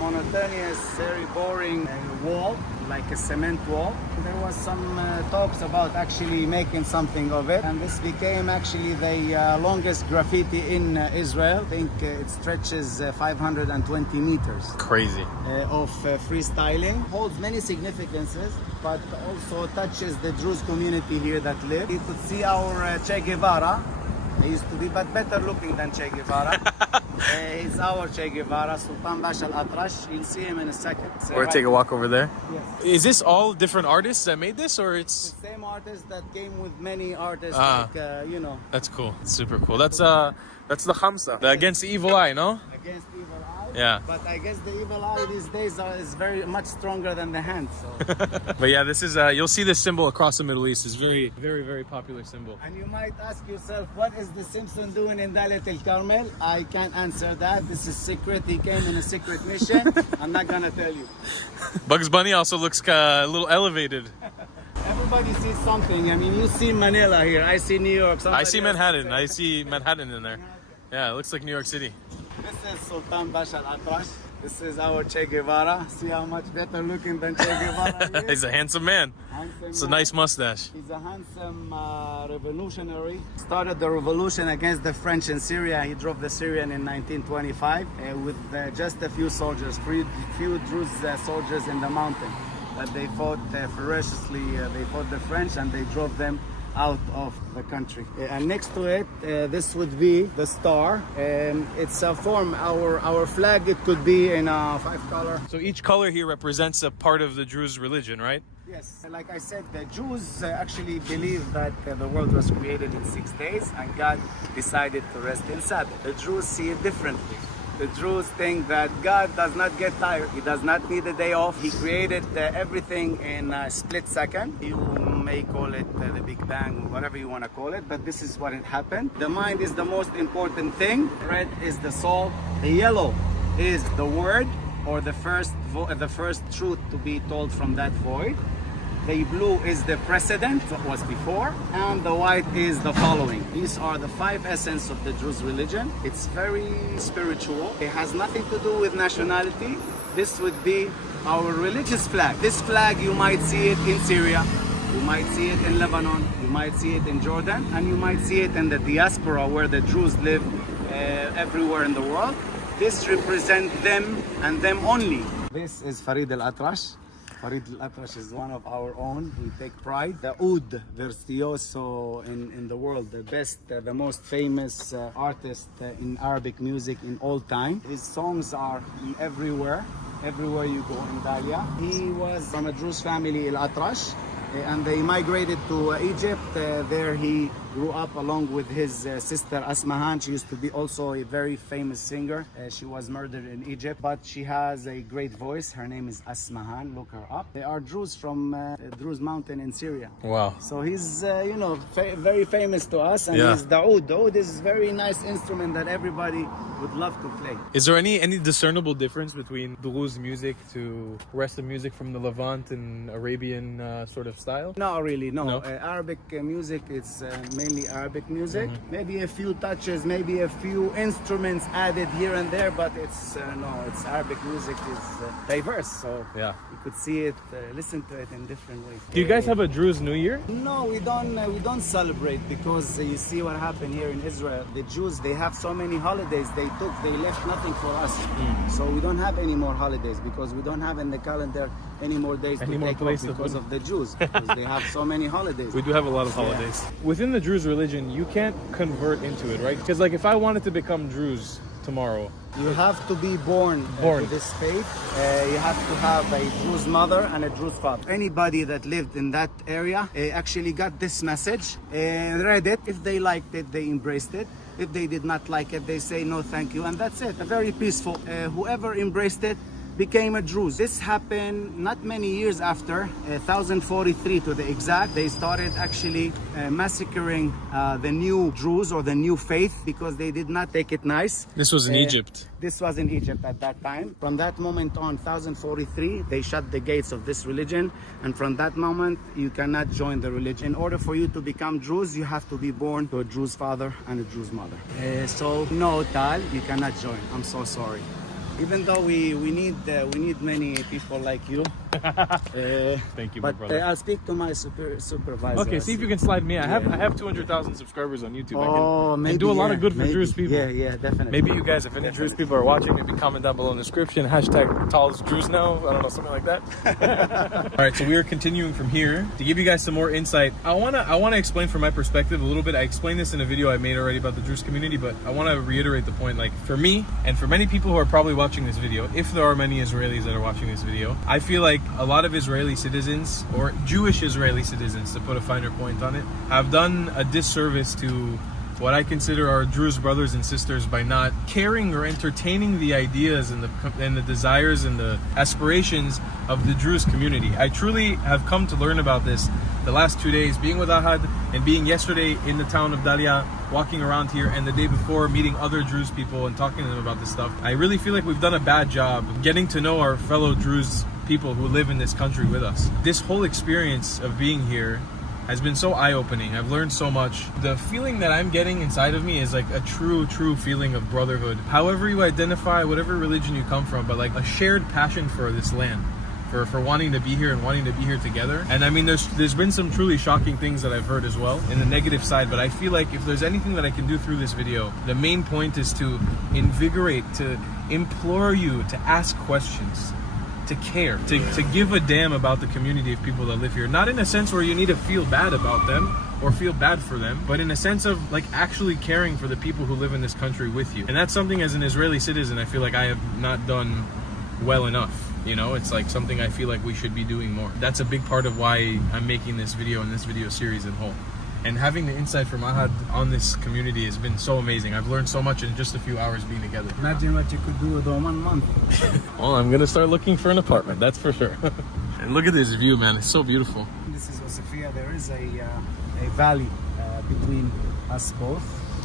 monotonous, very boring wall, like a cement wall. There was some talks about actually making something of it, and this became actually the longest graffiti in Israel. I think it stretches 520 meters. Crazy. Of freestyling. Holds many significances, but also touches the Druze community here that live. You could see our Che Guevara. He used to be, but better looking than Che Guevara. He's our Che Guevara, Sultan Basha al-Atrash. You'll see him in a second. Or take a walk over there? Yes. Is this all different artists that made this, or it's... The same artist that came with many artists, you know. That's cool. Super cool. That's the Khamsa. The Against the Evil Eye, no? Against evil eye. Yeah. But I guess the evil eye these days is very much stronger than the hand. So. But yeah, this is, you'll see this symbol across the Middle East. It's very popular symbol. And you might ask yourself, what is the Simpson doing in Dalet El Carmel? I can't answer that. This is secret. He came on a secret mission. I'm not gonna tell you. Bugs Bunny also looks a little elevated. Everybody sees something. I mean, you see Manila here. I see New York. I see Manhattan. I see Manhattan in there. Yeah, it looks like New York City. This is Sultan Basha al-Atrash. This is our Che Guevara. See how much better looking than Che Guevara is? He's a handsome man. It's a nice mustache. He's a handsome revolutionary. Started the revolution against the French in Syria. He drove the Syrian in 1925 with just a few soldiers, few Druze soldiers in the mountain. But they fought ferociously. They fought the French and they drove them out of the country. And next to it, this would be the star. It's a form, our flag, it could be in a 5-color. So each color here represents a part of the Druze religion, right? Yes, like I said, the Jews actually believe that the world was created in 6 days and God decided to rest in Sabbath. The Jews see it differently. The Druze think that God does not get tired. He does not need a day off. He created everything in a split second. You may call it the Big Bang, whatever you want to call it, but this is what it happened. The mind is the most important thing. Red is the soul. The yellow is the word, or the first truth to be told from that void. The blue is the precedent, what was before, and the white is the following. These are the 5 essence of the Druze religion. It's very spiritual. It has nothing to do with nationality. This would be our religious flag. This flag, you might see it in Syria, you might see it in Lebanon, you might see it in Jordan, and you might see it in the diaspora where the Druze live everywhere in the world. This represents them and them only. This is Farid al-Atrash. Farid al-Atrash is one of our own. We take pride. The oud virtuoso in the world, the best, the most famous artist in Arabic music in all time. His songs are everywhere you go in Dalia. He was from a Druze family, al-Atrash, and they migrated to Egypt. There he grew up along with his sister Asmahan. She used to be also a very famous singer. She was murdered in Egypt, but she has a great voice. Her name is Asmahan. Look her up. They are Druze from Druze mountain in Syria. Wow. So he's, very famous to us, and he's the oud. The oud is a very nice instrument that everybody would love to play. Is there any discernible difference between Druze music to rest of music from the Levant and Arabian sort of style? No, really, no. Arabic music, it's mainly Arabic music. Maybe a few touches, maybe a few instruments added here and there, but it's Arabic music is diverse, so you could see it, listen to it in different ways. Do you guys have a Druze New Year? No, we don't celebrate, because you see what happened here in Israel. The Jews, they have so many holidays they left nothing for us. So we don't have any more holidays, because we don't have in the calendar any more days to take off because of the Jews, because they have so many holidays. We do have a lot of holidays. Within the Druze religion, you can't convert into it, right? Because like if I wanted to become Druze tomorrow, you have to be born to this faith. You have to have a Druze mother and a Druze father. Anybody that lived in that area actually got this message, read it. If they liked it, they embraced it. If they did not like it, they say no thank you, and that's it. Very peaceful. Whoever embraced it became a Druze. This happened not many years after, 1043 to the exact. They started actually massacring the new Druze or the new faith because they did not take it nice. This was in Egypt. This was in Egypt at that time. From that moment on, 1043, they shut the gates of this religion. And from that moment, you cannot join the religion. In order for you to become Druze, you have to be born to a Druze father and a Druze mother. So no, Tal, you cannot join. I'm so sorry. Even though we need many people like you. Thank you, my brother. I'll speak to my supervisor. Okay, see if you can slide me. I have 200,000 subscribers on YouTube. Oh, I can do a lot of good for Druze people. Yeah, definitely. Maybe you guys, if any Druze people are watching, maybe comment down below in the description. Hashtag Tal's Druze now. I don't know, something like that. All right, so we are continuing from here to give you guys some more insight. I wanna explain from my perspective a little bit. I explained this in a video I made already about the Druze community, but I want to reiterate the point. Like for me and for many people who are probably watching this video, if there are many Israelis that are watching this video, I feel like a lot of Israeli citizens, or Jewish Israeli citizens to put a finer point on it, have done a disservice to what I consider our Druze brothers and sisters by not caring or entertaining the ideas and the desires and the aspirations of the Druze community. I truly have come to learn about this the last 2 days, being with Ahad and being yesterday in the town of Dalia, walking around here, and the day before meeting other Druze people and talking to them about this stuff. I really feel like we've done a bad job getting to know our fellow Druze people who live in this country with us. This whole experience of being here has been so eye-opening. I've learned so much. The feeling that I'm getting inside of me is like a true feeling of brotherhood. However you identify, whatever religion you come from, but like a shared passion for this land, for wanting to be here and wanting to be here together. And I mean, there's been some truly shocking things that I've heard as well in the negative side, but I feel like if there's anything that I can do through this video, the main point is to invigorate, to implore you to ask questions, to care, to give a damn about the community of people that live here. Not in a sense where you need to feel bad about them or feel bad for them, but in a sense of like actually caring for the people who live in this country with you. And that's something as an Israeli citizen I feel like I have not done well enough. You know, it's like something I feel like we should be doing more. That's a big part of why I'm making this video and this video series in whole. And having the insight from Ahad on this community has been so amazing. I've learned so much in just a few hours being together. Imagine what you could do with 1 month. Well, I'm gonna start looking for an apartment, that's for sure. And look at this view, man. It's so beautiful. This is Osifia. There is a valley between us both.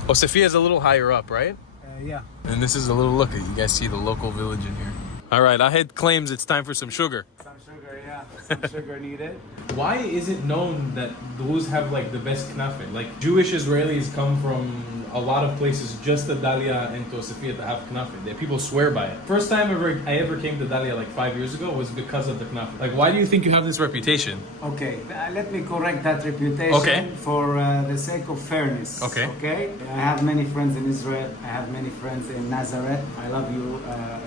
Osifia is a little higher up, right? Yeah. And this is a little look at you guys see the local village in here. All right, Ahad claims it's time for some sugar. Some sugar, yeah. Some sugar needed. Why is it known that those have like the best knafe? Like Jewish Israelis come from a lot of places, just to Dalia and to Osifia to have knafe. People swear by it. First time I ever came to Dalia like 5 years ago was because of the knafe. Like, why do you think you have this reputation? Okay, let me correct that reputation for the sake of fairness. Okay. I have many friends in Israel. I have many friends in Nazareth. I love you,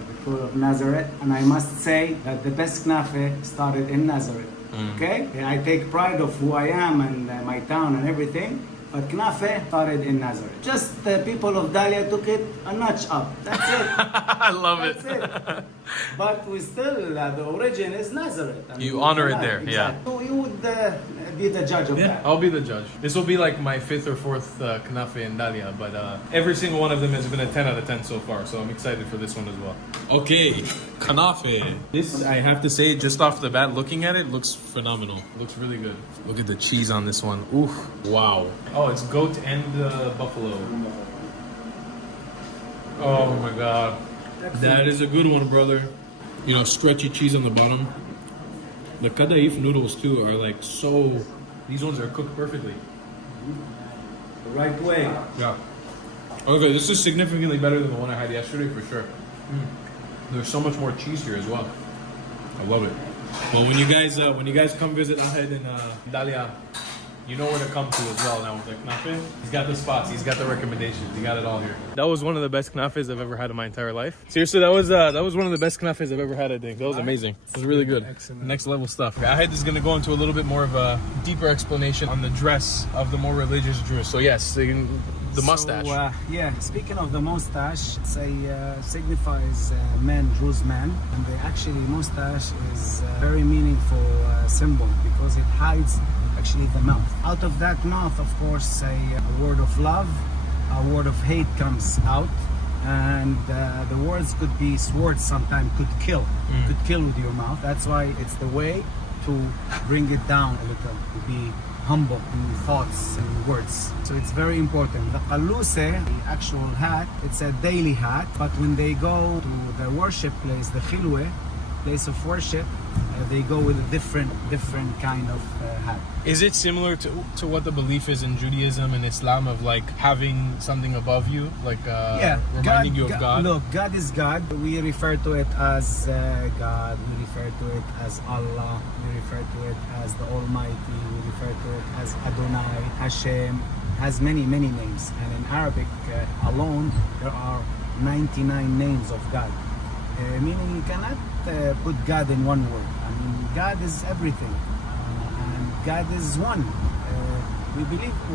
the core of Nazareth. And I must say that the best knafe started in Nazareth. Okay? And I take pride of who I am and my town and everything. But knafe started in Nazareth. Just the people of Dalia took it a notch up. That's it. I love That's it. But we still, the origin is Nazareth. I mean, you honor it there, exactly. yeah. So you would be the judge of that. I'll be the judge. This will be like my 5th or 4th knafe in Dalia, but every single one of them has been a 10 out of 10 so far, so I'm excited for this one as well. Okay, knafe. This, I have to say, just off the bat, looking at it, looks phenomenal. Looks really good. Look at the cheese on this one. Oof, wow. Oh, it's goat and buffalo. Oh my god. That is a good one, brother. You know, stretchy cheese on the bottom. The kadaif noodles too are like so. These ones are cooked perfectly. The right way. Yeah. Okay, this is significantly better than the one I had yesterday for sure. There's so much more cheese here as well. I love it. Well, when you guys come visit Ahad in Dalia, you know where to come to as well now with the knafe. He's got the spots, he's got the recommendations, he got it all here. That was one of the best knafes I've ever had in my entire life. Seriously, that was one of the best knafes I've ever had, I think. That was amazing. It was really good. Excellent. Next level stuff. Ahad is going to go into a little bit more of a deeper explanation on the dress of the more religious Jews. So yes, the mustache. So, yeah, speaking of the mustache, it signifies man, Druze man. And actually mustache is a very meaningful symbol because it hides actually the mouth. Out of that mouth, of course, a word of love, a word of hate comes out. and the words could be swords. Sometimes could kill, could kill with your mouth. That's why it's the way to bring it down a little, to be humble in thoughts and words. So it's very important. The qaluse, the actual hat, it's a daily hat, but when they go to the worship place, the khilwe, place of worship, they go with a different kind of hat. Is it similar to what the belief is in Judaism and Islam of like having something above you, like reminding you of God? Look, God is God. We refer to it as God. We refer to it as Allah. We refer to it as the Almighty. We refer to it as Adonai, Hashem. Has many names, and in Arabic alone there are 99 names of God. Meaning you cannot put God in one word. I mean, God is everything, and God is one.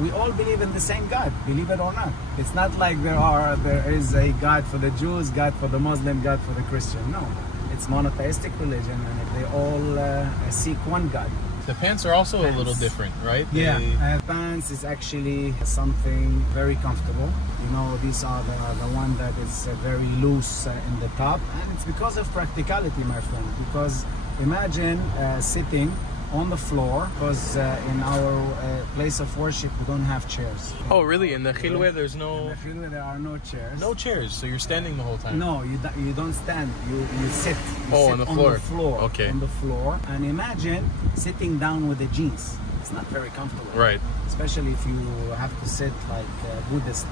We all believe in the same God, believe it or not. It's not like there is a God for the Jews, God for the Muslim, God for the Christian. No, it's monotheistic religion, and they all seek one God. The pants are also a little different, right? Yeah, pants is actually something very comfortable. You know, these are the one that is very loose in the top, and it's because of practicality, my friend. Because imagine sitting on the floor, because in our place of worship we don't have chairs. Oh, really? In the khilwe there's no... In the khilwe there are no chairs. No chairs, so you're standing the whole time? No, you don't stand. You sit. You sit on the floor. Okay. On the floor. And imagine sitting down with the jeans. It's not very comfortable. Right. Especially if you have to sit like Buddhist,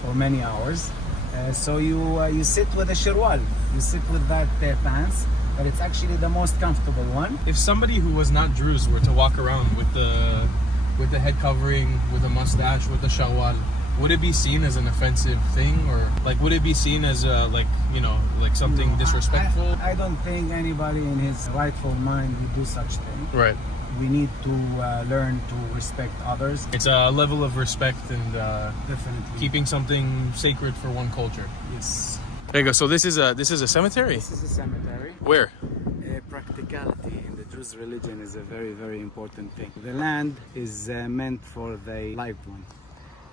for many hours. So you sit with a shirwal. You sit with that pants. But it's actually the most comfortable one. If somebody who was not Druze were to walk around with the head covering, with a mustache, with a shawwal, would it be seen as an offensive thing, or like would it be seen as something disrespectful? I don't think anybody in his rightful mind would do such thing. Right. We need to learn to respect others. It's a level of respect and definitely keeping something sacred for one culture. Yes. There you go. So this is a cemetery? This is a cemetery. Where? Practicality in the Druze religion is a very important thing. The land is meant for the lived one,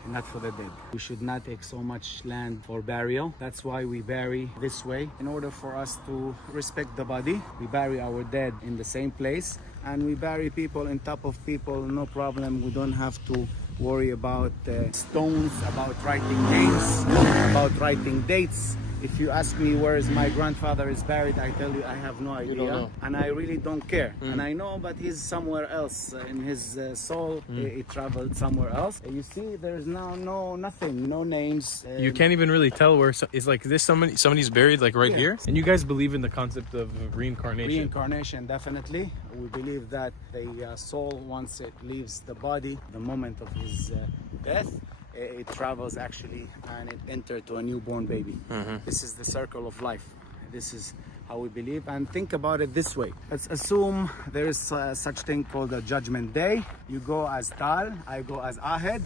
not for the dead. We should not take so much land for burial. That's why we bury this way. In order for us to respect the body, we bury our dead in the same place, and we bury people on top of people, no problem. We don't have to worry about stones, about writing names, about writing dates. If you ask me where is my grandfather is buried, I tell you I have no idea. You don't know. And I really don't care. And I know, but he's somewhere else. In his soul, he traveled somewhere else. You see, there's now nothing, no names. You can't even really tell where it's like this. Somebody's buried like right here. And you guys believe in the concept of reincarnation? Reincarnation, definitely. We believe that the soul, once it leaves the body, the moment of his death, it travels actually and it enters to a newborn baby. This is the circle of life. This is how we believe, and think about it this way. Let's assume there is such thing called a judgment day. You go as Tal, I go as Ahed.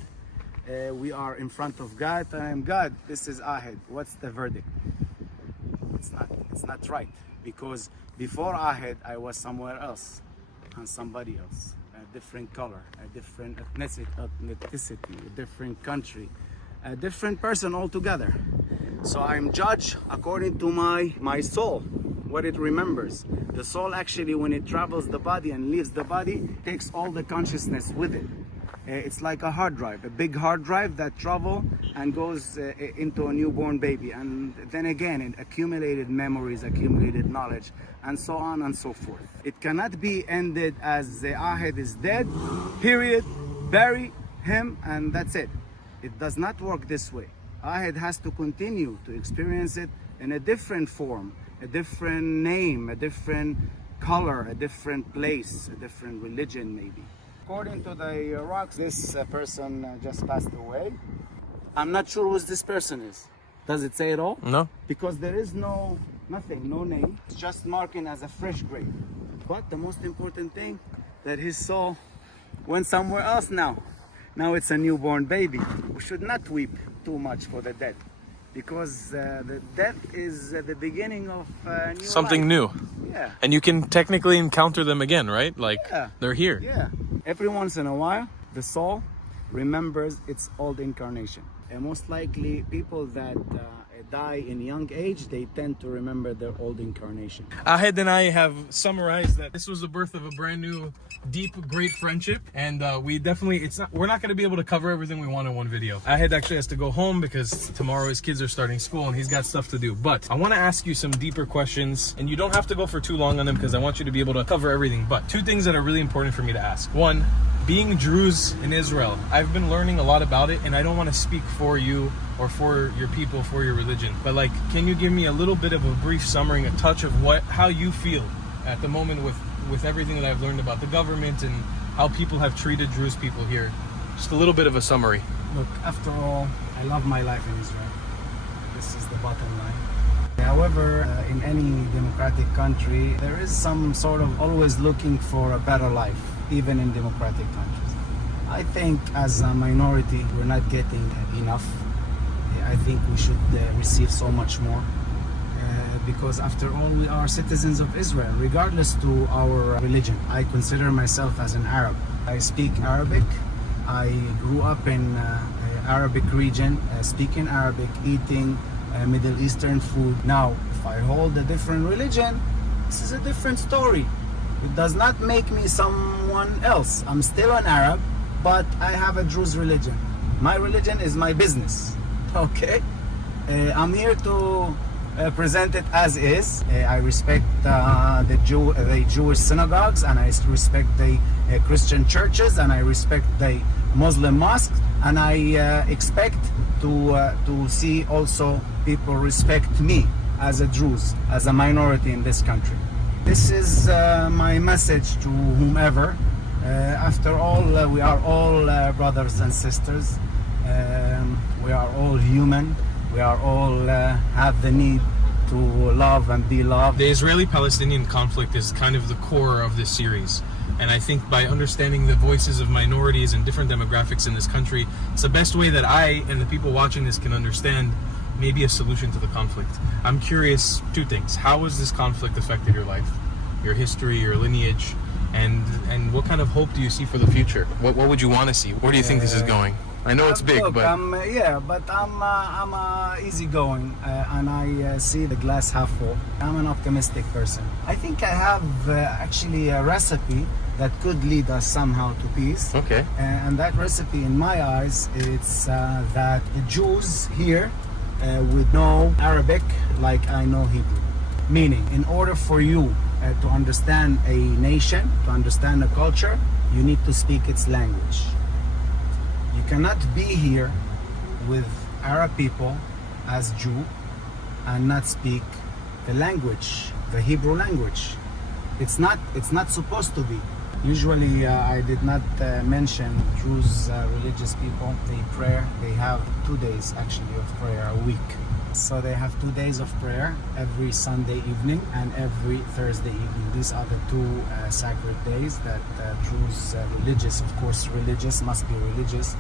We are in front of God. I am God. This is Ahed. What's the verdict? It's not right, because before Ahed I was somewhere else and somebody else. A different color, a different ethnicity, a different country, a different person altogether. So I'm judged according to my soul, what it remembers. The soul actually, when it travels the body and leaves the body, takes all the consciousness with it. It's like a hard drive, a big hard drive that travels and goes into a newborn baby, and then again it accumulated memories, accumulated knowledge, and so on and so forth. It cannot be ended as the Ahed is dead, period, bury him, and that's it. It does not work this way. Ahed has to continue to experience it in a different form, a different name, a different color, a different place, a different religion maybe. According to the rocks, this person just passed away. I'm not sure who this person is. Does it say it all? No. Because there is nothing, no name. It's just marking as a fresh grave. But the most important thing, that his soul went somewhere else now. Now it's a newborn baby. We should not weep too much for the dead, because the death is the beginning of new something life. New. Yeah. And you can technically encounter them again, right? Like they're here. Yeah. Every once in a while, the soul remembers its old incarnation. And most likely, people that die in young age, they tend to remember their old incarnation. Ahed and I have summarized that this was the birth of a brand new, deep, great friendship, and we're not going to be able to cover everything we want in one video. Ahed actually has to go home because tomorrow his kids are starting school and he's got stuff to do. But I want to ask you some deeper questions, and you don't have to go for too long on them because I want you to be able to cover everything. But two things that are really important for me to ask. One, being Druze in Israel, I've been learning a lot about it, and I don't want to speak for you or for your people, for your religion. But like, can you give me a little bit of a brief summary, a touch of how you feel at the moment with everything that I've learned about the government and how people have treated Druze people here? Just a little bit of a summary. Look, after all, I love my life in Israel. This is the bottom line. However, in any democratic country, there is some sort of always looking for a better life, even in democratic countries. I think as a minority, we're not getting enough. I think we should receive so much more. Because after all, we are citizens of Israel, regardless to our religion. I consider myself as an Arab. I speak Arabic. I grew up in Arabic region, speaking Arabic, eating Middle Eastern food. Now, if I hold a different religion, this is a different story. It does not make me someone else. I'm still an Arab, but I have a Druze religion. My religion is my business, okay? I'm here to present it as is. I respect the Jewish synagogues, and I respect the Christian churches, and I respect the Muslim mosques, and I expect to see also people respect me as a Druze, as a minority in this country. This is my message to whomever. After all, we are all brothers and sisters. We are all human. We are all have the need to love and be loved. The Israeli-Palestinian conflict is kind of the core of this series. And I think by understanding the voices of minorities and different demographics in this country, it's the best way that I and the people watching this can understand maybe a solution to the conflict. I'm curious, two things. How has this conflict affected your life, your history, your lineage, and what kind of hope do you see for the future? What would you want to see? Where do you think this is going? I know it's big, look, but I'm easygoing, and I see the glass half full. I'm an optimistic person. I think I have actually a recipe that could lead us somehow to peace. Okay. And that recipe, in my eyes, it's that the Jews here would know Arabic like I know Hebrew. Meaning, in order for you to understand a nation, to understand a culture, you need to speak its language. You cannot be here with Arab people as Jew and not speak the language, the Hebrew language. It's not supposed to be. Usually, I did not mention Druze religious people. They pray. They have 2 days actually of prayer a week. So they have 2 days of prayer every Sunday evening and every Thursday evening. These are the two sacred days that Druze religious, of course, must be religious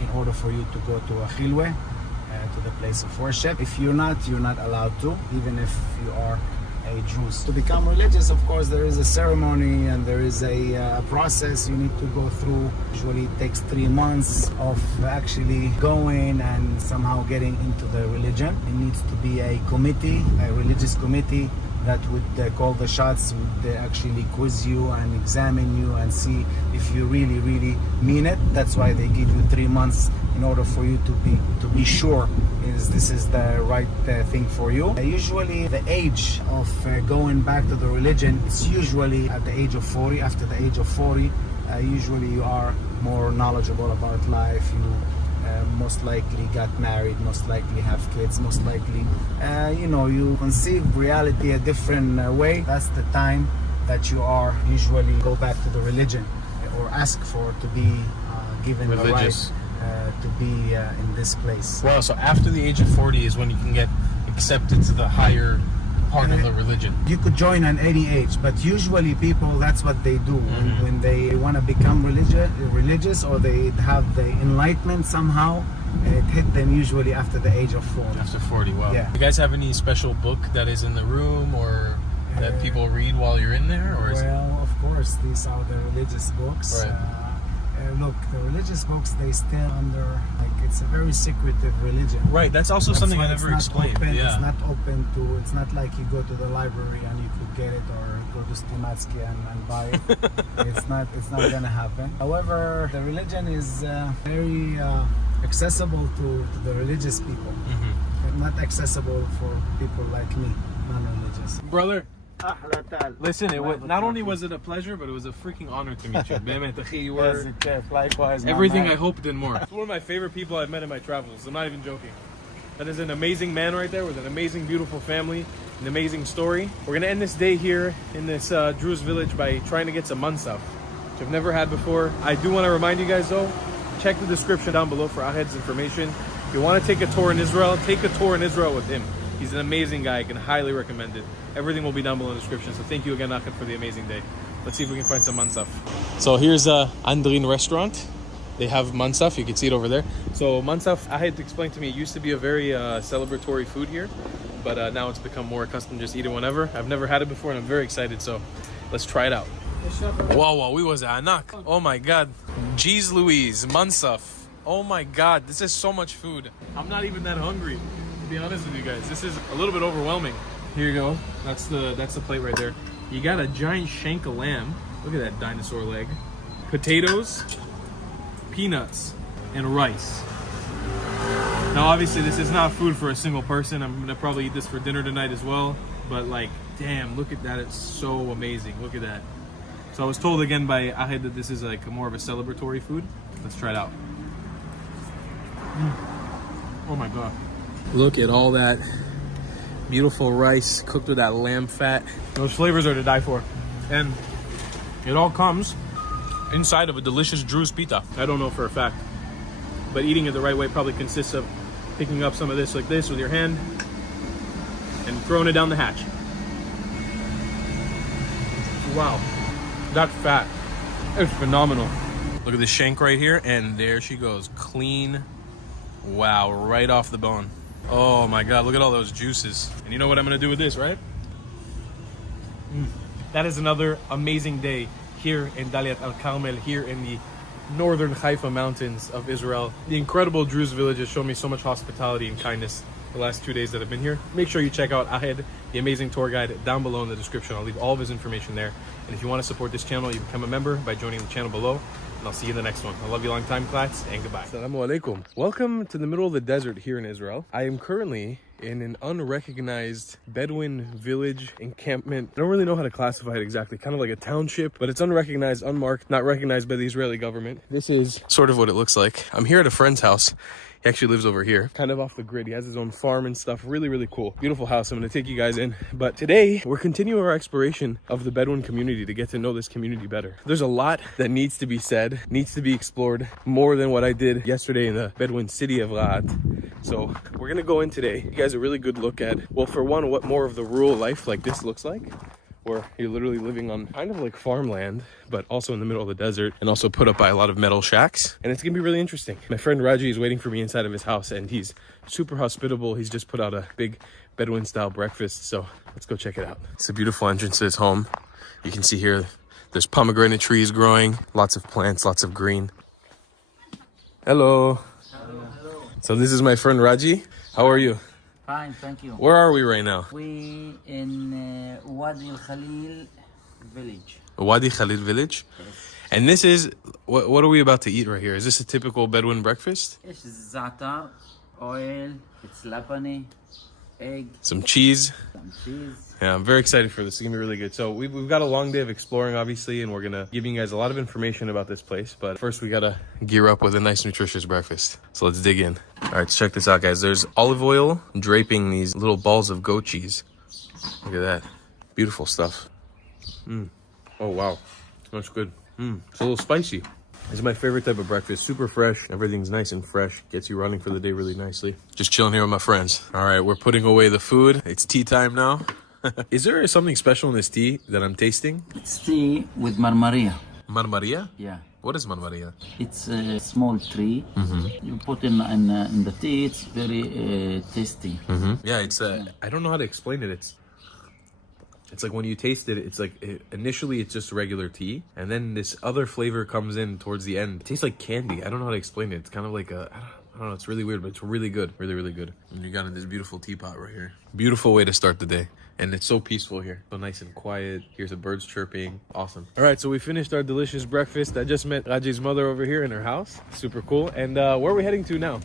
in order for you to go to a chilwe, to the place of worship. If you're not allowed to, even if you are a Druze. To become religious, of course, there is a ceremony and there is a process you need to go through. Usually it takes 3 months of actually going and somehow getting into the religion. It needs to be a committee, a religious committee that would call the shots, would actually quiz you and examine you and see if you really mean it. That's why they give you 3 months in order for you to be sure this is the right thing for you. Usually the age of going back to the religion is usually at the age of 40. After the age of 40, usually you are more knowledgeable about life. You most likely got married, most likely have kids, most likely you conceive reality a different way. That's the time that you are usually go back to the religion or ask for to be given religious. the right to be in this place. Wow, so after the age of 40 is when you can get accepted to the higher part of the religion. You could join at any age, but usually people, that's what they do when they want to become religious or they have the enlightenment somehow. It hit them usually after the age of 40. After 40, wow. Yeah. You guys have any special book that is in the room or that people read while you're in there? Or of course, these are the religious books. Right. Look, the religious books, they still under, like, it's a very secretive religion. Right, that's also something I why never it's not explained. open, Yeah. It's not open to, it's not like you go to the library and you could get it, or go to Stimatsky and buy it. It's not gonna happen. However, the religion is very accessible to the religious people. But not accessible for people like me, non-religious. Brother, listen, not only was it a pleasure, but it was a freaking honor to meet you. You were Likewise, everything I hoped and more. One of my favorite people I've met in my travels. I'm not even joking. That is an amazing man right there with an amazing, beautiful family, an amazing story. We're gonna end this day here in this Druze village by trying to get some mansaf, which I've never had before. I do want to remind you guys though, check the description down below for Ahed's information. If you want to take a tour in Israel, take a tour in Israel with him. He's an amazing guy. I can highly recommend it. Everything will be down below in the description. So thank you again, Ahmed, for the amazing day. Let's see if we can find some mansaf. So here's Andrin restaurant. They have mansaf. You can see it over there. So mansaf, Ahmed explained to me, it used to be a very celebratory food here, but now it's become more accustomed to just eat it whenever. I've never had it before, and I'm very excited. So let's try it out. Wow, we was anak. Oh my God, Jeez Louise, mansaf. Oh my God, this is so much food. I'm not even that hungry, to be honest with you guys. This is a little bit overwhelming. Here you go. That's the plate right there. You got a giant shank of lamb. Look at that dinosaur leg. Potatoes, peanuts, and rice. Now, obviously, this is not food for a single person. I'm gonna probably eat this for dinner tonight as well. But like, damn, look at that. It's so amazing. Look at that. So I was told again by Ahed that this is like more of a celebratory food. Let's try it out. Oh my God. Look at all that beautiful rice cooked with that lamb fat. Those flavors are to die for. And it all comes inside of a delicious Druze pita. I don't know for a fact, but eating it the right way probably consists of picking up some of this like this with your hand and throwing it down the hatch. Wow, that fat is phenomenal. Look at the shank right here, and there she goes, clean. Wow, right off the bone. Oh my God, look at all those juices. And you know what I'm gonna do with this, right? That is another amazing day here in Daliat al-Carmel, here in the northern Haifa mountains of Israel. The incredible Druze village has shown me so much hospitality and kindness the last 2 days that I've been here. Make sure you check out Ahed, the amazing tour guide, down below in the description. I'll leave all of his information there. And if you want to support this channel, you become a member by joining the channel below. And I'll see you in the next one. I love you long time, class, and goodbye. Assalamu alaikum. Welcome to the middle of the desert here in Israel. I am currently in an unrecognized Bedouin village encampment. I don't really know how to classify it exactly, kind of like a township, but it's unrecognized, unmarked, not recognized by the Israeli government. This is sort of what it looks like. I'm here at a friend's house. He actually lives over here, kind of off the grid. He has his own farm and stuff. Really, really cool. Beautiful house. I'm going to take you guys in. But today, we're continuing our exploration of the Bedouin community to get to know this community better. There's a lot that needs to be said, needs to be explored, more than what I did yesterday in the Bedouin city of Raat. So we're going to go in today. You guys a really good look at, well, for one, what more of the rural life like this looks like, where you're literally living on kind of like farmland, but also in the middle of the desert, and also put up by a lot of metal shacks. And it's gonna be really interesting. My friend Raji is waiting for me inside of his house, and he's super hospitable. He's just put out a big Bedouin style breakfast, so let's go check it out. It's a beautiful entrance to his home. You can see here there's pomegranate trees growing, lots of plants, lots of green. Hello. Hello. So this is my friend Raji. How are you? Fine, thank you. Where are we right now? We in Wadi al-Khalil village. Wadi Khalil village? Yes. And this is, what are we about to eat right here? Is this a typical Bedouin breakfast? It's za'atar, oil, it's lapani, egg. Some cheese. Some cheese. Yeah, I'm very excited for this. It's gonna be really good. So we've got a long day of exploring, obviously, and we're gonna give you guys a lot of information about this place. But first, we gotta gear up with a nice, nutritious breakfast. So let's dig in. All right, check this out, guys. There's olive oil draping these little balls of goat cheese. Look at that. Beautiful stuff. Oh, wow. That's good. It's a little spicy. This is my favorite type of breakfast. Super fresh. Everything's nice and fresh. Gets you running for the day really nicely. Just chilling here with my friends. All right, we're putting away the food. It's tea time now. Is there something special in this tea that I'm tasting? It's tea with marmaria. Marmaria? Yeah. What is marmaria? It's a small tree. You put in the tea. It's very tasty. Yeah, it's I don't know how to explain it. It's like when you taste it, it's like initially it's just regular tea, and then this other flavor comes in towards the end. It tastes like candy. I don't know how to explain it. It's kind of like a, I don't know, it's really weird, but it's really good. Really, really good. And you got this beautiful teapot right here. Beautiful way to start the day. And it's so peaceful here. So nice and quiet. Here's the birds chirping. Awesome. All right, so we finished our delicious breakfast. I just met Raji's mother over here in her house. Super cool. And where are we heading to now?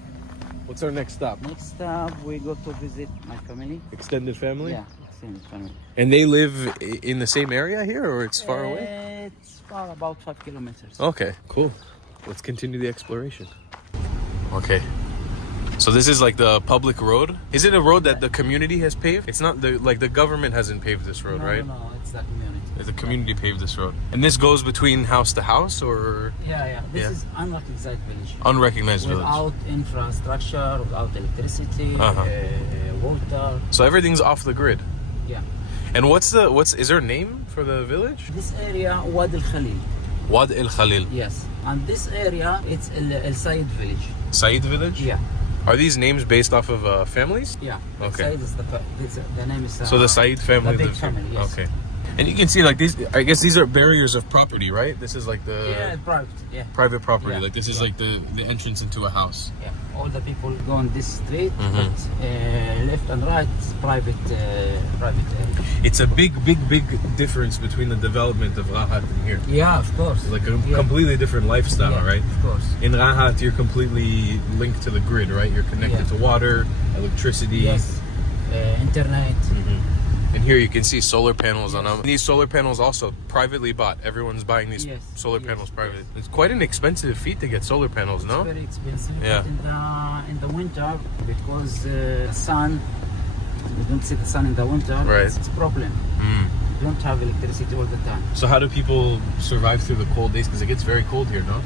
What's our next stop? Next stop, we go to visit my family. Extended family? Yeah, extended family. And they live in the same area here, or it's far away? It's far, about 5 kilometers. Okay, cool. Let's continue the exploration. Okay. So this is like the public road. Is it a road that the community has paved? It's not the government hasn't paved this road, right? No, it's the community. The community paved this road. And this goes between house to house, or? Yeah. This is unrecognized village. Unrecognized village. Without infrastructure, without electricity, water. So everything's off the grid. Yeah. And is there a name for the village? This area, Wad Al Khalil. Wad Al Khalil. Yes. And this area, it's El Said village. Said village? Yeah. Are these names based off of families? Yeah. Okay. Said is the name is. So the Said family. The big family. Yes. Okay. And you can see like these. I guess these are barriers of property, right? This is like the private. Yeah. Private property. Yeah. Like this is like the entrance into a house. Yeah. All the people go on this street, but left and right, private area. It's a big difference between the development of Rahat and here. Yeah, of course. It's like a completely different lifestyle, right? Of course. In Rahat, you're completely linked to the grid, right? You're connected to water, electricity. Yes. Internet. And here you can see solar panels on them. These solar panels also privately bought. Everyone's buying these solar panels privately. It's quite an expensive feat to get solar panels, no? It's very expensive. Yeah. But in the winter, because the sun, we don't see the sun in the winter. Right. It's a problem. We don't have electricity all the time. So how do people survive through the cold days? Because it gets very cold here, no?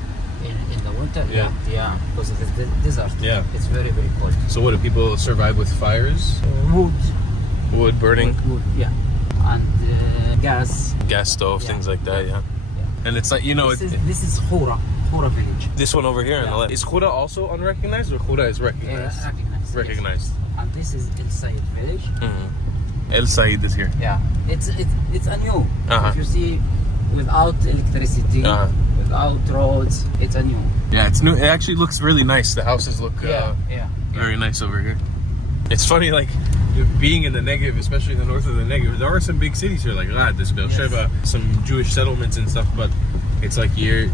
In the winter, Yeah. because of the desert. Yeah. It's very, very cold. So what, do people survive with fires? Wood burning? Wood, yeah. And gas. Gas stove, things like that, yeah. And it's like, This is Khura village. This one over here on the left. Is Khura also unrecognized, or Khura is recognized? Recognized. And this is El Said village. El Said is here. Yeah. It's a new. If you see, without electricity, without roads, it's a new. Yeah, it's new. It actually looks really nice. The houses look very nice over here. It's funny, like, being in the Negev, especially in the north of the Negev, there are some big cities here, like Rad, there's Beersheba, some Jewish settlements and stuff, but it's like you're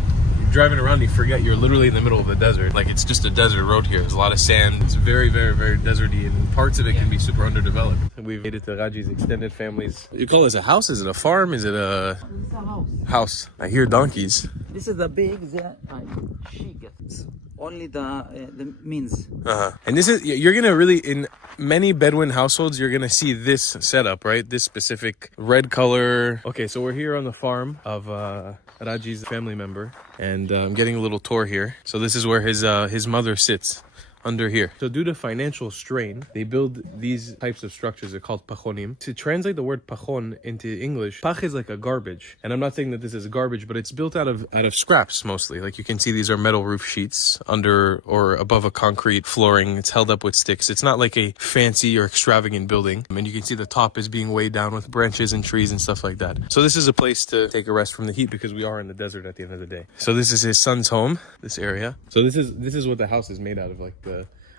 driving around, you forget you're literally in the middle of the desert. Like, it's just a desert road here. There's a lot of sand. It's very, very, very deserty, and parts of it can be super underdeveloped. We've made it to Raji's extended families. You call this a house? Is it a farm? Is it a... It's a house. House. I hear donkeys. This is the big she gets. Only the means. And this is, you're gonna really, in many Bedouin households, you're gonna see this setup, right? This specific red color. Okay, so we're here on the farm of Raji's family member, and I'm getting a little tour here. So this is where his mother sits, under here. So due to financial strain, they build these types of structures. They're called pachonim. To translate the word pachon into English, pach is like a garbage. And I'm not saying that this is garbage, but it's built out of scraps mostly. Like you can see, these are metal roof sheets under or above a concrete flooring. It's held up with sticks. It's not like a fancy or extravagant building. And you can see the top is being weighed down with branches and trees and stuff like that. So this is a place to take a rest from the heat, because we are in the desert at the end of the day. So this is his son's home, this area. So this is what the house is made out of. Like the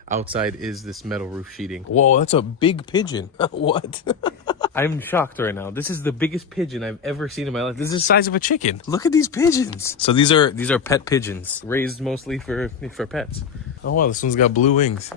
outside is this metal roof sheeting. Whoa, that's a big pigeon. What? I'm shocked right now. This is the biggest pigeon I've ever seen in my life. This is the size of a chicken. Look at these pigeons. So these are pet pigeons, raised mostly for pets. Oh wow, this one's got blue wings.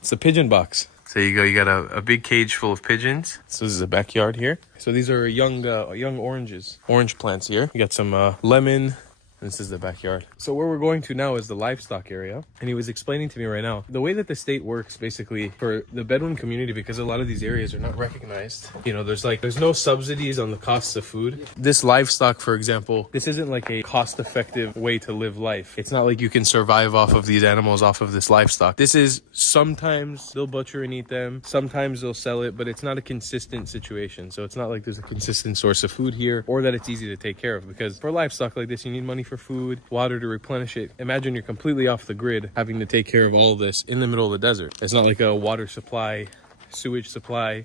It's a pigeon box. So you go, you got a big cage full of pigeons. So this is a backyard here. So these are young orange plants here. You got some lemon. This is the backyard. So where we're going to now is the livestock area. And he was explaining to me right now, the way that the state works basically for the Bedouin community, because a lot of these areas are not recognized. You know, there's no subsidies on the costs of food. This livestock, for example, this isn't like a cost-effective way to live life. It's not like you can survive off of these animals, off of this livestock. This is, sometimes they'll butcher and eat them. Sometimes they'll sell it, but it's not a consistent situation. So it's not like there's a consistent source of food here, or that it's easy to take care of, because for livestock like this, you need money for food, water to replenish it. Imagine you're completely off the grid, having to take care of all of this in the middle of the desert. It's not like a water supply, sewage supply,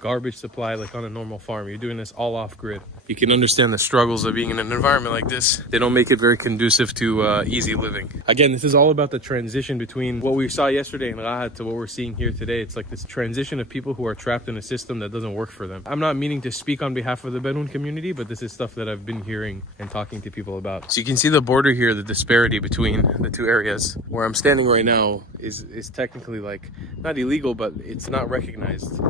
garbage supply like on a normal farm. You're doing this all off grid. You can understand the struggles of being in an environment like this. They don't make it very conducive to easy living. Again, this is all about the transition between what we saw yesterday in Rahat to what we're seeing here today. It's like this transition of people who are trapped in a system that doesn't work for them. I'm not meaning to speak on behalf of the Bedouin community, but this is stuff that I've been hearing and talking to people about. So you can see the border here, the disparity between the two areas. Where I'm standing right now is technically like not illegal, but it's not recognized.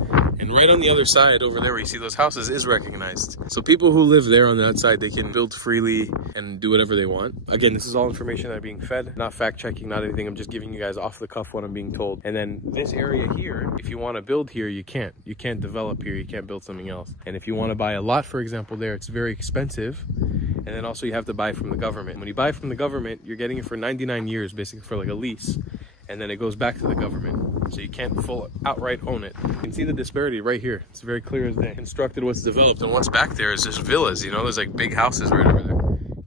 And right on the other side over there where you see those houses is recognized. So people who live there on that side, they can build freely and do whatever they want. Again, this is all information that I'm being fed, not fact checking, not anything. I'm just giving you guys off the cuff what I'm being told. And then this area here, if you want to build here, you can't. You can't develop here. You can't build something else. And if you want to buy a lot, for example, there, it's very expensive. And then also you have to buy from the government. When you buy from the government, you're getting it for 99 years, basically for like a lease. And then it goes back to the government. So you can't full outright own it. You can see the disparity right here. It's very clear as day. Constructed what's developed. And what's back there is just villas, you know, there's like big houses right over there.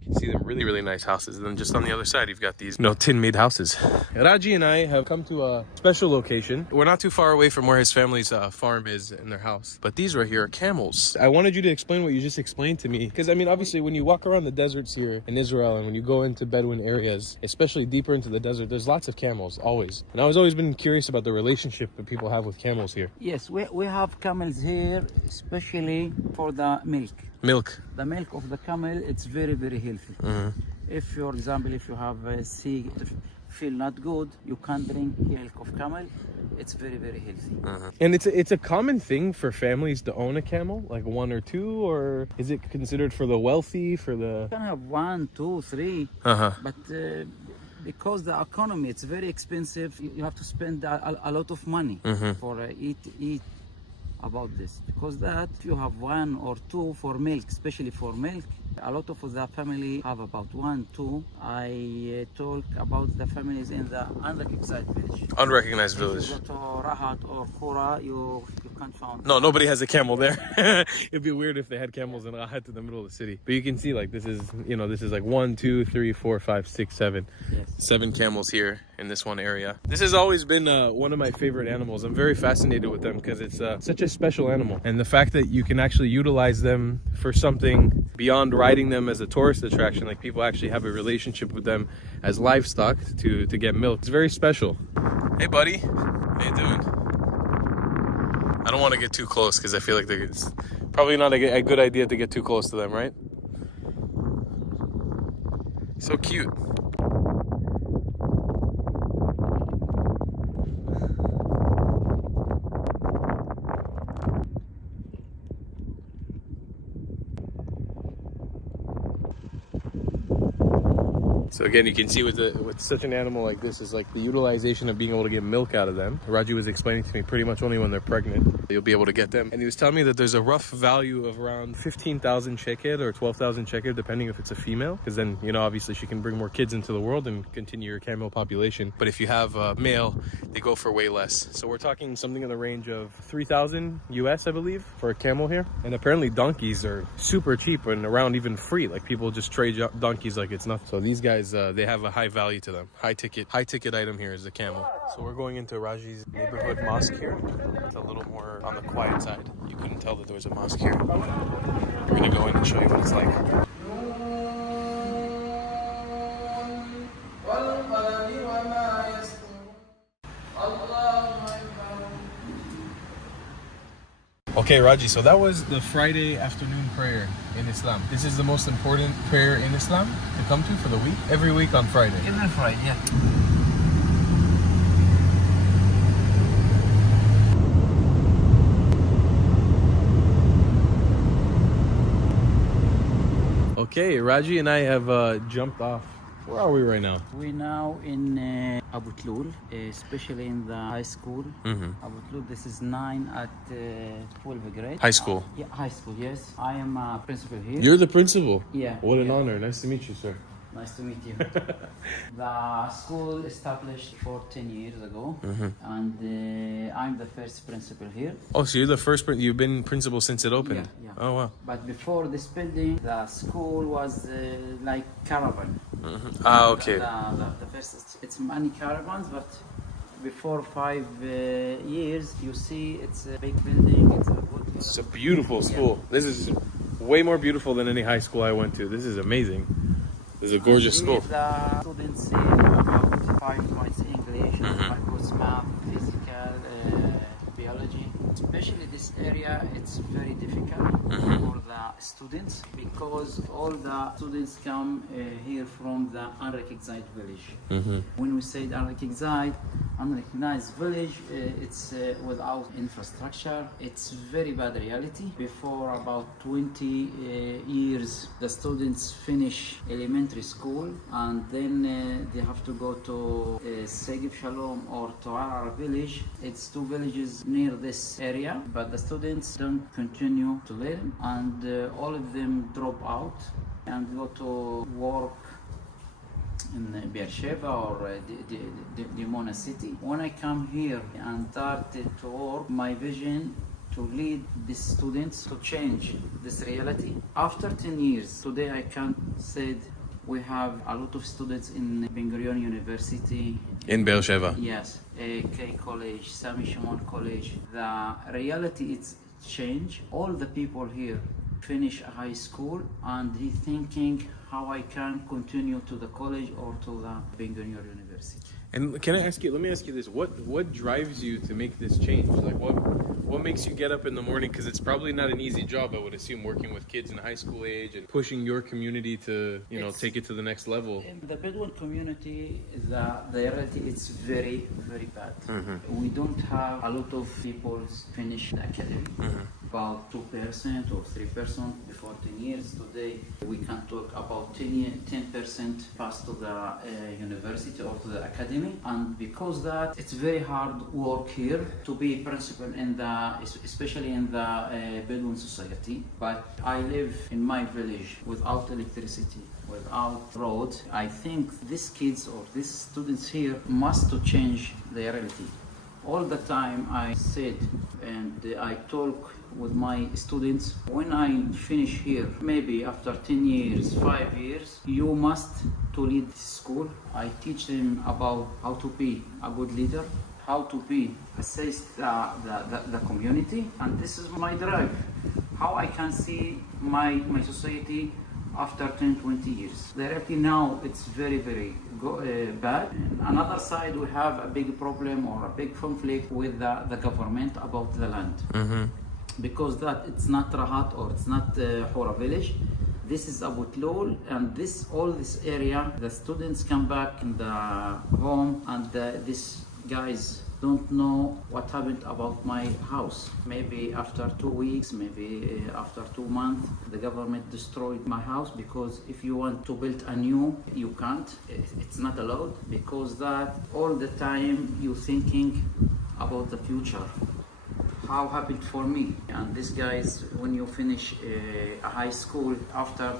You can see them really, really nice houses. And then just on the other side, you've got these, you know, tin-made houses. Raji and I have come to a special location. We're not too far away from where his family's farm is in their house. But these right here are camels. I wanted you to explain what you just explained to me. Because, I mean, obviously, when you walk around the deserts here in Israel and when you go into Bedouin areas, especially deeper into the desert, there's lots of camels, always. And I was always been curious about the relationship that people have with camels here. Yes, we have camels here, especially for the milk. Milk. The milk of the camel, it's very, very healthy. If, for example, if you have a feel not good, you can drink milk of camel. It's very, very healthy. And it's a common thing for families to own a camel, like one or two, or is it considered for the wealthy, for the... You can have 1, 2, 3, but because the economy, it's very expensive, you have to spend a lot of money for eat about this. Because that, if you have 1 or 2 for milk, especially for milk, a lot of the family have about 1, 2. I talk about the families in the unrecognized village. Unrecognized village. If you go to Rahat or Khura, you can't find. No, nobody has a camel there. It'd be weird if they had camels in Rahat in the middle of the city. But you can see, like, this is, you know, this is like 1, 2, 3, 4, 5, 6, 7. Yes. 7 camels here in this one area. This has always been one of my favorite animals. I'm very fascinated with them because it's such a special animal. And the fact that you can actually utilize them for something beyond riding them as a tourist attraction, like people actually have a relationship with them as livestock to get milk. It's very special. Hey buddy, how you doing? I don't want to get too close because I feel like it's probably not a good idea to get too close to them, right? So cute. So again, you can see with such an animal like this is like the utilization of being able to get milk out of them. Raji was explaining to me pretty much only when they're pregnant, you'll be able to get them. And he was telling me that there's a rough value of around 15,000 shekel or 12,000 shekel, depending if it's a female. Because then, you know, obviously she can bring more kids into the world and continue your camel population. But if you have a male, they go for way less. So we're talking something in the range of 3,000 US, I believe, for a camel here. And apparently donkeys are super cheap and around even free. Like people just trade donkeys like it's nothing. So these guys, they have a high value to them. High ticket item here is the camel. So we're going into Raji's neighborhood mosque here. It's a little more on the quiet side. You couldn't tell that there was a mosque here. We're gonna go in and show you what it's like. Okay, Raji, so that was the Friday afternoon prayer in Islam. This is the most important prayer in Islam to come to for the week? Every week on Friday? Every Friday, yeah. Okay, Raji and I have jumped off. Where are we right now? We're now in Abu Tlul, especially in the high school. Abu Tlul, this is 9 at 12th grade. High school? Yeah, high school, yes. I am a principal here. You're the principal? Yeah. What an honor. Nice to meet you, sir. Nice to meet you. The school established 14 years ago, and I'm the first principal here. Oh, so you're the first, you've been principal since it opened? Yeah. Oh, wow. But before this building, the school was like caravan. Ah, okay. The first, it's many caravans, but before 5 years, you see it's a big building. It's a good. It's a beautiful school. This is way more beautiful than any high school I went to. This is amazing. This is a gorgeous And school. The students say about 5 points English, 5 points math, physical, biology. Especially this area, it's very difficult for the students because all the students come here from the unrecognized village. When we say the unrecognized village, it's without infrastructure. It's very bad reality. Before about 20 years, the students finish elementary school and then they have to go to Segif Shalom or to our village. It's 2 villages near this area, but the students don't continue to learn and all of them drop out and go to work in Beersheba or Dimona city. When I come here and started to work, my vision to lead the students to change this reality. After 10 years, today I can say we have a lot of students in Ben Gurion University. In Beersheba. Yes, AK College, Sami Shimon College. The reality is change. All the people here finish a high school and he thinking how I can continue to the college or to the Ben Gurion University. And can I ask you? Let me ask you this: what drives you to make this change? Like what makes you get up in the morning? Because it's probably not an easy job, I would assume, working with kids in high school age and pushing your community to take it to the next level. In the Bedouin community, the reality is very very bad. We don't have a lot of people finish the academy. About 2% or 3% before 10 years. Today we can talk about 10% pass to the university or to the academy, and because that it's very hard work here to be principal in the, especially in the Bedouin society. But I live in my village without electricity, without road. I think these kids or these students here must to change their reality. All the time I said and I talk with my students, when I finish here, maybe after 10 years, 5 years, you must to lead this school. I teach them about how to be a good leader, how to be assist the community, and this is my drive. How I can see my society after 10-20 years. The reality now it's very bad. Another side, we have a big problem or a big conflict with the government about the land. Because that it's not Rahat or it's not Hora village. This is Abu Tlul, and all this area, the students come back in the home and these guys don't know what happened about my house. Maybe after 2 weeks, maybe after 2 months, the government destroyed my house because if you want to build a new, you can't. It's not allowed because that all the time you thinking about the future. How happened for me. And these guys, when you finish a high school, after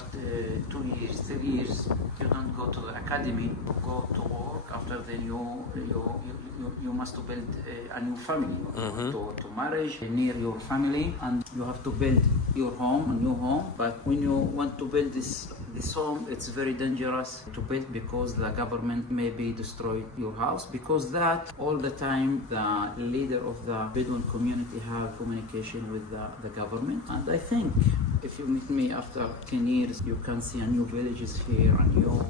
2 years, 3 years, you don't go to the academy, you go to work. After then you must to build a new family, to marriage near your family, and you have to build your home, a new home. But when you want to build this home, it's very dangerous to build because the government maybe destroy your house. Because that all the time the leader of the Bedouin community have communication with the government. And I think if you meet me after 10 years, you can see a new villages here, a new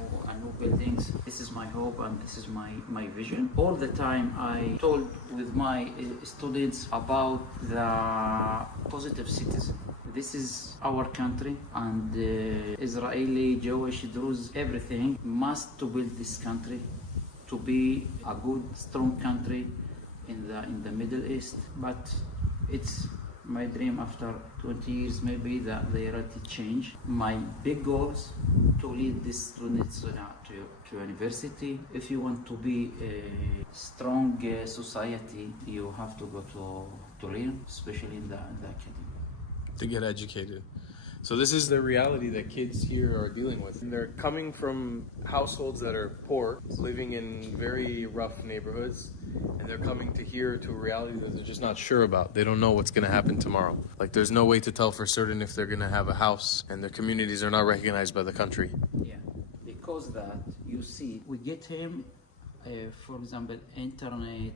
buildings. This is my hope and this is my vision. All the time I told with my students about the positive citizen. This is our country, and Israeli, Jewish, Druze, everything must to build this country to be a good, strong country in the Middle East. But it's my dream after 20 years, maybe the reality change. My big goals to lead these students to university. If you want to be a strong society, you have to go to learn, especially in the academy. To get educated. So this is the reality that kids here are dealing with. And they're coming from households that are poor, living in very rough neighborhoods, and they're coming to here to a reality that they're just not sure about. They don't know what's going to happen tomorrow. Like there's no way to tell for certain if they're going to have a house, and their communities are not recognized by the country. Yeah, because that, you see, we get him For example, internet,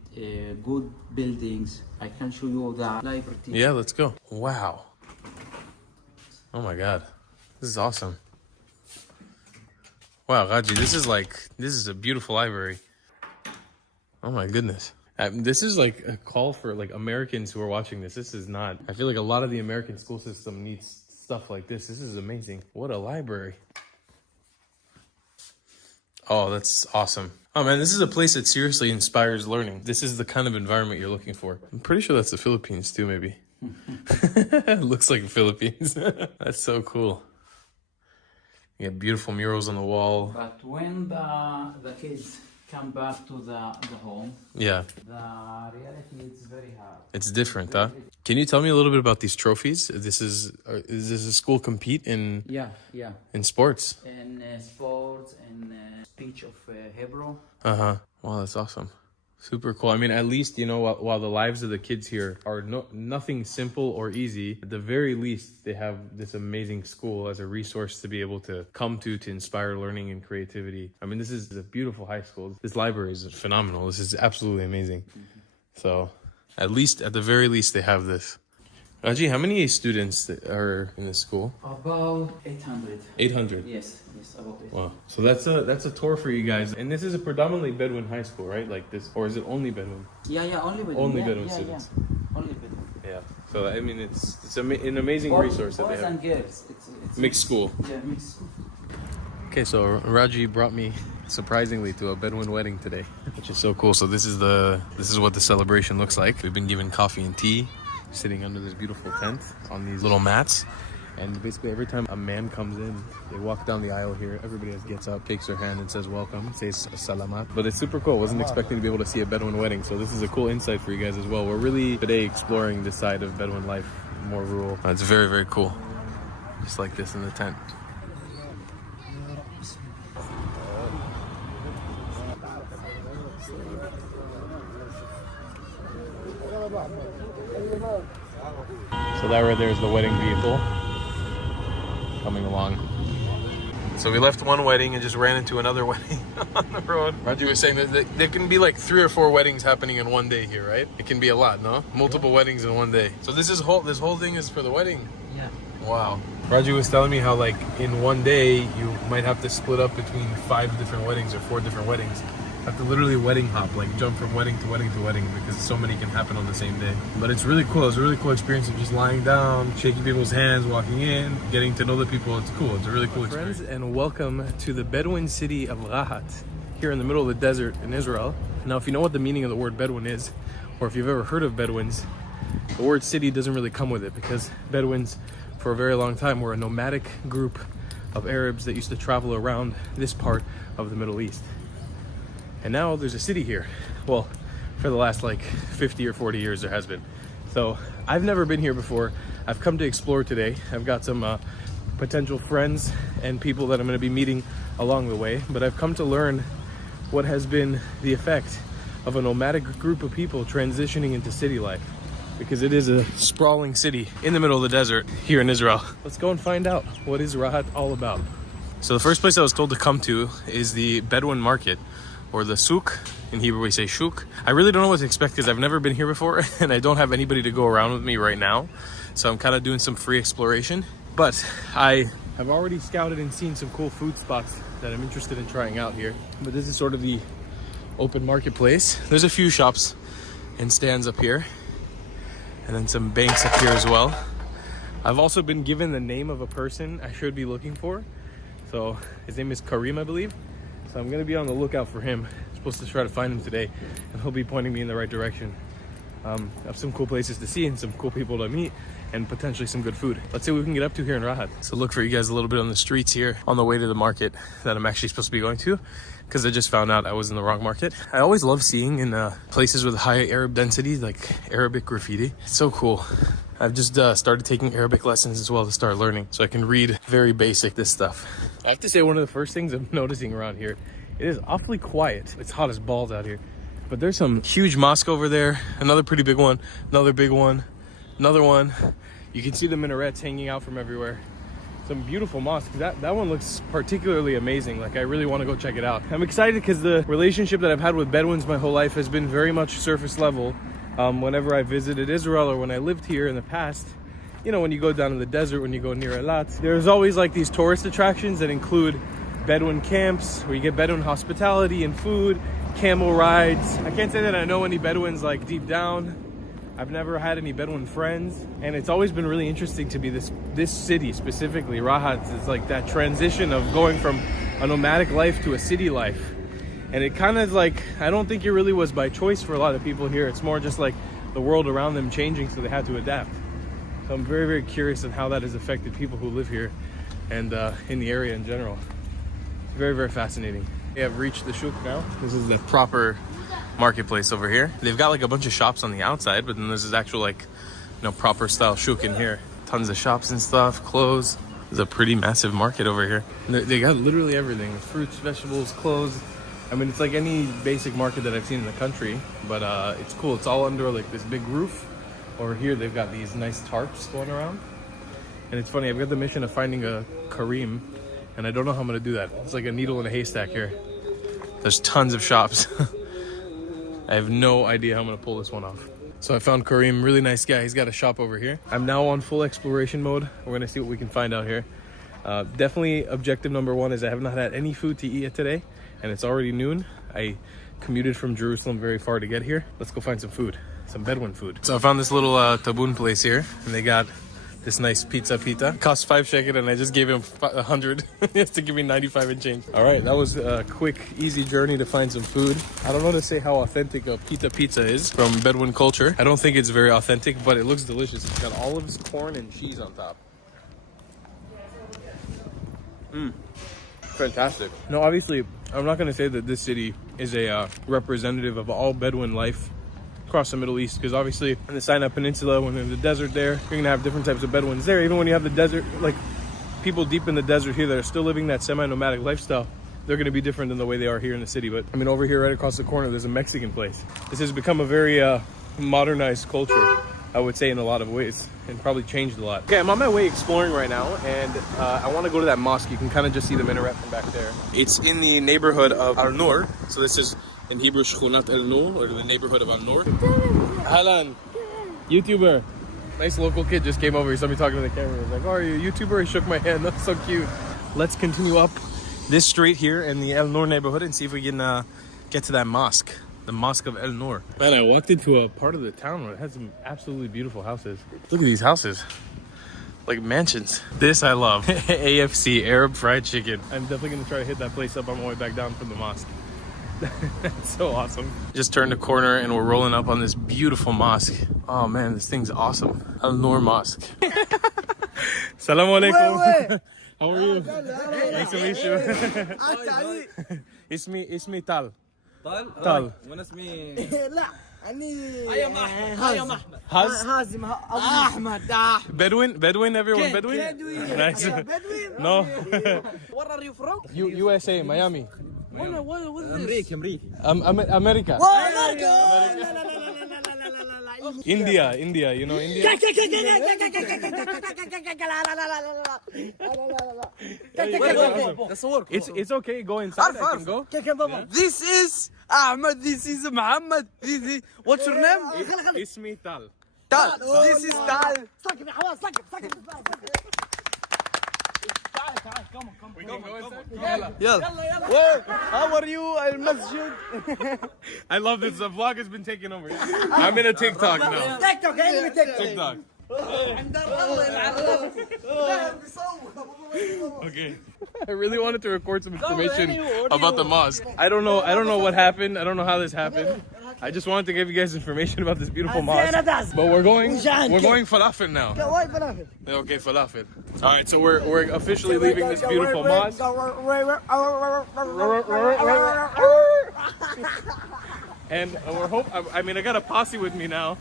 good buildings. I can show you the library. Yeah, let's go. Wow. Oh my God. This is awesome. Wow, Raji, this is a beautiful library. Oh my goodness. This is like a call for like Americans who are watching this. This is not, I feel like a lot of the American school system needs stuff like this. This is amazing. What a library. Oh, that's awesome. Oh man, this is a place that seriously inspires learning. This is the kind of environment you're looking for. I'm pretty sure that's the Philippines too, maybe. Looks like the Philippines. That's so cool. You got beautiful murals on the wall. But when the kids come back to the home, yeah, the reality is very hard. It's different, huh? Can you tell me a little bit about these trophies? Is this a school compete in? Yeah. In sports. In sports and speech of Hebrew. Wow, that's awesome. Super cool. I mean, at least, you know, while the lives of the kids here are nothing simple or easy, at the very least, they have this amazing school as a resource to be able to come to inspire learning and creativity. I mean, this is a beautiful high school. This library is phenomenal. This is absolutely amazing. So, at the very least, they have this. Raji, how many students are in this school? About 800. 800? Yes, about 800. Wow. So that's a tour for you guys. And this is a predominantly Bedouin high school, right? Like this, or is it only Bedouin? Yeah, only Bedouin. Only Bedouin students. Yeah. Only Bedouin. Yeah. So, I mean, it's an amazing resource that they have. Boys and girls. It's mixed school. Yeah, mixed school. Okay, so Raji brought me surprisingly to a Bedouin wedding today, which is so cool. So this is what the celebration looks like. We've been given coffee and tea, sitting under this beautiful tent on these little mats. And basically every time a man comes in, they walk down the aisle here, everybody else gets up, takes their hand and says welcome, says salamat. But it's super cool. Wasn't expecting to be able to see a Bedouin wedding. So this is a cool insight for you guys as well. We're really today exploring this side of Bedouin life, more rural. It's very, very cool. Just like this in the tent. So that right there is the wedding vehicle coming along. So we left one wedding and just ran into another wedding on the road. Raji was saying that there can be like 3 or 4 weddings happening in one day here, right? It can be a lot, no? Multiple weddings in one day. So this whole thing is for the wedding? Yeah. Wow. Raji was telling me how like in one day you might have to split up between 5 different weddings or 4 different weddings. Have to literally wedding hop, like jump from wedding to wedding to wedding because so many can happen on the same day. But it's really cool. It's a really cool experience of just lying down, shaking people's hands, walking in, getting to know the people. It's cool. It's a really cool experience. Friends, and welcome to the Bedouin city of Rahat, here in the middle of the desert in Israel. Now, if you know what the meaning of the word Bedouin is, or if you've ever heard of Bedouins, the word city doesn't really come with it because Bedouins, for a very long time, were a nomadic group of Arabs that used to travel around this part of the Middle East. And now there's a city here. Well, for the last like 50 or 40 years there has been. So I've never been here before. I've come to explore today. I've got some potential friends and people that I'm gonna be meeting along the way. But I've come to learn what has been the effect of a nomadic group of people transitioning into city life. Because it is a sprawling city in the middle of the desert here in Israel. Let's go and find out what is Rahat all about. So the first place I was told to come to is the Bedouin market, or the souk. In Hebrew we say shuk. I really don't know what to expect because I've never been here before and I don't have anybody to go around with me right now. So I'm kind of doing some free exploration. But I have already scouted and seen some cool food spots that I'm interested in trying out here. But this is sort of the open marketplace. There's a few shops and stands up here. And then some banks up here as well. I've also been given the name of a person I should be looking for. So his name is Karim, I believe. So I'm gonna be on the lookout for him. I'm supposed to try to find him today and he'll be pointing me in the right direction. I have some cool places to see and some cool people to meet and potentially some good food. Let's see what we can get up to here in Rahat. So look for you guys a little bit on the streets here on the way to the market that I'm actually supposed to be going to because I just found out I was in the wrong market. I always love seeing in places with high Arab density, like Arabic graffiti. It's so cool. I've just started taking Arabic lessons as well to start learning so I can read very basic this stuff. I have to say one of the first things I'm noticing around here, it is awfully quiet. It's hot as balls out here. But there's some huge mosque over there, another pretty big one, another big one, another one. You can see the minarets hanging out from everywhere. some beautiful mosques. That one looks particularly amazing. Like, I really want to go check it out. I'm excited because the relationship that I've had with Bedouins my whole life has been very much surface level. Whenever I visited Israel or when I lived here in the past, you know, when you go down in the desert, when you go near Eilat, there's always like these tourist attractions that include Bedouin camps where you get Bedouin hospitality and food, camel rides. I can't say that I know any Bedouins like deep down. I've never had any Bedouin friends, and it's always been really interesting to me. This city specifically, Rahat, is like that transition of going from a nomadic life to a city life. And it kind of like, I don't think it really was by choice for a lot of people here. It's more just like the world around them changing, so they had to adapt. So I'm very, very curious on how that has affected people who live here and in the area in general. It's very, very fascinating. We have reached the shuk now. This is the proper marketplace over here. They've got like a bunch of shops on the outside, but then there's this actual like, you know, proper style shuk in here. Tons of shops and stuff, clothes. There's a pretty massive market over here. They got literally everything. Fruits, vegetables, clothes. I mean, it's like any basic market that I've seen in the country, but it's cool. It's all under like this big roof. Over here, they've got these nice tarps going around. And it's funny, I've got the mission of finding a Kareem, and I don't know how I'm gonna do that. It's like a needle in a haystack here. There's tons of shops. I have no idea how I'm gonna pull this one off. So I found Kareem, really nice guy. He's got a shop over here. I'm now on full exploration mode. We're gonna see what we can find out here. Definitely objective number one is I have not had any food to eat yet today, and it's already noon. I commuted from Jerusalem very far to get here. Let's go find some food, some Bedouin food. So I found this little taboon place here, and they got this nice pizza pita. Cost 5 shekel, and I just gave him 100. He has to give me 95 and change. All right, that was a quick, easy journey to find some food. I don't know to say how authentic a pita is from Bedouin culture. I don't think it's very authentic, but it looks delicious. It's got olives, corn, and cheese on top. Fantastic. No, obviously, I'm not going to say that this city is a representative of all Bedouin life across the Middle East, because obviously in the Sinai Peninsula, when in the desert there, you're going to have different types of Bedouins there. Even when you have the desert, like people deep in the desert here that are still living that semi-nomadic lifestyle, they're going to be different than the way they are here in the city. But I mean, over here right across the corner, there's a Mexican place. This has become a very modernized culture, I would say, in a lot of ways, and probably changed a lot. Okay, I'm on my way exploring right now, and I want to go to that mosque. You can kind of just see the minaret from back there. It's in the neighborhood of Al-Nur. So this is in Hebrew Shkhunat Al-Nur, or the neighborhood of Al-Nur. Halan, YouTuber. Nice local kid just came over. He saw me talking to the camera. He was like, oh, are you a YouTuber? He shook my hand. That's so cute. Let's continue up this street here in the Al-Nur neighborhood and see if we can get to that mosque. The Mosque of Al-Nur. Man, I walked into a part of the town where it had some absolutely beautiful houses. Look at these houses. Like mansions. This I love. AFC, Arab fried chicken. I'm definitely gonna try to hit that place up on my way back down from the mosque. That's so awesome. Just turned a corner and we're rolling up on this beautiful mosque. Oh man, this thing's awesome. Al-Nur Mosque. Salam alaikum. How are you? Nice to meet you. Ismi Tal. طال وانا اسمي لا اني هازم احمد Bedouin everyone Bedouin nice no where are you from USA Miami امريكا America India you know India it's okay go inside I can go this is Ahmed this is Muhammad this is what's your name اسمي Tal this is Tal how are you المسجد I love this. The vlog has been taken over. I'm in a TikTok now. TikTok. Okay. I really wanted to record some information about the mosque. I don't know what happened. I don't know how this happened. I just wanted to give you guys information about this beautiful mosque. But we're going falafel now. Okay, falafel. All right, so we're officially leaving this beautiful mosque. And I got a posse with me now.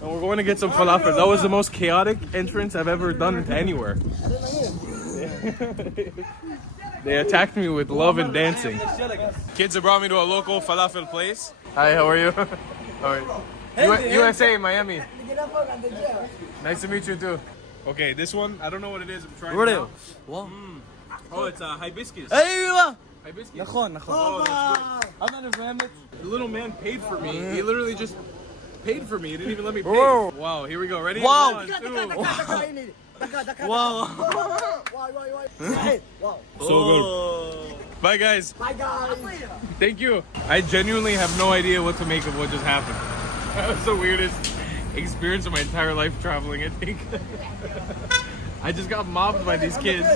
And we're going to get some falafel. That was the most chaotic entrance I've ever done into anywhere. They attacked me with love and dancing. Kids have brought me to a local falafel place. Hi, how are you? How are you? USA, Miami. Nice to meet you too. Okay, this one, I don't know what it is. I'm trying What it is out. What? Oh, it's hibiscus. ايوه Hibiscus. نخون Oh, that's good. انا فهمت. The little man paid for me. He literally just paid for me. He didn't even let me pay. Whoa. Wow, here we go. Ready? Wow. 1, 2. واو So good. Bye, guys. Bye guys. Thank you. I genuinely have no idea what to make of what just happened. That was the weirdest experience of my entire life traveling, I think. I just got mobbed by these kids.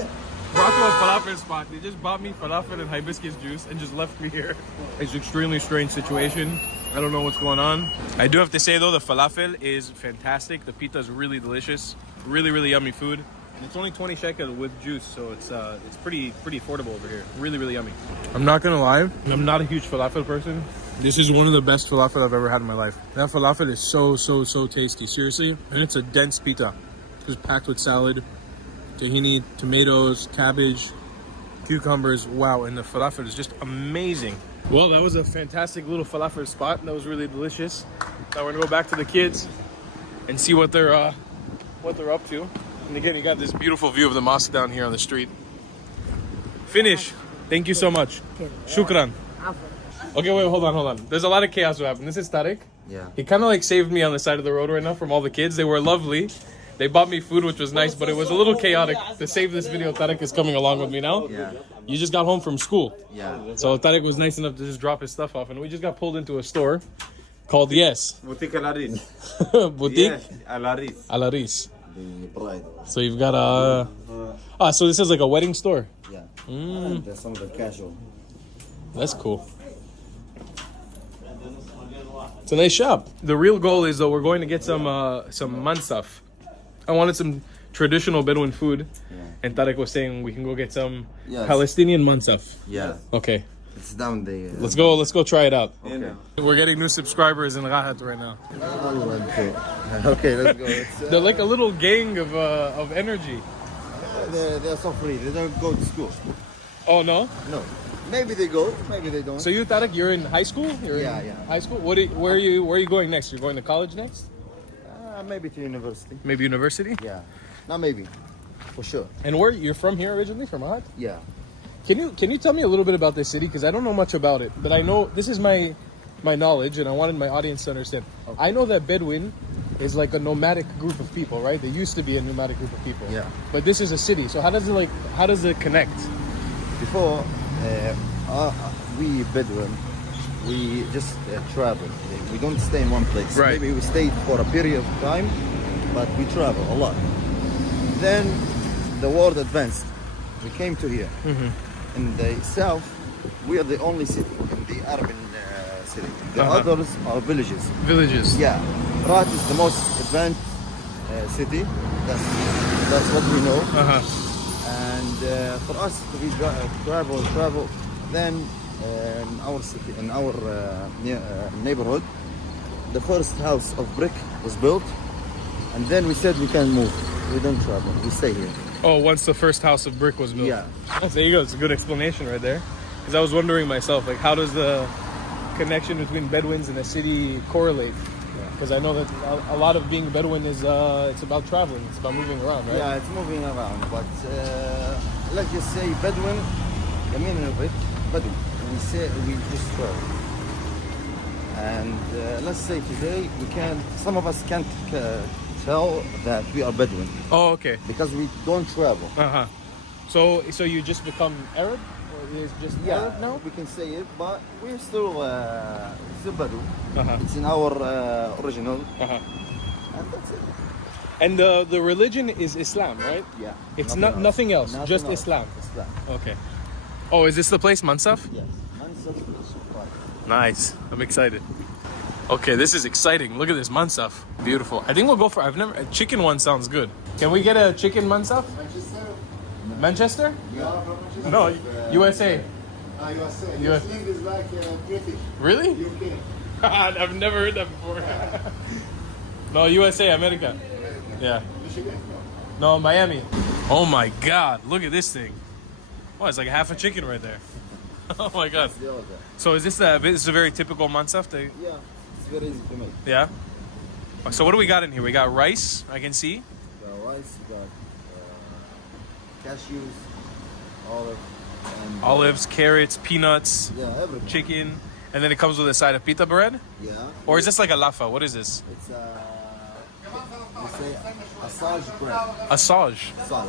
Brought to a falafel spot. They just bought me falafel and hibiscus juice and just left me here. It's an extremely strange situation. I don't know what's going on. I do have to say though, the falafel is fantastic. The pita is really delicious. Really, really yummy food. And it's only 20 shekel with juice, so it's pretty affordable over here. Really, really yummy. I'm not gonna lie, I'm not a huge falafel person. This is one of the best falafel I've ever had in my life. That falafel is so tasty, seriously. And it's a dense pita. It's packed with salad, tahini, tomatoes, cabbage, cucumbers. Wow, and the falafel is just amazing. Well, that was a fantastic little falafel spot. That was really delicious. Now we're gonna go back to the kids and see what they're up to. And again, you got this beautiful view of the mosque down here on the street. Finish. Thank you so much. Shukran. Okay, wait, hold on. There's a lot of chaos happening. This is Tarek. Yeah. He kind of like saved me on the side of the road right now from all the kids. They were lovely. They bought me food, which was nice, but it was a little chaotic. To save this video, Tarek is coming along with me now. Yeah. You just got home from school. Yeah. So Tarek was nice enough to just drop his stuff off, and we just got pulled into a store called Yes. Boutique Alaris. Boutique Alaris. Alaris. The bride. So you've got so this is like a wedding store. Yeah. Mm. And some of the casual. That's cool. It's a nice shop. The real goal is though we're going to get some mansaf. I wanted some traditional Bedouin food, and Tarek was saying we can go get some Palestinian mansaf. Yeah. Okay. It's down there. Let's go try it out. Okay. We're getting new subscribers in Rahat right now. Okay, let's go. They're like a little gang of energy. They're so free. They don't go to school. Oh no? No. Maybe they go. Maybe they don't. So you, Tarek, you're in high school? Yeah. High school. Where are you going next? You're going to college next? Maybe to university. Maybe university? Yeah. Not maybe. For sure. And where you're from here originally? From Rahat? Yeah. Can you tell me a little bit about this city? Because I don't know much about it, but I know this is my knowledge, and I wanted my audience to understand. Okay. I know that Bedouin is like a nomadic group of people, right? They used to be a nomadic group of people. Yeah. But this is a city, so how does it connect? Before, we Bedouin, we just travel. We don't stay in one place. Right. Maybe we stay for a period of time, but we travel a lot. Then the world advanced. We came to here. Mm-hmm. In the south, we are the only city in the Arabian city. The others are villages. Villages. Yeah. Rahat is the most advanced city. That's what we know. And for us to be travel, then in our city, in our neighborhood, the first house of brick was built, and then we said we can move. We don't travel. We stay here. Oh, once the first house of brick was built. Yeah. There you go. It's a good explanation right there. Because I was wondering myself, like, how does the connection between Bedouins and the city correlate? Because I know that a lot of being Bedouin is it's about traveling. It's about moving around, right? Yeah, it's moving around. But let's just say Bedouin, the meaning of it, Bedouin. We say we just travel. And let's say today some of us can't tell that we are Bedouin. Oh, okay. Because we don't travel. So you just become Arab? Or is just Arab now? We can say it, but we're still Bedouin. It's in our original. And that's it. And the religion is Islam, right? Yeah. It's nothing else, just Islam. Islam. Okay. Oh, is this the place, Mansaf? Yes. Mansaf is super. Nice. I'm excited. Okay, this is exciting. Look at this mansaf. Beautiful. I think we'll go for a chicken one sounds good. Can we get a chicken mansaf? Manchester? Yeah, from Manchester. No, USA. USA. US. Your slang is like British. Really? UK. I've never heard that before. No, USA, America. Yeah. Michigan? No, Miami. Oh my God! Look at this thing. Oh, it's like half a chicken right there. Oh my God. So is this a very typical mansaf? Yeah, it's very easy to make. Yeah. So what do we got in here? We got rice. I can see. rice, you got cashews, olive, and Olives, carrots, peanuts, yeah, everything. chicken, and then it comes with a side of pita bread? Yeah. Or is this like a lafa? What is this? It's we say asaj bread. Asaj. Saj.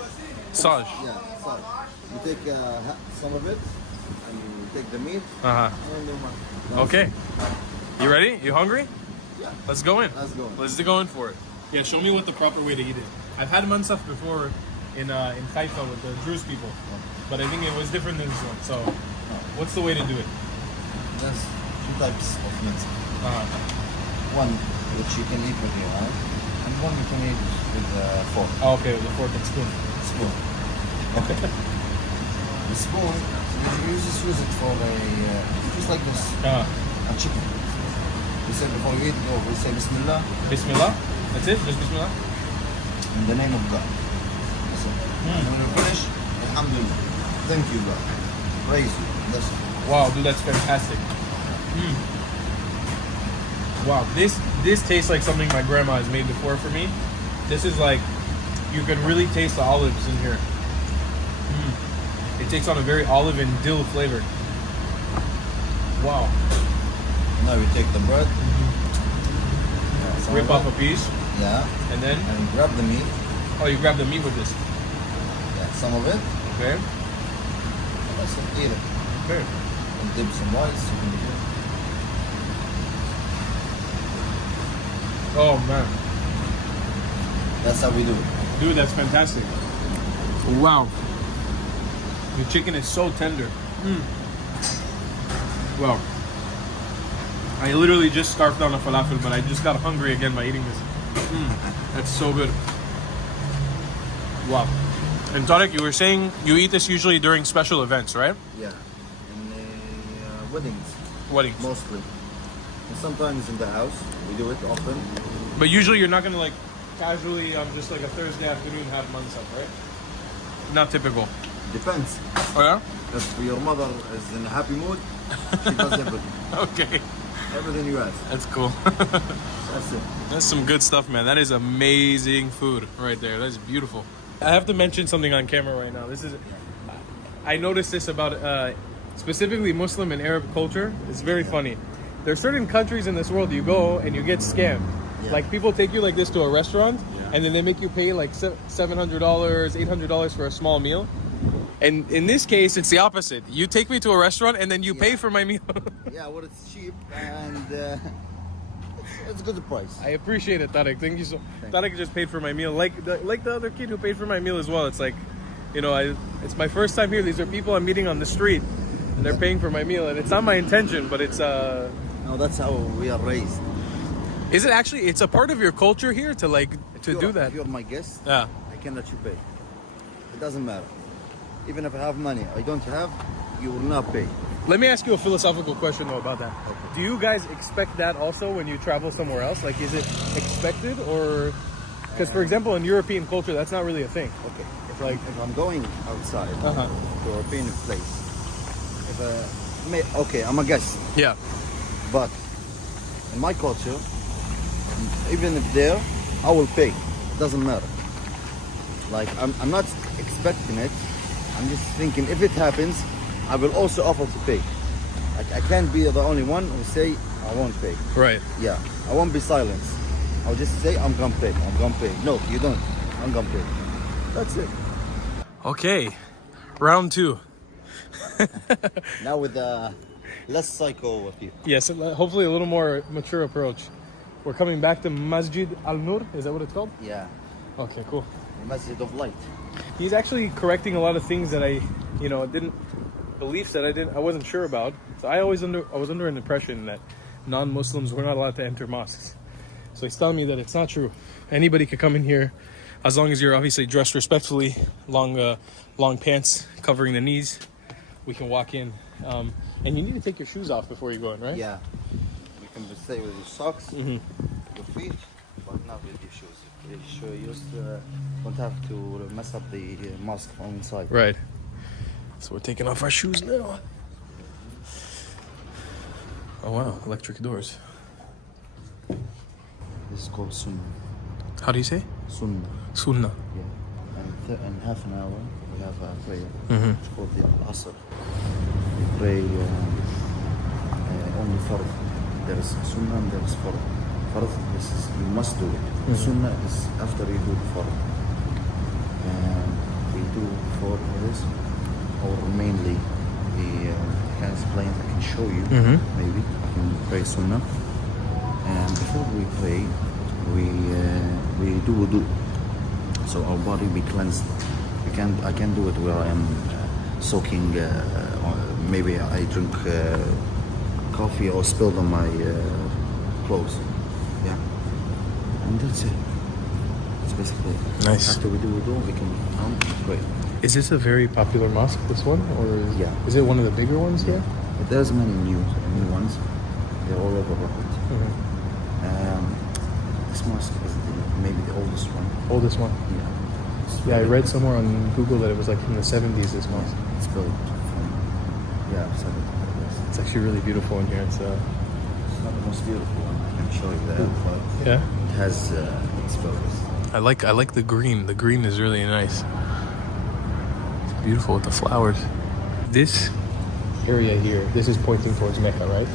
Saj. Yeah, saj. You take some of it, and you take the meat. Uh-huh. And then Okay. You ready? You hungry? Yeah. Let's go in. Let's go in. Let's go in for it. Yeah, show me what the proper way to eat it. I've had mansaf before in Haifa with the Druze people, but I think it was different than this one. So, what's the way to do it? There's two types of meat. One which you can eat with your hand, and one you can eat with a fork. Oh, okay, with a fork and spoon. Spoon. Okay. The spoon, you just use it for just like this. A chicken. We say before you eat, we say Bismillah. Bismillah? That's it? Just Bismillah? In the name of God. That's it. And when you finish, Alhamdulillah. Thank you, God. Praise you. That's it. Wow, dude, that's fantastic. Wow, this tastes like something my grandma has made before for me. This is like, you can really taste the olives in here. It takes on a very olive and dill flavor. Wow. Now we take the bread. Rip off a piece. Yeah. And then? And you grab the meat. Oh, you grab the meat with this? Yeah, some of it. Okay. And that's it. Eat it. Okay. And dip some rice. You can eat it. Oh, man. That's how we do it. Dude, that's fantastic. Wow. The chicken is so tender. Wow. I literally just scarfed down a falafel, but I just got hungry again by eating this. That's so good. Wow. And Tarek, you were saying you eat this usually during special events, right? Yeah. In weddings. Weddings. Mostly. And sometimes in the house. We do it often. But usually you're not going to like casually on just like a Thursday afternoon have mansaf, right? Not typical. Depends. Oh yeah? If your mother is in a happy mood, she does everything. Okay. Everything you ask. That's cool. That's it. That's some good stuff, man. That is amazing food right there. That's beautiful. I have to mention something on camera right now. I noticed this about specifically Muslim and Arab culture. It's very funny. There are certain countries in this world you go and you get scammed. Yeah. Like people take you like this to a restaurant and then they make you pay like $700, $800 for a small meal. And in this case, it's the opposite. You take me to a restaurant and then you pay for my meal. Yeah, well, it's cheap and it's a good price. I appreciate it, Tarek. Thank you so. Tarek just paid for my meal, like the other kid who paid for my meal as well. It's like, you know, it's my first time here. These are people I'm meeting on the street, and they're paying for my meal, and it's not my intention, but it's No, that's how we are raised. Is it actually? It's a part of your culture here to do that. If you're my guest, yeah, I can let you pay. It doesn't matter. Even if I have money, I don't have, you will not pay. Let me ask you a philosophical question though about that. Okay. Do you guys expect that also when you travel somewhere else? Like, is it expected or? Because for example, in European culture, that's not really a thing. Okay. If I'm going outside to a European place, okay, I'm a guest. Yeah. But in my culture, even if there, I will pay. It doesn't matter. Like I'm not expecting it. I'm just thinking if it happens, I will also offer to pay. Like I can't be the only one who say I won't pay. Right. Yeah. I won't be silent. I'll just say I'm gonna pay. I'm gonna pay. No, you don't. I'm gonna pay. That's it. Okay. Round 2. Now with less psycho people. Yes, hopefully a little more mature approach. We're coming back to Masjid Al-Nur. Is that what it's called? Yeah. Okay, cool. The Masjid of Light. He's actually correcting a lot of things that I beliefs that I wasn't sure about. So I was under an impression that non-Muslims were not allowed to enter mosques. So he's telling me that it's not true. Anybody could come in here, as long as you're obviously dressed respectfully, long pants covering the knees. We can walk in, and you need to take your shoes off before you go in, right? Yeah. You can just stay with your socks, your feet, but not with your shoes. You just don't have to mess up the mosque from inside. Right. So we're taking off our shoes now. Oh wow, electric doors. This is called Sunnah. How do you say? Sunnah. Sunnah. Yeah. And in half an hour we have a prayer. Mhm. It's called the Asr. We pray only Fard. There is Sunnah and there is Fard. Fard, this is, you must do it. Sunnah is after you do the Fard. And we do 4 prayers, or mainly we I can explain, I can show you, maybe. I can pray Sunnah. And before we pray, we do wudu. So our body be cleansed. I can do it where I am soaking, or maybe I drink coffee or spilled on my clothes. Yeah. And that's it. That's basically it. Nice. After we do wudu, we can pray. Is this a very popular mosque, this one? Or is it one of the bigger ones here? But there's many new ones. They're all over Rockwood. This mosque is maybe the oldest one. Oldest one? Yeah. Yeah, I read somewhere on Google that it was like from the 70s, this mosque. It's built from, 70s. It's actually really beautiful in here. It's not the most beautiful one, I can show you that, but yeah, it has its purpose. I like the green. The green is really nice. It's beautiful with the flowers. This area here, this is pointing towards Mecca, right?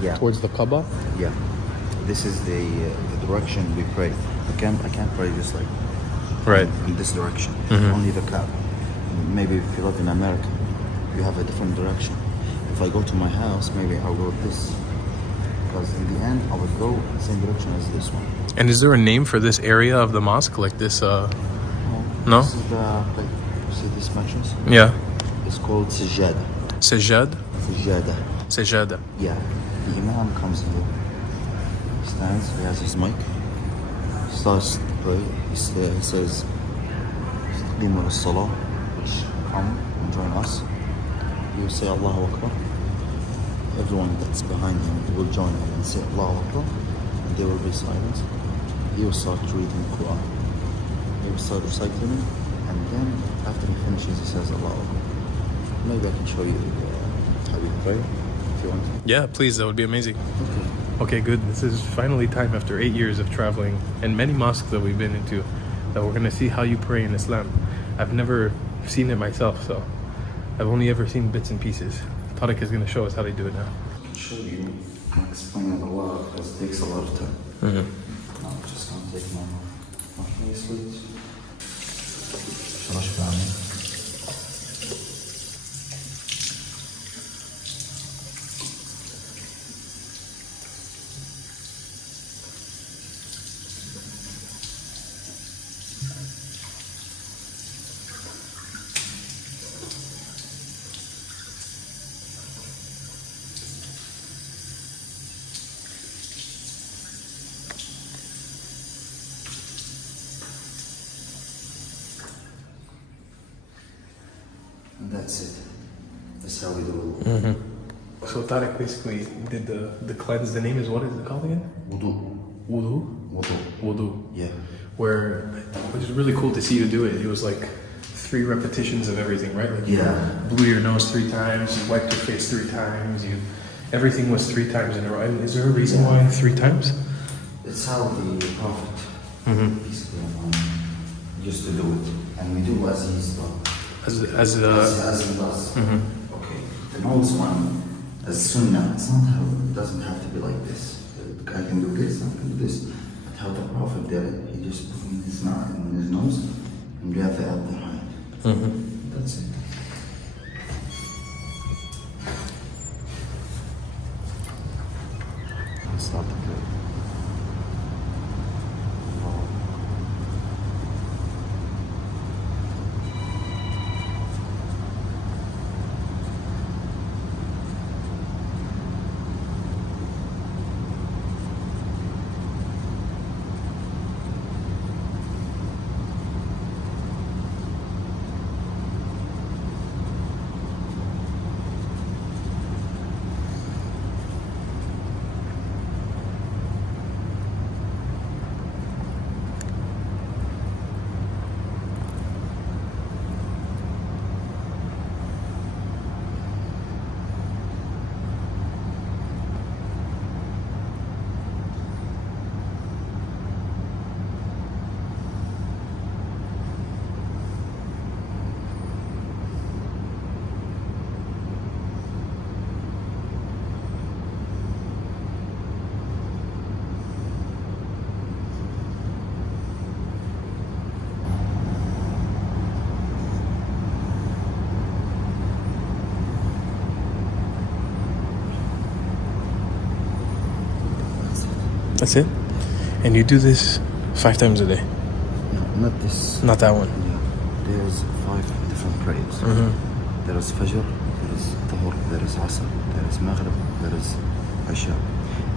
Yeah. Towards the Kaaba? Yeah. This is the direction we pray. I can't pray just like in this direction. Only the Kaaba. Maybe if you live in America, you have a different direction. If I go to my house, maybe I'll go this. Because in the end, I would go the same direction as this one. And is there a name for this area of the mosque? Like this, no? This is the, like, you see this mattress? Yeah. It's called Sajjada. Sajjad? Sajjada. Sajjada. Yeah. The Imam comes here, stands, he has his mic, starts to pray, he says, Istaqim al-Salah, which come and join us. He will say Allahu Akbar. Everyone that's behind him will join him and say Allahu Akbar, and there will be silence. He will start reading the Quran. He will start reciting, and then after he finishes, he says Allahu Akbar. Maybe I can show you how you pray if you want. Yeah, please, that would be amazing. Okay, good. This is finally time after 8 years of traveling and many mosques that we've been into that we're going to see how you pray in Islam. I've never seen it myself, so I've only ever seen bits and pieces. Tariq is going to show us how they do it now. I can show you, I can explain it a lot because it takes a lot of time. I'm just going to take my bracelet. And that's it. That's how we do it. So Tariq basically did the cleanse. The name is, what is it called again? Wudu. Wudu? Wudu. Wudu. Yeah. Which is really cool to see you do it. It was like 3 repetitions of everything, right? Like you blew your nose 3 times, you wiped your face 3 times, everything was 3 times in a row. And is there a reason why 3 times? It's how the Prophet basically used to do it. And we do as he's done. As he does. Okay. The nose one, as Sunnah, it's not how, it doesn't have to be like this. I can do this, I can do this. But how the Prophet did it, he just put in his nose and you have the out behind. That's it. Start the prayer. That's it? And you do this 5 times a day? No, not this. Not that one? Yeah. There's 5 different prayers. There is Fajr, there is Dhuhr, there is Asr, there is Maghrib, there is Isha.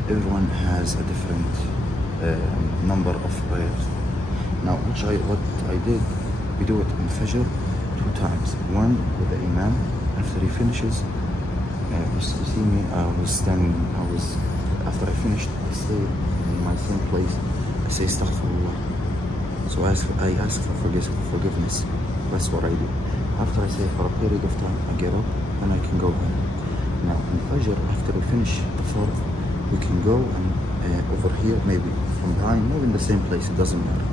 Everyone has a different number of prayers. Now, what I did, we do it in Fajr 2 times. One with the Imam. After he finishes, you see me, after I finished, I stay in my same place. I say Astaghfirullah. So I ask for forgiveness. That's what I do. After I say for a period of time, I get up and I can go home. Now, in Fajr, after we finish the Fard, we can go and over here, maybe from behind, maybe in the same place, it doesn't matter.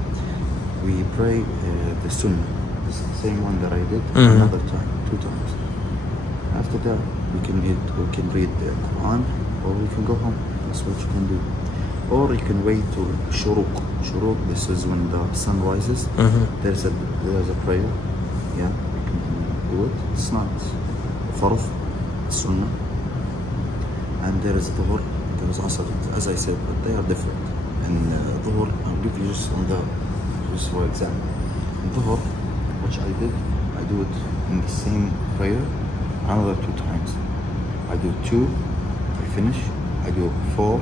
We pray the Sunnah, the same one that I did another time, 2 times. After that, we can read the Quran, or we can go home. That's what you can do. Or you can wait till Shuruq. Shuruq, this is when the sun rises. There's a prayer. Yeah, you can do it. It's not Fard, it's Sunnah. And there is Dhuhr, there is Asr, as I said, but they are different. And Dhuhr, I'll give you just for example. In Dhuhr, which I did, I do it in the same prayer another 2 times. I do 2, I finish, I do 4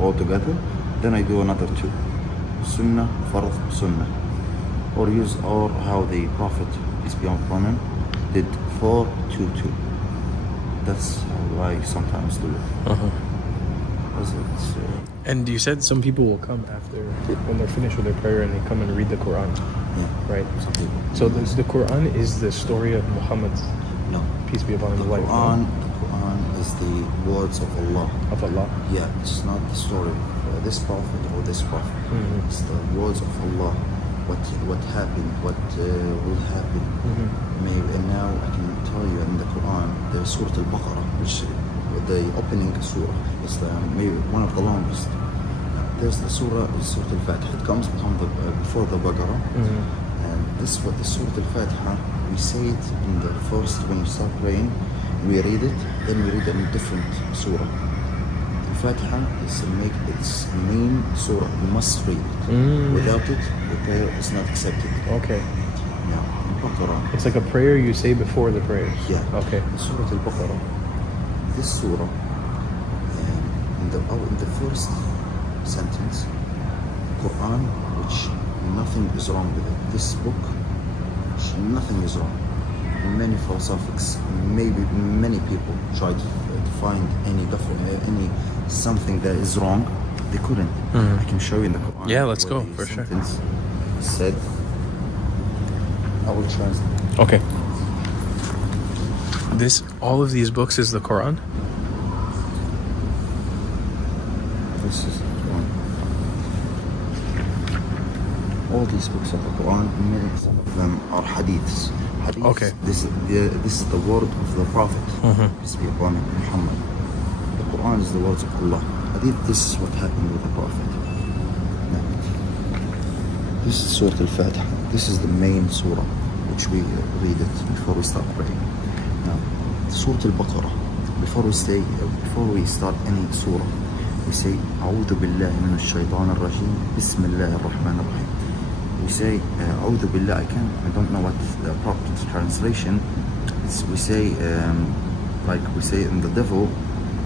all together, then I do another 2. Sunnah, Fard, Sunnah. Or how the Prophet, peace be upon him, did 4, 2, 2. That's how I sometimes do it. And you said some people will come after, when they're finished with their prayer, and they come and read the Quran. Yeah. Right? So the Quran is the story of Muhammad. No. Peace be upon him. The Quran is the words of Allah. Of Allah? Yeah, it's not the story of this prophet or this prophet. It's the words of Allah. What happened, what will happen. And now I can tell you in the Quran, there's Surah Al-Baqarah, which the opening surah is maybe one of the longest. There's the surah Al-Fatiha. It comes before the Baqarah. And this what the Surah Al-Fatiha, we say it in the first, when we start praying, we read it, then we read a different surah. Al-Fatiha is its main surah, you must read it. Without it, the prayer is not accepted. Okay. Yeah, in Baqarah. It's like a prayer you say before the prayers. Yeah. Okay. Surah Al-Baqarah. This surah, in the first sentence, Quran, which nothing is wrong with it. This book, nothing is wrong. Many philosophics, maybe many people tried to find any something that is wrong. They couldn't. I can show you in the Quran. Yeah, let's go for sure. Said, I will translate. Okay. All of these books is the Quran? This is one. All these books of the Quran, some of them are hadiths. Okay. This is the word of the Prophet. Peace be upon him, Muhammad. The Quran is the words of Allah. Hadith, this is what happened with the Prophet. Now, this is Surah Al-Fatiha. This is the main surah, which we read it before we start praying. Now, Surah Al-Baqarah. Before we start any surah, we say, أعوذ بالله من الشيطان الرجيم بسم الله الرحمن الرحيم. We say, أعوذ بالله, I don't know what the proper translation is. We say, like we say in the devil,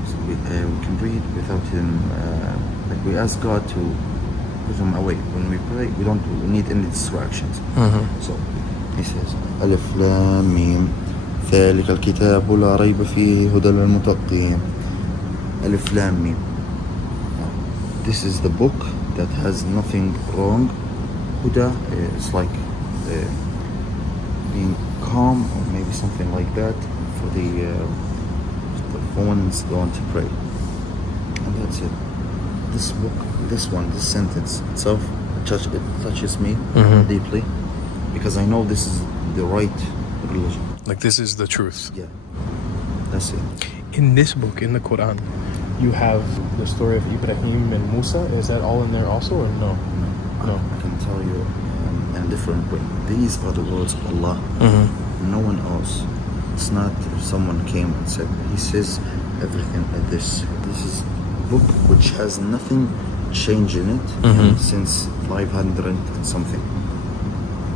so we can read without him, like we ask God to put him away. When we pray, we don't need any distractions. So, he says, ألف لام ميم ذلك الكتاب لا ريب فيه هدى للمتقين. ألف لام ميم. This is the book that has nothing wrong. Huda is like being calm, or maybe something like that, for the ones going to pray. And that's it. This book, this sentence itself, it touches me deeply, because I know this is the right religion. Like this is the truth. Yeah, that's it. In this book, in the Quran, you have the story of Ibrahim and Musa. Is that all in there also, or no? No. I can tell you in a different way. These are the words of Allah. No one else. It's not if someone came and said, he says everything like this. This is book which has nothing changed in it since 500 and something.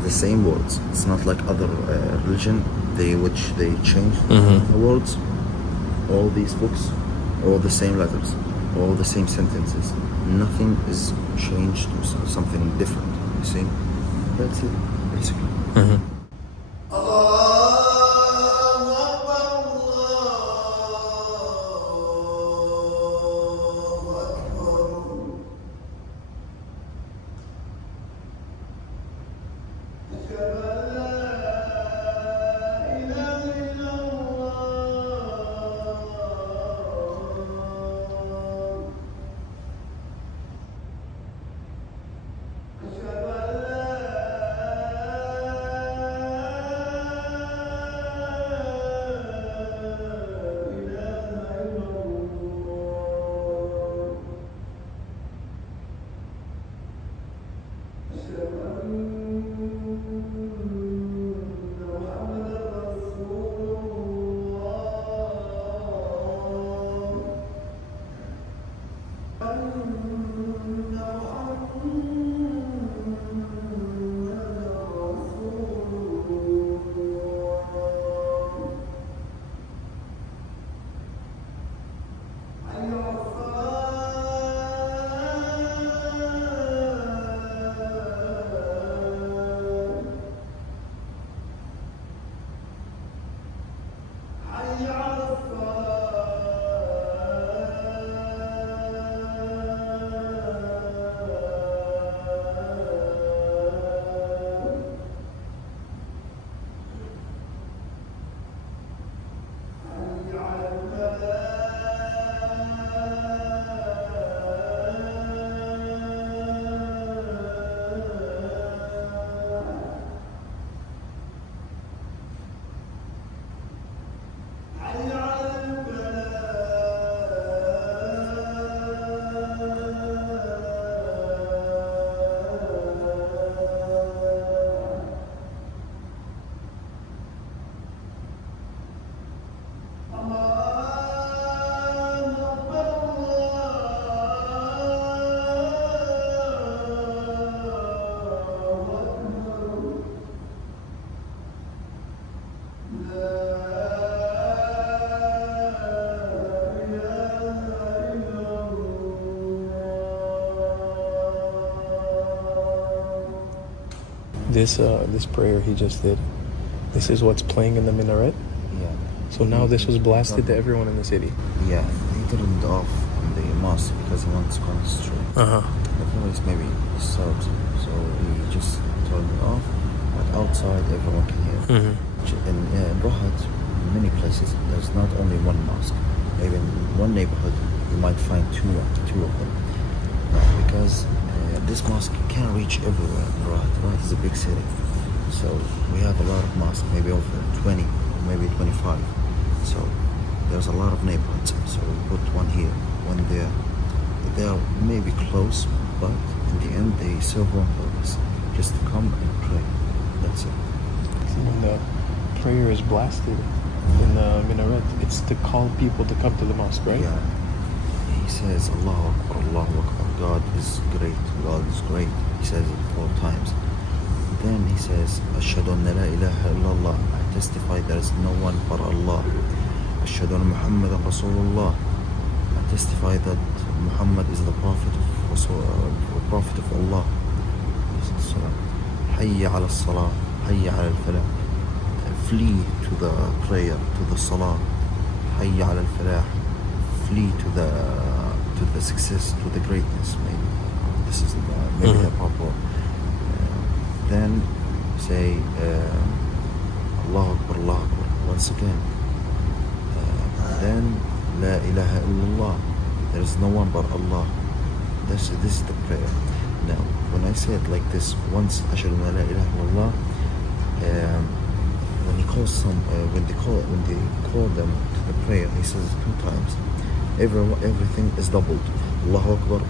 The same words. It's not like other religion which they change the words. All these books, all the same letters, all the same sentences. Nothing is changed or something different. You see? That's it, basically. This prayer he just did, this is what's playing in the minaret? Yeah. So now this was blasted to everyone in the city? Yeah, he turned off on the mosque because he wants to concentrate. The voice maybe disturbs him, so he just turned it off. But outside, everyone can hear. In Rahat, in many places, there's not only one mosque. Maybe in one neighborhood, you might find two of them. Because this mosque can't reach everywhere in Rahat. Rahat is a big city. So we have a lot of mosques, maybe over 20, maybe 25. So there's a lot of neighborhoods. So we put one here, one there. They're maybe close, but in the end they serve one purpose, just to come and pray. That's it. When the prayer is blasted in the minaret, it's to call people to come to the mosque, right? Yeah. He says, Allahu Akbar, Allahu Akbar. God is great, God is great. He says it 4 times. Then he says, Ashhadu an la ilaha illallah. I testify there is no one but Allah. Ashhadu anna Muhammadan Rasulullah. I testify that Muhammad is the prophet of Allah. Hayya ala salah, hayya ala al-falah. Flee to the prayer, to the salah. Hayya ala al-falah. Flee to the success, to the greatness. Maybe this is maybe the proper. Then say Allahu Akbar, Allahu Akbar once again. Then La ilaha illallah. There is no one but Allah. This is the prayer. Now, when I say it like this, once Ashhadu an la ilaha illallah, when he calls when they call them to the prayer, he says it 2 times. Everything is doubled. Allahu Akbar.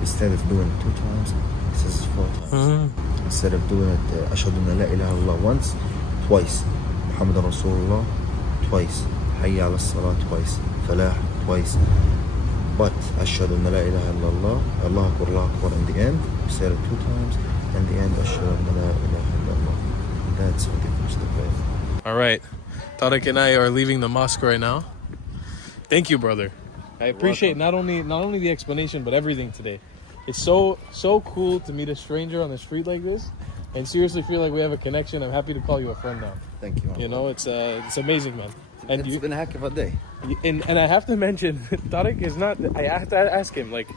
Instead of doing it 2 times, he says it 4 times. Instead of doing it Ashhadu an la ilaha illallah once, twice. Muhammadan Rasulullah, twice. Hayya ala salah, twice. Falah, twice. But أشهد أن لا إله إلا الله, Allah Akbar, Allah Akbar. In the end, we said it 2 times. In the end, أشهد أن لا إله إلا الله. That's how they finished the prayer. All right, Tarek and I are leaving the mosque right now. Thank you, brother. I appreciate not only the explanation but everything today. It's so cool to meet a stranger on the street like this, and seriously feel like we have a connection. I'm happy to call you a friend now. Thank you. You know, it's amazing, man. And It's been a heck of a day. And I have to mention, Tarek is not. I have to ask him, like,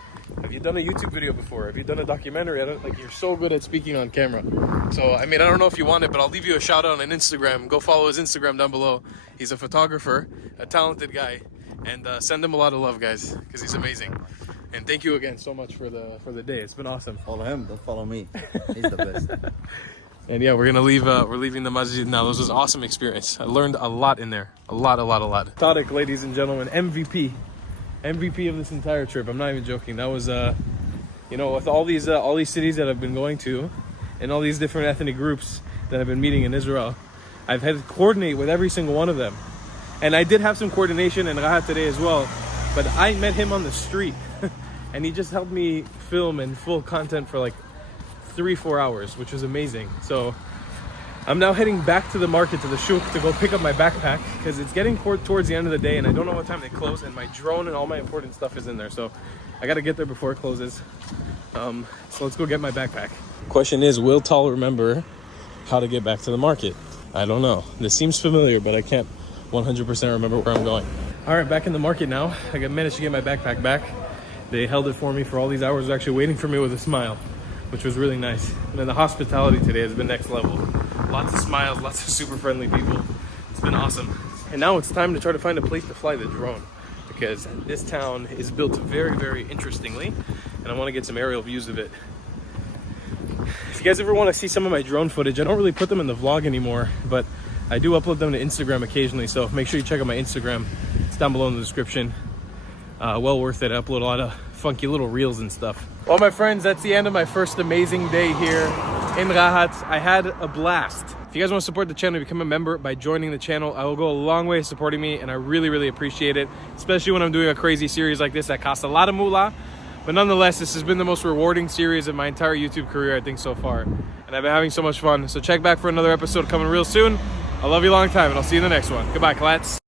have you done a YouTube video before? Have you done a documentary? You're so good at speaking on camera. So, I mean, I don't know if you want it, but I'll leave you a shout out on Instagram. Go follow his Instagram down below. He's a photographer, a talented guy, and send him a lot of love, guys, because he's amazing. And thank you again so much for the day. It's been awesome. Follow him, don't follow me. He's the best. And yeah, we're gonna leave. We're leaving the masjid now. This was an awesome experience. I learned a lot in there. A lot. Tarek, ladies and gentlemen, MVP of this entire trip. I'm not even joking. That was, you know, with all these cities that I've been going to, and all these different ethnic groups that I've been meeting in Israel, I've had to coordinate with every single one of them. And I did have some coordination in Rahat today as well, but I met him on the street, and he just helped me film and full content for like 3-4 hours, which was amazing. So I'm now heading back to the market, to the shuk, to go pick up my backpack, because it's getting towards the end of the day and I don't know what time they close, and my drone and all my important stuff is in there, so I gotta get there before it closes. So let's go get my backpack. Question is, will Tal remember how to get back to the market? I don't know. This seems familiar, but I can't 100% remember where I'm going. All right, back in the market now. I managed to get my backpack back. They held it for me for all these hours, actually waiting for me with a smile, which was really nice. And then the hospitality today has been next level. Lots of smiles, lots of super friendly people. It's been awesome. And now it's time to try to find a place to fly the drone, because this town is built very, very interestingly, and I want to get some aerial views of it. If you guys ever want to see some of my drone footage, I don't really put them in the vlog anymore, but I do upload them to Instagram occasionally, so make sure you check out my Instagram. It's down below in the description. Well worth it. I upload a lot of funky little reels and stuff. Well, my friends, that's the end of my first amazing day here in Rahat. I had a blast. If you guys want to support the channel, become a member by joining the channel. I will go a long way supporting me, and I really, really appreciate it, especially when I'm doing a crazy series like this that costs a lot of moolah. But nonetheless, this has been the most rewarding series of my entire YouTube career, I think, so far. And I've been having so much fun. So check back for another episode coming real soon. I love you a long time, and I'll see you in the next one. Goodbye, Klats.